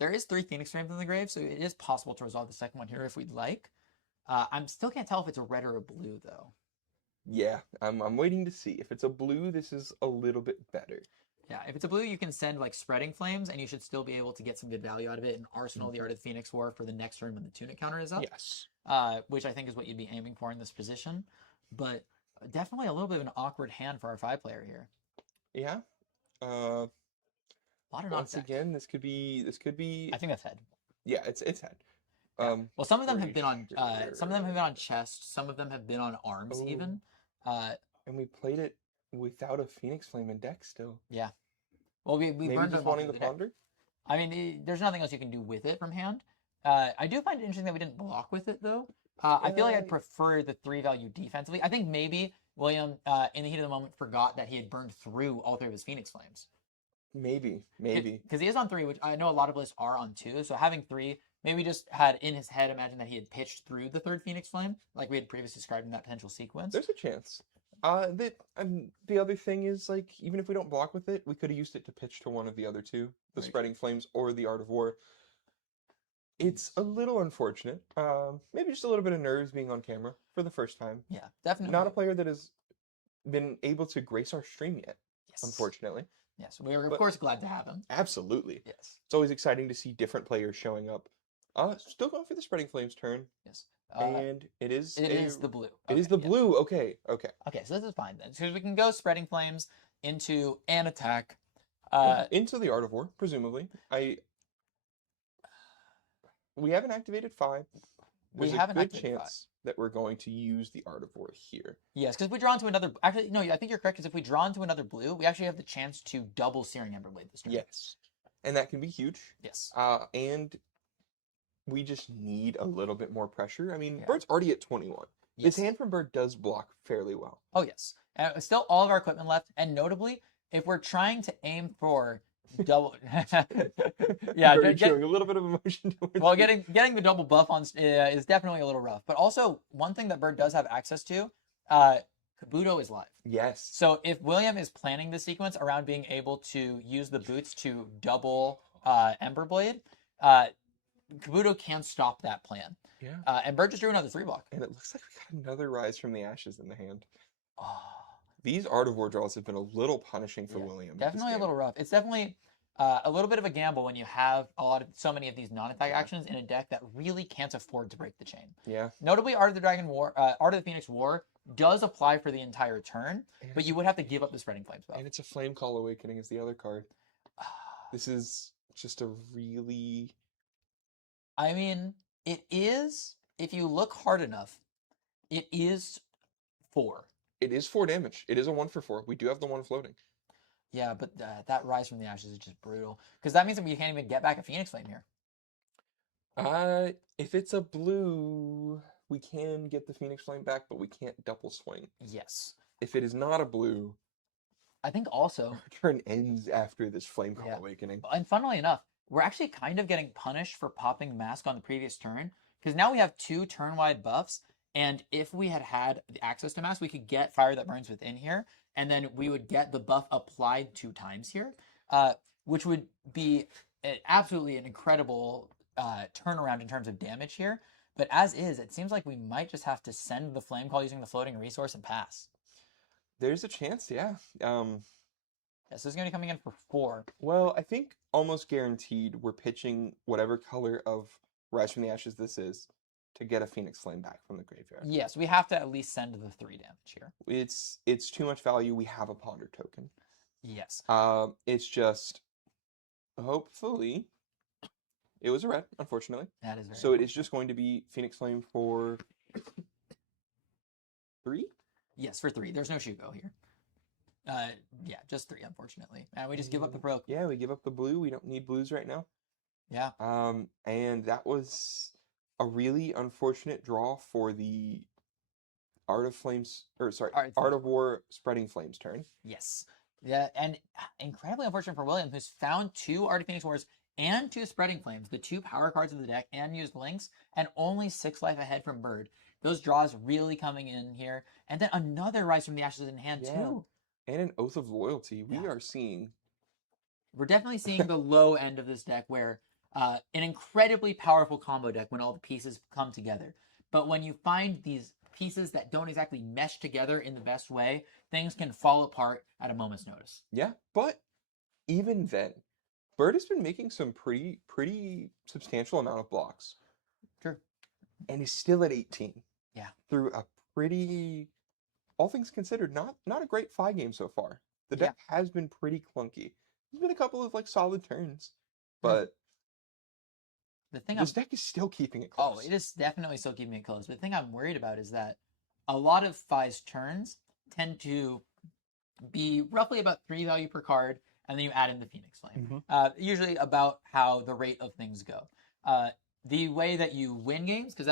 There is 3 Phoenix Frames in the grave, so it is possible to resolve the second one here if we'd like. I'm still can't tell if it's a red or a blue, though. Yeah, I'm waiting to see. If it's a blue, this is a little bit better. Yeah, if it's a blue, you can send like Spreading Flames, and you should still be able to get some good value out of it in Arsenal, the Art of the Phoenix War for the next turn when the tunic counter is up. Yes. Which I think is what you'd be aiming for in this position. But definitely a little bit of an awkward hand for our 5-player here. Yeah. A lot of once again, this could be. I think that's head. Yeah, it's head. Yeah. Well, some of them have been on. Some of them have been on chest. Some of them have been on arms, even. And we played it without a Phoenix Flame in deck still. Yeah. Well, we maybe burned just wanting to ponder. I mean, there's nothing else you can do with it from hand. I do find it interesting that we didn't block with it though. I feel like I'd prefer the 3 value defensively. I think maybe William, in the heat of the moment, forgot that he had burned through all 3 of his Phoenix Flames. Maybe. Because he is on 3, which I know a lot of lists are on 2. So having 3, maybe just had in his head imagined that he had pitched through the 3rd Phoenix Flame, like we had previously described in that potential sequence. There's a chance. The other thing is, like, even if we don't block with it, we could have used it to pitch to one of the other 2, the Spreading Flames or the Art of War. It's a little unfortunate. Maybe just a little bit of nerves being on camera for the first time. Yeah, definitely. Not a player that has been able to grace our stream yet, unfortunately. Yes, we were, of course, glad to have him. Absolutely. Yes. It's always exciting to see different players showing up. Still going for the Spreading Flames turn. Yes. And it is the blue. It is the blue. Okay. Okay, so this is fine then. So we can go Spreading Flames into an attack. Into the Art of War, presumably. We haven't activated 5. There's a good chance that we're going to use the Art of War here. Yes, because if we draw into another... Actually, no, I think you're correct, because if we draw into another blue, we actually have the chance to double Searing Emberblade this turn. Yes. And that can be huge. Yes. And we just need a little bit more pressure. I mean, Bird's already at 21. Yes. This hand from Bird does block fairly well. Oh, yes. Still all of our equipment left, and notably, if we're trying to aim for double... yeah, showing a little bit of emotion towards well, getting the double buff on is definitely a little rough. But also, one thing that Bird does have access to, Kabuto is live. Yes. So if William is planning the sequence around being able to use the boots to double Ember Blade, Kabuto can stop that plan. Yeah. And Bird just drew another 3-block. And it looks like we got another Rise from the Ashes in the hand. Oh, These Art of War draws have been a little punishing for yeah, William. definitely a little rough. It's definitely a little bit of a gamble when you have so many of these non-attack actions in a deck that really can't afford to break the chain. Yeah. Notably, Art of the Phoenix War does apply for the entire turn, but you would have to give up the Spreading Flames buff. And it's a Flame Call Awakening is the other card. This is just a really... I mean, it is, if you look hard enough, it is 4. It is 4 damage. It is a 1 for 4. We do have the 1 floating. Yeah, but that Rise from the Ashes is just brutal. Because that means that we can't even get back a Phoenix Flame here. If it's a blue, we can get the Phoenix Flame back, but we can't double swing. Yes. If it is not a blue, I think also, our turn ends after this Flame Call Yeah. Awakening. and funnily enough, we're actually kind of getting punished for popping Mask on the previous turn. Because now we have 2 turn-wide buffs. And if we had the access to Mask, we could get Fire That Burns within here. And then we would get the buff applied 2 times here. Which would be absolutely an incredible turnaround in terms of damage here. But as is, it seems like we might just have to send the Flame Call using the floating resource and pass. There's a chance, yeah. This is going to be coming in for 4. Well, I think almost guaranteed we're pitching whatever color of Rise from the Ashes this is to get a Phoenix Flame back from the graveyard. Yes, we have to at least send the 3 damage here. It's too much value. We have a Ponder token. Yes. It's just hopefully it was a red, unfortunately. That is very So it is just going to be Phoenix Flame for 3? Yes, for 3. There's no Shugo here. Yeah, just 3, unfortunately. And we just give up the Pro. Yeah, we give up the blue. We don't need blues right now. Yeah. And that was a really unfortunate draw for the Art of War Spreading Flames turn. Yes. Yeah, and incredibly unfortunate for William, who's found 2 Art of Phoenix Wars and 2 Spreading Flames, the 2 power cards of the deck, and used links, and only 6 life ahead from Bird. Those draws really coming in here. And then another Rise from the Ashes in hand, too. And an Oath of Loyalty. Yeah. We are seeing... We're definitely seeing the low end of this deck where an incredibly powerful combo deck when all the pieces come together. But when you find these pieces that don't exactly mesh together in the best way, things can fall apart at a moment's notice. Yeah, but even then, Bird has been making some pretty substantial amount of blocks. Sure. And is still at 18. Yeah. Through a pretty, all things considered, not a great 5 game so far. The deck has been pretty clunky. There's been a couple of like solid turns, but this deck is still keeping it close. Oh, it is definitely still keeping it close. But the thing I'm worried about is that a lot of Fi's turns tend to be roughly about 3 value per card, and then you add in the Phoenix Flame. Usually about how the rate of things go. The way that you win games, because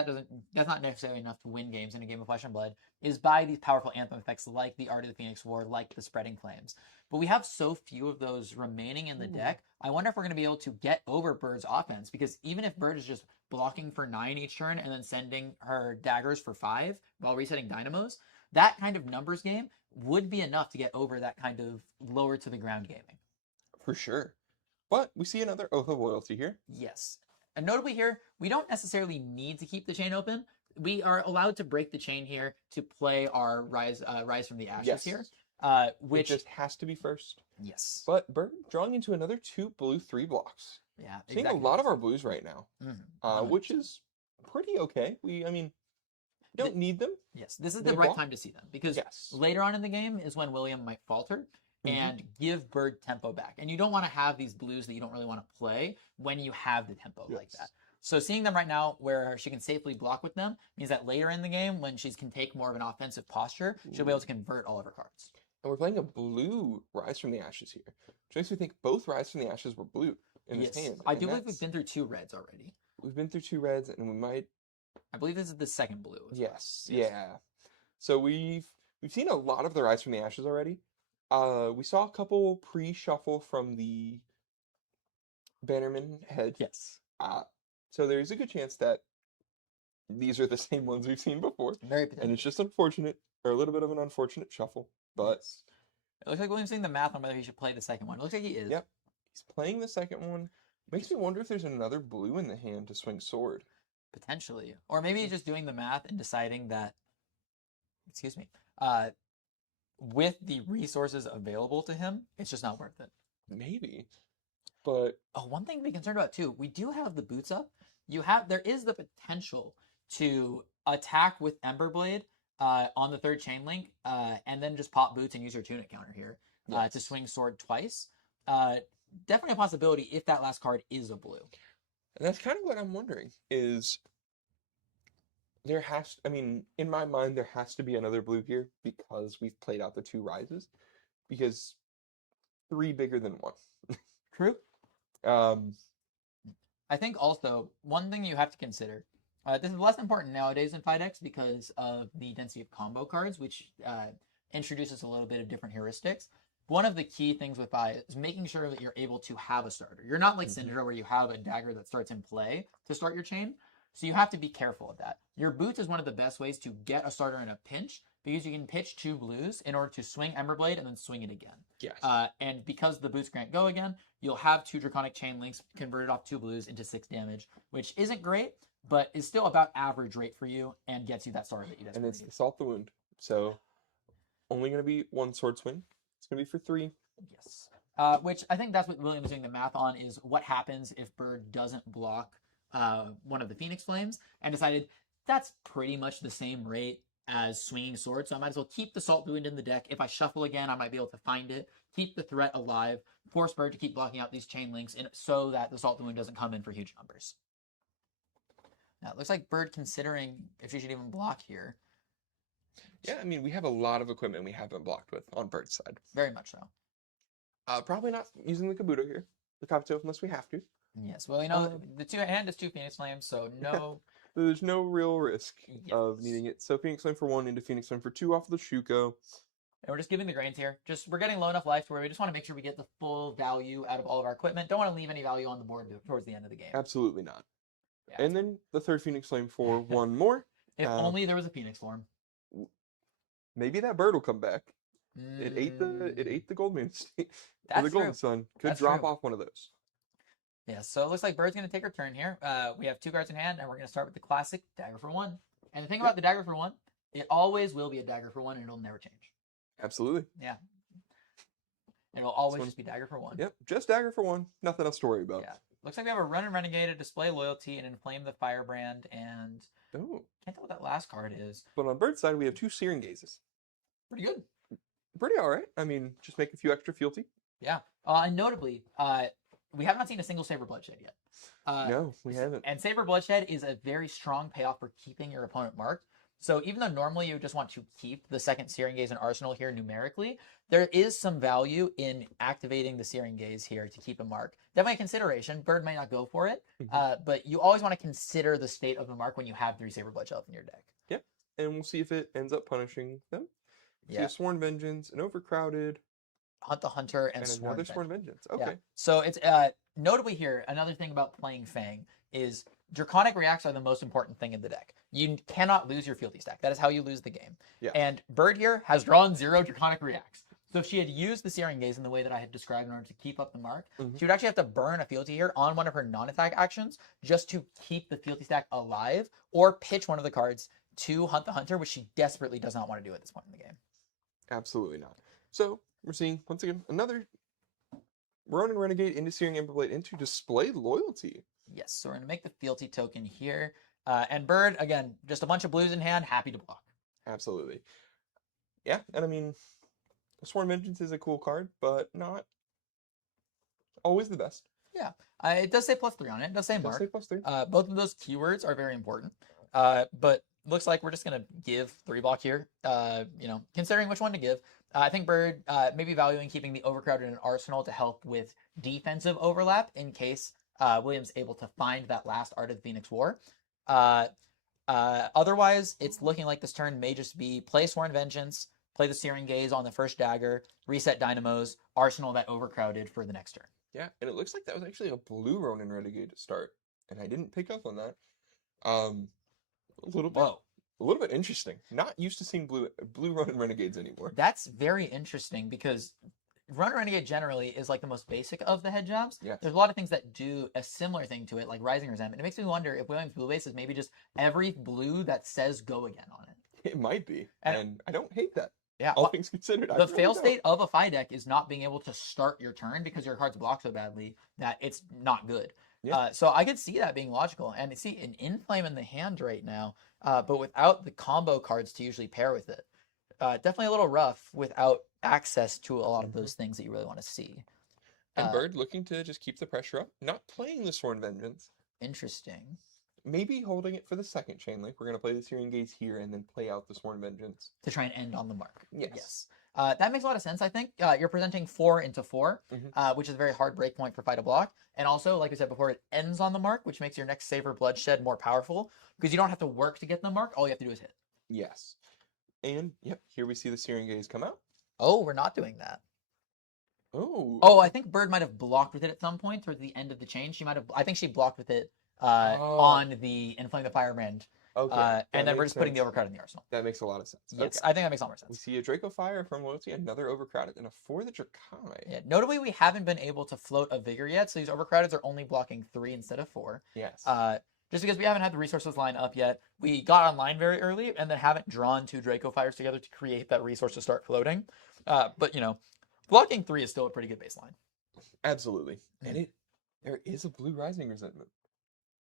that's not necessarily enough to win games in a game of Flesh and Blood, is by these powerful anthem effects like the Art of the Phoenix War, like the Spreading Flames. But we have so few of those remaining in the deck. I wonder if we're going to be able to get over Bird's offense, because even if Bird is just blocking for 9 each turn and then sending her daggers for 5 while resetting dynamos, that kind of numbers game would be enough to get over that kind of lower to the ground gaming. For sure. But we see another Oath of Loyalty here. Yes. And notably here, we don't necessarily need to keep the chain open. We are allowed to break the chain here to play our Rise from the Ashes here. Which it just has to be first. Yes. But Bird drawing into another 2 blue 3 blocks. Yeah. Seeing a lot of our blues right now. Which is pretty okay. Don't need them. Yes, this is the right time to see them, because later on in the game is when William might falter and give Bird tempo back. And you don't want to have these blues that you don't really want to play when you have the tempo like that. So seeing them right now where she can safely block with them means that later in the game, when she can take more of an offensive posture, she'll be able to convert all of her cards. And we're playing a blue Rise from the Ashes here, which makes me think both Rise from the Ashes were blue in this hand. I do believe we've been through 2 reds already. We've been through 2 reds, and we might... I believe this is the second blue. Yes. Yeah. So we've seen a lot of the Rise from the Ashes already. We saw a couple pre-shuffle from the Bannerman head. Yes. So there's a good chance that these are the same ones we've seen before. Very potential. And it's just unfortunate, or a little bit of an unfortunate shuffle. But it looks like William's doing the math on whether he should play the second one. It looks like he is. Yep. He's playing the second one. Makes me wonder if there's another blue in the hand to swing sword. Potentially. Or maybe he's just doing the math and deciding that, excuse me, uh, with the resources available to him, it's just not worth it. Maybe. But Oh, one thing to be concerned about too, we do have the boots up. There is the potential to attack with Emberblade on the third chain link, and then just pop boots and use your tunic counter here to swing sword twice. Definitely a possibility if that last card is a blue. and that's kind of what I'm wondering is in my mind, there has to be another blue here because we've played out the 2 rises. Because 3 bigger than 1. True. Um, I think also one thing you have to consider. This is less important nowadays in 5X because of the density of combo cards, which introduces a little bit of different heuristics. One of the key things with Pi is making sure that you're able to have a starter. You're not like Syndra where you have a dagger that starts in play to start your chain. So you have to be careful of that. Your boots is one of the best ways to get a starter in a pinch because you can pitch 2 blues in order to swing Emberblade and then swing it again. yes. And because the boots can't go again, you'll have 2 Draconic Chain Links converted off 2 blues into 6 damage, which isn't great, but is still about average rate for you and gets you that starter that you And desperately it's need. Salt the Wound. So only going to be 1 sword swing. It's going to be for 3. Yes. Which I think that's what William's doing the math on is what happens if Bird doesn't block one of the Phoenix Flames and decided that's pretty much the same rate as swinging sword. So I might as well keep the Salt Wound in the deck. If I shuffle again, I might be able to find it, keep the threat alive, force Bird to keep blocking out these chain links so that the Salt Wound doesn't come in for huge numbers. Now, it looks like Bird considering if she should even block here. Yeah, I mean, we have a lot of equipment we haven't blocked with on Bird's side. Very much so. Probably not using the Kabuto here, the Kabuto, unless we have to. Yes, well, you know, the hand is 2 Phoenix Flames, so no. There's no real risk of needing it. So Phoenix Flame for 1 into Phoenix Flame for 2 off of the Shuko. And we're just giving the grains here. We're getting low enough life to where we just want to make sure we get the full value out of all of our equipment. Don't want to leave any value on the board towards the end of the game. Absolutely not. Yeah. And then the 3rd Phoenix Flame for 1 more. If only there was a Phoenix form. Maybe that bird will come back. It ate the Gold Moon State. That's the Golden true. Sun. Could That's drop true. off one of those. Yeah, so it looks like Bird's going to take her turn here. We have 2 cards in hand, and we're going to start with the classic Dagger for 1. And the thing about the Dagger for 1, it always will be a Dagger for 1, and it'll never change. Absolutely. Yeah. It'll always just be Dagger for 1. Yep, just Dagger for 1. Nothing else to worry about. Yeah. Looks like we have a Run and Renegade, a Display Loyalty, and Inflame the Firebrand, and Oh. can't tell what that last card is. But on Bird's side, we have 2 Searing Gazes. Pretty good. Pretty all right. I mean, just make a few extra fealty. Yeah. And notably, we have not seen a single Saber Bloodshed yet. No, we haven't. And Saber Bloodshed is a very strong payoff for keeping your opponent marked. So even though normally you just want to keep the 2nd Searing Gaze in Arsenal here numerically, there is some value in activating the Searing Gaze here to keep a mark. Definitely a consideration. Bird may not go for it, but you always want to consider the state of the mark when you have 3 Saber Bloodshed in your deck. Yep, and we'll see if it ends up punishing them. Yeah. See a Sworn Vengeance, an Overcrowded, Hunt the Hunter, and another Sworn Vengeance. Okay. Yeah. So it's notably here, another thing about playing Fang is Draconic Reacts are the most important thing in the deck. You cannot lose your fealty stack. That is how you lose the game. Yeah. And Bird here has drawn 0 Draconic Reacts. So if she had used the Searing Gaze in the way that I had described in order to keep up the mark, she would actually have to burn a fealty here on one of her non-attack actions just to keep the fealty stack alive, or pitch one of the cards to Hunt the Hunter, which she desperately does not want to do at this point in the game. Absolutely not. So we're seeing, once again, another Ronin Renegade into Searing Emberblade into Display Loyalty. Yes, so we're going to make the fealty token here. And Bird, again, just a bunch of blues in hand, happy to block. Absolutely. Yeah, and I mean, Sworn Vengeance is a cool card, but not always the best. Yeah, it does say +3 on it. It does say mark. Say +3. Both of those keywords are very important. But looks like we're just going to give 3 block here, considering which one to give. I think Bird maybe valuing keeping the Overcrowded in Arsenal to help with defensive overlap in case William's able to find that last Art of the Phoenix War. Otherwise, it's looking like this turn may just be play Sworn Vengeance, play the Searing Gaze on the first dagger, reset Dynamos, Arsenal that Overcrowded for the next turn. Yeah, and it looks like that was actually a blue Ronin Renegade to start, and I didn't pick up on that. A little bit interesting. Not used to seeing blue Ronin Renegades anymore. That's very interesting because Runner Renegade generally is like the most basic of the head jabs. Yes. There's a lot of things that do a similar thing to it, like Rising Resentment. It makes me wonder if Williams Blue Base is maybe just every blue that says go again on it. It might be, And- and I don't hate that. Yeah, All things considered, I the really fail don't. state of a Phi deck is not being able to start your turn because your card's blocked so badly that it's not good. Yeah. So I could see that being logical. And see an Inflame in the hand right now, but without the combo cards to usually pair with it. Definitely a little rough without access to a lot of those things that you really want to see. And Bird looking to just keep the pressure up, not playing the Sworn Vengeance. Interesting. Maybe holding it for the second chain link. We're going to play the Searing Gaze here and then play out the Sworn Vengeance. To try and end on the mark. Yes. That makes a lot of sense, I think. You're presenting 4 into 4, which is a very hard break point for Phi to block. And also, like we said before, it ends on the mark, which makes your next Savor Bloodshed more powerful because you don't have to work to get the mark. All you have to do is hit. Yes. And, yep, here we see the Searing Gaze come out. Oh, we're not doing that. Oh. Oh, I think Bird might have blocked with it at some point towards the end of the chain. She might have. I think she blocked with it on the Inflame the Firebrand. Okay. And then we're just putting the overcrowd in the arsenal. That makes a lot of sense. Yes, Okay. I think that makes a lot more We sense. see a Draco Fire from Loyalty, another overcrowded, and a 4 the Drakai. Yeah. Notably, we haven't been able to float a Vigor yet, so these overcrowdeds are only blocking 3 instead of 4. Yes. Just because we haven't had the resources line up yet. We got online very early and then haven't drawn 2 Draco Fires together to create that resource to start floating. But, you know, blocking 3 is still a pretty good baseline. Absolutely. And there is a Blue Rising Resentment.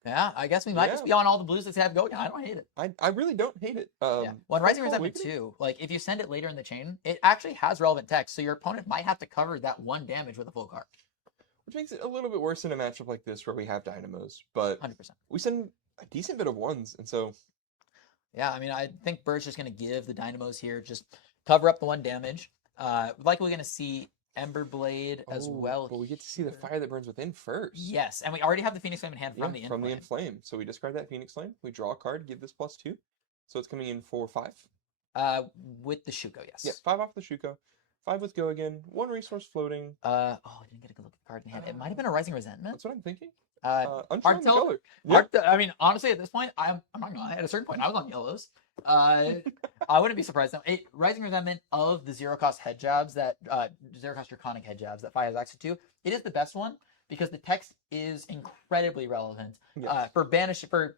Yeah, I guess we might just be on all the blues that have go again. I don't hate it. I really don't hate it. Yeah. Well, Rising Resentment too, like if you send it later in the chain, it actually has relevant text, so your opponent might have to cover that 1 damage with a full card. Which makes it a little bit worse in a matchup like this where we have Dynamos, but 100%. we send a decent bit of 1s, and so... Yeah, I mean, I think Bird's just going to give the Dynamos here, just cover up the 1 damage. Likely going to see Ember Blade as well. But we get to see the Fire that Burns Within first. Yes, and we already have the Phoenix Flame in hand from the From the Inflame. Inflame. So we discard that Phoenix Flame, we draw a card, give this +2. So it's coming in for 5. With the Shuko, yes. Yeah, 5 off the Shuko. 5 with Go again. 1 resource floating. I didn't get a good look at the card in hand. It might have been a Rising Resentment. That's what I'm thinking. Hard Unsure on the tell. color. Yeah. I mean, honestly, at this point, I'm not gonna lie. At a certain point, I was on yellows. I wouldn't be surprised. Rising Resentment of the 0-cost head jabs that 0-cost Draconic head jabs that Phi has access to. It is the best one because the text is incredibly relevant for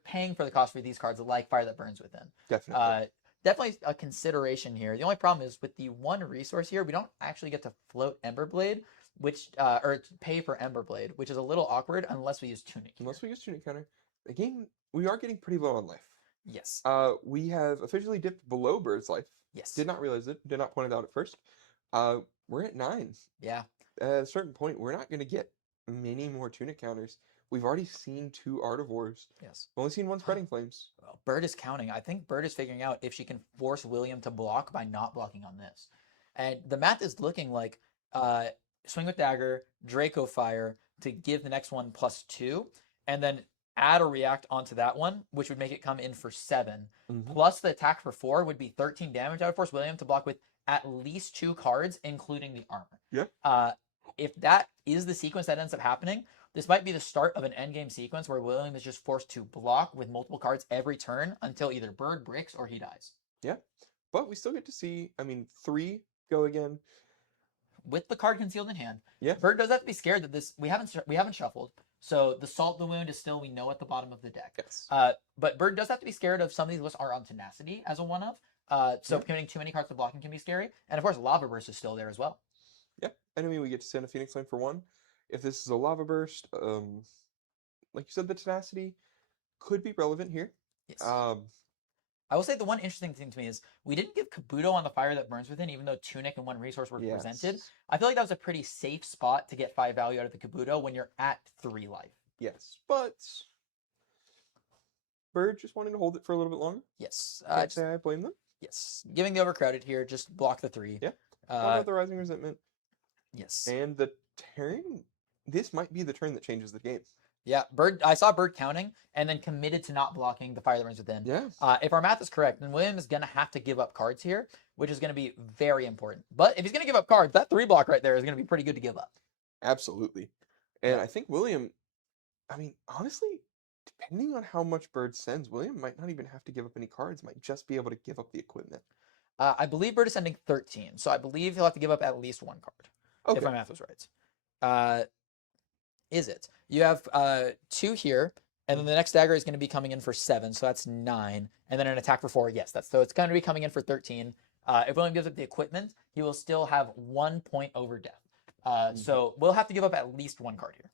paying for the cost for these cards like Fire that Burns Within. Definitely. Definitely a consideration here. The only problem is with the 1 resource here, we don't actually get to float Ember Blade, which or pay for Ember Blade, which is a little awkward unless we use Tunic. Unless we use Tunic Counter. Again, we are getting pretty low on life. Yes. We have officially dipped below Bird's life. Yes. Did not realize it. Did not point it out at first. We're at 9. Yeah. At a certain point, we're not going to get many more Tunic counters. We've already seen 2 Artivores. Yes. We've only seen 1 Spreading Flames. Well, Bird is counting. I think Bird is figuring out if she can force William to block by not blocking on this. And the math is looking like Swing with Dagger, Draco Fire to give the next one +2, and then add a react onto that one, which would make it come in for 7. Plus the attack for 4 would be 13 damage. I would force William to block with at least 2 cards, including the armor. Yeah. If that is the sequence that ends up happening, this might be the start of an endgame sequence where William is just forced to block with multiple cards every turn until either Bird breaks or he dies. Yeah. But we still get to see, 3 go again. With the card concealed in hand. Yeah. Bird does have to be scared that we haven't shuffled. So the Salt the Wound is still, we know, at the bottom of the deck. Yes. But Bird does have to be scared of some of these lists are on Tenacity as a one-of. So committing too many cards to blocking can be scary. And of course, Lava Burst is still there as well. Yeah. Enemy, we get to send a Phoenix Flame for 1. If this is a Lava Burst, like you said, the Tenacity could be relevant here. Yes. I will say the one interesting thing to me is we didn't give Kabuto on the Fire that Burns Within, even though Tunic and 1 resource were presented. I feel like that was a pretty safe spot to get 5 value out of the Kabuto when you're at 3 life. Yes, but Bird just wanting to hold it for a little bit longer. Yes. Can't say I blame them. Yes. Giving the overcrowded here, just block the 3. Yeah. What about the Rising Resentment? Yes. And the turn, this might be the turn that changes the game. Yeah, I saw Bird counting and then committed to not blocking the Fire that Burns Within. Yeah. If our math is correct, then William is going to have to give up cards here, which is going to be very important. But if he's going to give up cards, that 3 block right there is going to be pretty good to give up. Absolutely. And I think William, honestly, depending on how much Bird sends, William might not even have to give up any cards, might just be able to give up the equipment. I believe Bird is sending 13, so I believe he'll have to give up at least 1 card. if Okay. my math was right. Is it? You have 2 here, and then the next dagger is going to be coming in for 7, so that's 9, and then an attack for 4. Yes, that's so it's going to be coming in for 13. If William gives up the equipment, he will still have 1 point over death. So we'll have to give up at least 1 card here.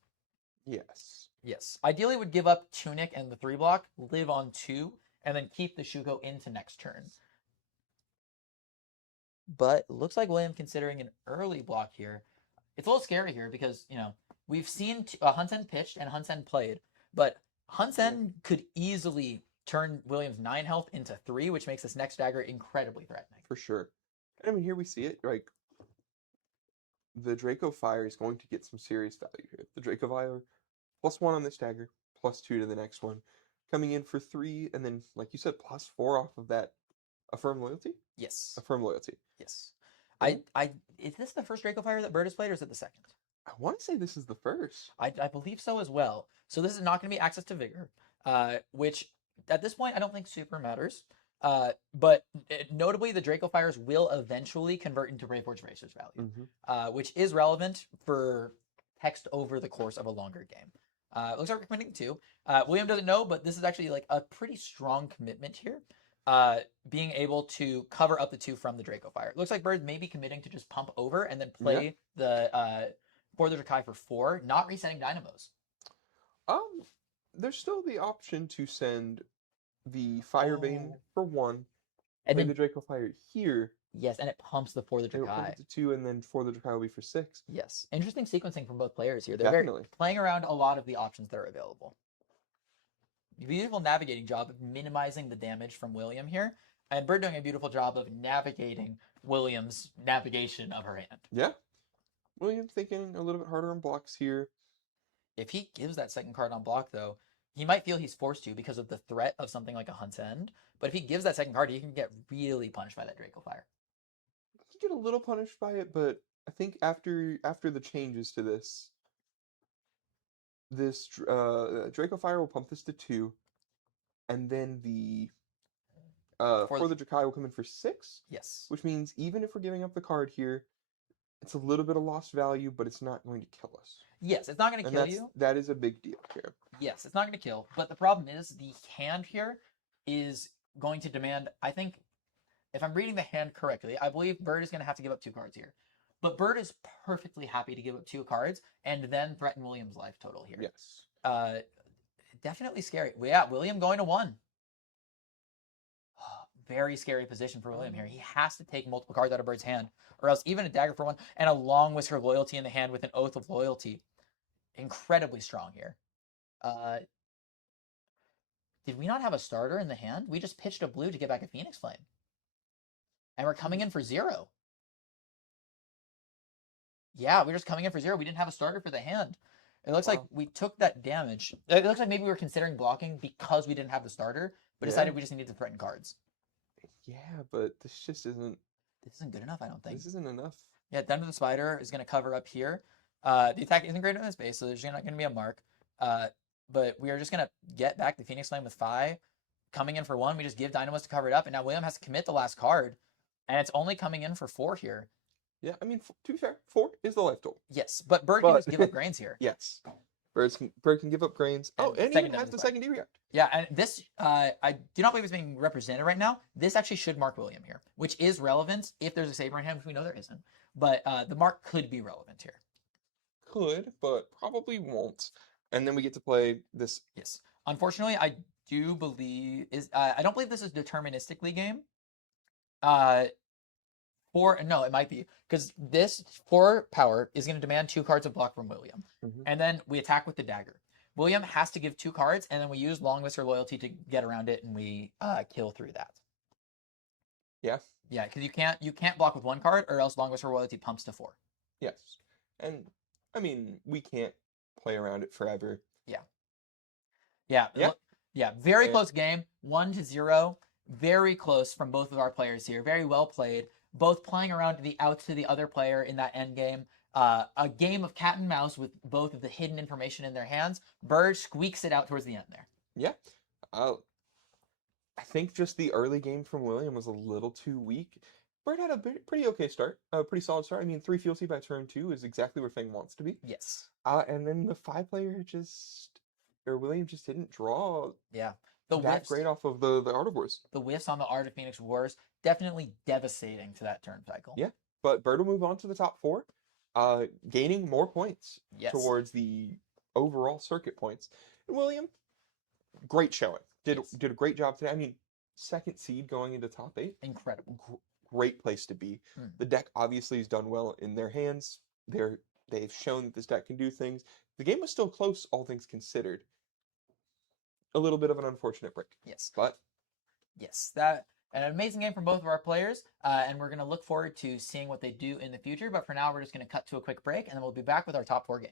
Yes. Yes. Ideally, would give up Tunic and the 3 block, live on 2, and then keep the Shuko into next turn. But it looks like William considering an early block here. It's a little scary here because, we've seen Hunsen pitched and Hunsen played, but Hunsen could easily turn William's 9 health into 3, which makes this next dagger incredibly threatening. For sure. And I mean, here we see it. Like, the Draco Fire is going to get some serious value here. The Draco Fire, +1 on this dagger, +2 to the next one. Coming in for 3, and then, like you said, +4 off of that. Affirm Loyalty? Yes. Affirm Loyalty. Yes. Is this the first Draco Fire that Bird has played, or is it the second? I want to say this is the first. I believe so as well. So this is not going to be access to Vigor, which at this point I don't think super matters. But notably, the Draco Fires will eventually convert into Braveforge Racer's value, which is relevant for text over the course of a longer game. Looks like we're committing 2. William doesn't know, but this is actually like a pretty strong commitment here. Being able to cover up the 2 from the Draco Fire. It looks like Bird may be committing to just pump over and then play the for the Drakai for 4, not resetting Dynamos. There's still the option to send the Firebane for 1, and play then the Draco Fire here. Yes, and it pumps the for the It will pump Drakai. it to 2, and then for the Drakai will be for 6. Yes, interesting sequencing from both players here. They're Definitely. playing around a lot of the options that are available. Beautiful navigating job of minimizing the damage from William here, and Bird doing a beautiful job of navigating William's navigation of her hand. Yeah. William thinking a little bit harder on blocks here. If he gives that second card on block, though, he might feel he's forced to because of the threat of something like a Hunt's End. But if he gives that second card, he can get really punished by that Draco Fire. He get a little punished by it, but I think after the changes to this Draco Fire will pump this to 2, and then the for the Drakai will come in for 6. Yes. Which means even if we're giving up the card here, it's a little bit of lost value, but it's not going to kill us. Yes, it's not going to kill you. That is a big deal here. Yes, it's not going to kill. But the problem is the hand here is going to demand, I think, if I'm reading the hand correctly, I believe Bird is going to have to give up 2 cards here. But Bird is perfectly happy to give up 2 cards and then threaten William's life total here. Yes. Definitely scary. Yeah, William going to 1. Very scary position for William here. He has to take multiple cards out of Bird's hand, or else even a dagger for 1 and a long Whisker of Loyalty in the hand with an Oath of Loyalty. Incredibly strong here. Did we not have a starter in the hand? We just pitched a blue to get back a Phoenix Flame. And we're coming in for 0. Yeah, we're just coming in for 0. We didn't have a starter for the hand. It looks like we took that damage. It looks like maybe we were considering blocking because we didn't have the starter, but decided we just needed to threaten cards. Yeah, but this just isn't... This isn't good enough, I don't think. This isn't enough. Yeah, Down to the Spider is going to cover up here. The attack isn't great on this base, so there's not going to be a mark. But we are just going to get back the Phoenix Flame with Phi. Coming in for 1, we just give Dynamos to cover it up, and now William has to commit the last card, and it's only coming in for 4 here. Yeah, I mean, to be fair, 4 is the life total. Yes, but Bird can just give up grains here. Yes. Bird can give up grains. And he even has the second react. Yeah, and this, I do not believe it's being represented right now. This actually should mark William here, which is relevant if there's a Saber in hand, which we know there isn't. But the mark could be relevant here. Could, but probably won't. And then we get to play this. Yes. Unfortunately, I do believe I don't believe this is deterministically game. No, it might be because this 4 power is going to demand 2 cards of block from William, and then we attack with the dagger. William has to give 2 cards, and then we use Long Whisker Loyalty to get around it, and we kill through that. Yeah. Yeah, because you can't block with 1 card, or else Long Whisker Loyalty pumps to 4. Yes, and I mean we can't play around it forever. Yeah. Very close game, 1-0. Very close from both of our players here. Very well played. Both playing around to the outs to the other player in that end game. A game of cat and mouse with both of the hidden information in their hands. Bird squeaks it out towards the end there. Yeah. I think just the early game from William was a little too weak. Bird had a pretty okay start, a pretty solid start. I mean, 3 fealty by turn 2 is exactly where Fang wants to be. Yes. And then the 5 player or William just didn't draw Yeah. The that whiffs, great off of the Art of Wars. the whiffs on the Art of Phoenix Wars, definitely devastating to that turn cycle. Yeah, but Bird will move on to the top 4, gaining more points Yes. towards the overall circuit points. And William, great showing. Did Yes. did a great job today. I mean, second seed going into top 8. Incredible. Great place to be. The deck obviously has done well in their hands. They've shown that this deck can do things. The game was still close, all things considered. A little bit of an unfortunate break. Yes. But yes, that an amazing game from both of our players, and we're going to look forward to seeing what they do in the future. But for now, we're just going to cut to a quick break, and then we'll be back with our top 4 game.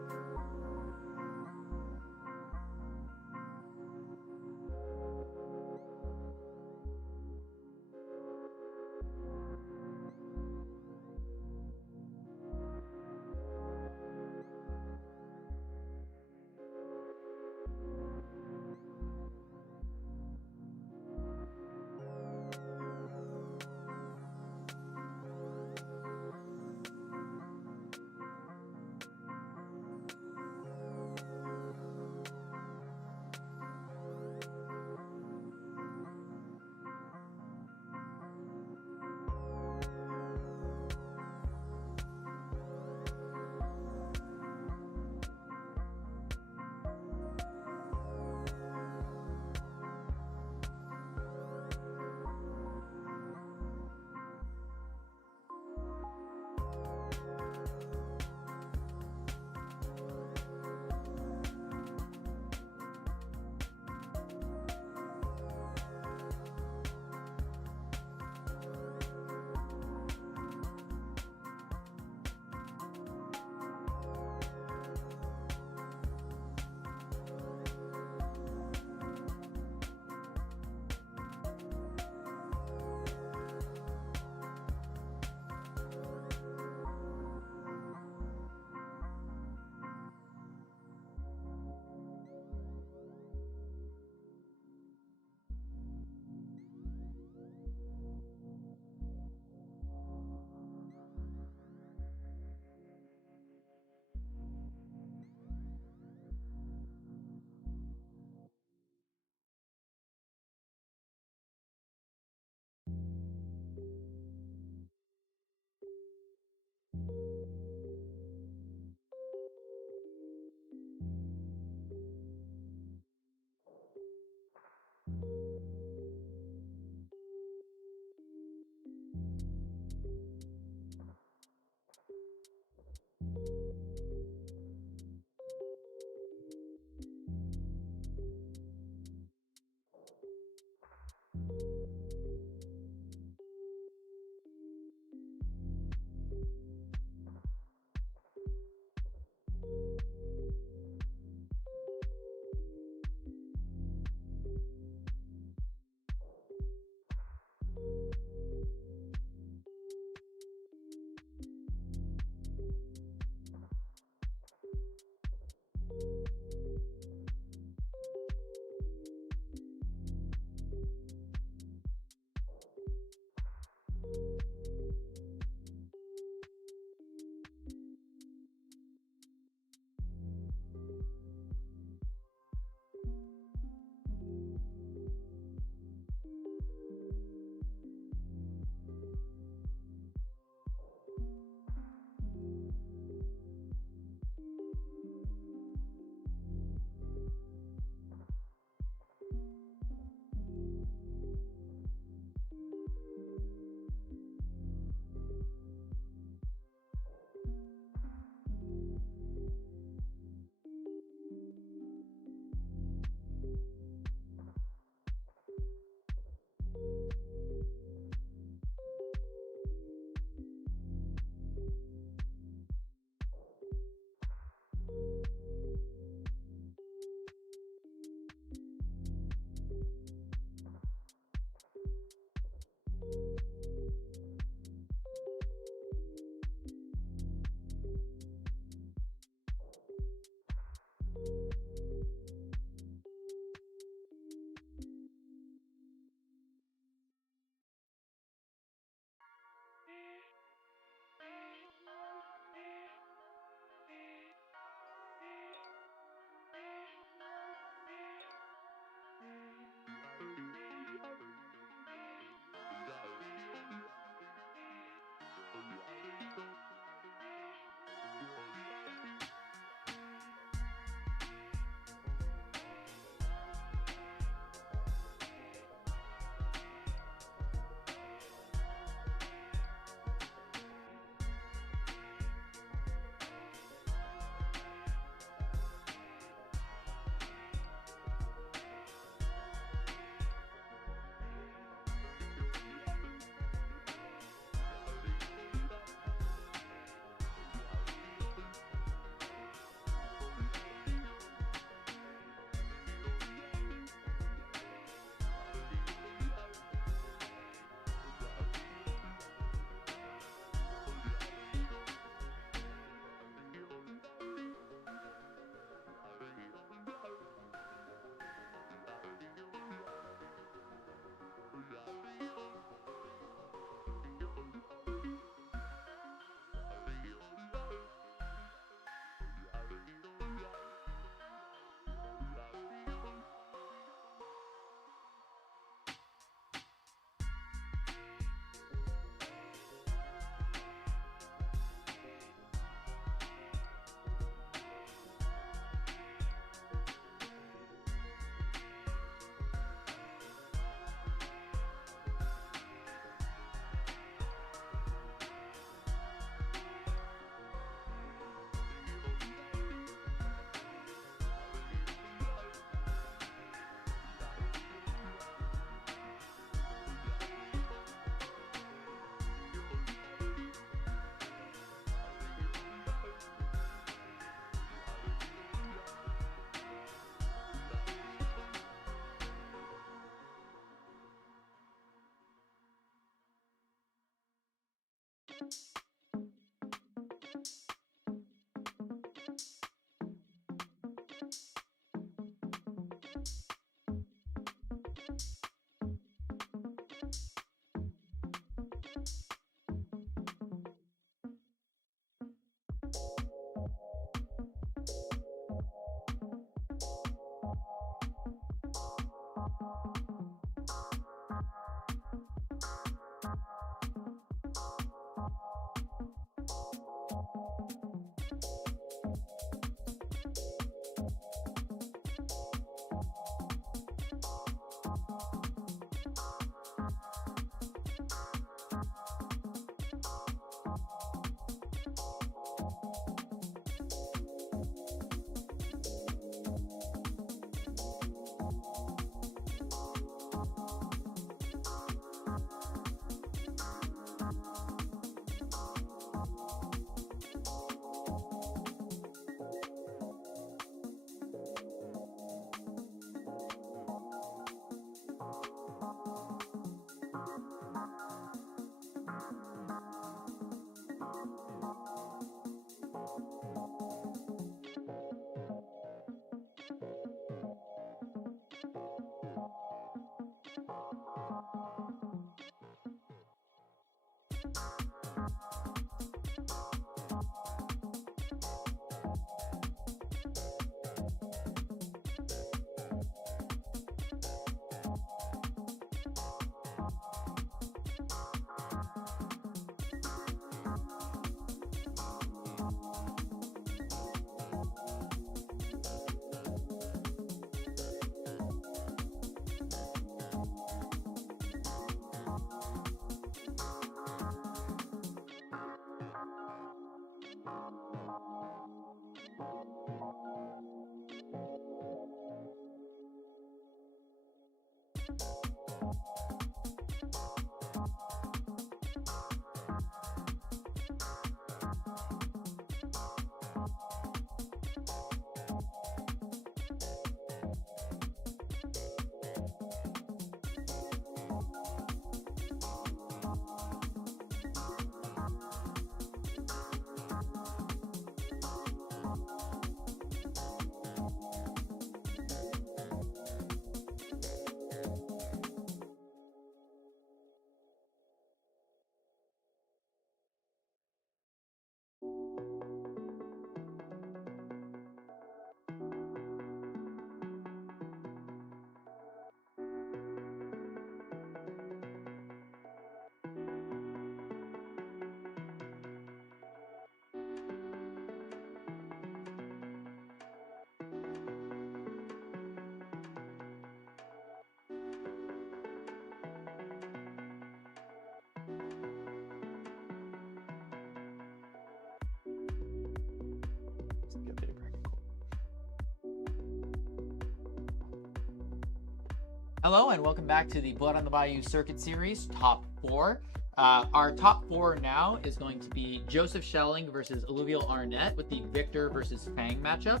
Hello and welcome back to the Blood on the Bayou Circuit Series Top 4. Our top 4 now is going to be Joseph Schelling versus Alluvial Arnett with the Victor versus Fang matchup.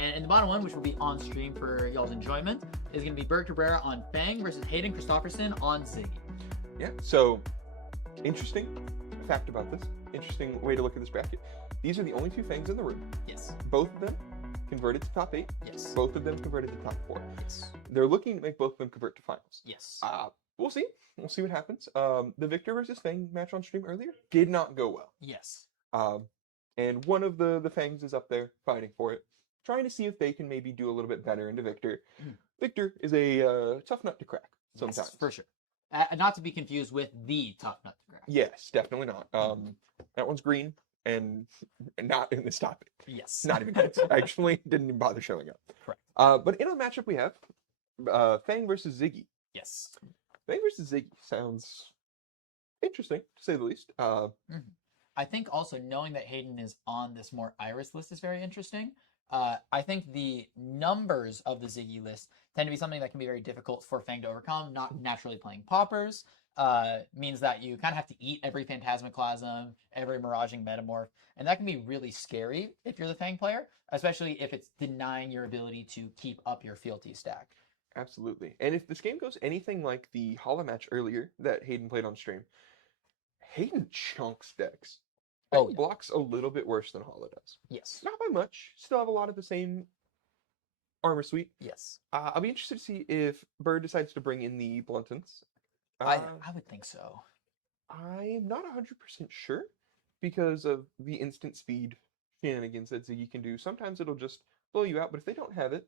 And in the bottom one, which will be on stream for y'all's enjoyment, is going to be Berg Cabrera on Fang versus Hayden Christofferson on Ziggy. Yeah, so interesting fact about this. Interesting way to look at this bracket. These are the only 2 Fangs in the room. Yes. Both of them converted to top 8. Yes. Both of them converted to top 4. Yes. They're looking to make both of them convert to finals. Yes. We'll see. We'll see what happens. The Victor versus Fang match on stream earlier did not go well. Yes. And one of the Fangs is up there fighting for it, trying to see if they can maybe do a little bit better into Victor. Victor is a tough nut to crack sometimes. Yes, for sure. Not to be confused with the tough nut to crack. Yes, definitely not. That one's green and not in this topic. Yes. Not even close. Actually, didn't even bother showing up. Correct. But in a matchup we have Fang versus Ziggy. Yes. Fang versus Ziggy sounds interesting, to say the least. I think also knowing that Hayden is on this more Iris list is very interesting. I think the numbers of the Ziggy list tend to be something that can be very difficult for Fang to overcome. Not naturally playing poppers means that you kind of have to eat every Phantasmaclasm, every Miraging Metamorph, and that can be really scary if you're the Fang player, especially if it's denying your ability to keep up your fealty stack. Absolutely. And if this game goes anything like the Hala match earlier that Hayden played on stream, Hayden chunks decks. Oh, Fang blocks a little bit worse than Hala does. Yes. Not by much. Still have a lot of the same armor suite. Yes. I'll be interested to see if Bird decides to bring in the Bluntons. I would think so. I'm not 100% sure because of the instant speed shenanigans that Ziggy can do. Sometimes it'll just blow you out, but if they don't have it,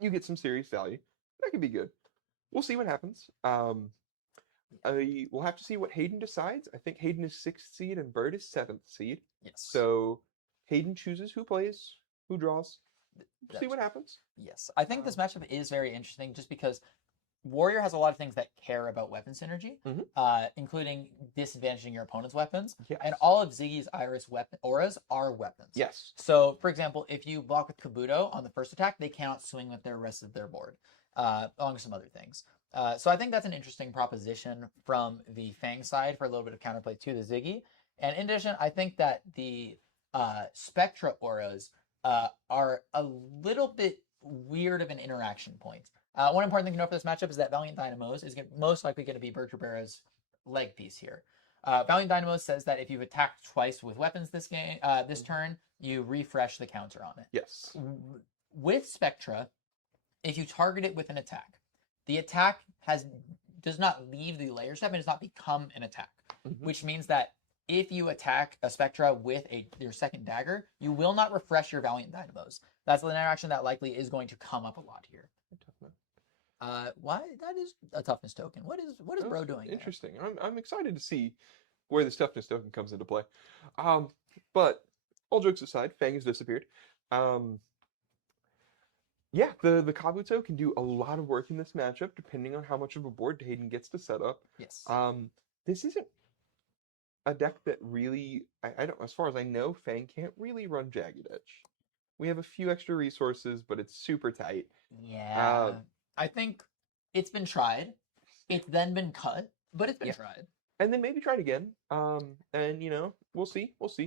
you get some serious value. That could be good. We'll see what happens. We'll have to see what Hayden decides. I think Hayden is 6th seed and Bird is 7th seed. Yes. So Hayden chooses who plays, who draws. We'll see what happens. Yes. I think this matchup is very interesting just because Warrior has a lot of things that care about weapon synergy, including disadvantaging your opponent's weapons. Yes. And all of Ziggy's Iris auras are weapons. Yes. So, for example, if you block with Kabuto on the first attack, they cannot swing with the rest of their board, along with some other things. So I think that's an interesting proposition from the Fang side for a little bit of counterplay to the Ziggy. And in addition, I think that the Spectra auras are a little bit weird of an interaction point. One important thing to know for this matchup is that Valiant Dynamos is most likely going to be Berg Cabrera's leg piece here. Valiant Dynamos says that if you've attacked twice with weapons this turn, you refresh the counter on it. Yes. With Spectra, if you target it with an attack, the attack does not leave the layer step and does not become an attack, which means that if you attack a Spectra with your second dagger, you will not refresh your Valiant Dynamos. That's an interaction that likely is going to come up a lot here. Why? That is a toughness token. What is Bro doing? Interesting. I'm excited to see where this toughness token comes into play. But all jokes aside, Fang has disappeared. Yeah, the Kabuto can do a lot of work in this matchup, depending on how much of a board Hayden gets to set up. Yes. This isn't a deck that really, I don't, as far as I know, Fang can't really run Jagged Edge. We have a few extra resources, but it's super tight. Yeah. I think it's been tried. It's then been cut, but it's been tried. And then maybe try it again. And we'll see. Yes.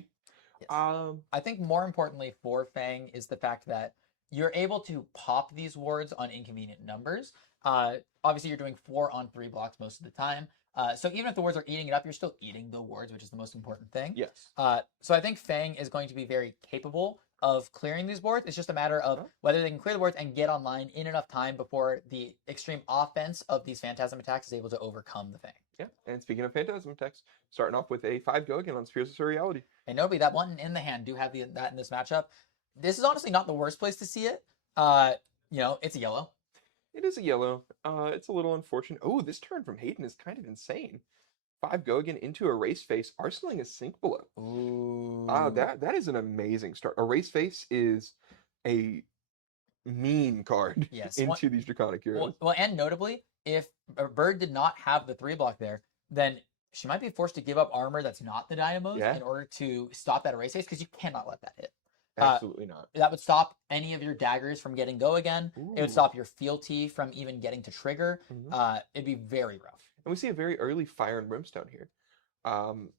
I think more importantly for Fang is the fact that you're able to pop these wards on inconvenient numbers. Obviously, you're doing 4 on 3 blocks most of the time. So even if the wards are eating it up, you're still eating the wards, which is the most important thing. Yes. So I think Fang is going to be very capable of clearing these boards. It's just a matter of whether they can clear the boards and get online in enough time before the extreme offense of these Phantasm attacks is able to overcome the Fang. Yeah, and speaking of Phantasm attacks, starting off with a 5-go again on Spheres of Surreality. And notably, that one in the hand do have that in this matchup. This is honestly not the worst place to see it. It's a yellow. It is a yellow. It's a little unfortunate. Oh, this turn from Hayden is kind of insane. 5-go again into Erase Face, arsenaling a Sink Below. Ooh. That is an amazing start. Erase Face is a mean card into these Draconic Heroes. Well, and notably, if Bird did not have the 3-block there, then she might be forced to give up armor that's not the Dynamos in order to stop that Erase Face, because you cannot let that hit. Absolutely not. That would stop any of your daggers from getting go again. It would Ooh. stop your fealty from even getting to trigger. Mhm. It'd be very rough. And we see a very early Fire and Brimstone here. Um,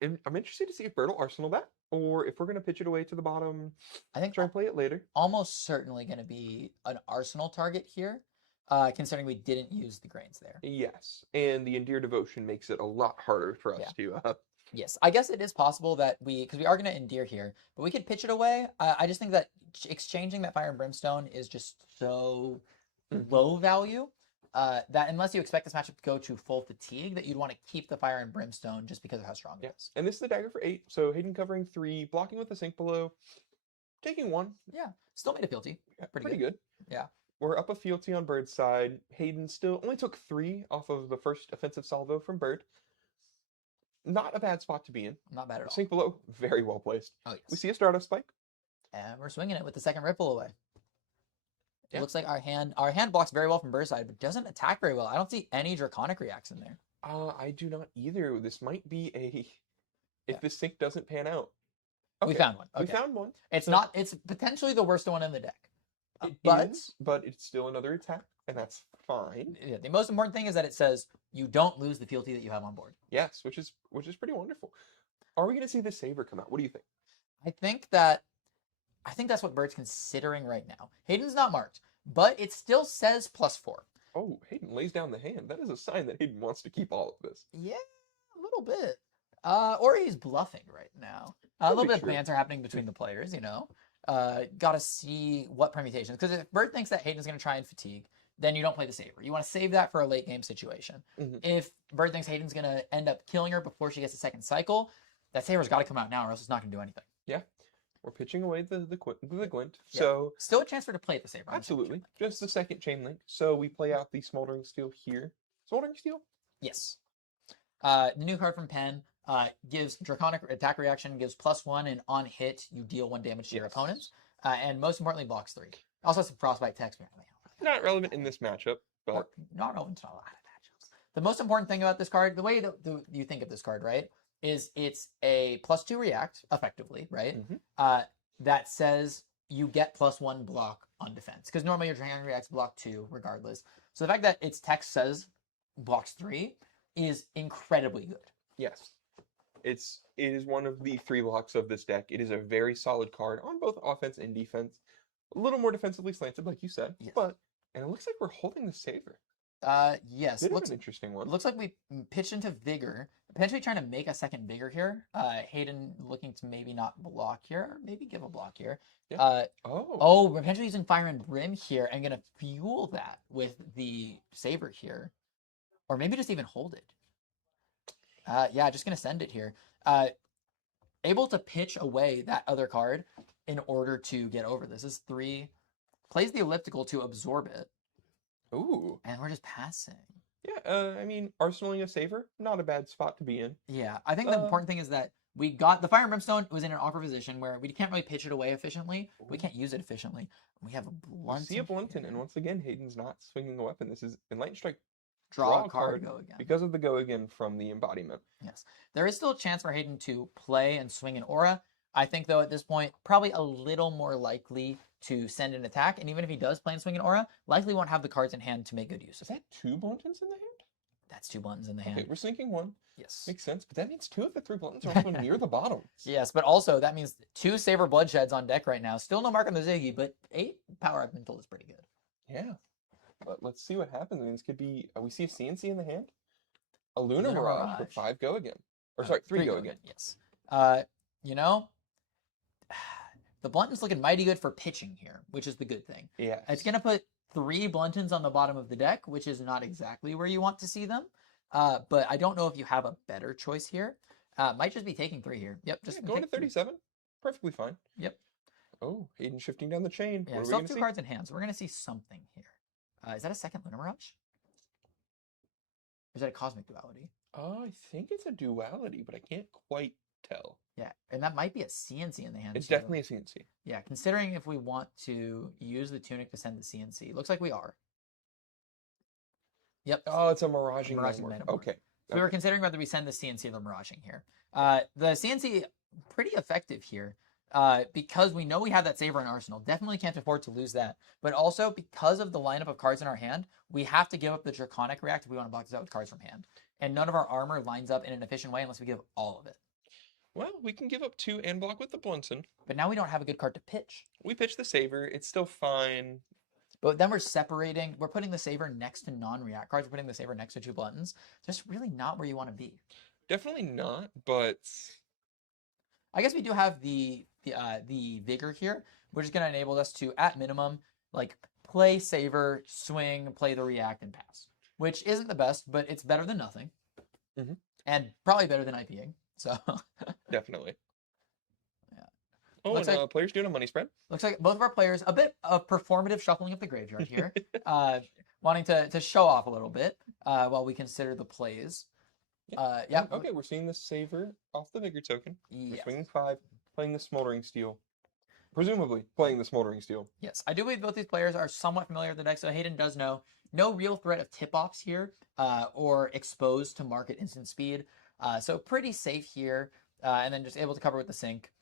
and I'm interested to see if Bird will Arsenal that, or if we're going to pitch it away to the bottom, I think try and play it later. almost certainly going to be an Arsenal target here, considering we didn't use the grains there. Yes, and the Endear Devotion makes it a lot harder for us to. Yes, I guess it is possible that because we are going to endear here, but we could pitch it away. I just think that exchanging that Fire and Brimstone is just so low value that unless you expect this matchup to go to full fatigue, that you'd want to keep the Fire and Brimstone just because of how strong it is. And this is the dagger for 8, so Hayden covering 3, blocking with the sink below, taking 1. Yeah, still made a fealty. Yeah, Pretty good. Yeah. We're up a fealty on Bird's side. Hayden still only took 3 off of the first offensive salvo from Bird. Not a bad spot to be in. Not bad at all. Sink below, very well placed. Oh, yes. We see a Stardust Spike. And we're swinging it with the second ripple away. It Yeah. looks like our hand blocks very well from Bird's side, but doesn't attack very well. I don't see any Draconic reacts in there. I do not either. This might be a... If Yeah. this sink doesn't pan out. We found one. We Okay. found one. It's So not. It's potentially the worst one in the deck. it but is, but it's still another attack, and that's fine. yeah, the most important thing is that it says you don't lose the fealty that you have on board. Yes, which is pretty wonderful. Are we going to see the Saver come out? What do you think? I think that's what Bird's considering right now. Hayden's not marked, but it still says +4. Oh, Hayden lays down the hand. That is a sign that Hayden wants to keep all of this. Yeah, a little bit. Or he's bluffing right now. A Could little be bit of true. banter happening between the players, you know. Got to see what permutations. Because if Bird thinks that Hayden's going to try and fatigue, then you don't play the Saver. You want to save that for a late game situation. Mhm. If Bird thinks Hayden's going to end up killing her before she gets a second cycle, that Saver's got to come out now or else it's not going to do anything. Yeah, we're pitching away the glint. Yeah. So Still a chance for her to play the Saver. on the second absolutely, chain link. just the second chain link. So we play out the Smoldering Steel here. Smoldering Steel. Yes. The new card from Penn gives Draconic attack reaction, gives +1, and on hit, you deal 1 damage to your Yes. opponents. And most importantly, blocks 3. Also has some Frostbite text. Not relevant in this matchup, but Not relevant to a lot of matchups. The most important thing about this card, the way that you think of this card, right, is it's a +2 react, effectively, right? Mhm. That says you get +1 block on defense. Because normally your Draconic reacts block 2, regardless. So the fact that its text says blocks 3 is incredibly good. yes, it is one of the 3 blocks of this deck. It is a very solid card on both offense and defense. A little more defensively slanted, like you said, Yes. and it looks like we're holding the Saver. Yes. Bit of Looks an interesting one. Looks like we pitched into Vigor, potentially trying to make a second Vigor here. Hayden looking to maybe not block here, or maybe give a block here. Yeah. Oh, potentially using Fire and Brim here and gonna fuel that with the Saber here. Or maybe just even hold it. Yeah, just gonna send it here. Able to pitch away that other card in order to get over this. This is 3. Plays the elliptical to absorb it. Ooh. And we're just passing. Yeah, I mean, arsenaling a Saver, not a bad spot to be in. Yeah, I think the important thing is that we got the Fire and Brimstone was in an awkward position where we can't really pitch it away efficiently. We can't use it efficiently. We have a We blunt. see a Blunton, and once again, Hayden's not swinging a weapon. This is Enlightened Strike draw a card, go again. because of the go again from the embodiment. Yes, there is still a chance for Hayden to play and swing an aura. I think though at this point, probably a little more likely to send an attack, and even if he does play and swing an aura, likely won't have the cards in hand to make good use Is of it. that 2 Bluntons in the hand? That's 2 buttons in the hand. Okay, we're sinking 1. Yes. Makes sense, but that means 2 of the 3 Bluntons are also near the bottom. Yes, but also that means 2 Saver Bloodsheds on deck right now. Still no mark on the Ziggy, but 8 power I've been told is pretty good. Yeah. But let's see what happens. I mean, this could be. We see a CNC in the hand. A Lunar Lunar Mirage with Mirage. 5 go again. Or sorry, 3 go again. Yes. You know, the Blunton's looking mighty good for pitching here, which is the good thing. Yeah. It's going to put 3 Bluntons on the bottom of the deck, which is not exactly where you want to see them. But I don't know if you have a better choice here. Might just be taking 3 here. Yep, just Going to take 3. 37. Perfectly fine. Yep. Oh, Hayden shifting down the chain. Yeah, What are we still going have to 2 see? cards in hand, so we're going to see something here. Is that a second Lunar Mirage? Or is that a Cosmic Duality? I think it's a duality, but I can't quite tell. Yeah, and that might be a CNC in the hand. It's too. definitely a CNC. Yeah, considering if we want to use the Tunic to send the CNC. Looks like we are. Yep. Oh, it's a Miraging Miraging Metamorph. Metamorph. Okay. So we were considering whether we send the CNC or the Miraging here. The CNC, pretty effective here. because we know we have that Saver in Arsenal. Definitely can't afford to lose that. But also, because of the lineup of cards in our hand, we have to give up the Draconic React if we want to block this out with cards from hand. And none of our armor lines up in an efficient way unless we give all of it. Well, we can give up 2 and block with the Blunson. But now we don't have a good card to pitch. We pitch the Saver. It's still fine. But then we're separating, we're putting the Saver next to non-react cards, we're putting the Saver next to 2 buttons. Just really not where you want to be. Definitely not, but I guess we do have the Vigor here, which is going to enable us to, at minimum, like play Saver, swing, play the React, and pass. Which isn't the best, but it's better than nothing. Mhm. And probably better than IPing. So definitely. Yeah. Oh, Looks and like- players doing a money spread. looks like both of our players, a bit of performative shuffling of the graveyard here. Wanting to show off a little bit while we consider the plays. Yeah. Okay, we're seeing the Saver off the Vigor token. We're Yes. swinging 5, playing the Smoldering Steel. Presumably playing the Smoldering Steel. Yes, I do believe both these players are somewhat familiar with the deck, so Hayden does know. No real threat of tip-offs here, or exposed to market instant speed. So pretty safe here, and then just able to cover with the sink.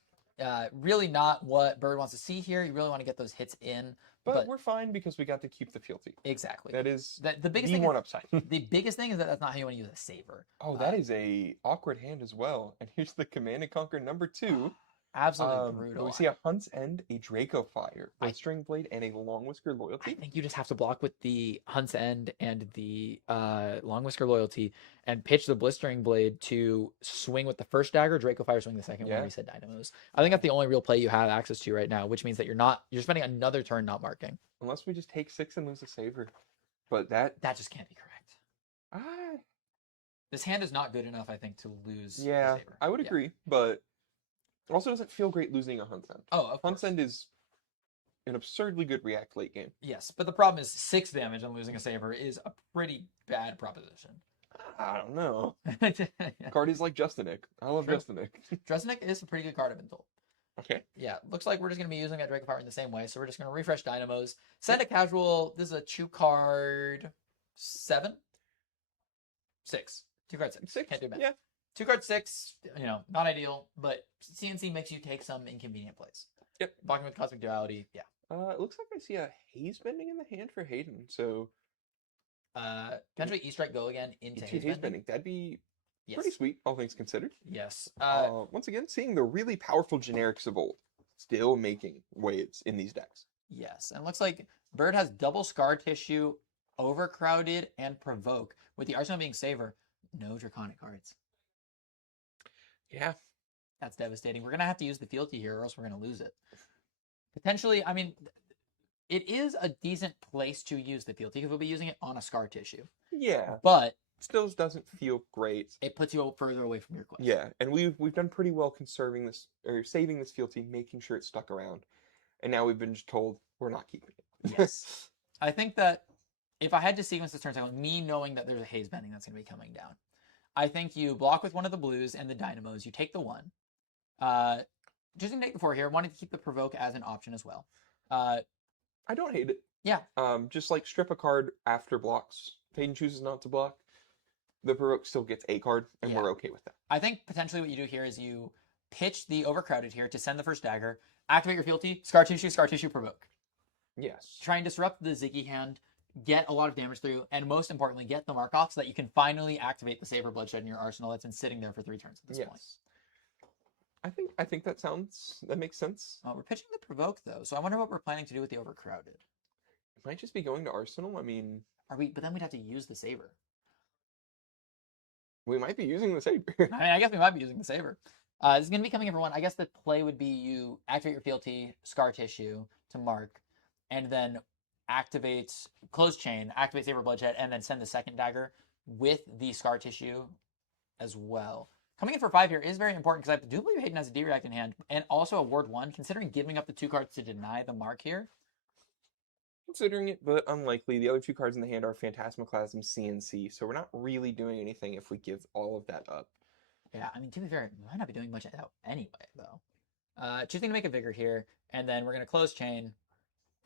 Really not what Bird wants to see here. You really want to get those hits in. But we're fine because we got to keep the fealty. Exactly. That is The biggest the thing one upside. the biggest thing is that that's not how you want to use a Saver. Oh, that is a awkward hand as well. And here's the Command and Conquer number 2. Absolutely brutal. We see a Hunt's End, a Draco Fire, a String Blade, and a Long Whisker I Loyalty. think you just have to block with the Hunt's End and the Long Whisker Loyalty and pitch the Blistering Blade to swing with the first dagger, Draco Fire swing the second one, Yeah. reset Dynamos. I think that's the only real play you have access to right now, which means that you're spending another turn not marking. Unless we just take 6 and lose a Saver. But that... That just can't be correct. Ah, This hand is not good enough, I think, to lose yeah, the Saver. I would Yeah. agree. But it also doesn't feel great losing a Hunt's End. Oh, of Hunt's course. End is an absurdly good react late game. Yes, but the problem is 6 damage on losing a Saver is a pretty bad proposition. I don't know. Yeah. Card is like Justinic. I love True. Justinic. Dressnick is a pretty good card, I've been told. Okay. Yeah, looks like we're just going to be using that Draco Fire in the same way. So we're just going to refresh Dynamos. Send a casual. This is a 2 card 7? 6. 2 card 6. 6? Can't do math. Yeah. 2 card 6, not ideal, but CNC makes you take some inconvenient plays. Yep. Blocking with Cosmic Duality, yeah. It looks like I see a Haze Bending in the hand for Hayden. So, Potentially E-Strike go again into Haze Haze Bending. Bending. That'd be Yes. pretty sweet, all things considered. Yes. Once again, seeing the really powerful generics of old still making waves in these decks. Yes, and it looks like Bird has double Scar Tissue, Overcrowded, and Provoke. With the Arsenal being Saver, no Draconic cards. Yeah. That's devastating. We're going to have to use the fealty here or else we're going to lose it. Potentially, I mean, it is a decent place to use the fealty because we'll be using it on a Scar Tissue. Yeah. But Still doesn't feel great. it puts you further away from your quest. Yeah, and we've done pretty well conserving this or saving this fealty, making sure it's stuck around. And now we've been just told we're not keeping it. Yes. I think that if I had to sequence this turn cycle, me knowing that there's a Haze Bending that's going to be coming down, I think you block with one of the blues and the Dynamos. You take the 1. Just to take the 4 here, wanting to keep the Provoke as an option as well. I don't hate it. Yeah. Just like strip a card after blocks. Hayden chooses not to block. The Provoke still gets a card, and Yeah. we're okay with that. I think potentially what you do here is you pitch the Overcrowded here to send the first dagger, activate your fealty, Scar Tissue, Provoke. Yes. Try and disrupt the Ziggy hand, get a lot of damage through, and most importantly, get the mark off so that you can finally activate the Saber Bloodshed in your arsenal that's been sitting there for 3 turns at this point. I think that makes sense. We're pitching the Provoke though, so I wonder what we're planning to do with the Overcrowded. It might just be going to Arsenal. I mean, But then we'd have to use the Saber. we might be using the Saber. I mean, I guess we might be using the Saber. This is going to be coming in for 1. I guess the play would be you activate your fealty, Scar Tissue to mark, and then activate Close Chain, activate Saber Bloodshed, and then send the second dagger with the Scar Tissue as well. Coming in for 5 here is very important because I do believe Hayden has a D-React in hand and also a Ward 1, considering giving up the 2 cards to deny the mark here. Considering it, but unlikely. The other 2 cards in the hand are Phantasmaclasm, CNC, so we're not really doing anything if we give all of that up. Yeah, I mean, to be fair, we might not be doing much out anyway, though. Choosing to make a Vigor here, and then we're going to Close Chain.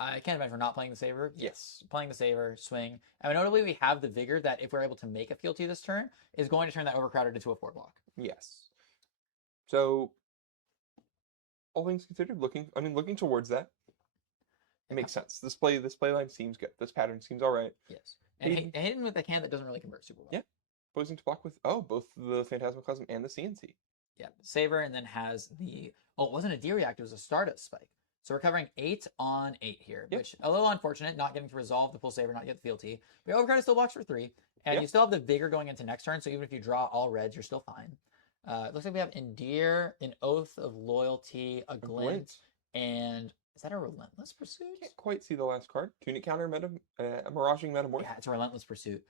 I can't imagine we're not playing the Saver. Yes, playing the Saver, swing. And notably, we have the Vigor that if we're able to make a fealty this turn, is going to turn that Overcrowded into a 4 block. Yes. So, all things considered, looking towards that, it makes sense. This play line seems good. This pattern seems all right. Yes. And Hayden- Hayden with a hand that doesn't really convert super well. Yeah. Posing to block with both the Phantasmaclasm and the CNC. Yeah. Saver and then has the it wasn't a D react, it was a Stardust Spike. So we're covering 8 on 8 here, Yep. which a little unfortunate, not getting to resolve the full Saver, not get the fealty. But Overcrowd still blocks for 3. And Yep. you still have the Vigor going into next turn, so even if you draw all reds, you're still fine. It looks like we have Endear, an Oath of Loyalty, a Glint, and is that a Relentless Pursuit? Can't quite see the last card. Tunic Counter, Miraging Metamorph. Yeah, it's a Relentless Pursuit.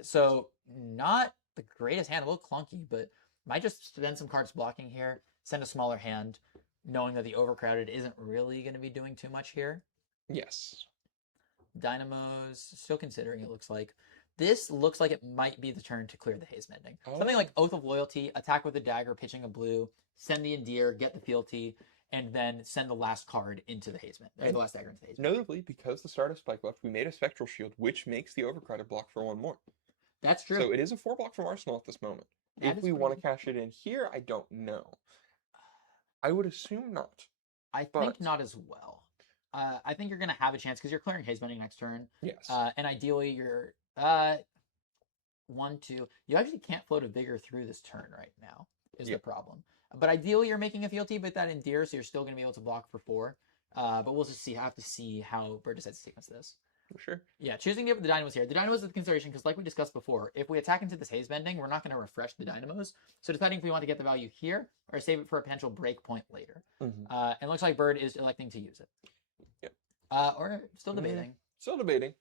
So not the greatest hand, a little clunky, but might just spend some cards blocking here, send a smaller hand, knowing that the Overcrowded isn't really going to be doing too much here. Yes. Dynamos, still considering, it looks like. This looks like it might be the turn to clear the Haze Mending. Oh. Something like Oath of Loyalty, attack with a dagger, pitching a blue, send the Endear, get the fealty, and then send the last card into the Haze Mending, or the last dagger into the Haze Mending. Notably, because the Stardust Spike left, we made a Spectral Shield, which makes the Overcrowded block for 1 more. That's true. So it is a 4 block from Arsenal at this moment. That If is we want to pretty- cash it in here, I don't know. I would assume not. I but- think not as well. I think you're going to have a chance because you're clearing Haze Mending next turn. Yes. And ideally, you're 1, 2. You actually can't float a Vigor through this turn right now, is Yeah. the problem. But ideally, you're making a fealty with that Endear, so you're still going to be able to block for 4. But we'll just have to see how Bird decides to sequence this. For sure. Yeah, choosing to give the Dynamos here. The Dynamos is the consideration because, like we discussed before, if we attack into this Haze Bending, we're not going to refresh the Dynamos. So deciding if we want to get the value here or save it for a potential break point later. Mhm. And it looks like Bird is electing to use it. Yep. Or still debating. Still debating.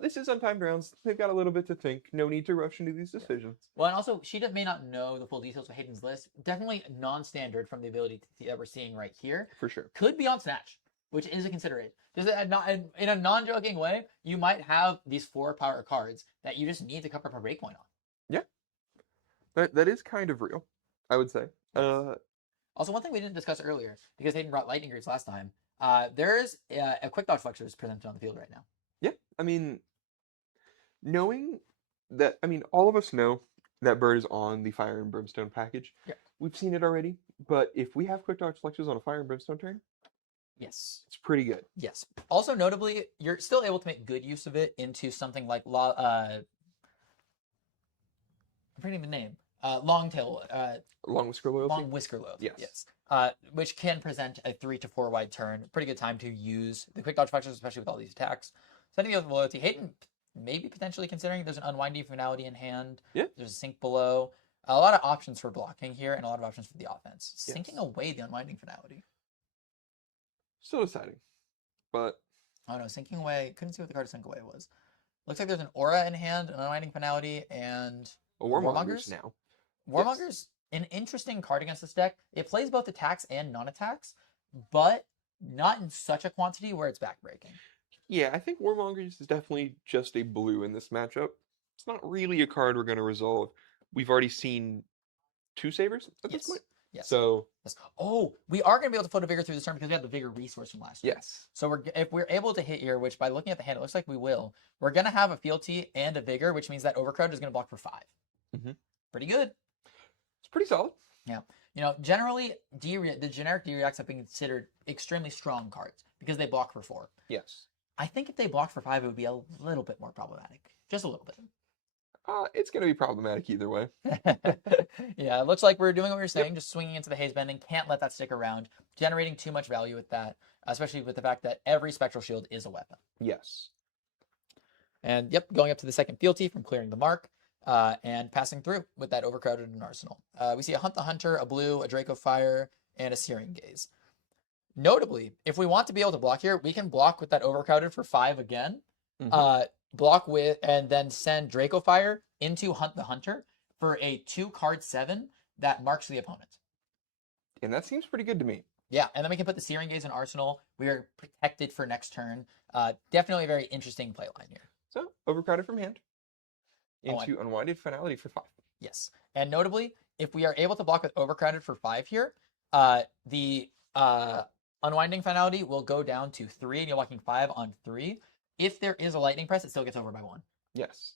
This is untimed rounds. They've got a little bit to think. No need to rush into these decisions. Well, and also, she may not know the full details of Hayden's list. Definitely non-standard from the ability that we're seeing right here. For sure. Could be on Snatch, which is a consideration. Just in a non-joking way, you might have these 4 power cards that you just need to cover up a breakpoint on. That is kind of real, I would say. Also, one thing we didn't discuss earlier, because Hayden brought Lightning Greaves last time, there is a Quick Dodge Flexors presented on the field right now. Yeah, I mean, knowing that, all of us know that Bird is on the Fire and Brimstone package. Yeah. We've seen it already, but if we have Quick Dodge Flexors on a Fire and Brimstone turn, Yes. it's pretty good. Yes. Also, notably, you're still able to make good use of it into something like I'm forgetting the name. Longtail, Long Whisker Loyalty. Long Whisker Loyalty. Yes. Which can present a 3 to 4 wide turn. Pretty good time to use the Quick Dodge Flexors, especially with all these attacks. Sending the Oath of Loyalty. Hayden maybe potentially considering there's an Unwinding Finality in hand. Yeah. There's a Sink below. A lot of options for blocking here and a lot of options for the offense. Yes. Sinking away the Unwinding Finality. Still deciding. But Oh no, sinking away. Couldn't see what the card to sink away was. Looks like there's an Aura in hand, an Unwinding Finality, and a Warmonger's Warmongers? now. Warmonger's an interesting card against this deck. It plays both attacks and non-attacks, but not in such a quantity where it's backbreaking. Yeah, I think Warmongers is definitely just a blue in this matchup. It's not really a card we're going to resolve. We've already seen 2 Savers at this point. Yes. So, Yes. Oh, we are going to be able to float a Vigor through this turn because we have the Vigor resource from last year. yes. So if we're able to hit here, which by looking at the hand, it looks like we will, we're going to have a fealty and a Vigor, which means that Overcrowd is going to block for 5. Mhm. Pretty good. It's pretty solid. You know, generally, the generic D-Reacts have been considered extremely strong cards because they block for 4. Yes. I think if they block for 5, it would be a little bit more problematic. Just a little bit. It's going to be problematic either way. Yeah, it looks like we're doing what we were saying, just swinging into the Haze Bending. Can't let that stick around. Generating too much value with that, especially with the fact that every Spectral Shield is a weapon. Yes. And yep, going up to the second fealty from clearing the mark and passing through with that Overcrowded in Arsenal. We see a Hunt the Hunter, a blue, a Draco Fire, and a Searing Gaze. Notably, if we want to be able to block here, we can block with that Overcrowded for 5 again. Mhm. Block with and then send Draco Fire into Hunt the Hunter for a 2-card 7 that marks the opponent. And that seems pretty good to me. Yeah, and then we can put the Searing Gaze in Arsenal. We are protected for next turn. Definitely a very interesting play line here. So, Overcrowded from hand Oh, into Unwinded Finality for 5. Yes. And notably, if we are able to block with Overcrowded for 5 here, the Unwinding Finality will go down to 3, and you're blocking 5 on 3. If there is a Lightning Press, it still gets over by 1. Yes.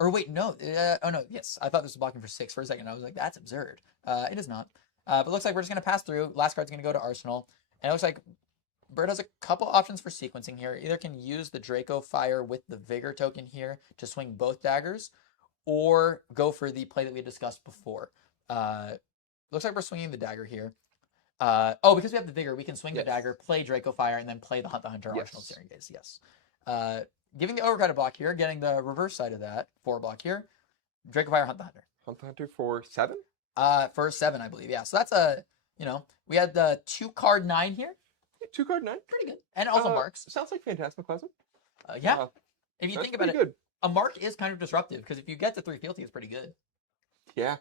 Or wait, no. Oh, no. Yes. I thought this was blocking for 6 for a second. I was like, that's absurd. It is not. But it looks like we're just going to pass through. Last card's going to go to Arsenal. And it looks like Bird has a couple options for sequencing here. Either can use the Draco Fire with the Vigor token here to swing both daggers, or go for the play that we discussed before. Looks like we're swinging the dagger here. Because we have the Vigor, we can swing the Yes. dagger, play Draco Fire, and then play the Hunt the Hunter Arsenal Yes. Searing Gaze. Yes. Giving the overcrowded block here, getting the reverse side of that 4 block here. Draco Fire, Hunt the Hunter. Hunt the Hunter for 7? For 7, I believe. Yeah. So that's we had the 2-card 9 here. 2 card 9. Pretty good. And also marks. Sounds like Phantasmaclasm. Yeah. If you That's think about it, pretty good. a mark is kind of disruptive because if you get to 3 fealty, it's pretty good. Yeah.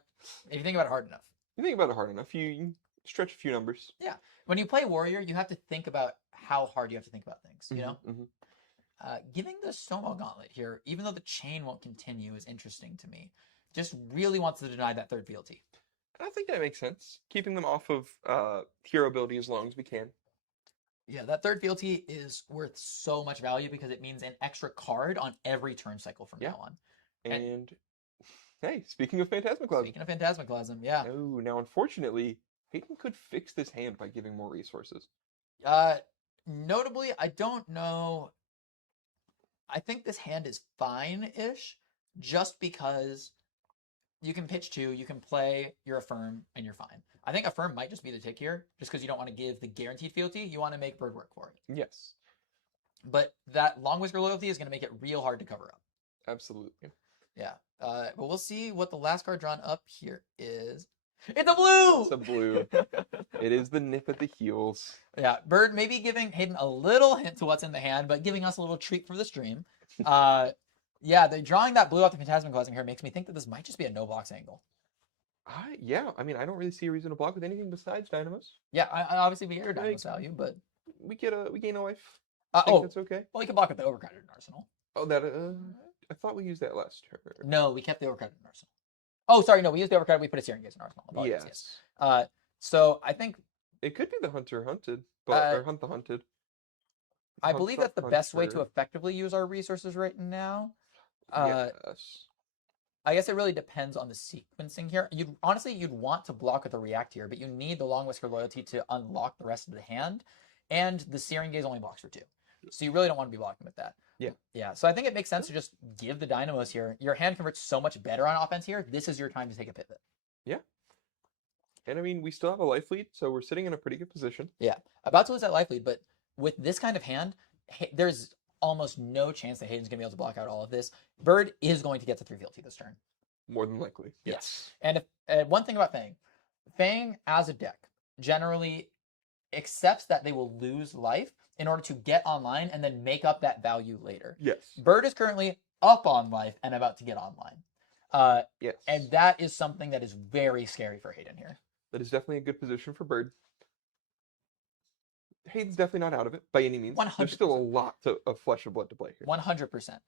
If you think about it hard enough. You think about it hard enough, you stretch a few numbers. Yeah. When you play Warrior, you have to think about how hard you have to think about things, you know? Mhm. Giving the Stonewall Gauntlet here, even though the chain won't continue, is interesting to me. Just really wants to deny that 3rd fealty. And I think that makes sense. Keeping them off of hero ability as long as we can. Yeah, that 3rd fealty is worth so much value because it means an extra card on every turn cycle from now on. And hey, speaking of Phantasmaclasm. Speaking of Phantasmaclasm, yeah. Oh, now unfortunately, Hayden could fix this hand by giving more resources. Notably, I don't know. I think this hand is fine-ish, just because you can pitch 2, you can play your Affirm, and you're fine. I think Affirm might just be the tick here, just because you don't want to give the guaranteed fealty. You want to make Bird work for it. Yes, But that Long Whisker loyalty is going to make it real hard to cover up. absolutely. Yeah. But we'll see what the last card drawn up here is. It's a blue! It's a blue. It is the nip at the heels. Yeah, Bird maybe giving Hayden a little hint to what's in the hand, but giving us a little treat for the stream. Yeah, the drawing that blue off the Phantasmaclasm here makes me think that this might just be a no blocks angle. Yeah, I mean, I don't really see a reason to block with anything besides Dynamos. Yeah, I obviously we air Like- Dynamo's value, but We gain a life. I think that's okay. well, you can block with the overcrowded in Arsenal. Oh, that I thought we used that last turn. No, we kept the overcrowded in Arsenal. Oh, sorry, no, we used the overcrowded. We put a Searing Gaze in Arsenal. Apologies, Yes. So I think It could be the Hunter Hunted, but or Hunt the Hunted. I Hunt believe the that's the best way to Hunter. effectively use our resources right now. Yes. I guess it really depends on the sequencing here. You'd want to block with a React here, but you need the Long Whisker loyalty to unlock the rest of the hand, and the Searing Gaze only blocks for 2. So you really don't want to be blocking with that. Yeah. Yeah. So I think it makes sense to just give the Dynamos here. Your hand converts so much better on offense here. This is your time to take a pivot. And I mean, we still have a life lead, so we're sitting in a pretty good position. About to lose that life lead, but with this kind of hand, there's almost no chance that Hayden's going to be able to block out all of this. Bird is going to get to 3 fealty this turn. More than likely. Yes. And one thing about Fang as a deck generally accepts that they will lose life in order to get online and then make up that value later. Yes. Bird is currently up on life and about to get online. Yes. And that is something that is very scary for Hayden here. That is definitely a good position for Bird. Hayden's definitely not out of it by any means. 100%. There's still a lot of flesh and blood to play here. 100%.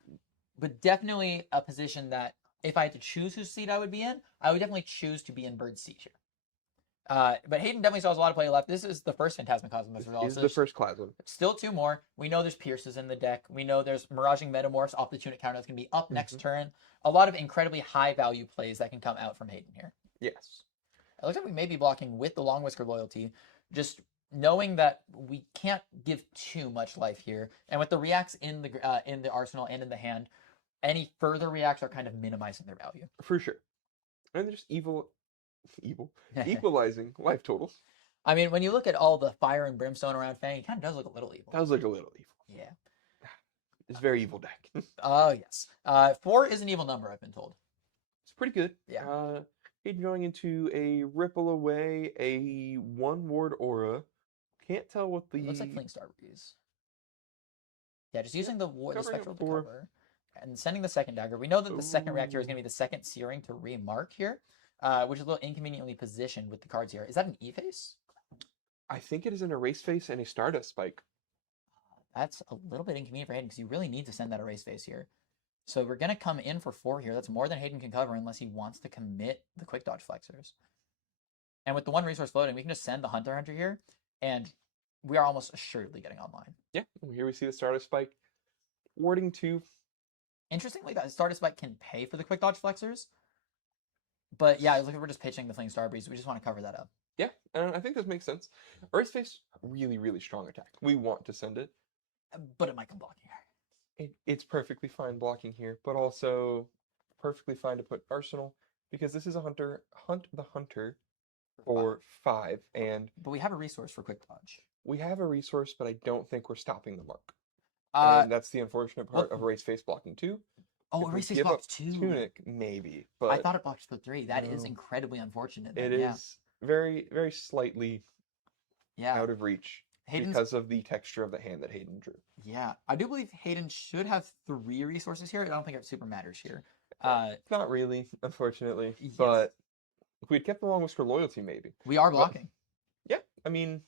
But definitely a position that if I had to choose whose seat I would be in, I would definitely choose to be in Bird's seat here. But Hayden definitely still has a lot of play left. This is the first Phantasmaclasm as well. This is the first Clasm. Still 2 more. We know there's Pierces in the deck. We know there's Miraging Metamorphs off the Tunic counter that's going to be up next turn. A lot of incredibly high value plays that can come out from Hayden here. Yes. It looks like we may be blocking with the Long Whisker loyalty, just knowing that we can't give too much life here. And with the reacts in the arsenal and in the hand, any further reacts are kind of minimizing their value. For sure. And they're just equalizing life totals. I mean, when you look at all the fire and brimstone around Fang, it kind of does look a little evil. Does look a little evil. Yeah. It's a very evil deck. Oh, yes. 4 is an evil number, I've been told. It's pretty good. Yeah. Hayden going into a Ripple Away, a 1 ward aura. Can't tell what the... It looks like Fling Star Breeze. Yeah, just using the covering it spectral to for- cover. And sending the second dagger. We know that the second reactor is going to be the second searing to remark here, which is a little inconveniently positioned with the cards here. Is that an E-face? I think it is an Erase Face and a Stardust Spike. That's a little bit inconvenient for Hayden because you really need to send that erase face here. So we're going to come in for 4 here. That's more than Hayden can cover unless he wants to commit the quick dodge flexors. And with the 1 resource floating, we can just send the Hunter here, and we are almost assuredly getting online. Yeah, here we see the Stardust Spike. Warding 2. Interestingly, that Stardust Spike can pay for the quick dodge flexors. But yeah, it looks like we're just pitching the Fling Star Breeze. We just want to cover that up. Yeah, and I think this makes sense. Earth Face, really, really strong attack. We want to send it. But it might come blocking here. It's perfectly fine blocking here, but also perfectly fine to put Arsenal because this is a hunter. Hunt the hunter for 5, and But we have a resource for quick dodge. we have a resource, but I don't think we're stopping the mark. Uh, And that's the unfortunate part of Erase Face blocking 2. oh, If we erase face give up blocked 2. Tunic, maybe, I but thought it blocked the 3. That is no. incredibly unfortunate. it Then. is very, very slightly Yeah. out of reach Hayden's, because of the texture of the hand that Hayden drew. yeah. I do believe Hayden should have 3 resources here. I don't think it super matters here. Not really, unfortunately, Yes. but if we'd kept the long whisker loyalty, maybe. We are But- blocking. Yeah, I mean,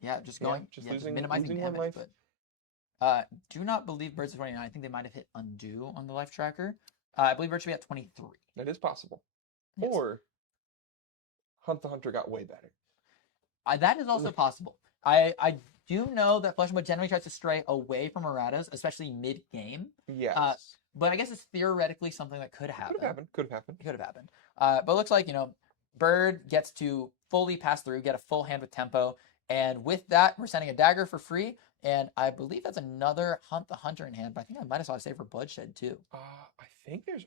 Yeah, just yeah, going, just yeah, losing minimizing one damage. life. But do not believe Birds of 29. I think they might have hit undo on the life tracker. I believe Birds should be at 23. That is possible. Yes. Or Hunt the Hunter got way better. That is also possible. I do know that Flesh and Blood generally tries to stray away from erratas, especially mid game. Yes. But I guess it's theoretically something that could happen. Could have happened. Could have happened. It could have happened. But it looks like, Bird gets to fully pass through, get a full hand with tempo. And with that, we're sending a dagger for free. And I believe that's another Hunt the Hunter in hand. But I think I might as well save for Bloodshed too. I think there's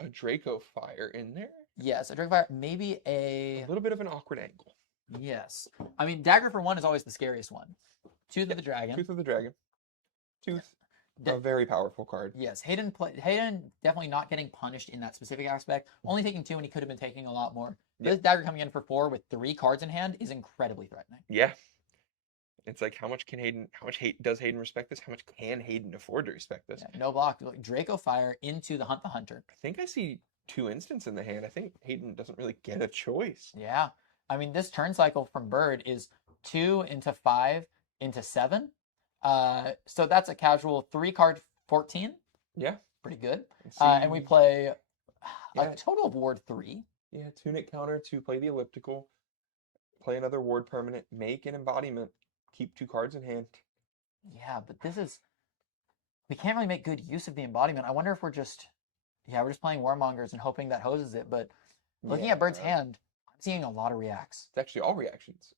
a Draco Fire in there. Yes, a Dragonfire, maybe A little bit of an awkward angle. Yes. I mean, dagger for 1 is always the scariest one. Tooth of the Dragon. Tooth of the Dragon. Tooth. Yeah. A very powerful card. Yes, Hayden definitely not getting punished in that specific aspect. Only taking 2 when he could have been taking a lot more. Yeah. This dagger coming in for 4 with 3 cards in hand is incredibly threatening. Yeah. It's like how much does Hayden respect this? How much can Hayden afford to respect this? Yeah, no block. Draco Fire into the Hunt the Hunter. I think I see 2 instants in the hand. I think Hayden doesn't really get a choice. Yeah. I mean, this turn cycle from Bird is 2 into 5 into 7. So that's a casual 3 card 14. Yeah. Pretty good. See, And we play Yeah. a total of Ward 3. yeah, Tunic counter to play the elliptical, play another ward permanent, make an embodiment, keep 2 cards in hand. Yeah, but we can't really make good use of the embodiment. I wonder if we're just playing Warmongers and hoping that hoses it. But looking at Bird's hand, I'm seeing a lot of reacts. It's actually all reactions.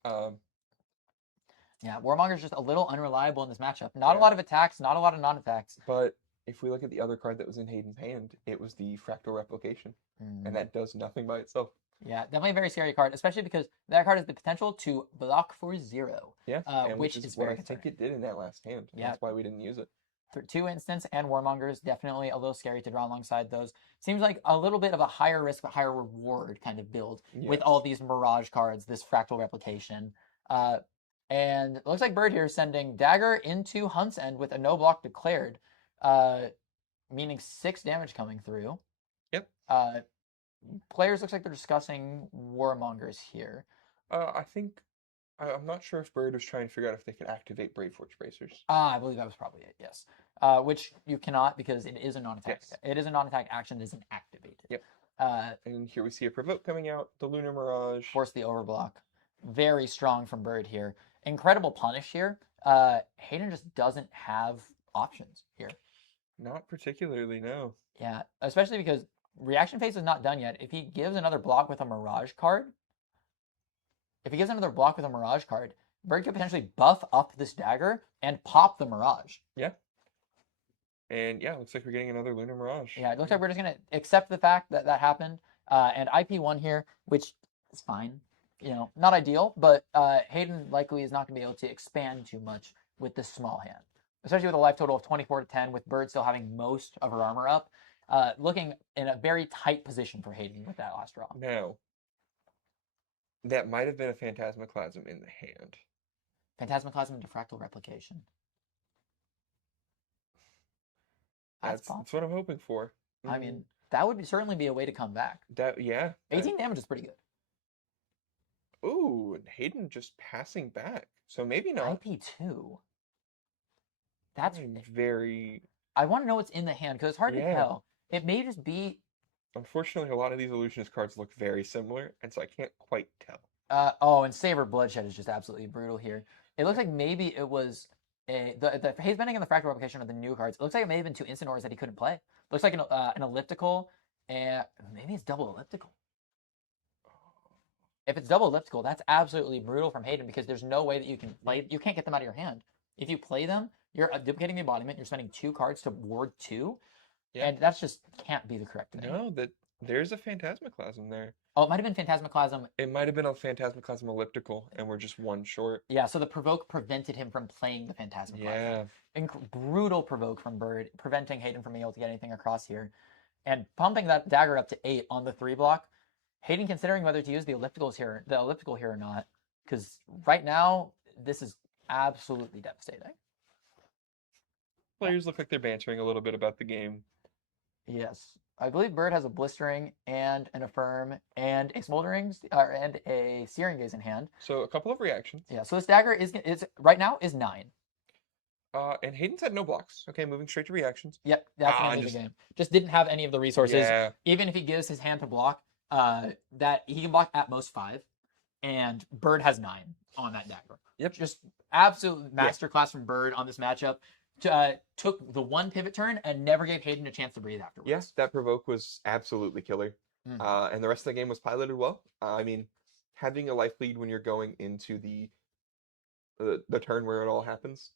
Yeah, Warmonger's just a little unreliable in this matchup. Not a Yeah. lot of attacks, not a lot of non-attacks. But if we look at the other card that was in Hayden's hand, it was the Fractal Replication, and that does nothing by itself. Yeah, definitely a very scary card, especially because that card has the potential to block for 0. Yeah, and which which is what very I think it did in that last hand. And Yeah. That's why we didn't use it. For 2 instants and Warmongers, definitely a little scary to draw alongside those. Seems like a little bit of a higher risk but higher reward kind of build with all these Mirage cards, this Fractal Replication. And it looks like Bird here is sending Dagger into Hunt's End with a no block declared, meaning 6 damage coming through. Yep. Players looks like they're discussing Warmongers here. I think I'm not sure if Bird was trying to figure out if they could activate Brave Forge Bracers. I believe that was probably it, yes. Which you cannot because it is a non-attack. Yes. It is a non-attack action. It isn't activated. Yep. Uh, And here we see a Provoke coming out, the Lunar Mirage. force the overblock. Very strong from Bird here. Incredible punish here. Hayden just doesn't have options here. Not particularly, no. Yeah, especially because reaction phase is not done yet. If he gives another block with a Mirage card, Bird could potentially buff up this dagger and pop the Mirage. And yeah, looks like we're getting another Lunar Mirage. Yeah, it looks like we're just going to accept the fact that that happened. And IP1 here, which is fine. Not ideal, but Hayden likely is not going to be able to expand too much with this small hand, especially with a life total of 24 to 10, with Bird still having most of her armor up. Looking in a very tight position for Hayden with that last draw. Now, that might have been a Phantasmaclasm in the hand. Phantasmaclasm into Fractal Replication. That's what I'm hoping for. I mean, that would certainly be a way to come back. Yeah. 18 damage is pretty good. Ooh, and Hayden just passing back. So maybe not. IP2. That's I'm very. I want to know what's in the hand because it's hard to Yeah. tell. It may just be. Unfortunately, a lot of these illusionist cards look very similar, and so I can't quite tell. And Saber Bloodshed is just absolutely brutal here. It looks like maybe it was the haze bending and the fractal replication of the new cards. It looks like it may have been 2 instant ores that he couldn't play. Looks like an elliptical, and maybe it's double elliptical. If it's double elliptical, that's absolutely brutal from Hayden because there's no way that you can play. You can't get them out of your hand. If you play them, you're duplicating the embodiment. You're spending 2 cards to ward 2, Yeah. and that's just can't be the correct thing. No, there's a Phantasmaclasm there. Oh, it might have been Phantasmaclasm. It might have been a Phantasmaclasm elliptical, and we're just one short. Yeah, so the provoke prevented him from playing the Phantasmaclasm. Yeah. Brutal provoke from Bird, preventing Hayden from being able to get anything across here. And pumping that dagger up to 8 on the 3 block. Hayden considering whether to use the elliptical here or not. Because right now, this is absolutely devastating. Players look like they're bantering a little bit about the game. Yes. I believe Bird has a blistering and an affirm and a smoldering and a searing gaze in hand. So a couple of reactions. Yeah, so this dagger is right now is 9. And Hayden's had no blocks. Okay, moving straight to reactions. Yep, that's the end of the game. Just didn't have any of the resources. Yeah. Even if he gives his hand to block, that he can block at most 5, and Bird has 9 on that dagger. Yep. Just absolute masterclass from Bird on this matchup. Took the 1 pivot turn and never gave Hayden a chance to breathe afterwards. Yes, that provoke was absolutely killer. And the rest of the game was piloted well. I mean, having a life lead when you're going into the turn where it all happens.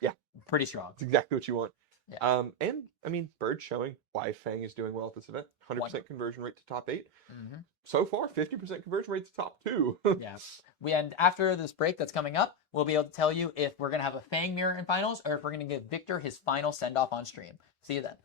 Yeah, pretty strong. It's exactly what you want. Yeah. And I mean, Bird showing why Fang is doing well at this event. 100% conversion rate to top 8. So far, 50% conversion rate to top 2. Yeah. And after this break that's coming up, we'll be able to tell you if we're gonna have a Fang mirror in finals or if we're gonna give Victor his final send off on stream. See you then.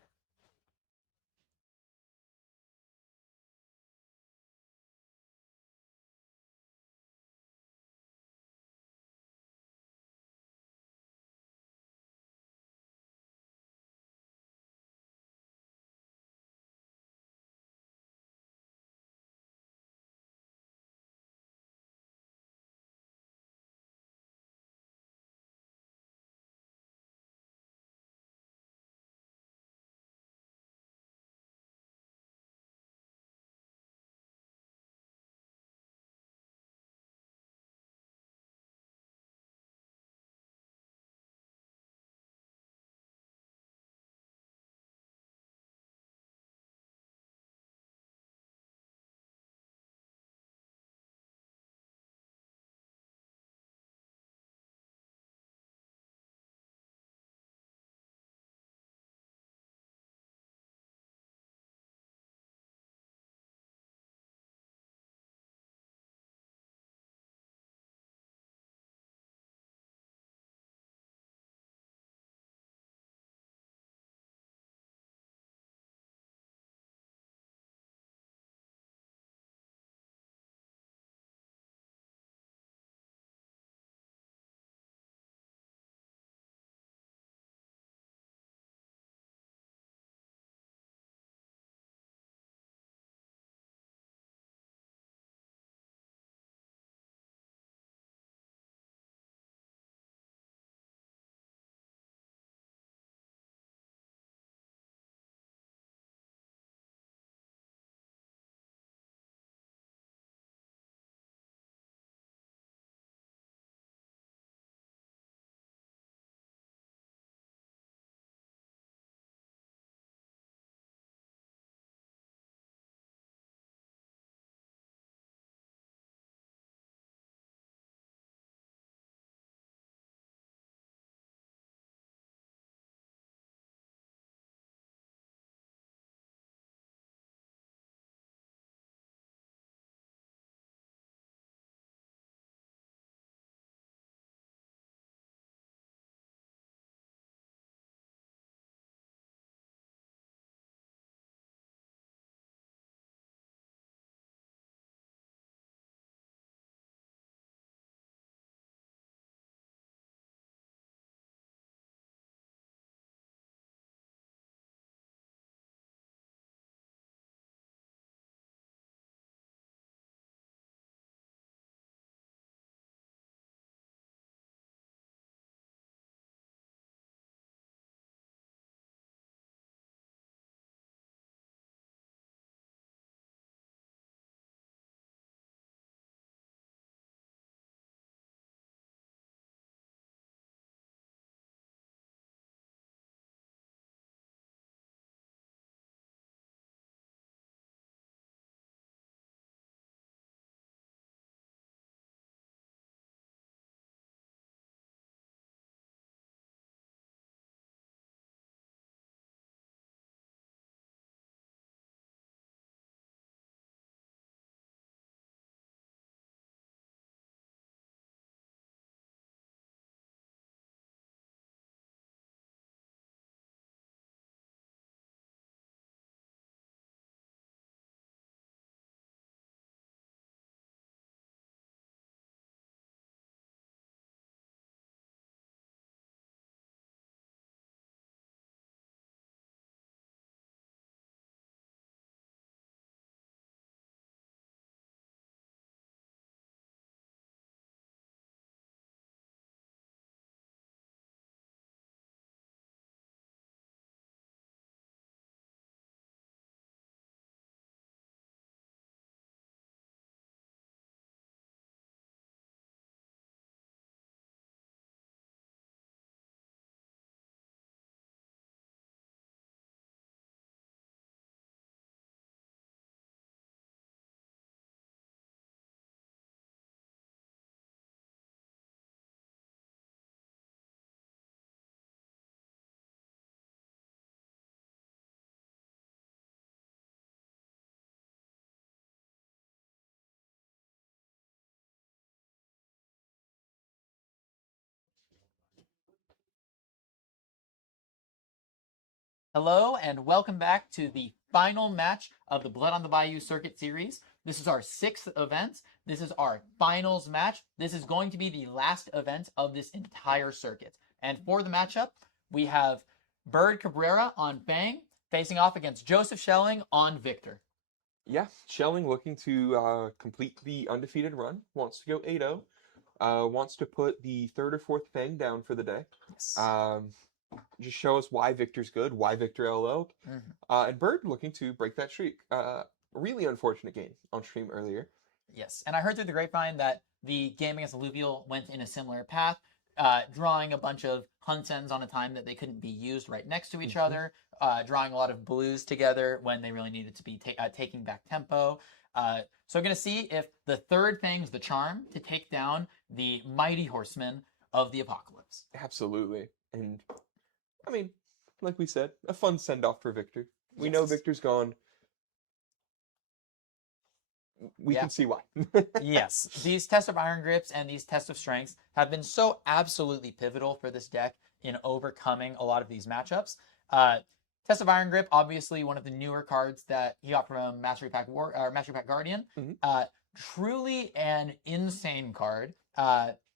Hello and welcome back to the final match of the Blood on the Bayou Circuit Series. This is our 6th event. This is our finals match. This is going to be the last event of this entire circuit. And for the matchup, we have Bird Cabrera on Fang facing off against Joseph Schelling on Victor. Yeah, Schelling looking to complete the undefeated run, wants to go 8-0, wants to put the third or fourth Fang down for the day. Yes. Just show us why Victor's good, why Victor LO'd. And Bird looking to break that streak. Really unfortunate game on stream earlier. Yes, and I heard through the grapevine that the game against Alluvial went in a similar path, drawing a bunch of Hunsens on a time that they couldn't be used right next to each other, drawing a lot of blues together when they really needed to be taking back tempo. So I'm going to see if the third thing's the charm to take down the mighty horsemen of the apocalypse. Absolutely. And, I mean, like we said, a fun send-off for Victor. We know Yes. Victor's gone. We Yeah. can see why. Yes, these tests of iron grips and these tests of strengths have been so absolutely pivotal for this deck in overcoming a lot of these matchups. Test of Iron Grip, obviously one of the newer cards that he got from Mastery Pack Guardian. Truly an insane card.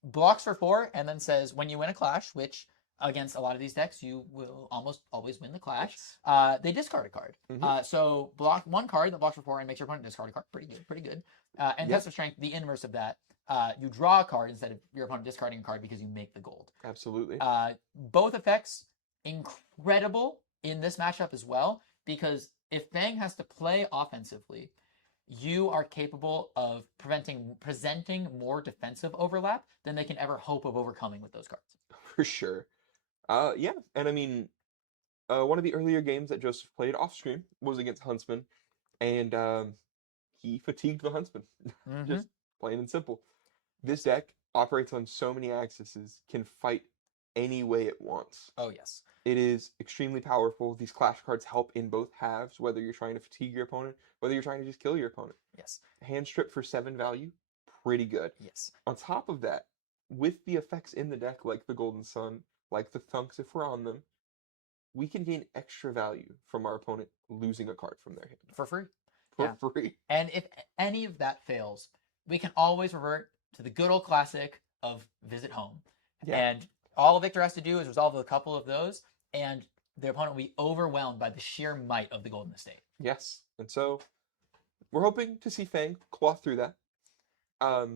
Blocks for 4 and then says when you win a clash, which against a lot of these decks you will almost always win the clash. They discard a card. So block one card that blocks for 4 and makes your opponent discard a card. Pretty good. And Test of Strength, the inverse of that. You draw a card instead of your opponent discarding a card because you make the gold. Absolutely. Both effects incredible in this matchup as well, because if Fang has to play offensively, you are capable of presenting more defensive overlap than they can ever hope of overcoming with those cards. For sure. Yeah, and I mean, one of the earlier games that Joseph played off stream was against Huntsman, and he fatigued the Huntsman. Just plain and simple. This deck operates on so many axes, can fight any way it wants. Oh, yes. It is extremely powerful. These clash cards help in both halves, whether you're trying to fatigue your opponent, whether you're trying to just kill your opponent. Yes. Hand strip for 7 value, pretty good. Yes. On top of that, with the effects in the deck, like the Golden Sun, like the Thunks if we're on them, we can gain extra value from our opponent losing a card from their hand. For free. For free. And if any of that fails, we can always revert to the good old classic of visit home. Yeah. And all Victor has to do is resolve a couple of those, and the opponent will be overwhelmed by the sheer might of the Golden Estate. Yes. And so we're hoping to see Fang claw through that. I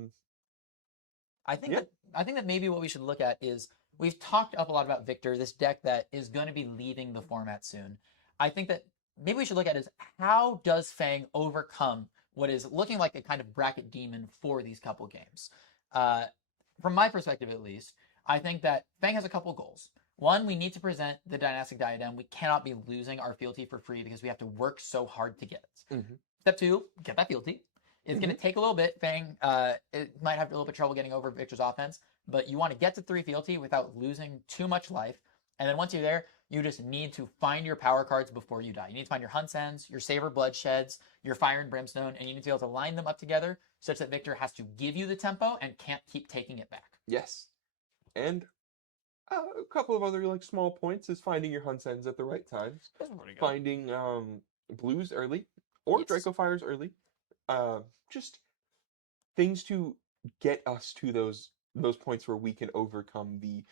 think that maybe what we should look at is we've talked up a lot about Victor, this deck that is going to be leaving the format soon. I think that maybe we should look at is how does Fang overcome what is looking like a kind of bracket demon for these couple games. From my perspective, at least, I think that Fang has a couple goals. One, we need to present the Dynastic Diadem. We cannot be losing our fealty for free because we have to work so hard to get it. Step 2, get that fealty. It's going to take a little bit. Fang it might have a little bit of trouble getting over Victor's offense, but you want to get to 3 fealty without losing too much life. And then once you're there, you just need to find your power cards before you die. You need to find your Hunsens, your Savor Bloodsheds, your Fire and Brimstone, and you need to be able to line them up together such that Victor has to give you the tempo and can't keep taking it back. Yes. And a couple of other like small points is finding your Hunsens at the right times. Finding blues early or Draco Fires early. Just things to get us to those points where we can overcome the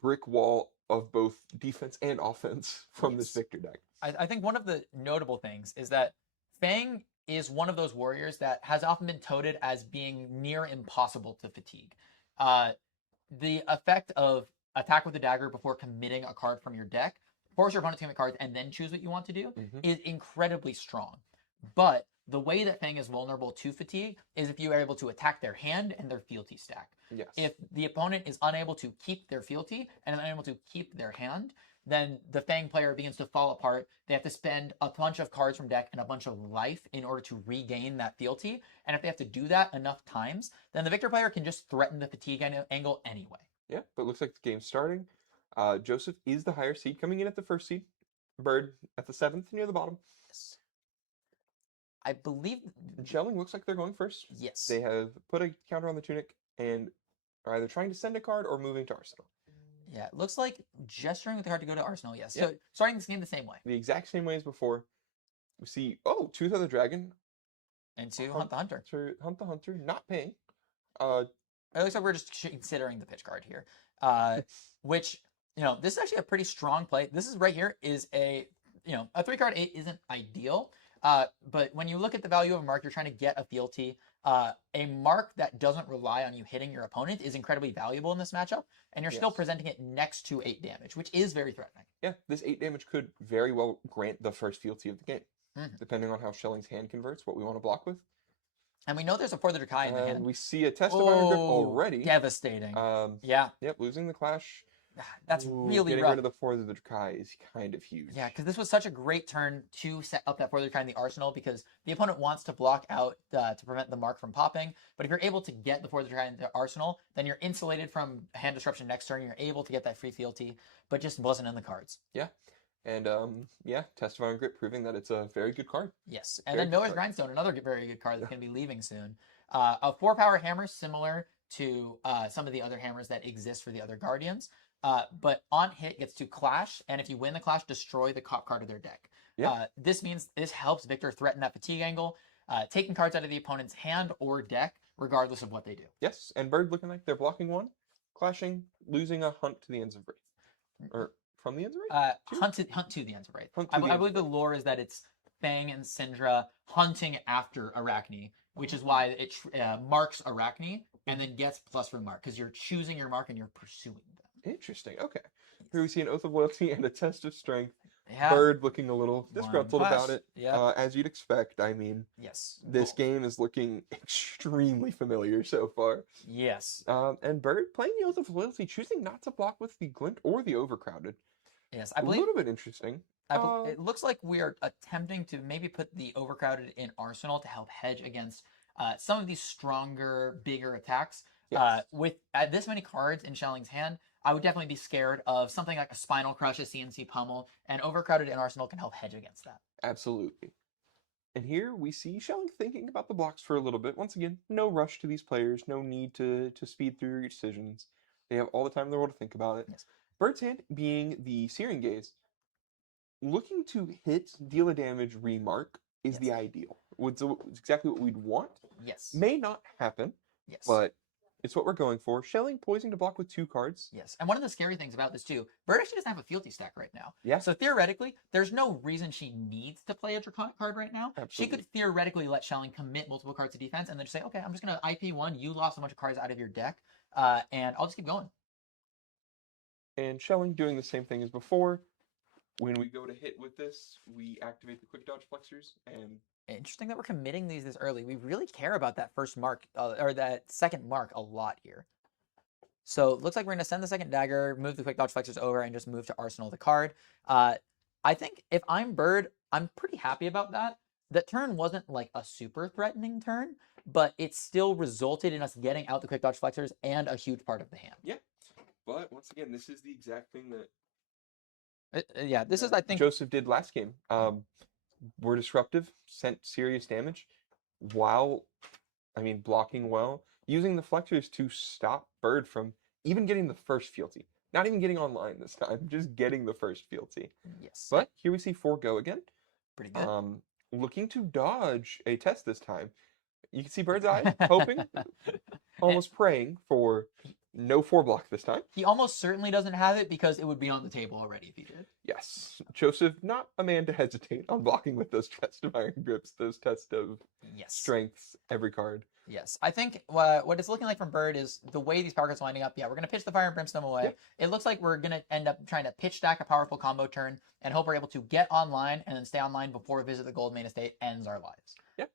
brick wall of both defense and offense from this Victor deck. I think one of the notable things is that Fang is one of those warriors that has often been touted as being near impossible to fatigue. The effect of attack with a dagger before committing a card from your deck, force your opponent to commit cards, and then choose what you want to do is incredibly strong. But the way that Fang is vulnerable to fatigue is if you are able to attack their hand and their fealty stack. Yes. If the opponent is unable to keep their fealty and unable to keep their hand, then the Fang player begins to fall apart. They have to spend a bunch of cards from deck and a bunch of life in order to regain that fealty. And if they have to do that enough times, then the Victor player can just threaten the fatigue angle anyway. Yeah, but it looks like the game's starting. Joseph is the higher seed, coming in at the first seed. Bird at the 7th, near the bottom. Yes. I believe... Schelling looks like they're going first. Yes. They have put a counter on the Tunic and are either trying to send a card or moving to Arsenal. Yeah, it looks like gesturing with the card to go to Arsenal. Yes. Yeah. So starting this game the same way. The exact same way as before. We see, Tooth of the Dragon. And to Hunt the Hunter. To Hunt the Hunter, not paying. Uh, It looks like we're just considering the pitch card here. Which, this is actually a pretty strong play. This is right here is a 3-card 8 isn't ideal. But when you look at the value of a mark, you're trying to get a fealty. A mark that doesn't rely on you hitting your opponent is incredibly valuable in this matchup, and you're still presenting it next to 8 damage, which is very threatening. Yeah, this 8 damage could very well grant the first fealty of the game, depending on how Shelling's hand converts, what we want to block with. And we know there's a For the Drakai in the hand. We see a Test of Iron Grip already. Devastating. Yeah. Yep, losing the Clash. That's really getting rough. rid of the For the Drakai is kind of huge. Yeah, because this was such a great turn to set up that For the Drakai in the arsenal, because the opponent wants to block out to prevent the mark from popping. But if you're able to get the For the Drakai in the arsenal, then you're insulated from hand disruption next turn. You're able to get that free fealty, but just wasn't in the cards. Yeah. And Test of Iron Grip proving that it's a very good card. Yes, and then Miller's Grindstone, another very good card that's going to be leaving soon. A 4-power hammer similar to some of the other hammers that exist for the other Guardians. But on hit gets to clash, and if you win the clash, destroy the top card of their deck. Yeah. This means this helps Victor threaten that fatigue angle, taking cards out of the opponent's hand or deck, regardless of what they do. Yes, and Bird looking like they're blocking one, clashing, losing a Hunt to the Ends of Wraith. Or from the Ends of Wraith? Hunt to the Ends of Wraith. I believe the lore is that it's Fang and Syndra hunting after Arachne, which is why it marks Arachne and then gets plus for mark, because you're choosing your mark and you're pursuing them. Interesting. Okay. Here we see an Oath of Loyalty and a Test of Strength. Yeah. Bird looking a little disgruntled about it. Yeah. As you'd expect. I mean, yes. This game is looking extremely familiar so far. Yes. And Bird playing the Oath of Loyalty, choosing not to block with the Glint or the Overcrowded. Yes, I believe. A little bit interesting. It looks like we are attempting to maybe put the Overcrowded in Arsenal to help hedge against some of these stronger, bigger attacks. Yes. With this many cards in Shelling's hand, I would definitely be scared of something like a Spinal Crush, a CNC Pummel, and Overcrowded in Arsenal can help hedge against that. Absolutely. And here we see Shelling thinking about the blocks for a little bit. Once again, no rush to these players, no need to speed through your decisions. They have all the time in the world to think about it. Yes. Bird's hand being the Searing Gaze, looking to hit, deal a damage, remark is the ideal. It's exactly what we'd want. Yes. May not happen. Yes. But it's what we're going for. Shelling poising to block with 2 cards. Yes. And one of the scary things about this too, Bird actually doesn't have a fealty stack right now. Yeah. So theoretically, there's no reason she needs to play a Draconic card right now. Absolutely. She could theoretically let Shelling commit multiple cards to defense and then just say, okay, I'm just going to IP 1. You lost a bunch of cards out of your deck, and I'll just keep going. And Shelling doing the same thing as before. When we go to hit with this, we activate the Quick Dodge Flexors and... Interesting that we're committing these this early. We really care about that first mark, or that second mark a lot here. So it looks like we're going to send the second dagger, move the Quick Dodge Flexors over, and just move to Arsenal the card. I think if I'm Bird, I'm pretty happy about that. That turn wasn't like a super threatening turn, but it still resulted in us getting out the Quick Dodge Flexors and a huge part of the hand. Yeah, but once again, this is the exact thing that... this is, I think... Joseph did last game. Were disruptive, sent serious damage, while, blocking well, using the Flexors to stop Bird from even getting the first fealty. Not even getting online this time, just getting the first fealty. Yes. But here we see 4 go again. Pretty good. Looking to dodge a test this time. You can see Bird's eye, hoping, almost praying for no 4 block this time. He almost certainly doesn't have it because it would be on the table already if he did. Yes. Joseph, not a man to hesitate on blocking with those Test of Iron Grips, those Test of Strengths, every card. Yes. I think what it's looking like from Bird is the way these power cards are lining up. Yeah, we're going to pitch the Fire and Brimstone away. Yep. It looks like we're going to end up trying to pitch stack a powerful combo turn and hope we're able to get online and then stay online before Visit the Gold Main Estate ends our lives. Yep.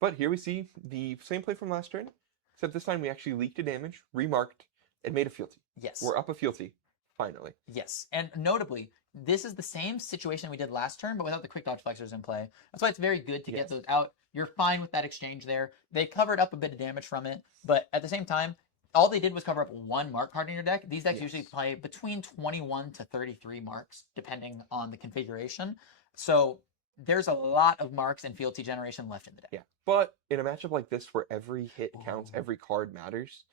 But here we see the same play from last turn, except this time we actually leaked a damage, remarked, and made a fealty. Yes. We're up a fealty, finally. Yes. And notably, this is the same situation we did last turn, but without the Quick Dodge Flexors in play. That's why it's very good to get those out. You're fine with that exchange there. They covered up a bit of damage from it, but at the same time, all they did was cover up 1 mark card in your deck. These decks usually play between 21 to 33 marks, depending on the configuration. So there's a lot of marks and fealty generation left in the deck. Yeah, but in a matchup like this where every hit counts, every card matters,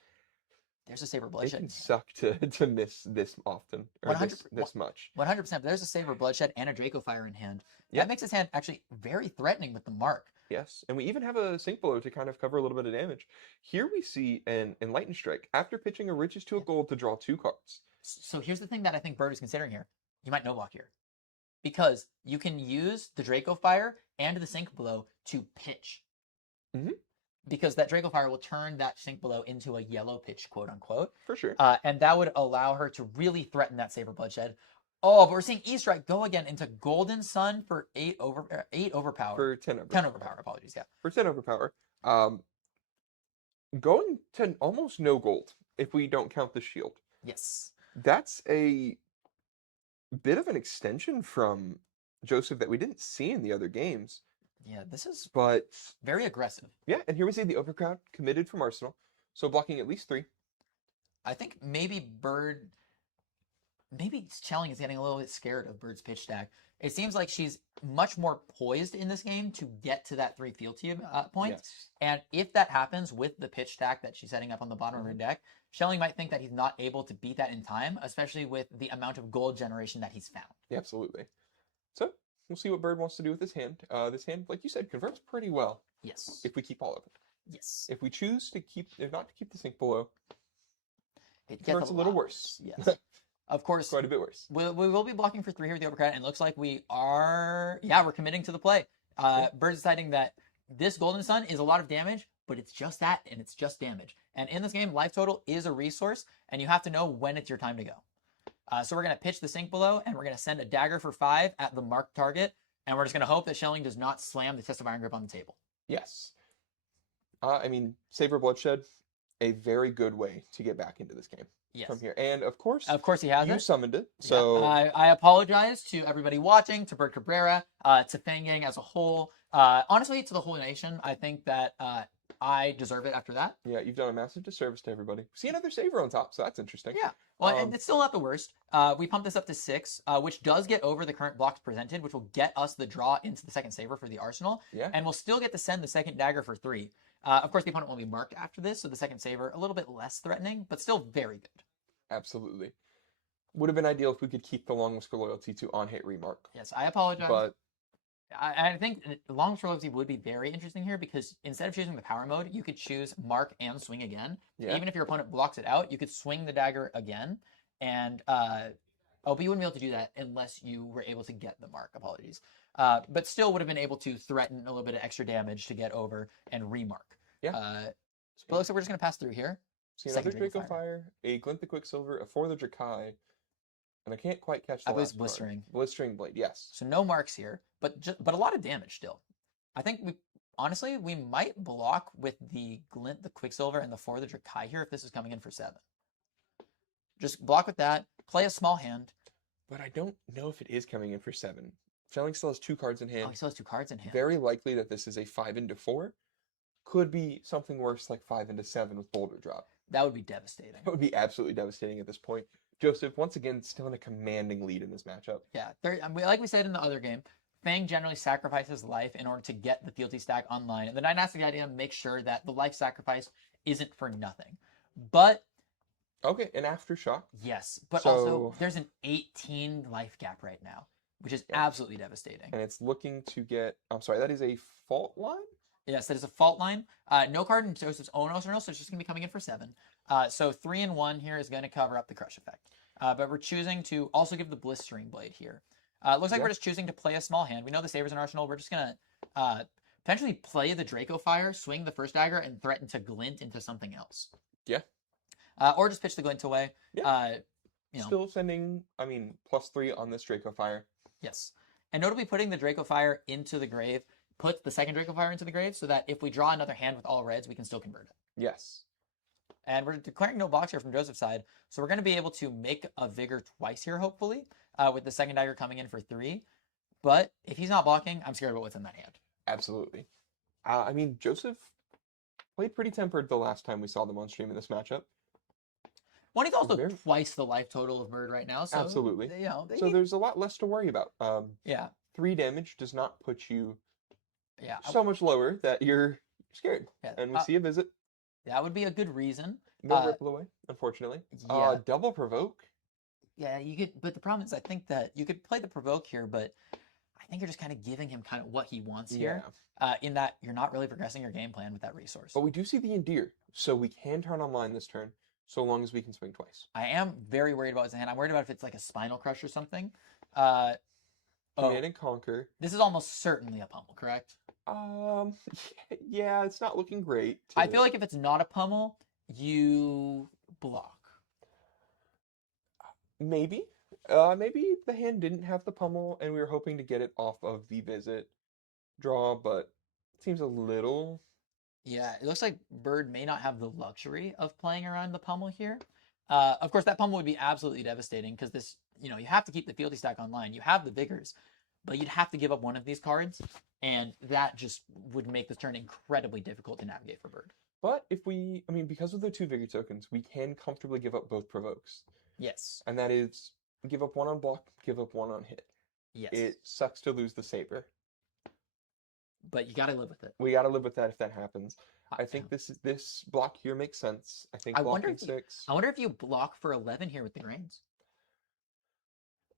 There's a Saber It Bloodshed. can suck to miss this often or 100 this much. 100%. But there's a Saber Bloodshed and a Draco Fire in hand. Yeah. That makes his hand actually very threatening with the mark. Yes, and we even have a Sink Blow to kind of cover a little bit of damage. Here we see an Enlightened Strike after pitching a Riches to a Gold to draw 2 cards. So here's the thing that I think Bird is considering here. You might no block here. Because you can use the Draco Fire and the Sink Blow to pitch. Mhm. Because that Draco Fire will turn that Sink Blow into a yellow pitch, quote unquote. For sure. And that would allow her to really threaten that Saber Bloodshed. Oh, but we're seeing E-Strike go again into Golden Sun for 8 overpower. For 10 overpower. 10 overpower, apologies, yeah. For 10 overpower. Going to almost no gold if we don't count the shield. Yes. That's a bit of an extension from Joseph that we didn't see in the other games. Yeah, this is But very aggressive. yeah, and here we see the Overcrowd committed from Arsenal. So blocking at least 3. I think maybe Chelling is getting a little bit scared of Bird's pitch stack. It seems like she's much more poised in this game to get to that 3 fealty points. Yes. And if that happens with the pitch stack that she's setting up on the bottom of her deck, Schelling might think that he's not able to beat that in time, especially with the amount of gold generation that he's found. Yeah, absolutely. So we'll see what Bird wants to do with this hand. This hand, like you said, converts pretty well Yes. if we keep all of it. Yes. If we choose to not to keep the Sink Below, It converts a little lot worse. Yes. Of course, Quite a bit worse. we will be blocking for 3 here with the Overcrowd, and it looks like we are, yeah, we're committing to the play. Bird's deciding that this Golden Sun is a lot of damage, but it's just that, and it's just damage. And in this game, life total is a resource, and you have to know when it's your time to go. So we're going to pitch the Sink Below, and we're going to send a dagger for 5 at the marked target, and we're just going to hope that Schelling does not slam the Test of Iron Grip on the table. Yes. I mean, Saber Bloodshed, a very good way to get back into this game Yes. from here. And of course He has you it. summoned it. Yeah. So I apologize to everybody watching, to Bird Cabrera, to Fang Gang as a whole. Honestly, to the whole nation. I think that I deserve it after that. yeah, you've done a massive disservice to everybody. See another Saver on top, so that's interesting. Yeah. Well, and it's still not the worst. We pumped this up to 6, which does get over the current blocks presented, which will get us the draw into the second Saver for the Arsenal. Yeah. And we'll still get to send the second dagger for 3. Of course, the opponent will be marked after this, so the second Saver a little bit less threatening, but still very good. Absolutely. Would have been ideal if we could keep the Long Whisker loyalty to on-hit remark. Yes, I apologize. But I think Long Loyalty would be very interesting here because instead of choosing the power mode, you could choose mark and swing again. Yeah. Even if your opponent blocks it out, you could swing the dagger again. And but you wouldn't be able to do that unless you were able to get the mark. Apologies. But still would have been able to threaten a little bit of extra damage to get over and remark. Yeah. So it looks like we're just gonna pass through here. see another Second Draco Fire, a Glint the Quicksilver, a For the Drakai, and I can't quite catch the I believe it's last card. Blistering. Blistering Blade, yes. So no marks here, but a lot of damage still. I think honestly we might block with the Glint, the Quicksilver, and the For the Drakai here if this is coming in for 7. Just block with that. Play a small hand. But I don't know if it is coming in for 7. Schelling still has 2 cards in hand. Oh, he still has 2 cards in hand. Very likely that this is a 5 into 4. Could be something worse like 5 into 7 with Boulder Drop. That would be devastating. That would be absolutely devastating at this point. Joseph, once again, still in a commanding lead in this matchup. Yeah, like we said in the other game, Fang generally sacrifices life in order to get the fealty stack online, and the Dynastic idea makes sure that the life sacrifice isn't for nothing. But Okay, an Aftershock. yes, but So- also there's an 18 life gap right now, which is Yeah. absolutely devastating. And it's looking to get... I'm sorry, that is a Fault Line? Yes, that is a fault line. No card in Joseph's own arsenal, so it's just going to be coming in for 7. So 3 and 1 here is going to cover up the crush effect. But we're choosing to also give the Blistering Blade here. Looks like Yeah. we're just choosing to play a small hand. We know the Saber's in arsenal. We're just going to potentially play the Draco Fire, swing the first dagger, and threaten to glint into something else. Yeah. Or just pitch the glint away. Yeah. You know, Still sending, +3 on this Draco Fire. yes. And notably putting the Draco Fire into the grave puts the second Draco Fire into the grave so that if we draw another hand with all reds, we can still convert it. Yes. And we're declaring no blocks here from Joseph's side. So we're going to be able to make a Vigor twice here, hopefully, with the second dagger coming in for 3. But if he's not blocking, I'm scared about what's in that hand. Absolutely. Joseph played pretty tempered the last time we saw them on stream in this matchup. Well, he's also Very- twice the life total of Bird right now. So, Absolutely. You know, So there's a lot less to worry about. yeah. 3 damage does not put you Yeah. so much lower that you're scared. Yeah. And we see a visit. That would be a good reason. No ripple away, unfortunately. Yeah. Double provoke. Yeah, you could, but the problem is I think that you could play the provoke here, but I think you're just kind of giving him kind of what he wants here. In that you're not really progressing your game plan with that resource. But we do see the Endear, so we can turn online this turn, so long as we can swing twice. I am very worried about his hand. I'm worried about if it's like a Spinal Crush or something. Command and Conquer. This is almost certainly a pummel, correct? Yeah, it's not looking great. I feel like if it's not a pummel, you block. Maybe. Maybe the hand didn't have the pummel, and we were hoping to get it off of the visit draw, but it seems a little... Yeah, it looks like Bird may not have the luxury of playing around the pummel here. Of course, that pummel would be absolutely devastating because this, you have to keep the fealty stack online. You have the Vigors, but you'd have to give up one of these cards, and that just would make this turn incredibly difficult to navigate for Bird. But because of the 2 Vigor tokens, we can comfortably give up both provokes. Yes. And that is give up 1 on block, give up 1 on hit. Yes. It sucks to lose the Saber. But you gotta live with it. We gotta live with that if that happens. I think this block here makes sense. I think blocking 6. I wonder if you block for 11 here with the grains.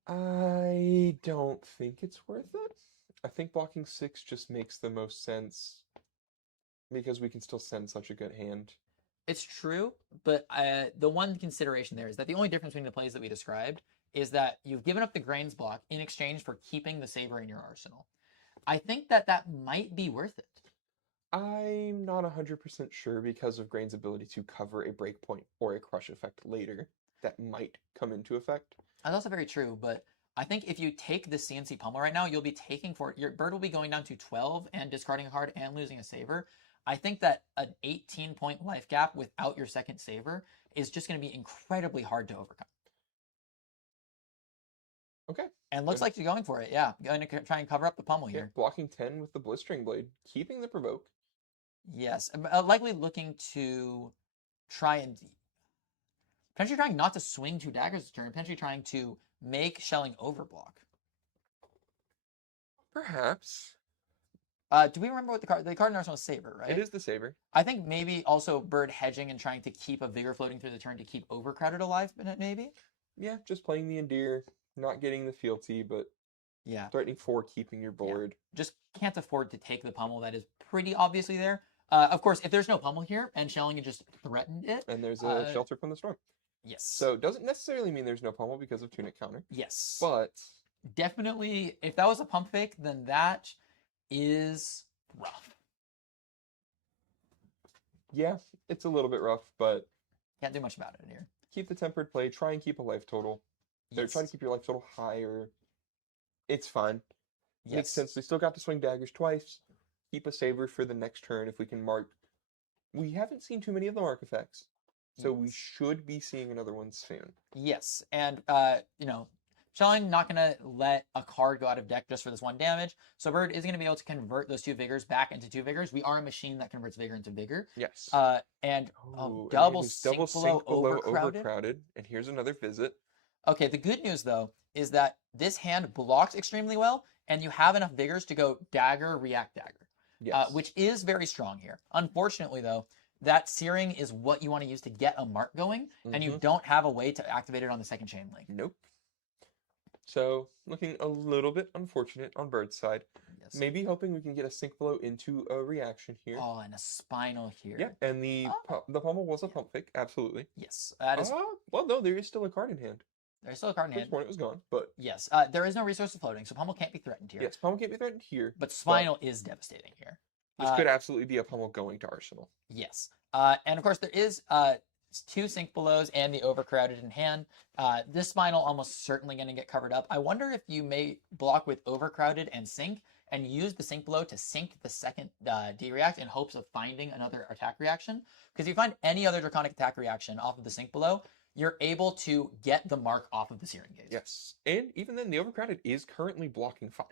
I don't think it's worth it. I think blocking 6 just makes the most sense because we can still send such a good hand. It's true, but the one consideration there is that the only difference between the plays that we described is that you've given up the grains block in exchange for keeping the Saber in your arsenal. I think that might be worth it. I'm not 100% sure because of Grain's ability to cover a breakpoint or a crush effect later that might come into effect. That's also very true, but I think if you take the CNC pummel right now, you'll be taking your Bird will be going down to 12 and discarding a card and losing a Saber. I think that an 18-point life gap without your second Saber is just going to be incredibly hard to overcome. Okay. And looks like you're going for it, yeah. Going to try and cover up the pummel here. Blocking 10 with the Blistering Blade, keeping the provoke. Yes, likely looking to try and... Potentially trying not to swing 2 daggers this turn, potentially trying to make shelling overblock. Perhaps. Do we remember what the card in Arsenal is Saber, right? It is the Saber. I think maybe also Bird hedging and trying to keep a Vigor floating through the turn to keep Overcrowded alive, maybe? Yeah, just playing the Endear, not getting the fealty, but yeah, threatening 4, keeping your board. Yeah. Just can't afford to take the pummel that is pretty obviously there. Of course, if there's no pummel here and shelling had just threatened it. And there's a Shelter from the Storm. Yes. So it doesn't necessarily mean there's no pummel because of Tunic Counter. Yes. But definitely, if that was a pump fake, then that is rough. Yeah, it's a little bit rough, but can't do much about it here. Keep the tempered play. Try and keep a life total. Yes. Try to keep your life total higher. It's fine. Yes. Makes sense. We still got to swing daggers twice. Keep a Saber for the next turn if we can mark. We haven't seen too many of the mark effects, so we should be seeing another one soon. Yes, and Shelling not going to let a card go out of deck just for this 1 damage. So Bird is going to be able to convert those 2 Vigors back into 2 Vigors. We are a machine that converts Vigor into Vigor. Yes. And double sink below overcrowded. And here's another visit. Okay, the good news, though, is that this hand blocks extremely well, and you have enough Vigors to go dagger, react dagger. Yes. Which is very strong here. Unfortunately, though, that Searing is what you want to use to get a mark going, and you don't have a way to activate it on the second chain link. Nope. So, looking a little bit unfortunate on Bird's side. Yes. Maybe hoping we can get a sink below into a reaction here. Oh, and a Spinal here. Yeah, and the pummel was a pump fake, absolutely. Yes, that is... well, no, there is still a card in hand. There's still a card in hand. At this point, it was gone, but... Yes, there is no resource floating, so pummel can't be threatened here. Yes, pummel can't be threatened here. But Spinal is devastating here. This could absolutely be a pummel going to Arsenal. Yes. And of course, there is 2 sink belows and the overcrowded in hand. This Spinal almost certainly going to get covered up. I wonder if you may block with overcrowded and sink and use the sink below to sink the second D-react in hopes of finding another attack reaction. Because if you find any other Draconic attack reaction off of the sink below, you're able to get the mark off of the Searing Gaze. Yes. And even then, the overcrowded is currently blocking 5.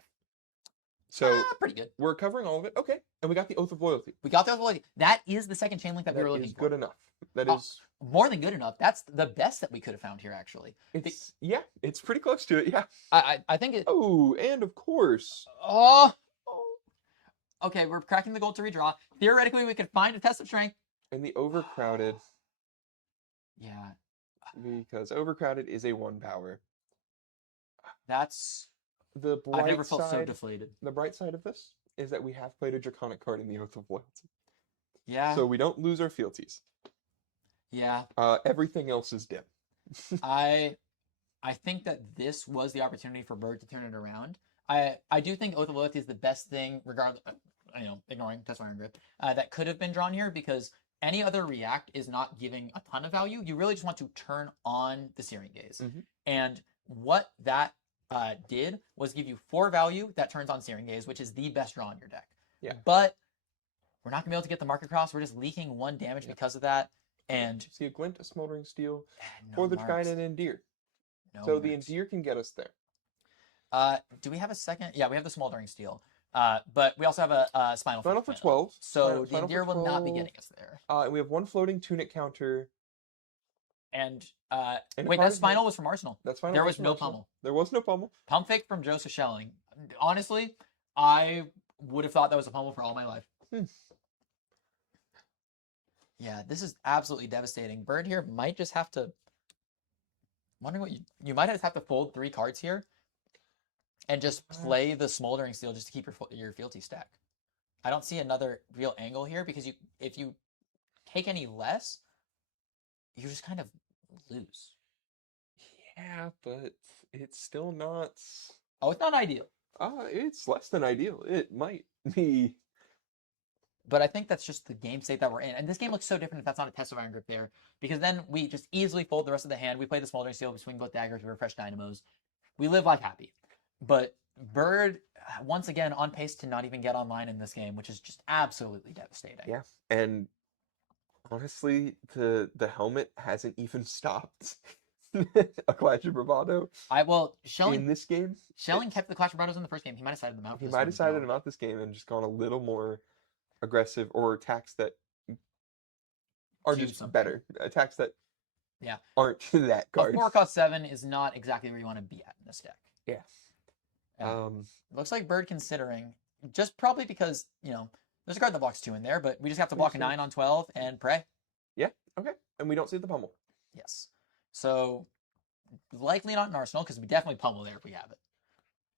So pretty good. We're covering all of it. Okay. And we got the Oath of Loyalty. We got the Oath of Loyalty. That is the second chain link that we were looking for. That is good enough. That is more than good enough. That's the best that we could have found here, actually. Yeah, it's pretty close to it. Yeah. I think it. Oh, and of course. Okay, we're cracking the gold to redraw. Theoretically, we could find a test of strength. And the overcrowded. Yeah, because overcrowded is a 1 power. that's. The I've never bright felt so side, deflated. the bright side of this is that we have played a draconic card in the Oath of Loyalty, Yeah, so we don't lose our fealties. yeah. Everything else is dim. I I think that this was the opportunity for Bird to turn it around. I do think Oath of Loyalty is the best thing, regardless. Ignoring Test Iron Grip, that could have been drawn here because any other react is not giving a ton of value. You really just want to turn on the Searing Gaze, Mhm. and what that did was give you 4 value that turns on Searing Gaze, which is the best draw in your deck. Yeah. But we're not gonna be able to get the mark across. We're just leaking 1 damage Yep. because of that, and See a glint, a smoldering steel no for the marks. Trident Endear. No So the marks. Endear can get us there. Do we have a second? Yeah, we have the Smoldering Steel. But we also have a Spinal Final for Flame. 12. So the Final for Endear will not be 12. getting us there. And we have 1 floating tunic counter. And And a wait, card that in Spinal was from Arsenal. That's final. There was was from no Arsenal. pummel. There was no pummel. Pump Fake from Joseph Schelling. Honestly, I would have thought that was a pummel for all my life. Yeah, this is absolutely devastating. Bird here might just have to. Wondering what you might just have to fold 3 cards here, and just play the Smoldering Steel just to keep your fealty stack. I don't see another real angle here because if you take any less, you just kind of lose. Yeah, but it's still not. Oh, it's not ideal, It's less than ideal. It might be. but I think that's just the game state that we're in. And this game looks so different if that's not a Test of Iron Grip there, because then we just easily fold the rest of the hand. We play the Smoldering Steel, we swing both daggers, we refresh Dynamos. We live like happy. But Bird, once again, on pace to not even get online in this game, which is just absolutely devastating. Yeah, and honestly, the helmet hasn't even stopped a Clash of Bravado Schelling in this game. kept the Clash of Brados in the first game. He might have sided them out. He might have sided him out this game and just gone a little more aggressive, or attacks that are Do just something. better. Attacks that Yeah. aren't that card. A 4 cost 7 is not exactly where you want to be at in this deck. Yeah. Yeah. Looks like Bird considering, just probably because, there's a card that blocks 2 in there, but we just have to block a 9 on 12 and pray. Yeah, okay. And we don't see the pummel. Yes. So, likely not an Arsenal, because we definitely pummel there if we have it.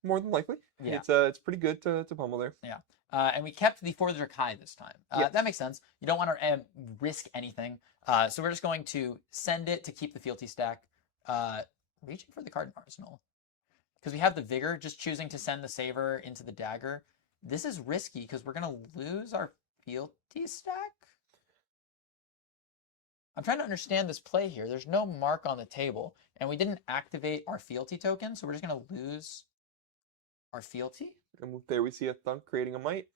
More than likely. Yeah. It's pretty good to pummel there. Yeah. And we kept the For the Drakai this time. Yes. That makes sense. You don't want to risk anything. So we're just going to send it to keep the fealty stack. Reaching for the card in Arsenal. Because we have the Vigor, just choosing to send the Saver into the Dagger. This is risky because we're going to lose our fealty stack? I'm trying to understand this play here. There's no mark on the table, and we didn't activate our fealty token, so we're just going to lose our fealty? And there we see a Thunk creating a Might.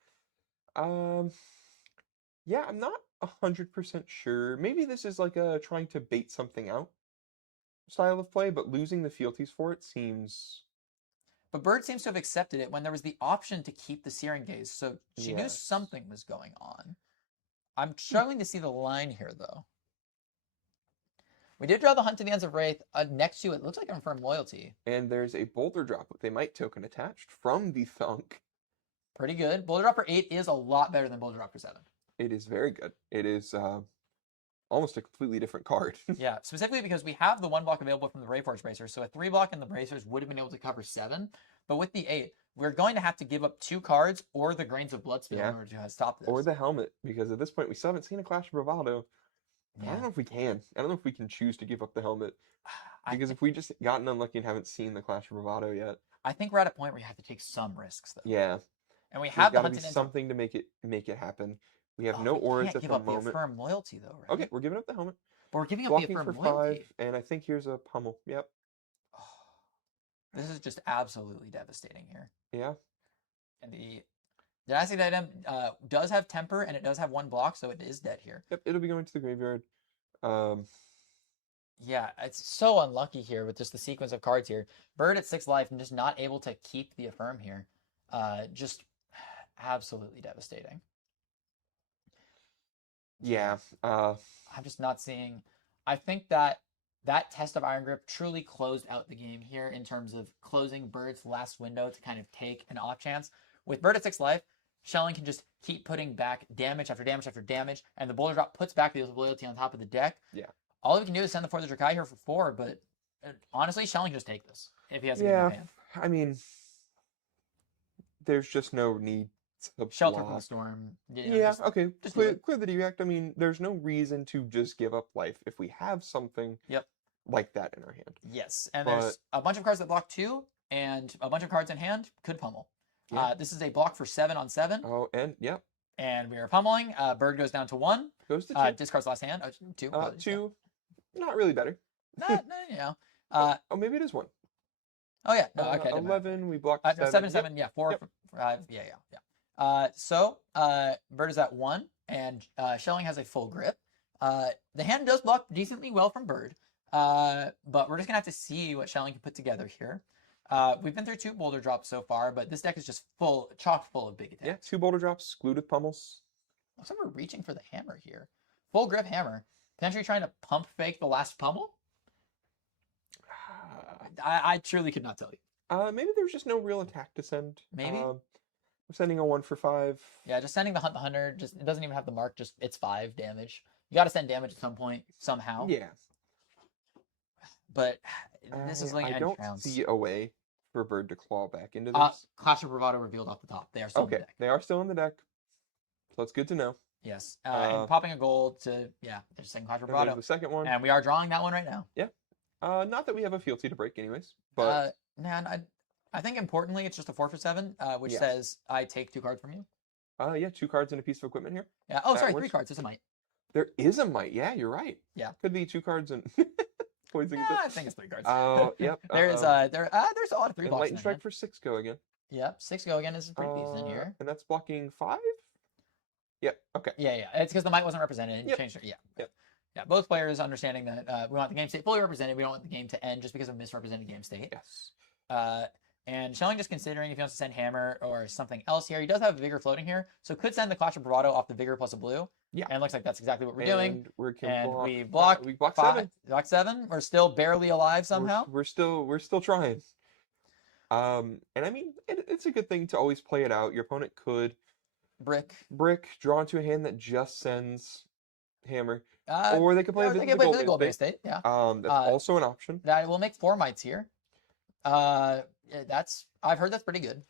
Yeah, I'm not 100% sure. Maybe this is like a trying to bait something out style of play, but losing the fealties for it seems... But Bird seems to have accepted it when there was the option to keep the Searing Gaze, so she knew Yes. something was going on. I'm struggling to see the line here, though. We did draw the Hunt to the Ends of Wraith. Next to it looks like Confirmed Loyalty. And there's a Boulder Drop with a Might token attached from the Thunk. Pretty good. Boulder Drop for 8 is a lot better than Boulder Drop for 7. It is very good. It is almost a completely different card. Yeah, specifically because we have the 1 block available from the Rayforge Bracers, so a 3 block in the Bracers would have been able to cover 7. But with the 8, we're going to have to give up 2 cards or the Grains of Bloodspill in order to stop this. Or the Helmet, because at this point we still haven't seen a Clash of Bravado. Yeah. I don't know if we can. I don't know if we can choose to give up the Helmet. Because if we just gotten unlucky and haven't seen the Clash of Bravado yet. I think we're at a point where you have to take some risks, though. Yeah. And we There's have the got to Hunted be Ends something to make it happen. We have of... no we auras can't at give the up moment. the Affirm Loyalty, though, right? Okay, we're giving up the Helmet. But we're giving up Blocking the Affirm for Loyalty. 5, and I think here's a pummel. Yep. This is just absolutely devastating here. Yeah. And the dynastic item does have temper, and it does have 1 block, so it is dead here. Yep, it'll be going to the graveyard. Yeah, it's so unlucky here with just the sequence of cards here. Bird at 6 life and just not able to keep the Affirm here. Just absolutely devastating. Yeah. I'm just not seeing... I think that Test of Iron Grip truly closed out the game here in terms of closing Bird's last window to kind of take an off chance. With Bird at 6 life, Schelling can just keep putting back damage after damage after damage, and the Boulder Drop puts back the Loyalty on top of the deck. Yeah. all we can do is send the 4th of Drakai here for 4, but honestly, Shelling can just take this if he has a good Yeah, hand. I mean, there's just no need to Shelter from the block. storm. Yeah, just- okay. just do Clear the react. I mean, there's no reason to just give up life if we have something like that in our hand. Yes, and there's a bunch of cards that block 2, and a bunch of cards in hand could pummel. Yeah. This is a block for 7 on 7. Oh, and yep. And we are pummeling. Bird goes down to 1. Goes to 2. Discards last hand. 2. 2. Not really better. No, you know. Oh, maybe it is 1. Oh yeah. No, okay. 11. We blocked 7. 7, 7. Yeah. 4, 5. Yeah. So Bird is at 1, and Shelling has a full grip. The hand does block decently well from Bird, but we're just gonna have to see what Shelling can put together here. We've been through 2 boulder drops so far, but this deck is just chock full of big attacks. Yeah, 2 boulder drops, glued with pummels. Looks like we're reaching for the hammer here. Full grip hammer. Potentially trying to pump fake the last pummel? I truly could not tell you. Maybe there's just no real attack to send. Maybe. We're sending a 1 for 5. Yeah, just sending the Hunt the Hunter. Just it doesn't even have the mark. Just it's 5 damage. You got to send damage at some point somehow. Yeah. But this is like I end don't rounds. see a way for Bird to claw back into this. Clash of Bravado revealed off the top. They are still in the Okay, deck. they are still in the deck, so it's good to know. Yes. And popping a gold to they're just saying Clash of And there's Bravado. the second one. And we are drawing that one right now. Not that we have a fealty to break, anyways. But Man, I think importantly it's just a 4 for 7, which Yes. says I take 2 cards from you. yeah, 2 cards and a piece of equipment here. Yeah. Oh, That sorry, 3 works. cards. There's a might. There is a might. Yeah, you're right. Yeah. Could be 2 cards and poison. Yeah, I think it's 3 cards. Oh, yep. There's there's a lot of 3 and blocks. Lightning in Strike hand. for 6 go again. Yep, 6 go again is pretty decent here. And that's blocking 5? Yep, okay. Yeah. It's because the might wasn't represented. And Yep. changed it. Yeah. Yep. Yeah, both players understanding that we want the game state fully represented. We don't want the game to end just because of misrepresented game state. Yes. And Shelling just considering if he wants to send Hammer or something else here. He does have a Vigor floating here, so could send the Clash of Bravado off the Vigor plus a blue. Yeah. And it looks like that's exactly what we're doing. We block we block 5. 7. Block 7. We're still barely alive somehow. We're still trying. And I mean, it's a good thing to always play it out. Your opponent could Brick. draw into a hand that just sends Hammer, Uh, or they could play they the can play the gold gold base base state. Yeah. That's also an option. That will make 4 mites here. I've heard that's pretty good.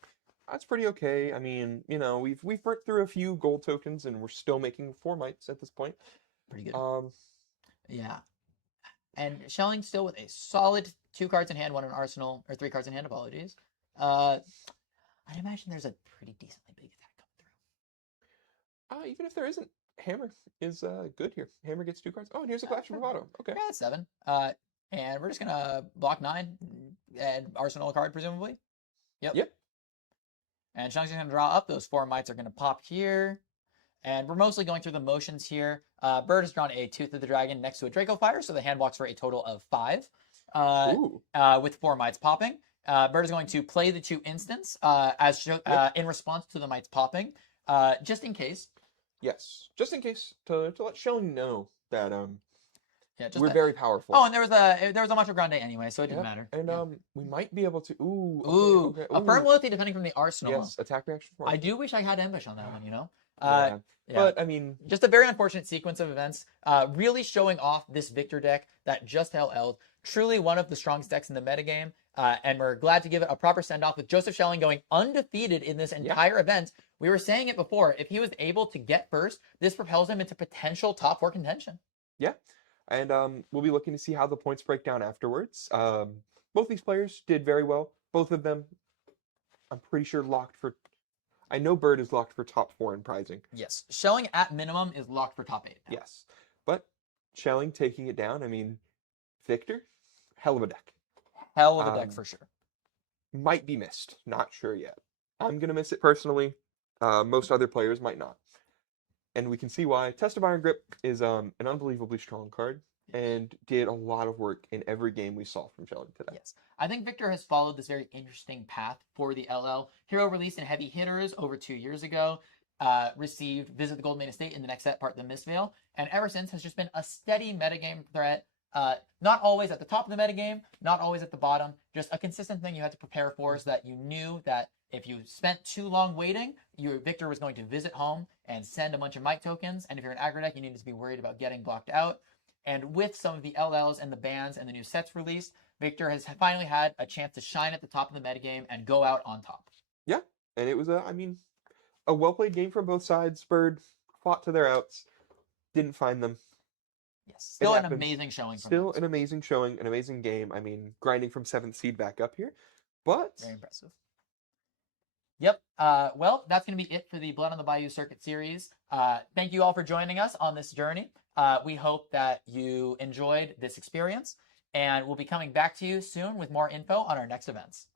That's pretty okay. I mean, we've burnt through a few gold tokens, and we're still making 4 mites at this point. Pretty good. Yeah. And Shelling still with a solid 2 cards in hand, 1 in arsenal, or 3 cards in hand, apologies. I'd imagine there's a pretty decently big attack coming through. Even if there isn't, Hammer is good here. Hammer gets 2 cards. Oh, and here's a Clash of Bravado. Okay. Yeah, that's 7. And we're just gonna block 9 and arsenal a card, presumably. Yep. And Shelling's gonna draw up. Those 4 mites are gonna pop here. And we're mostly going through the motions here. Bird has drawn a Tooth of the Dragon next to a Draco Fire, so the hand blocks for a total of 5. With 4 mites popping. Bird is going to play the 2 instants in response to the mites popping, just in case. Yes, just in case to let Shelling know that we're that. very powerful. Oh, and there was a Macho Grande anyway, so it didn't matter. And we might be able to. Okay. A firm loyalty defending from the arsenal. Yes, attack reaction. I do wish I had ambush on that one. Yeah. But I mean, just a very unfortunate sequence of events. Really showing off this Victor deck that just held. Truly one of the strongest decks in the metagame. And we're glad to give it a proper send-off with Joseph Shelling going undefeated in this entire event. We were saying it before. If he was able to get first, this propels him into potential top 4 contention. Yeah. And we'll be looking to see how the points break down afterwards. Both these players did very well. Both of them, I'm pretty sure, locked for... I know Bird is locked for top 4 in prizing. Yes. Shelling, at minimum, is locked for top 8 now. Yes. But Shelling taking it down, I mean, Victor, hell of a deck. Hell of a deck for sure. Might be missed. Not sure yet. I'm going to miss it personally. Most other players might not. And we can see why. Test of Iron Grip is an unbelievably strong card and did a lot of work in every game we saw from Shelling today. Yes. I think Victor has followed this very interesting path for the LL. Hero released in Heavy Hitters over 2 years ago. Received Visit the Golden Main Estate in the next set, part of the Mistveil. And ever since has just been a steady metagame threat. Not always at the top of the metagame, not always at the bottom. Just a consistent thing you had to prepare for so that you knew that if you spent too long waiting, your Victor was going to visit home and send a bunch of might tokens. And if you're an aggro deck, you needed to be worried about getting blocked out. And with some of the LLs and the bans and the new sets released, Victor has finally had a chance to shine at the top of the metagame and go out on top. Yeah, and it was a well-played game from both sides. Bird fought to their outs, didn't find them. Yes, still an happens. amazing showing. Still an amazing showing, an amazing game. Grinding from 7th seed back up here, but very impressive. Yep. Well, that's going to be it for the Blood on the Bayou Circuit series. Thank you all for joining us on this journey. We hope that you enjoyed this experience, and we'll be coming back to you soon with more info on our next events.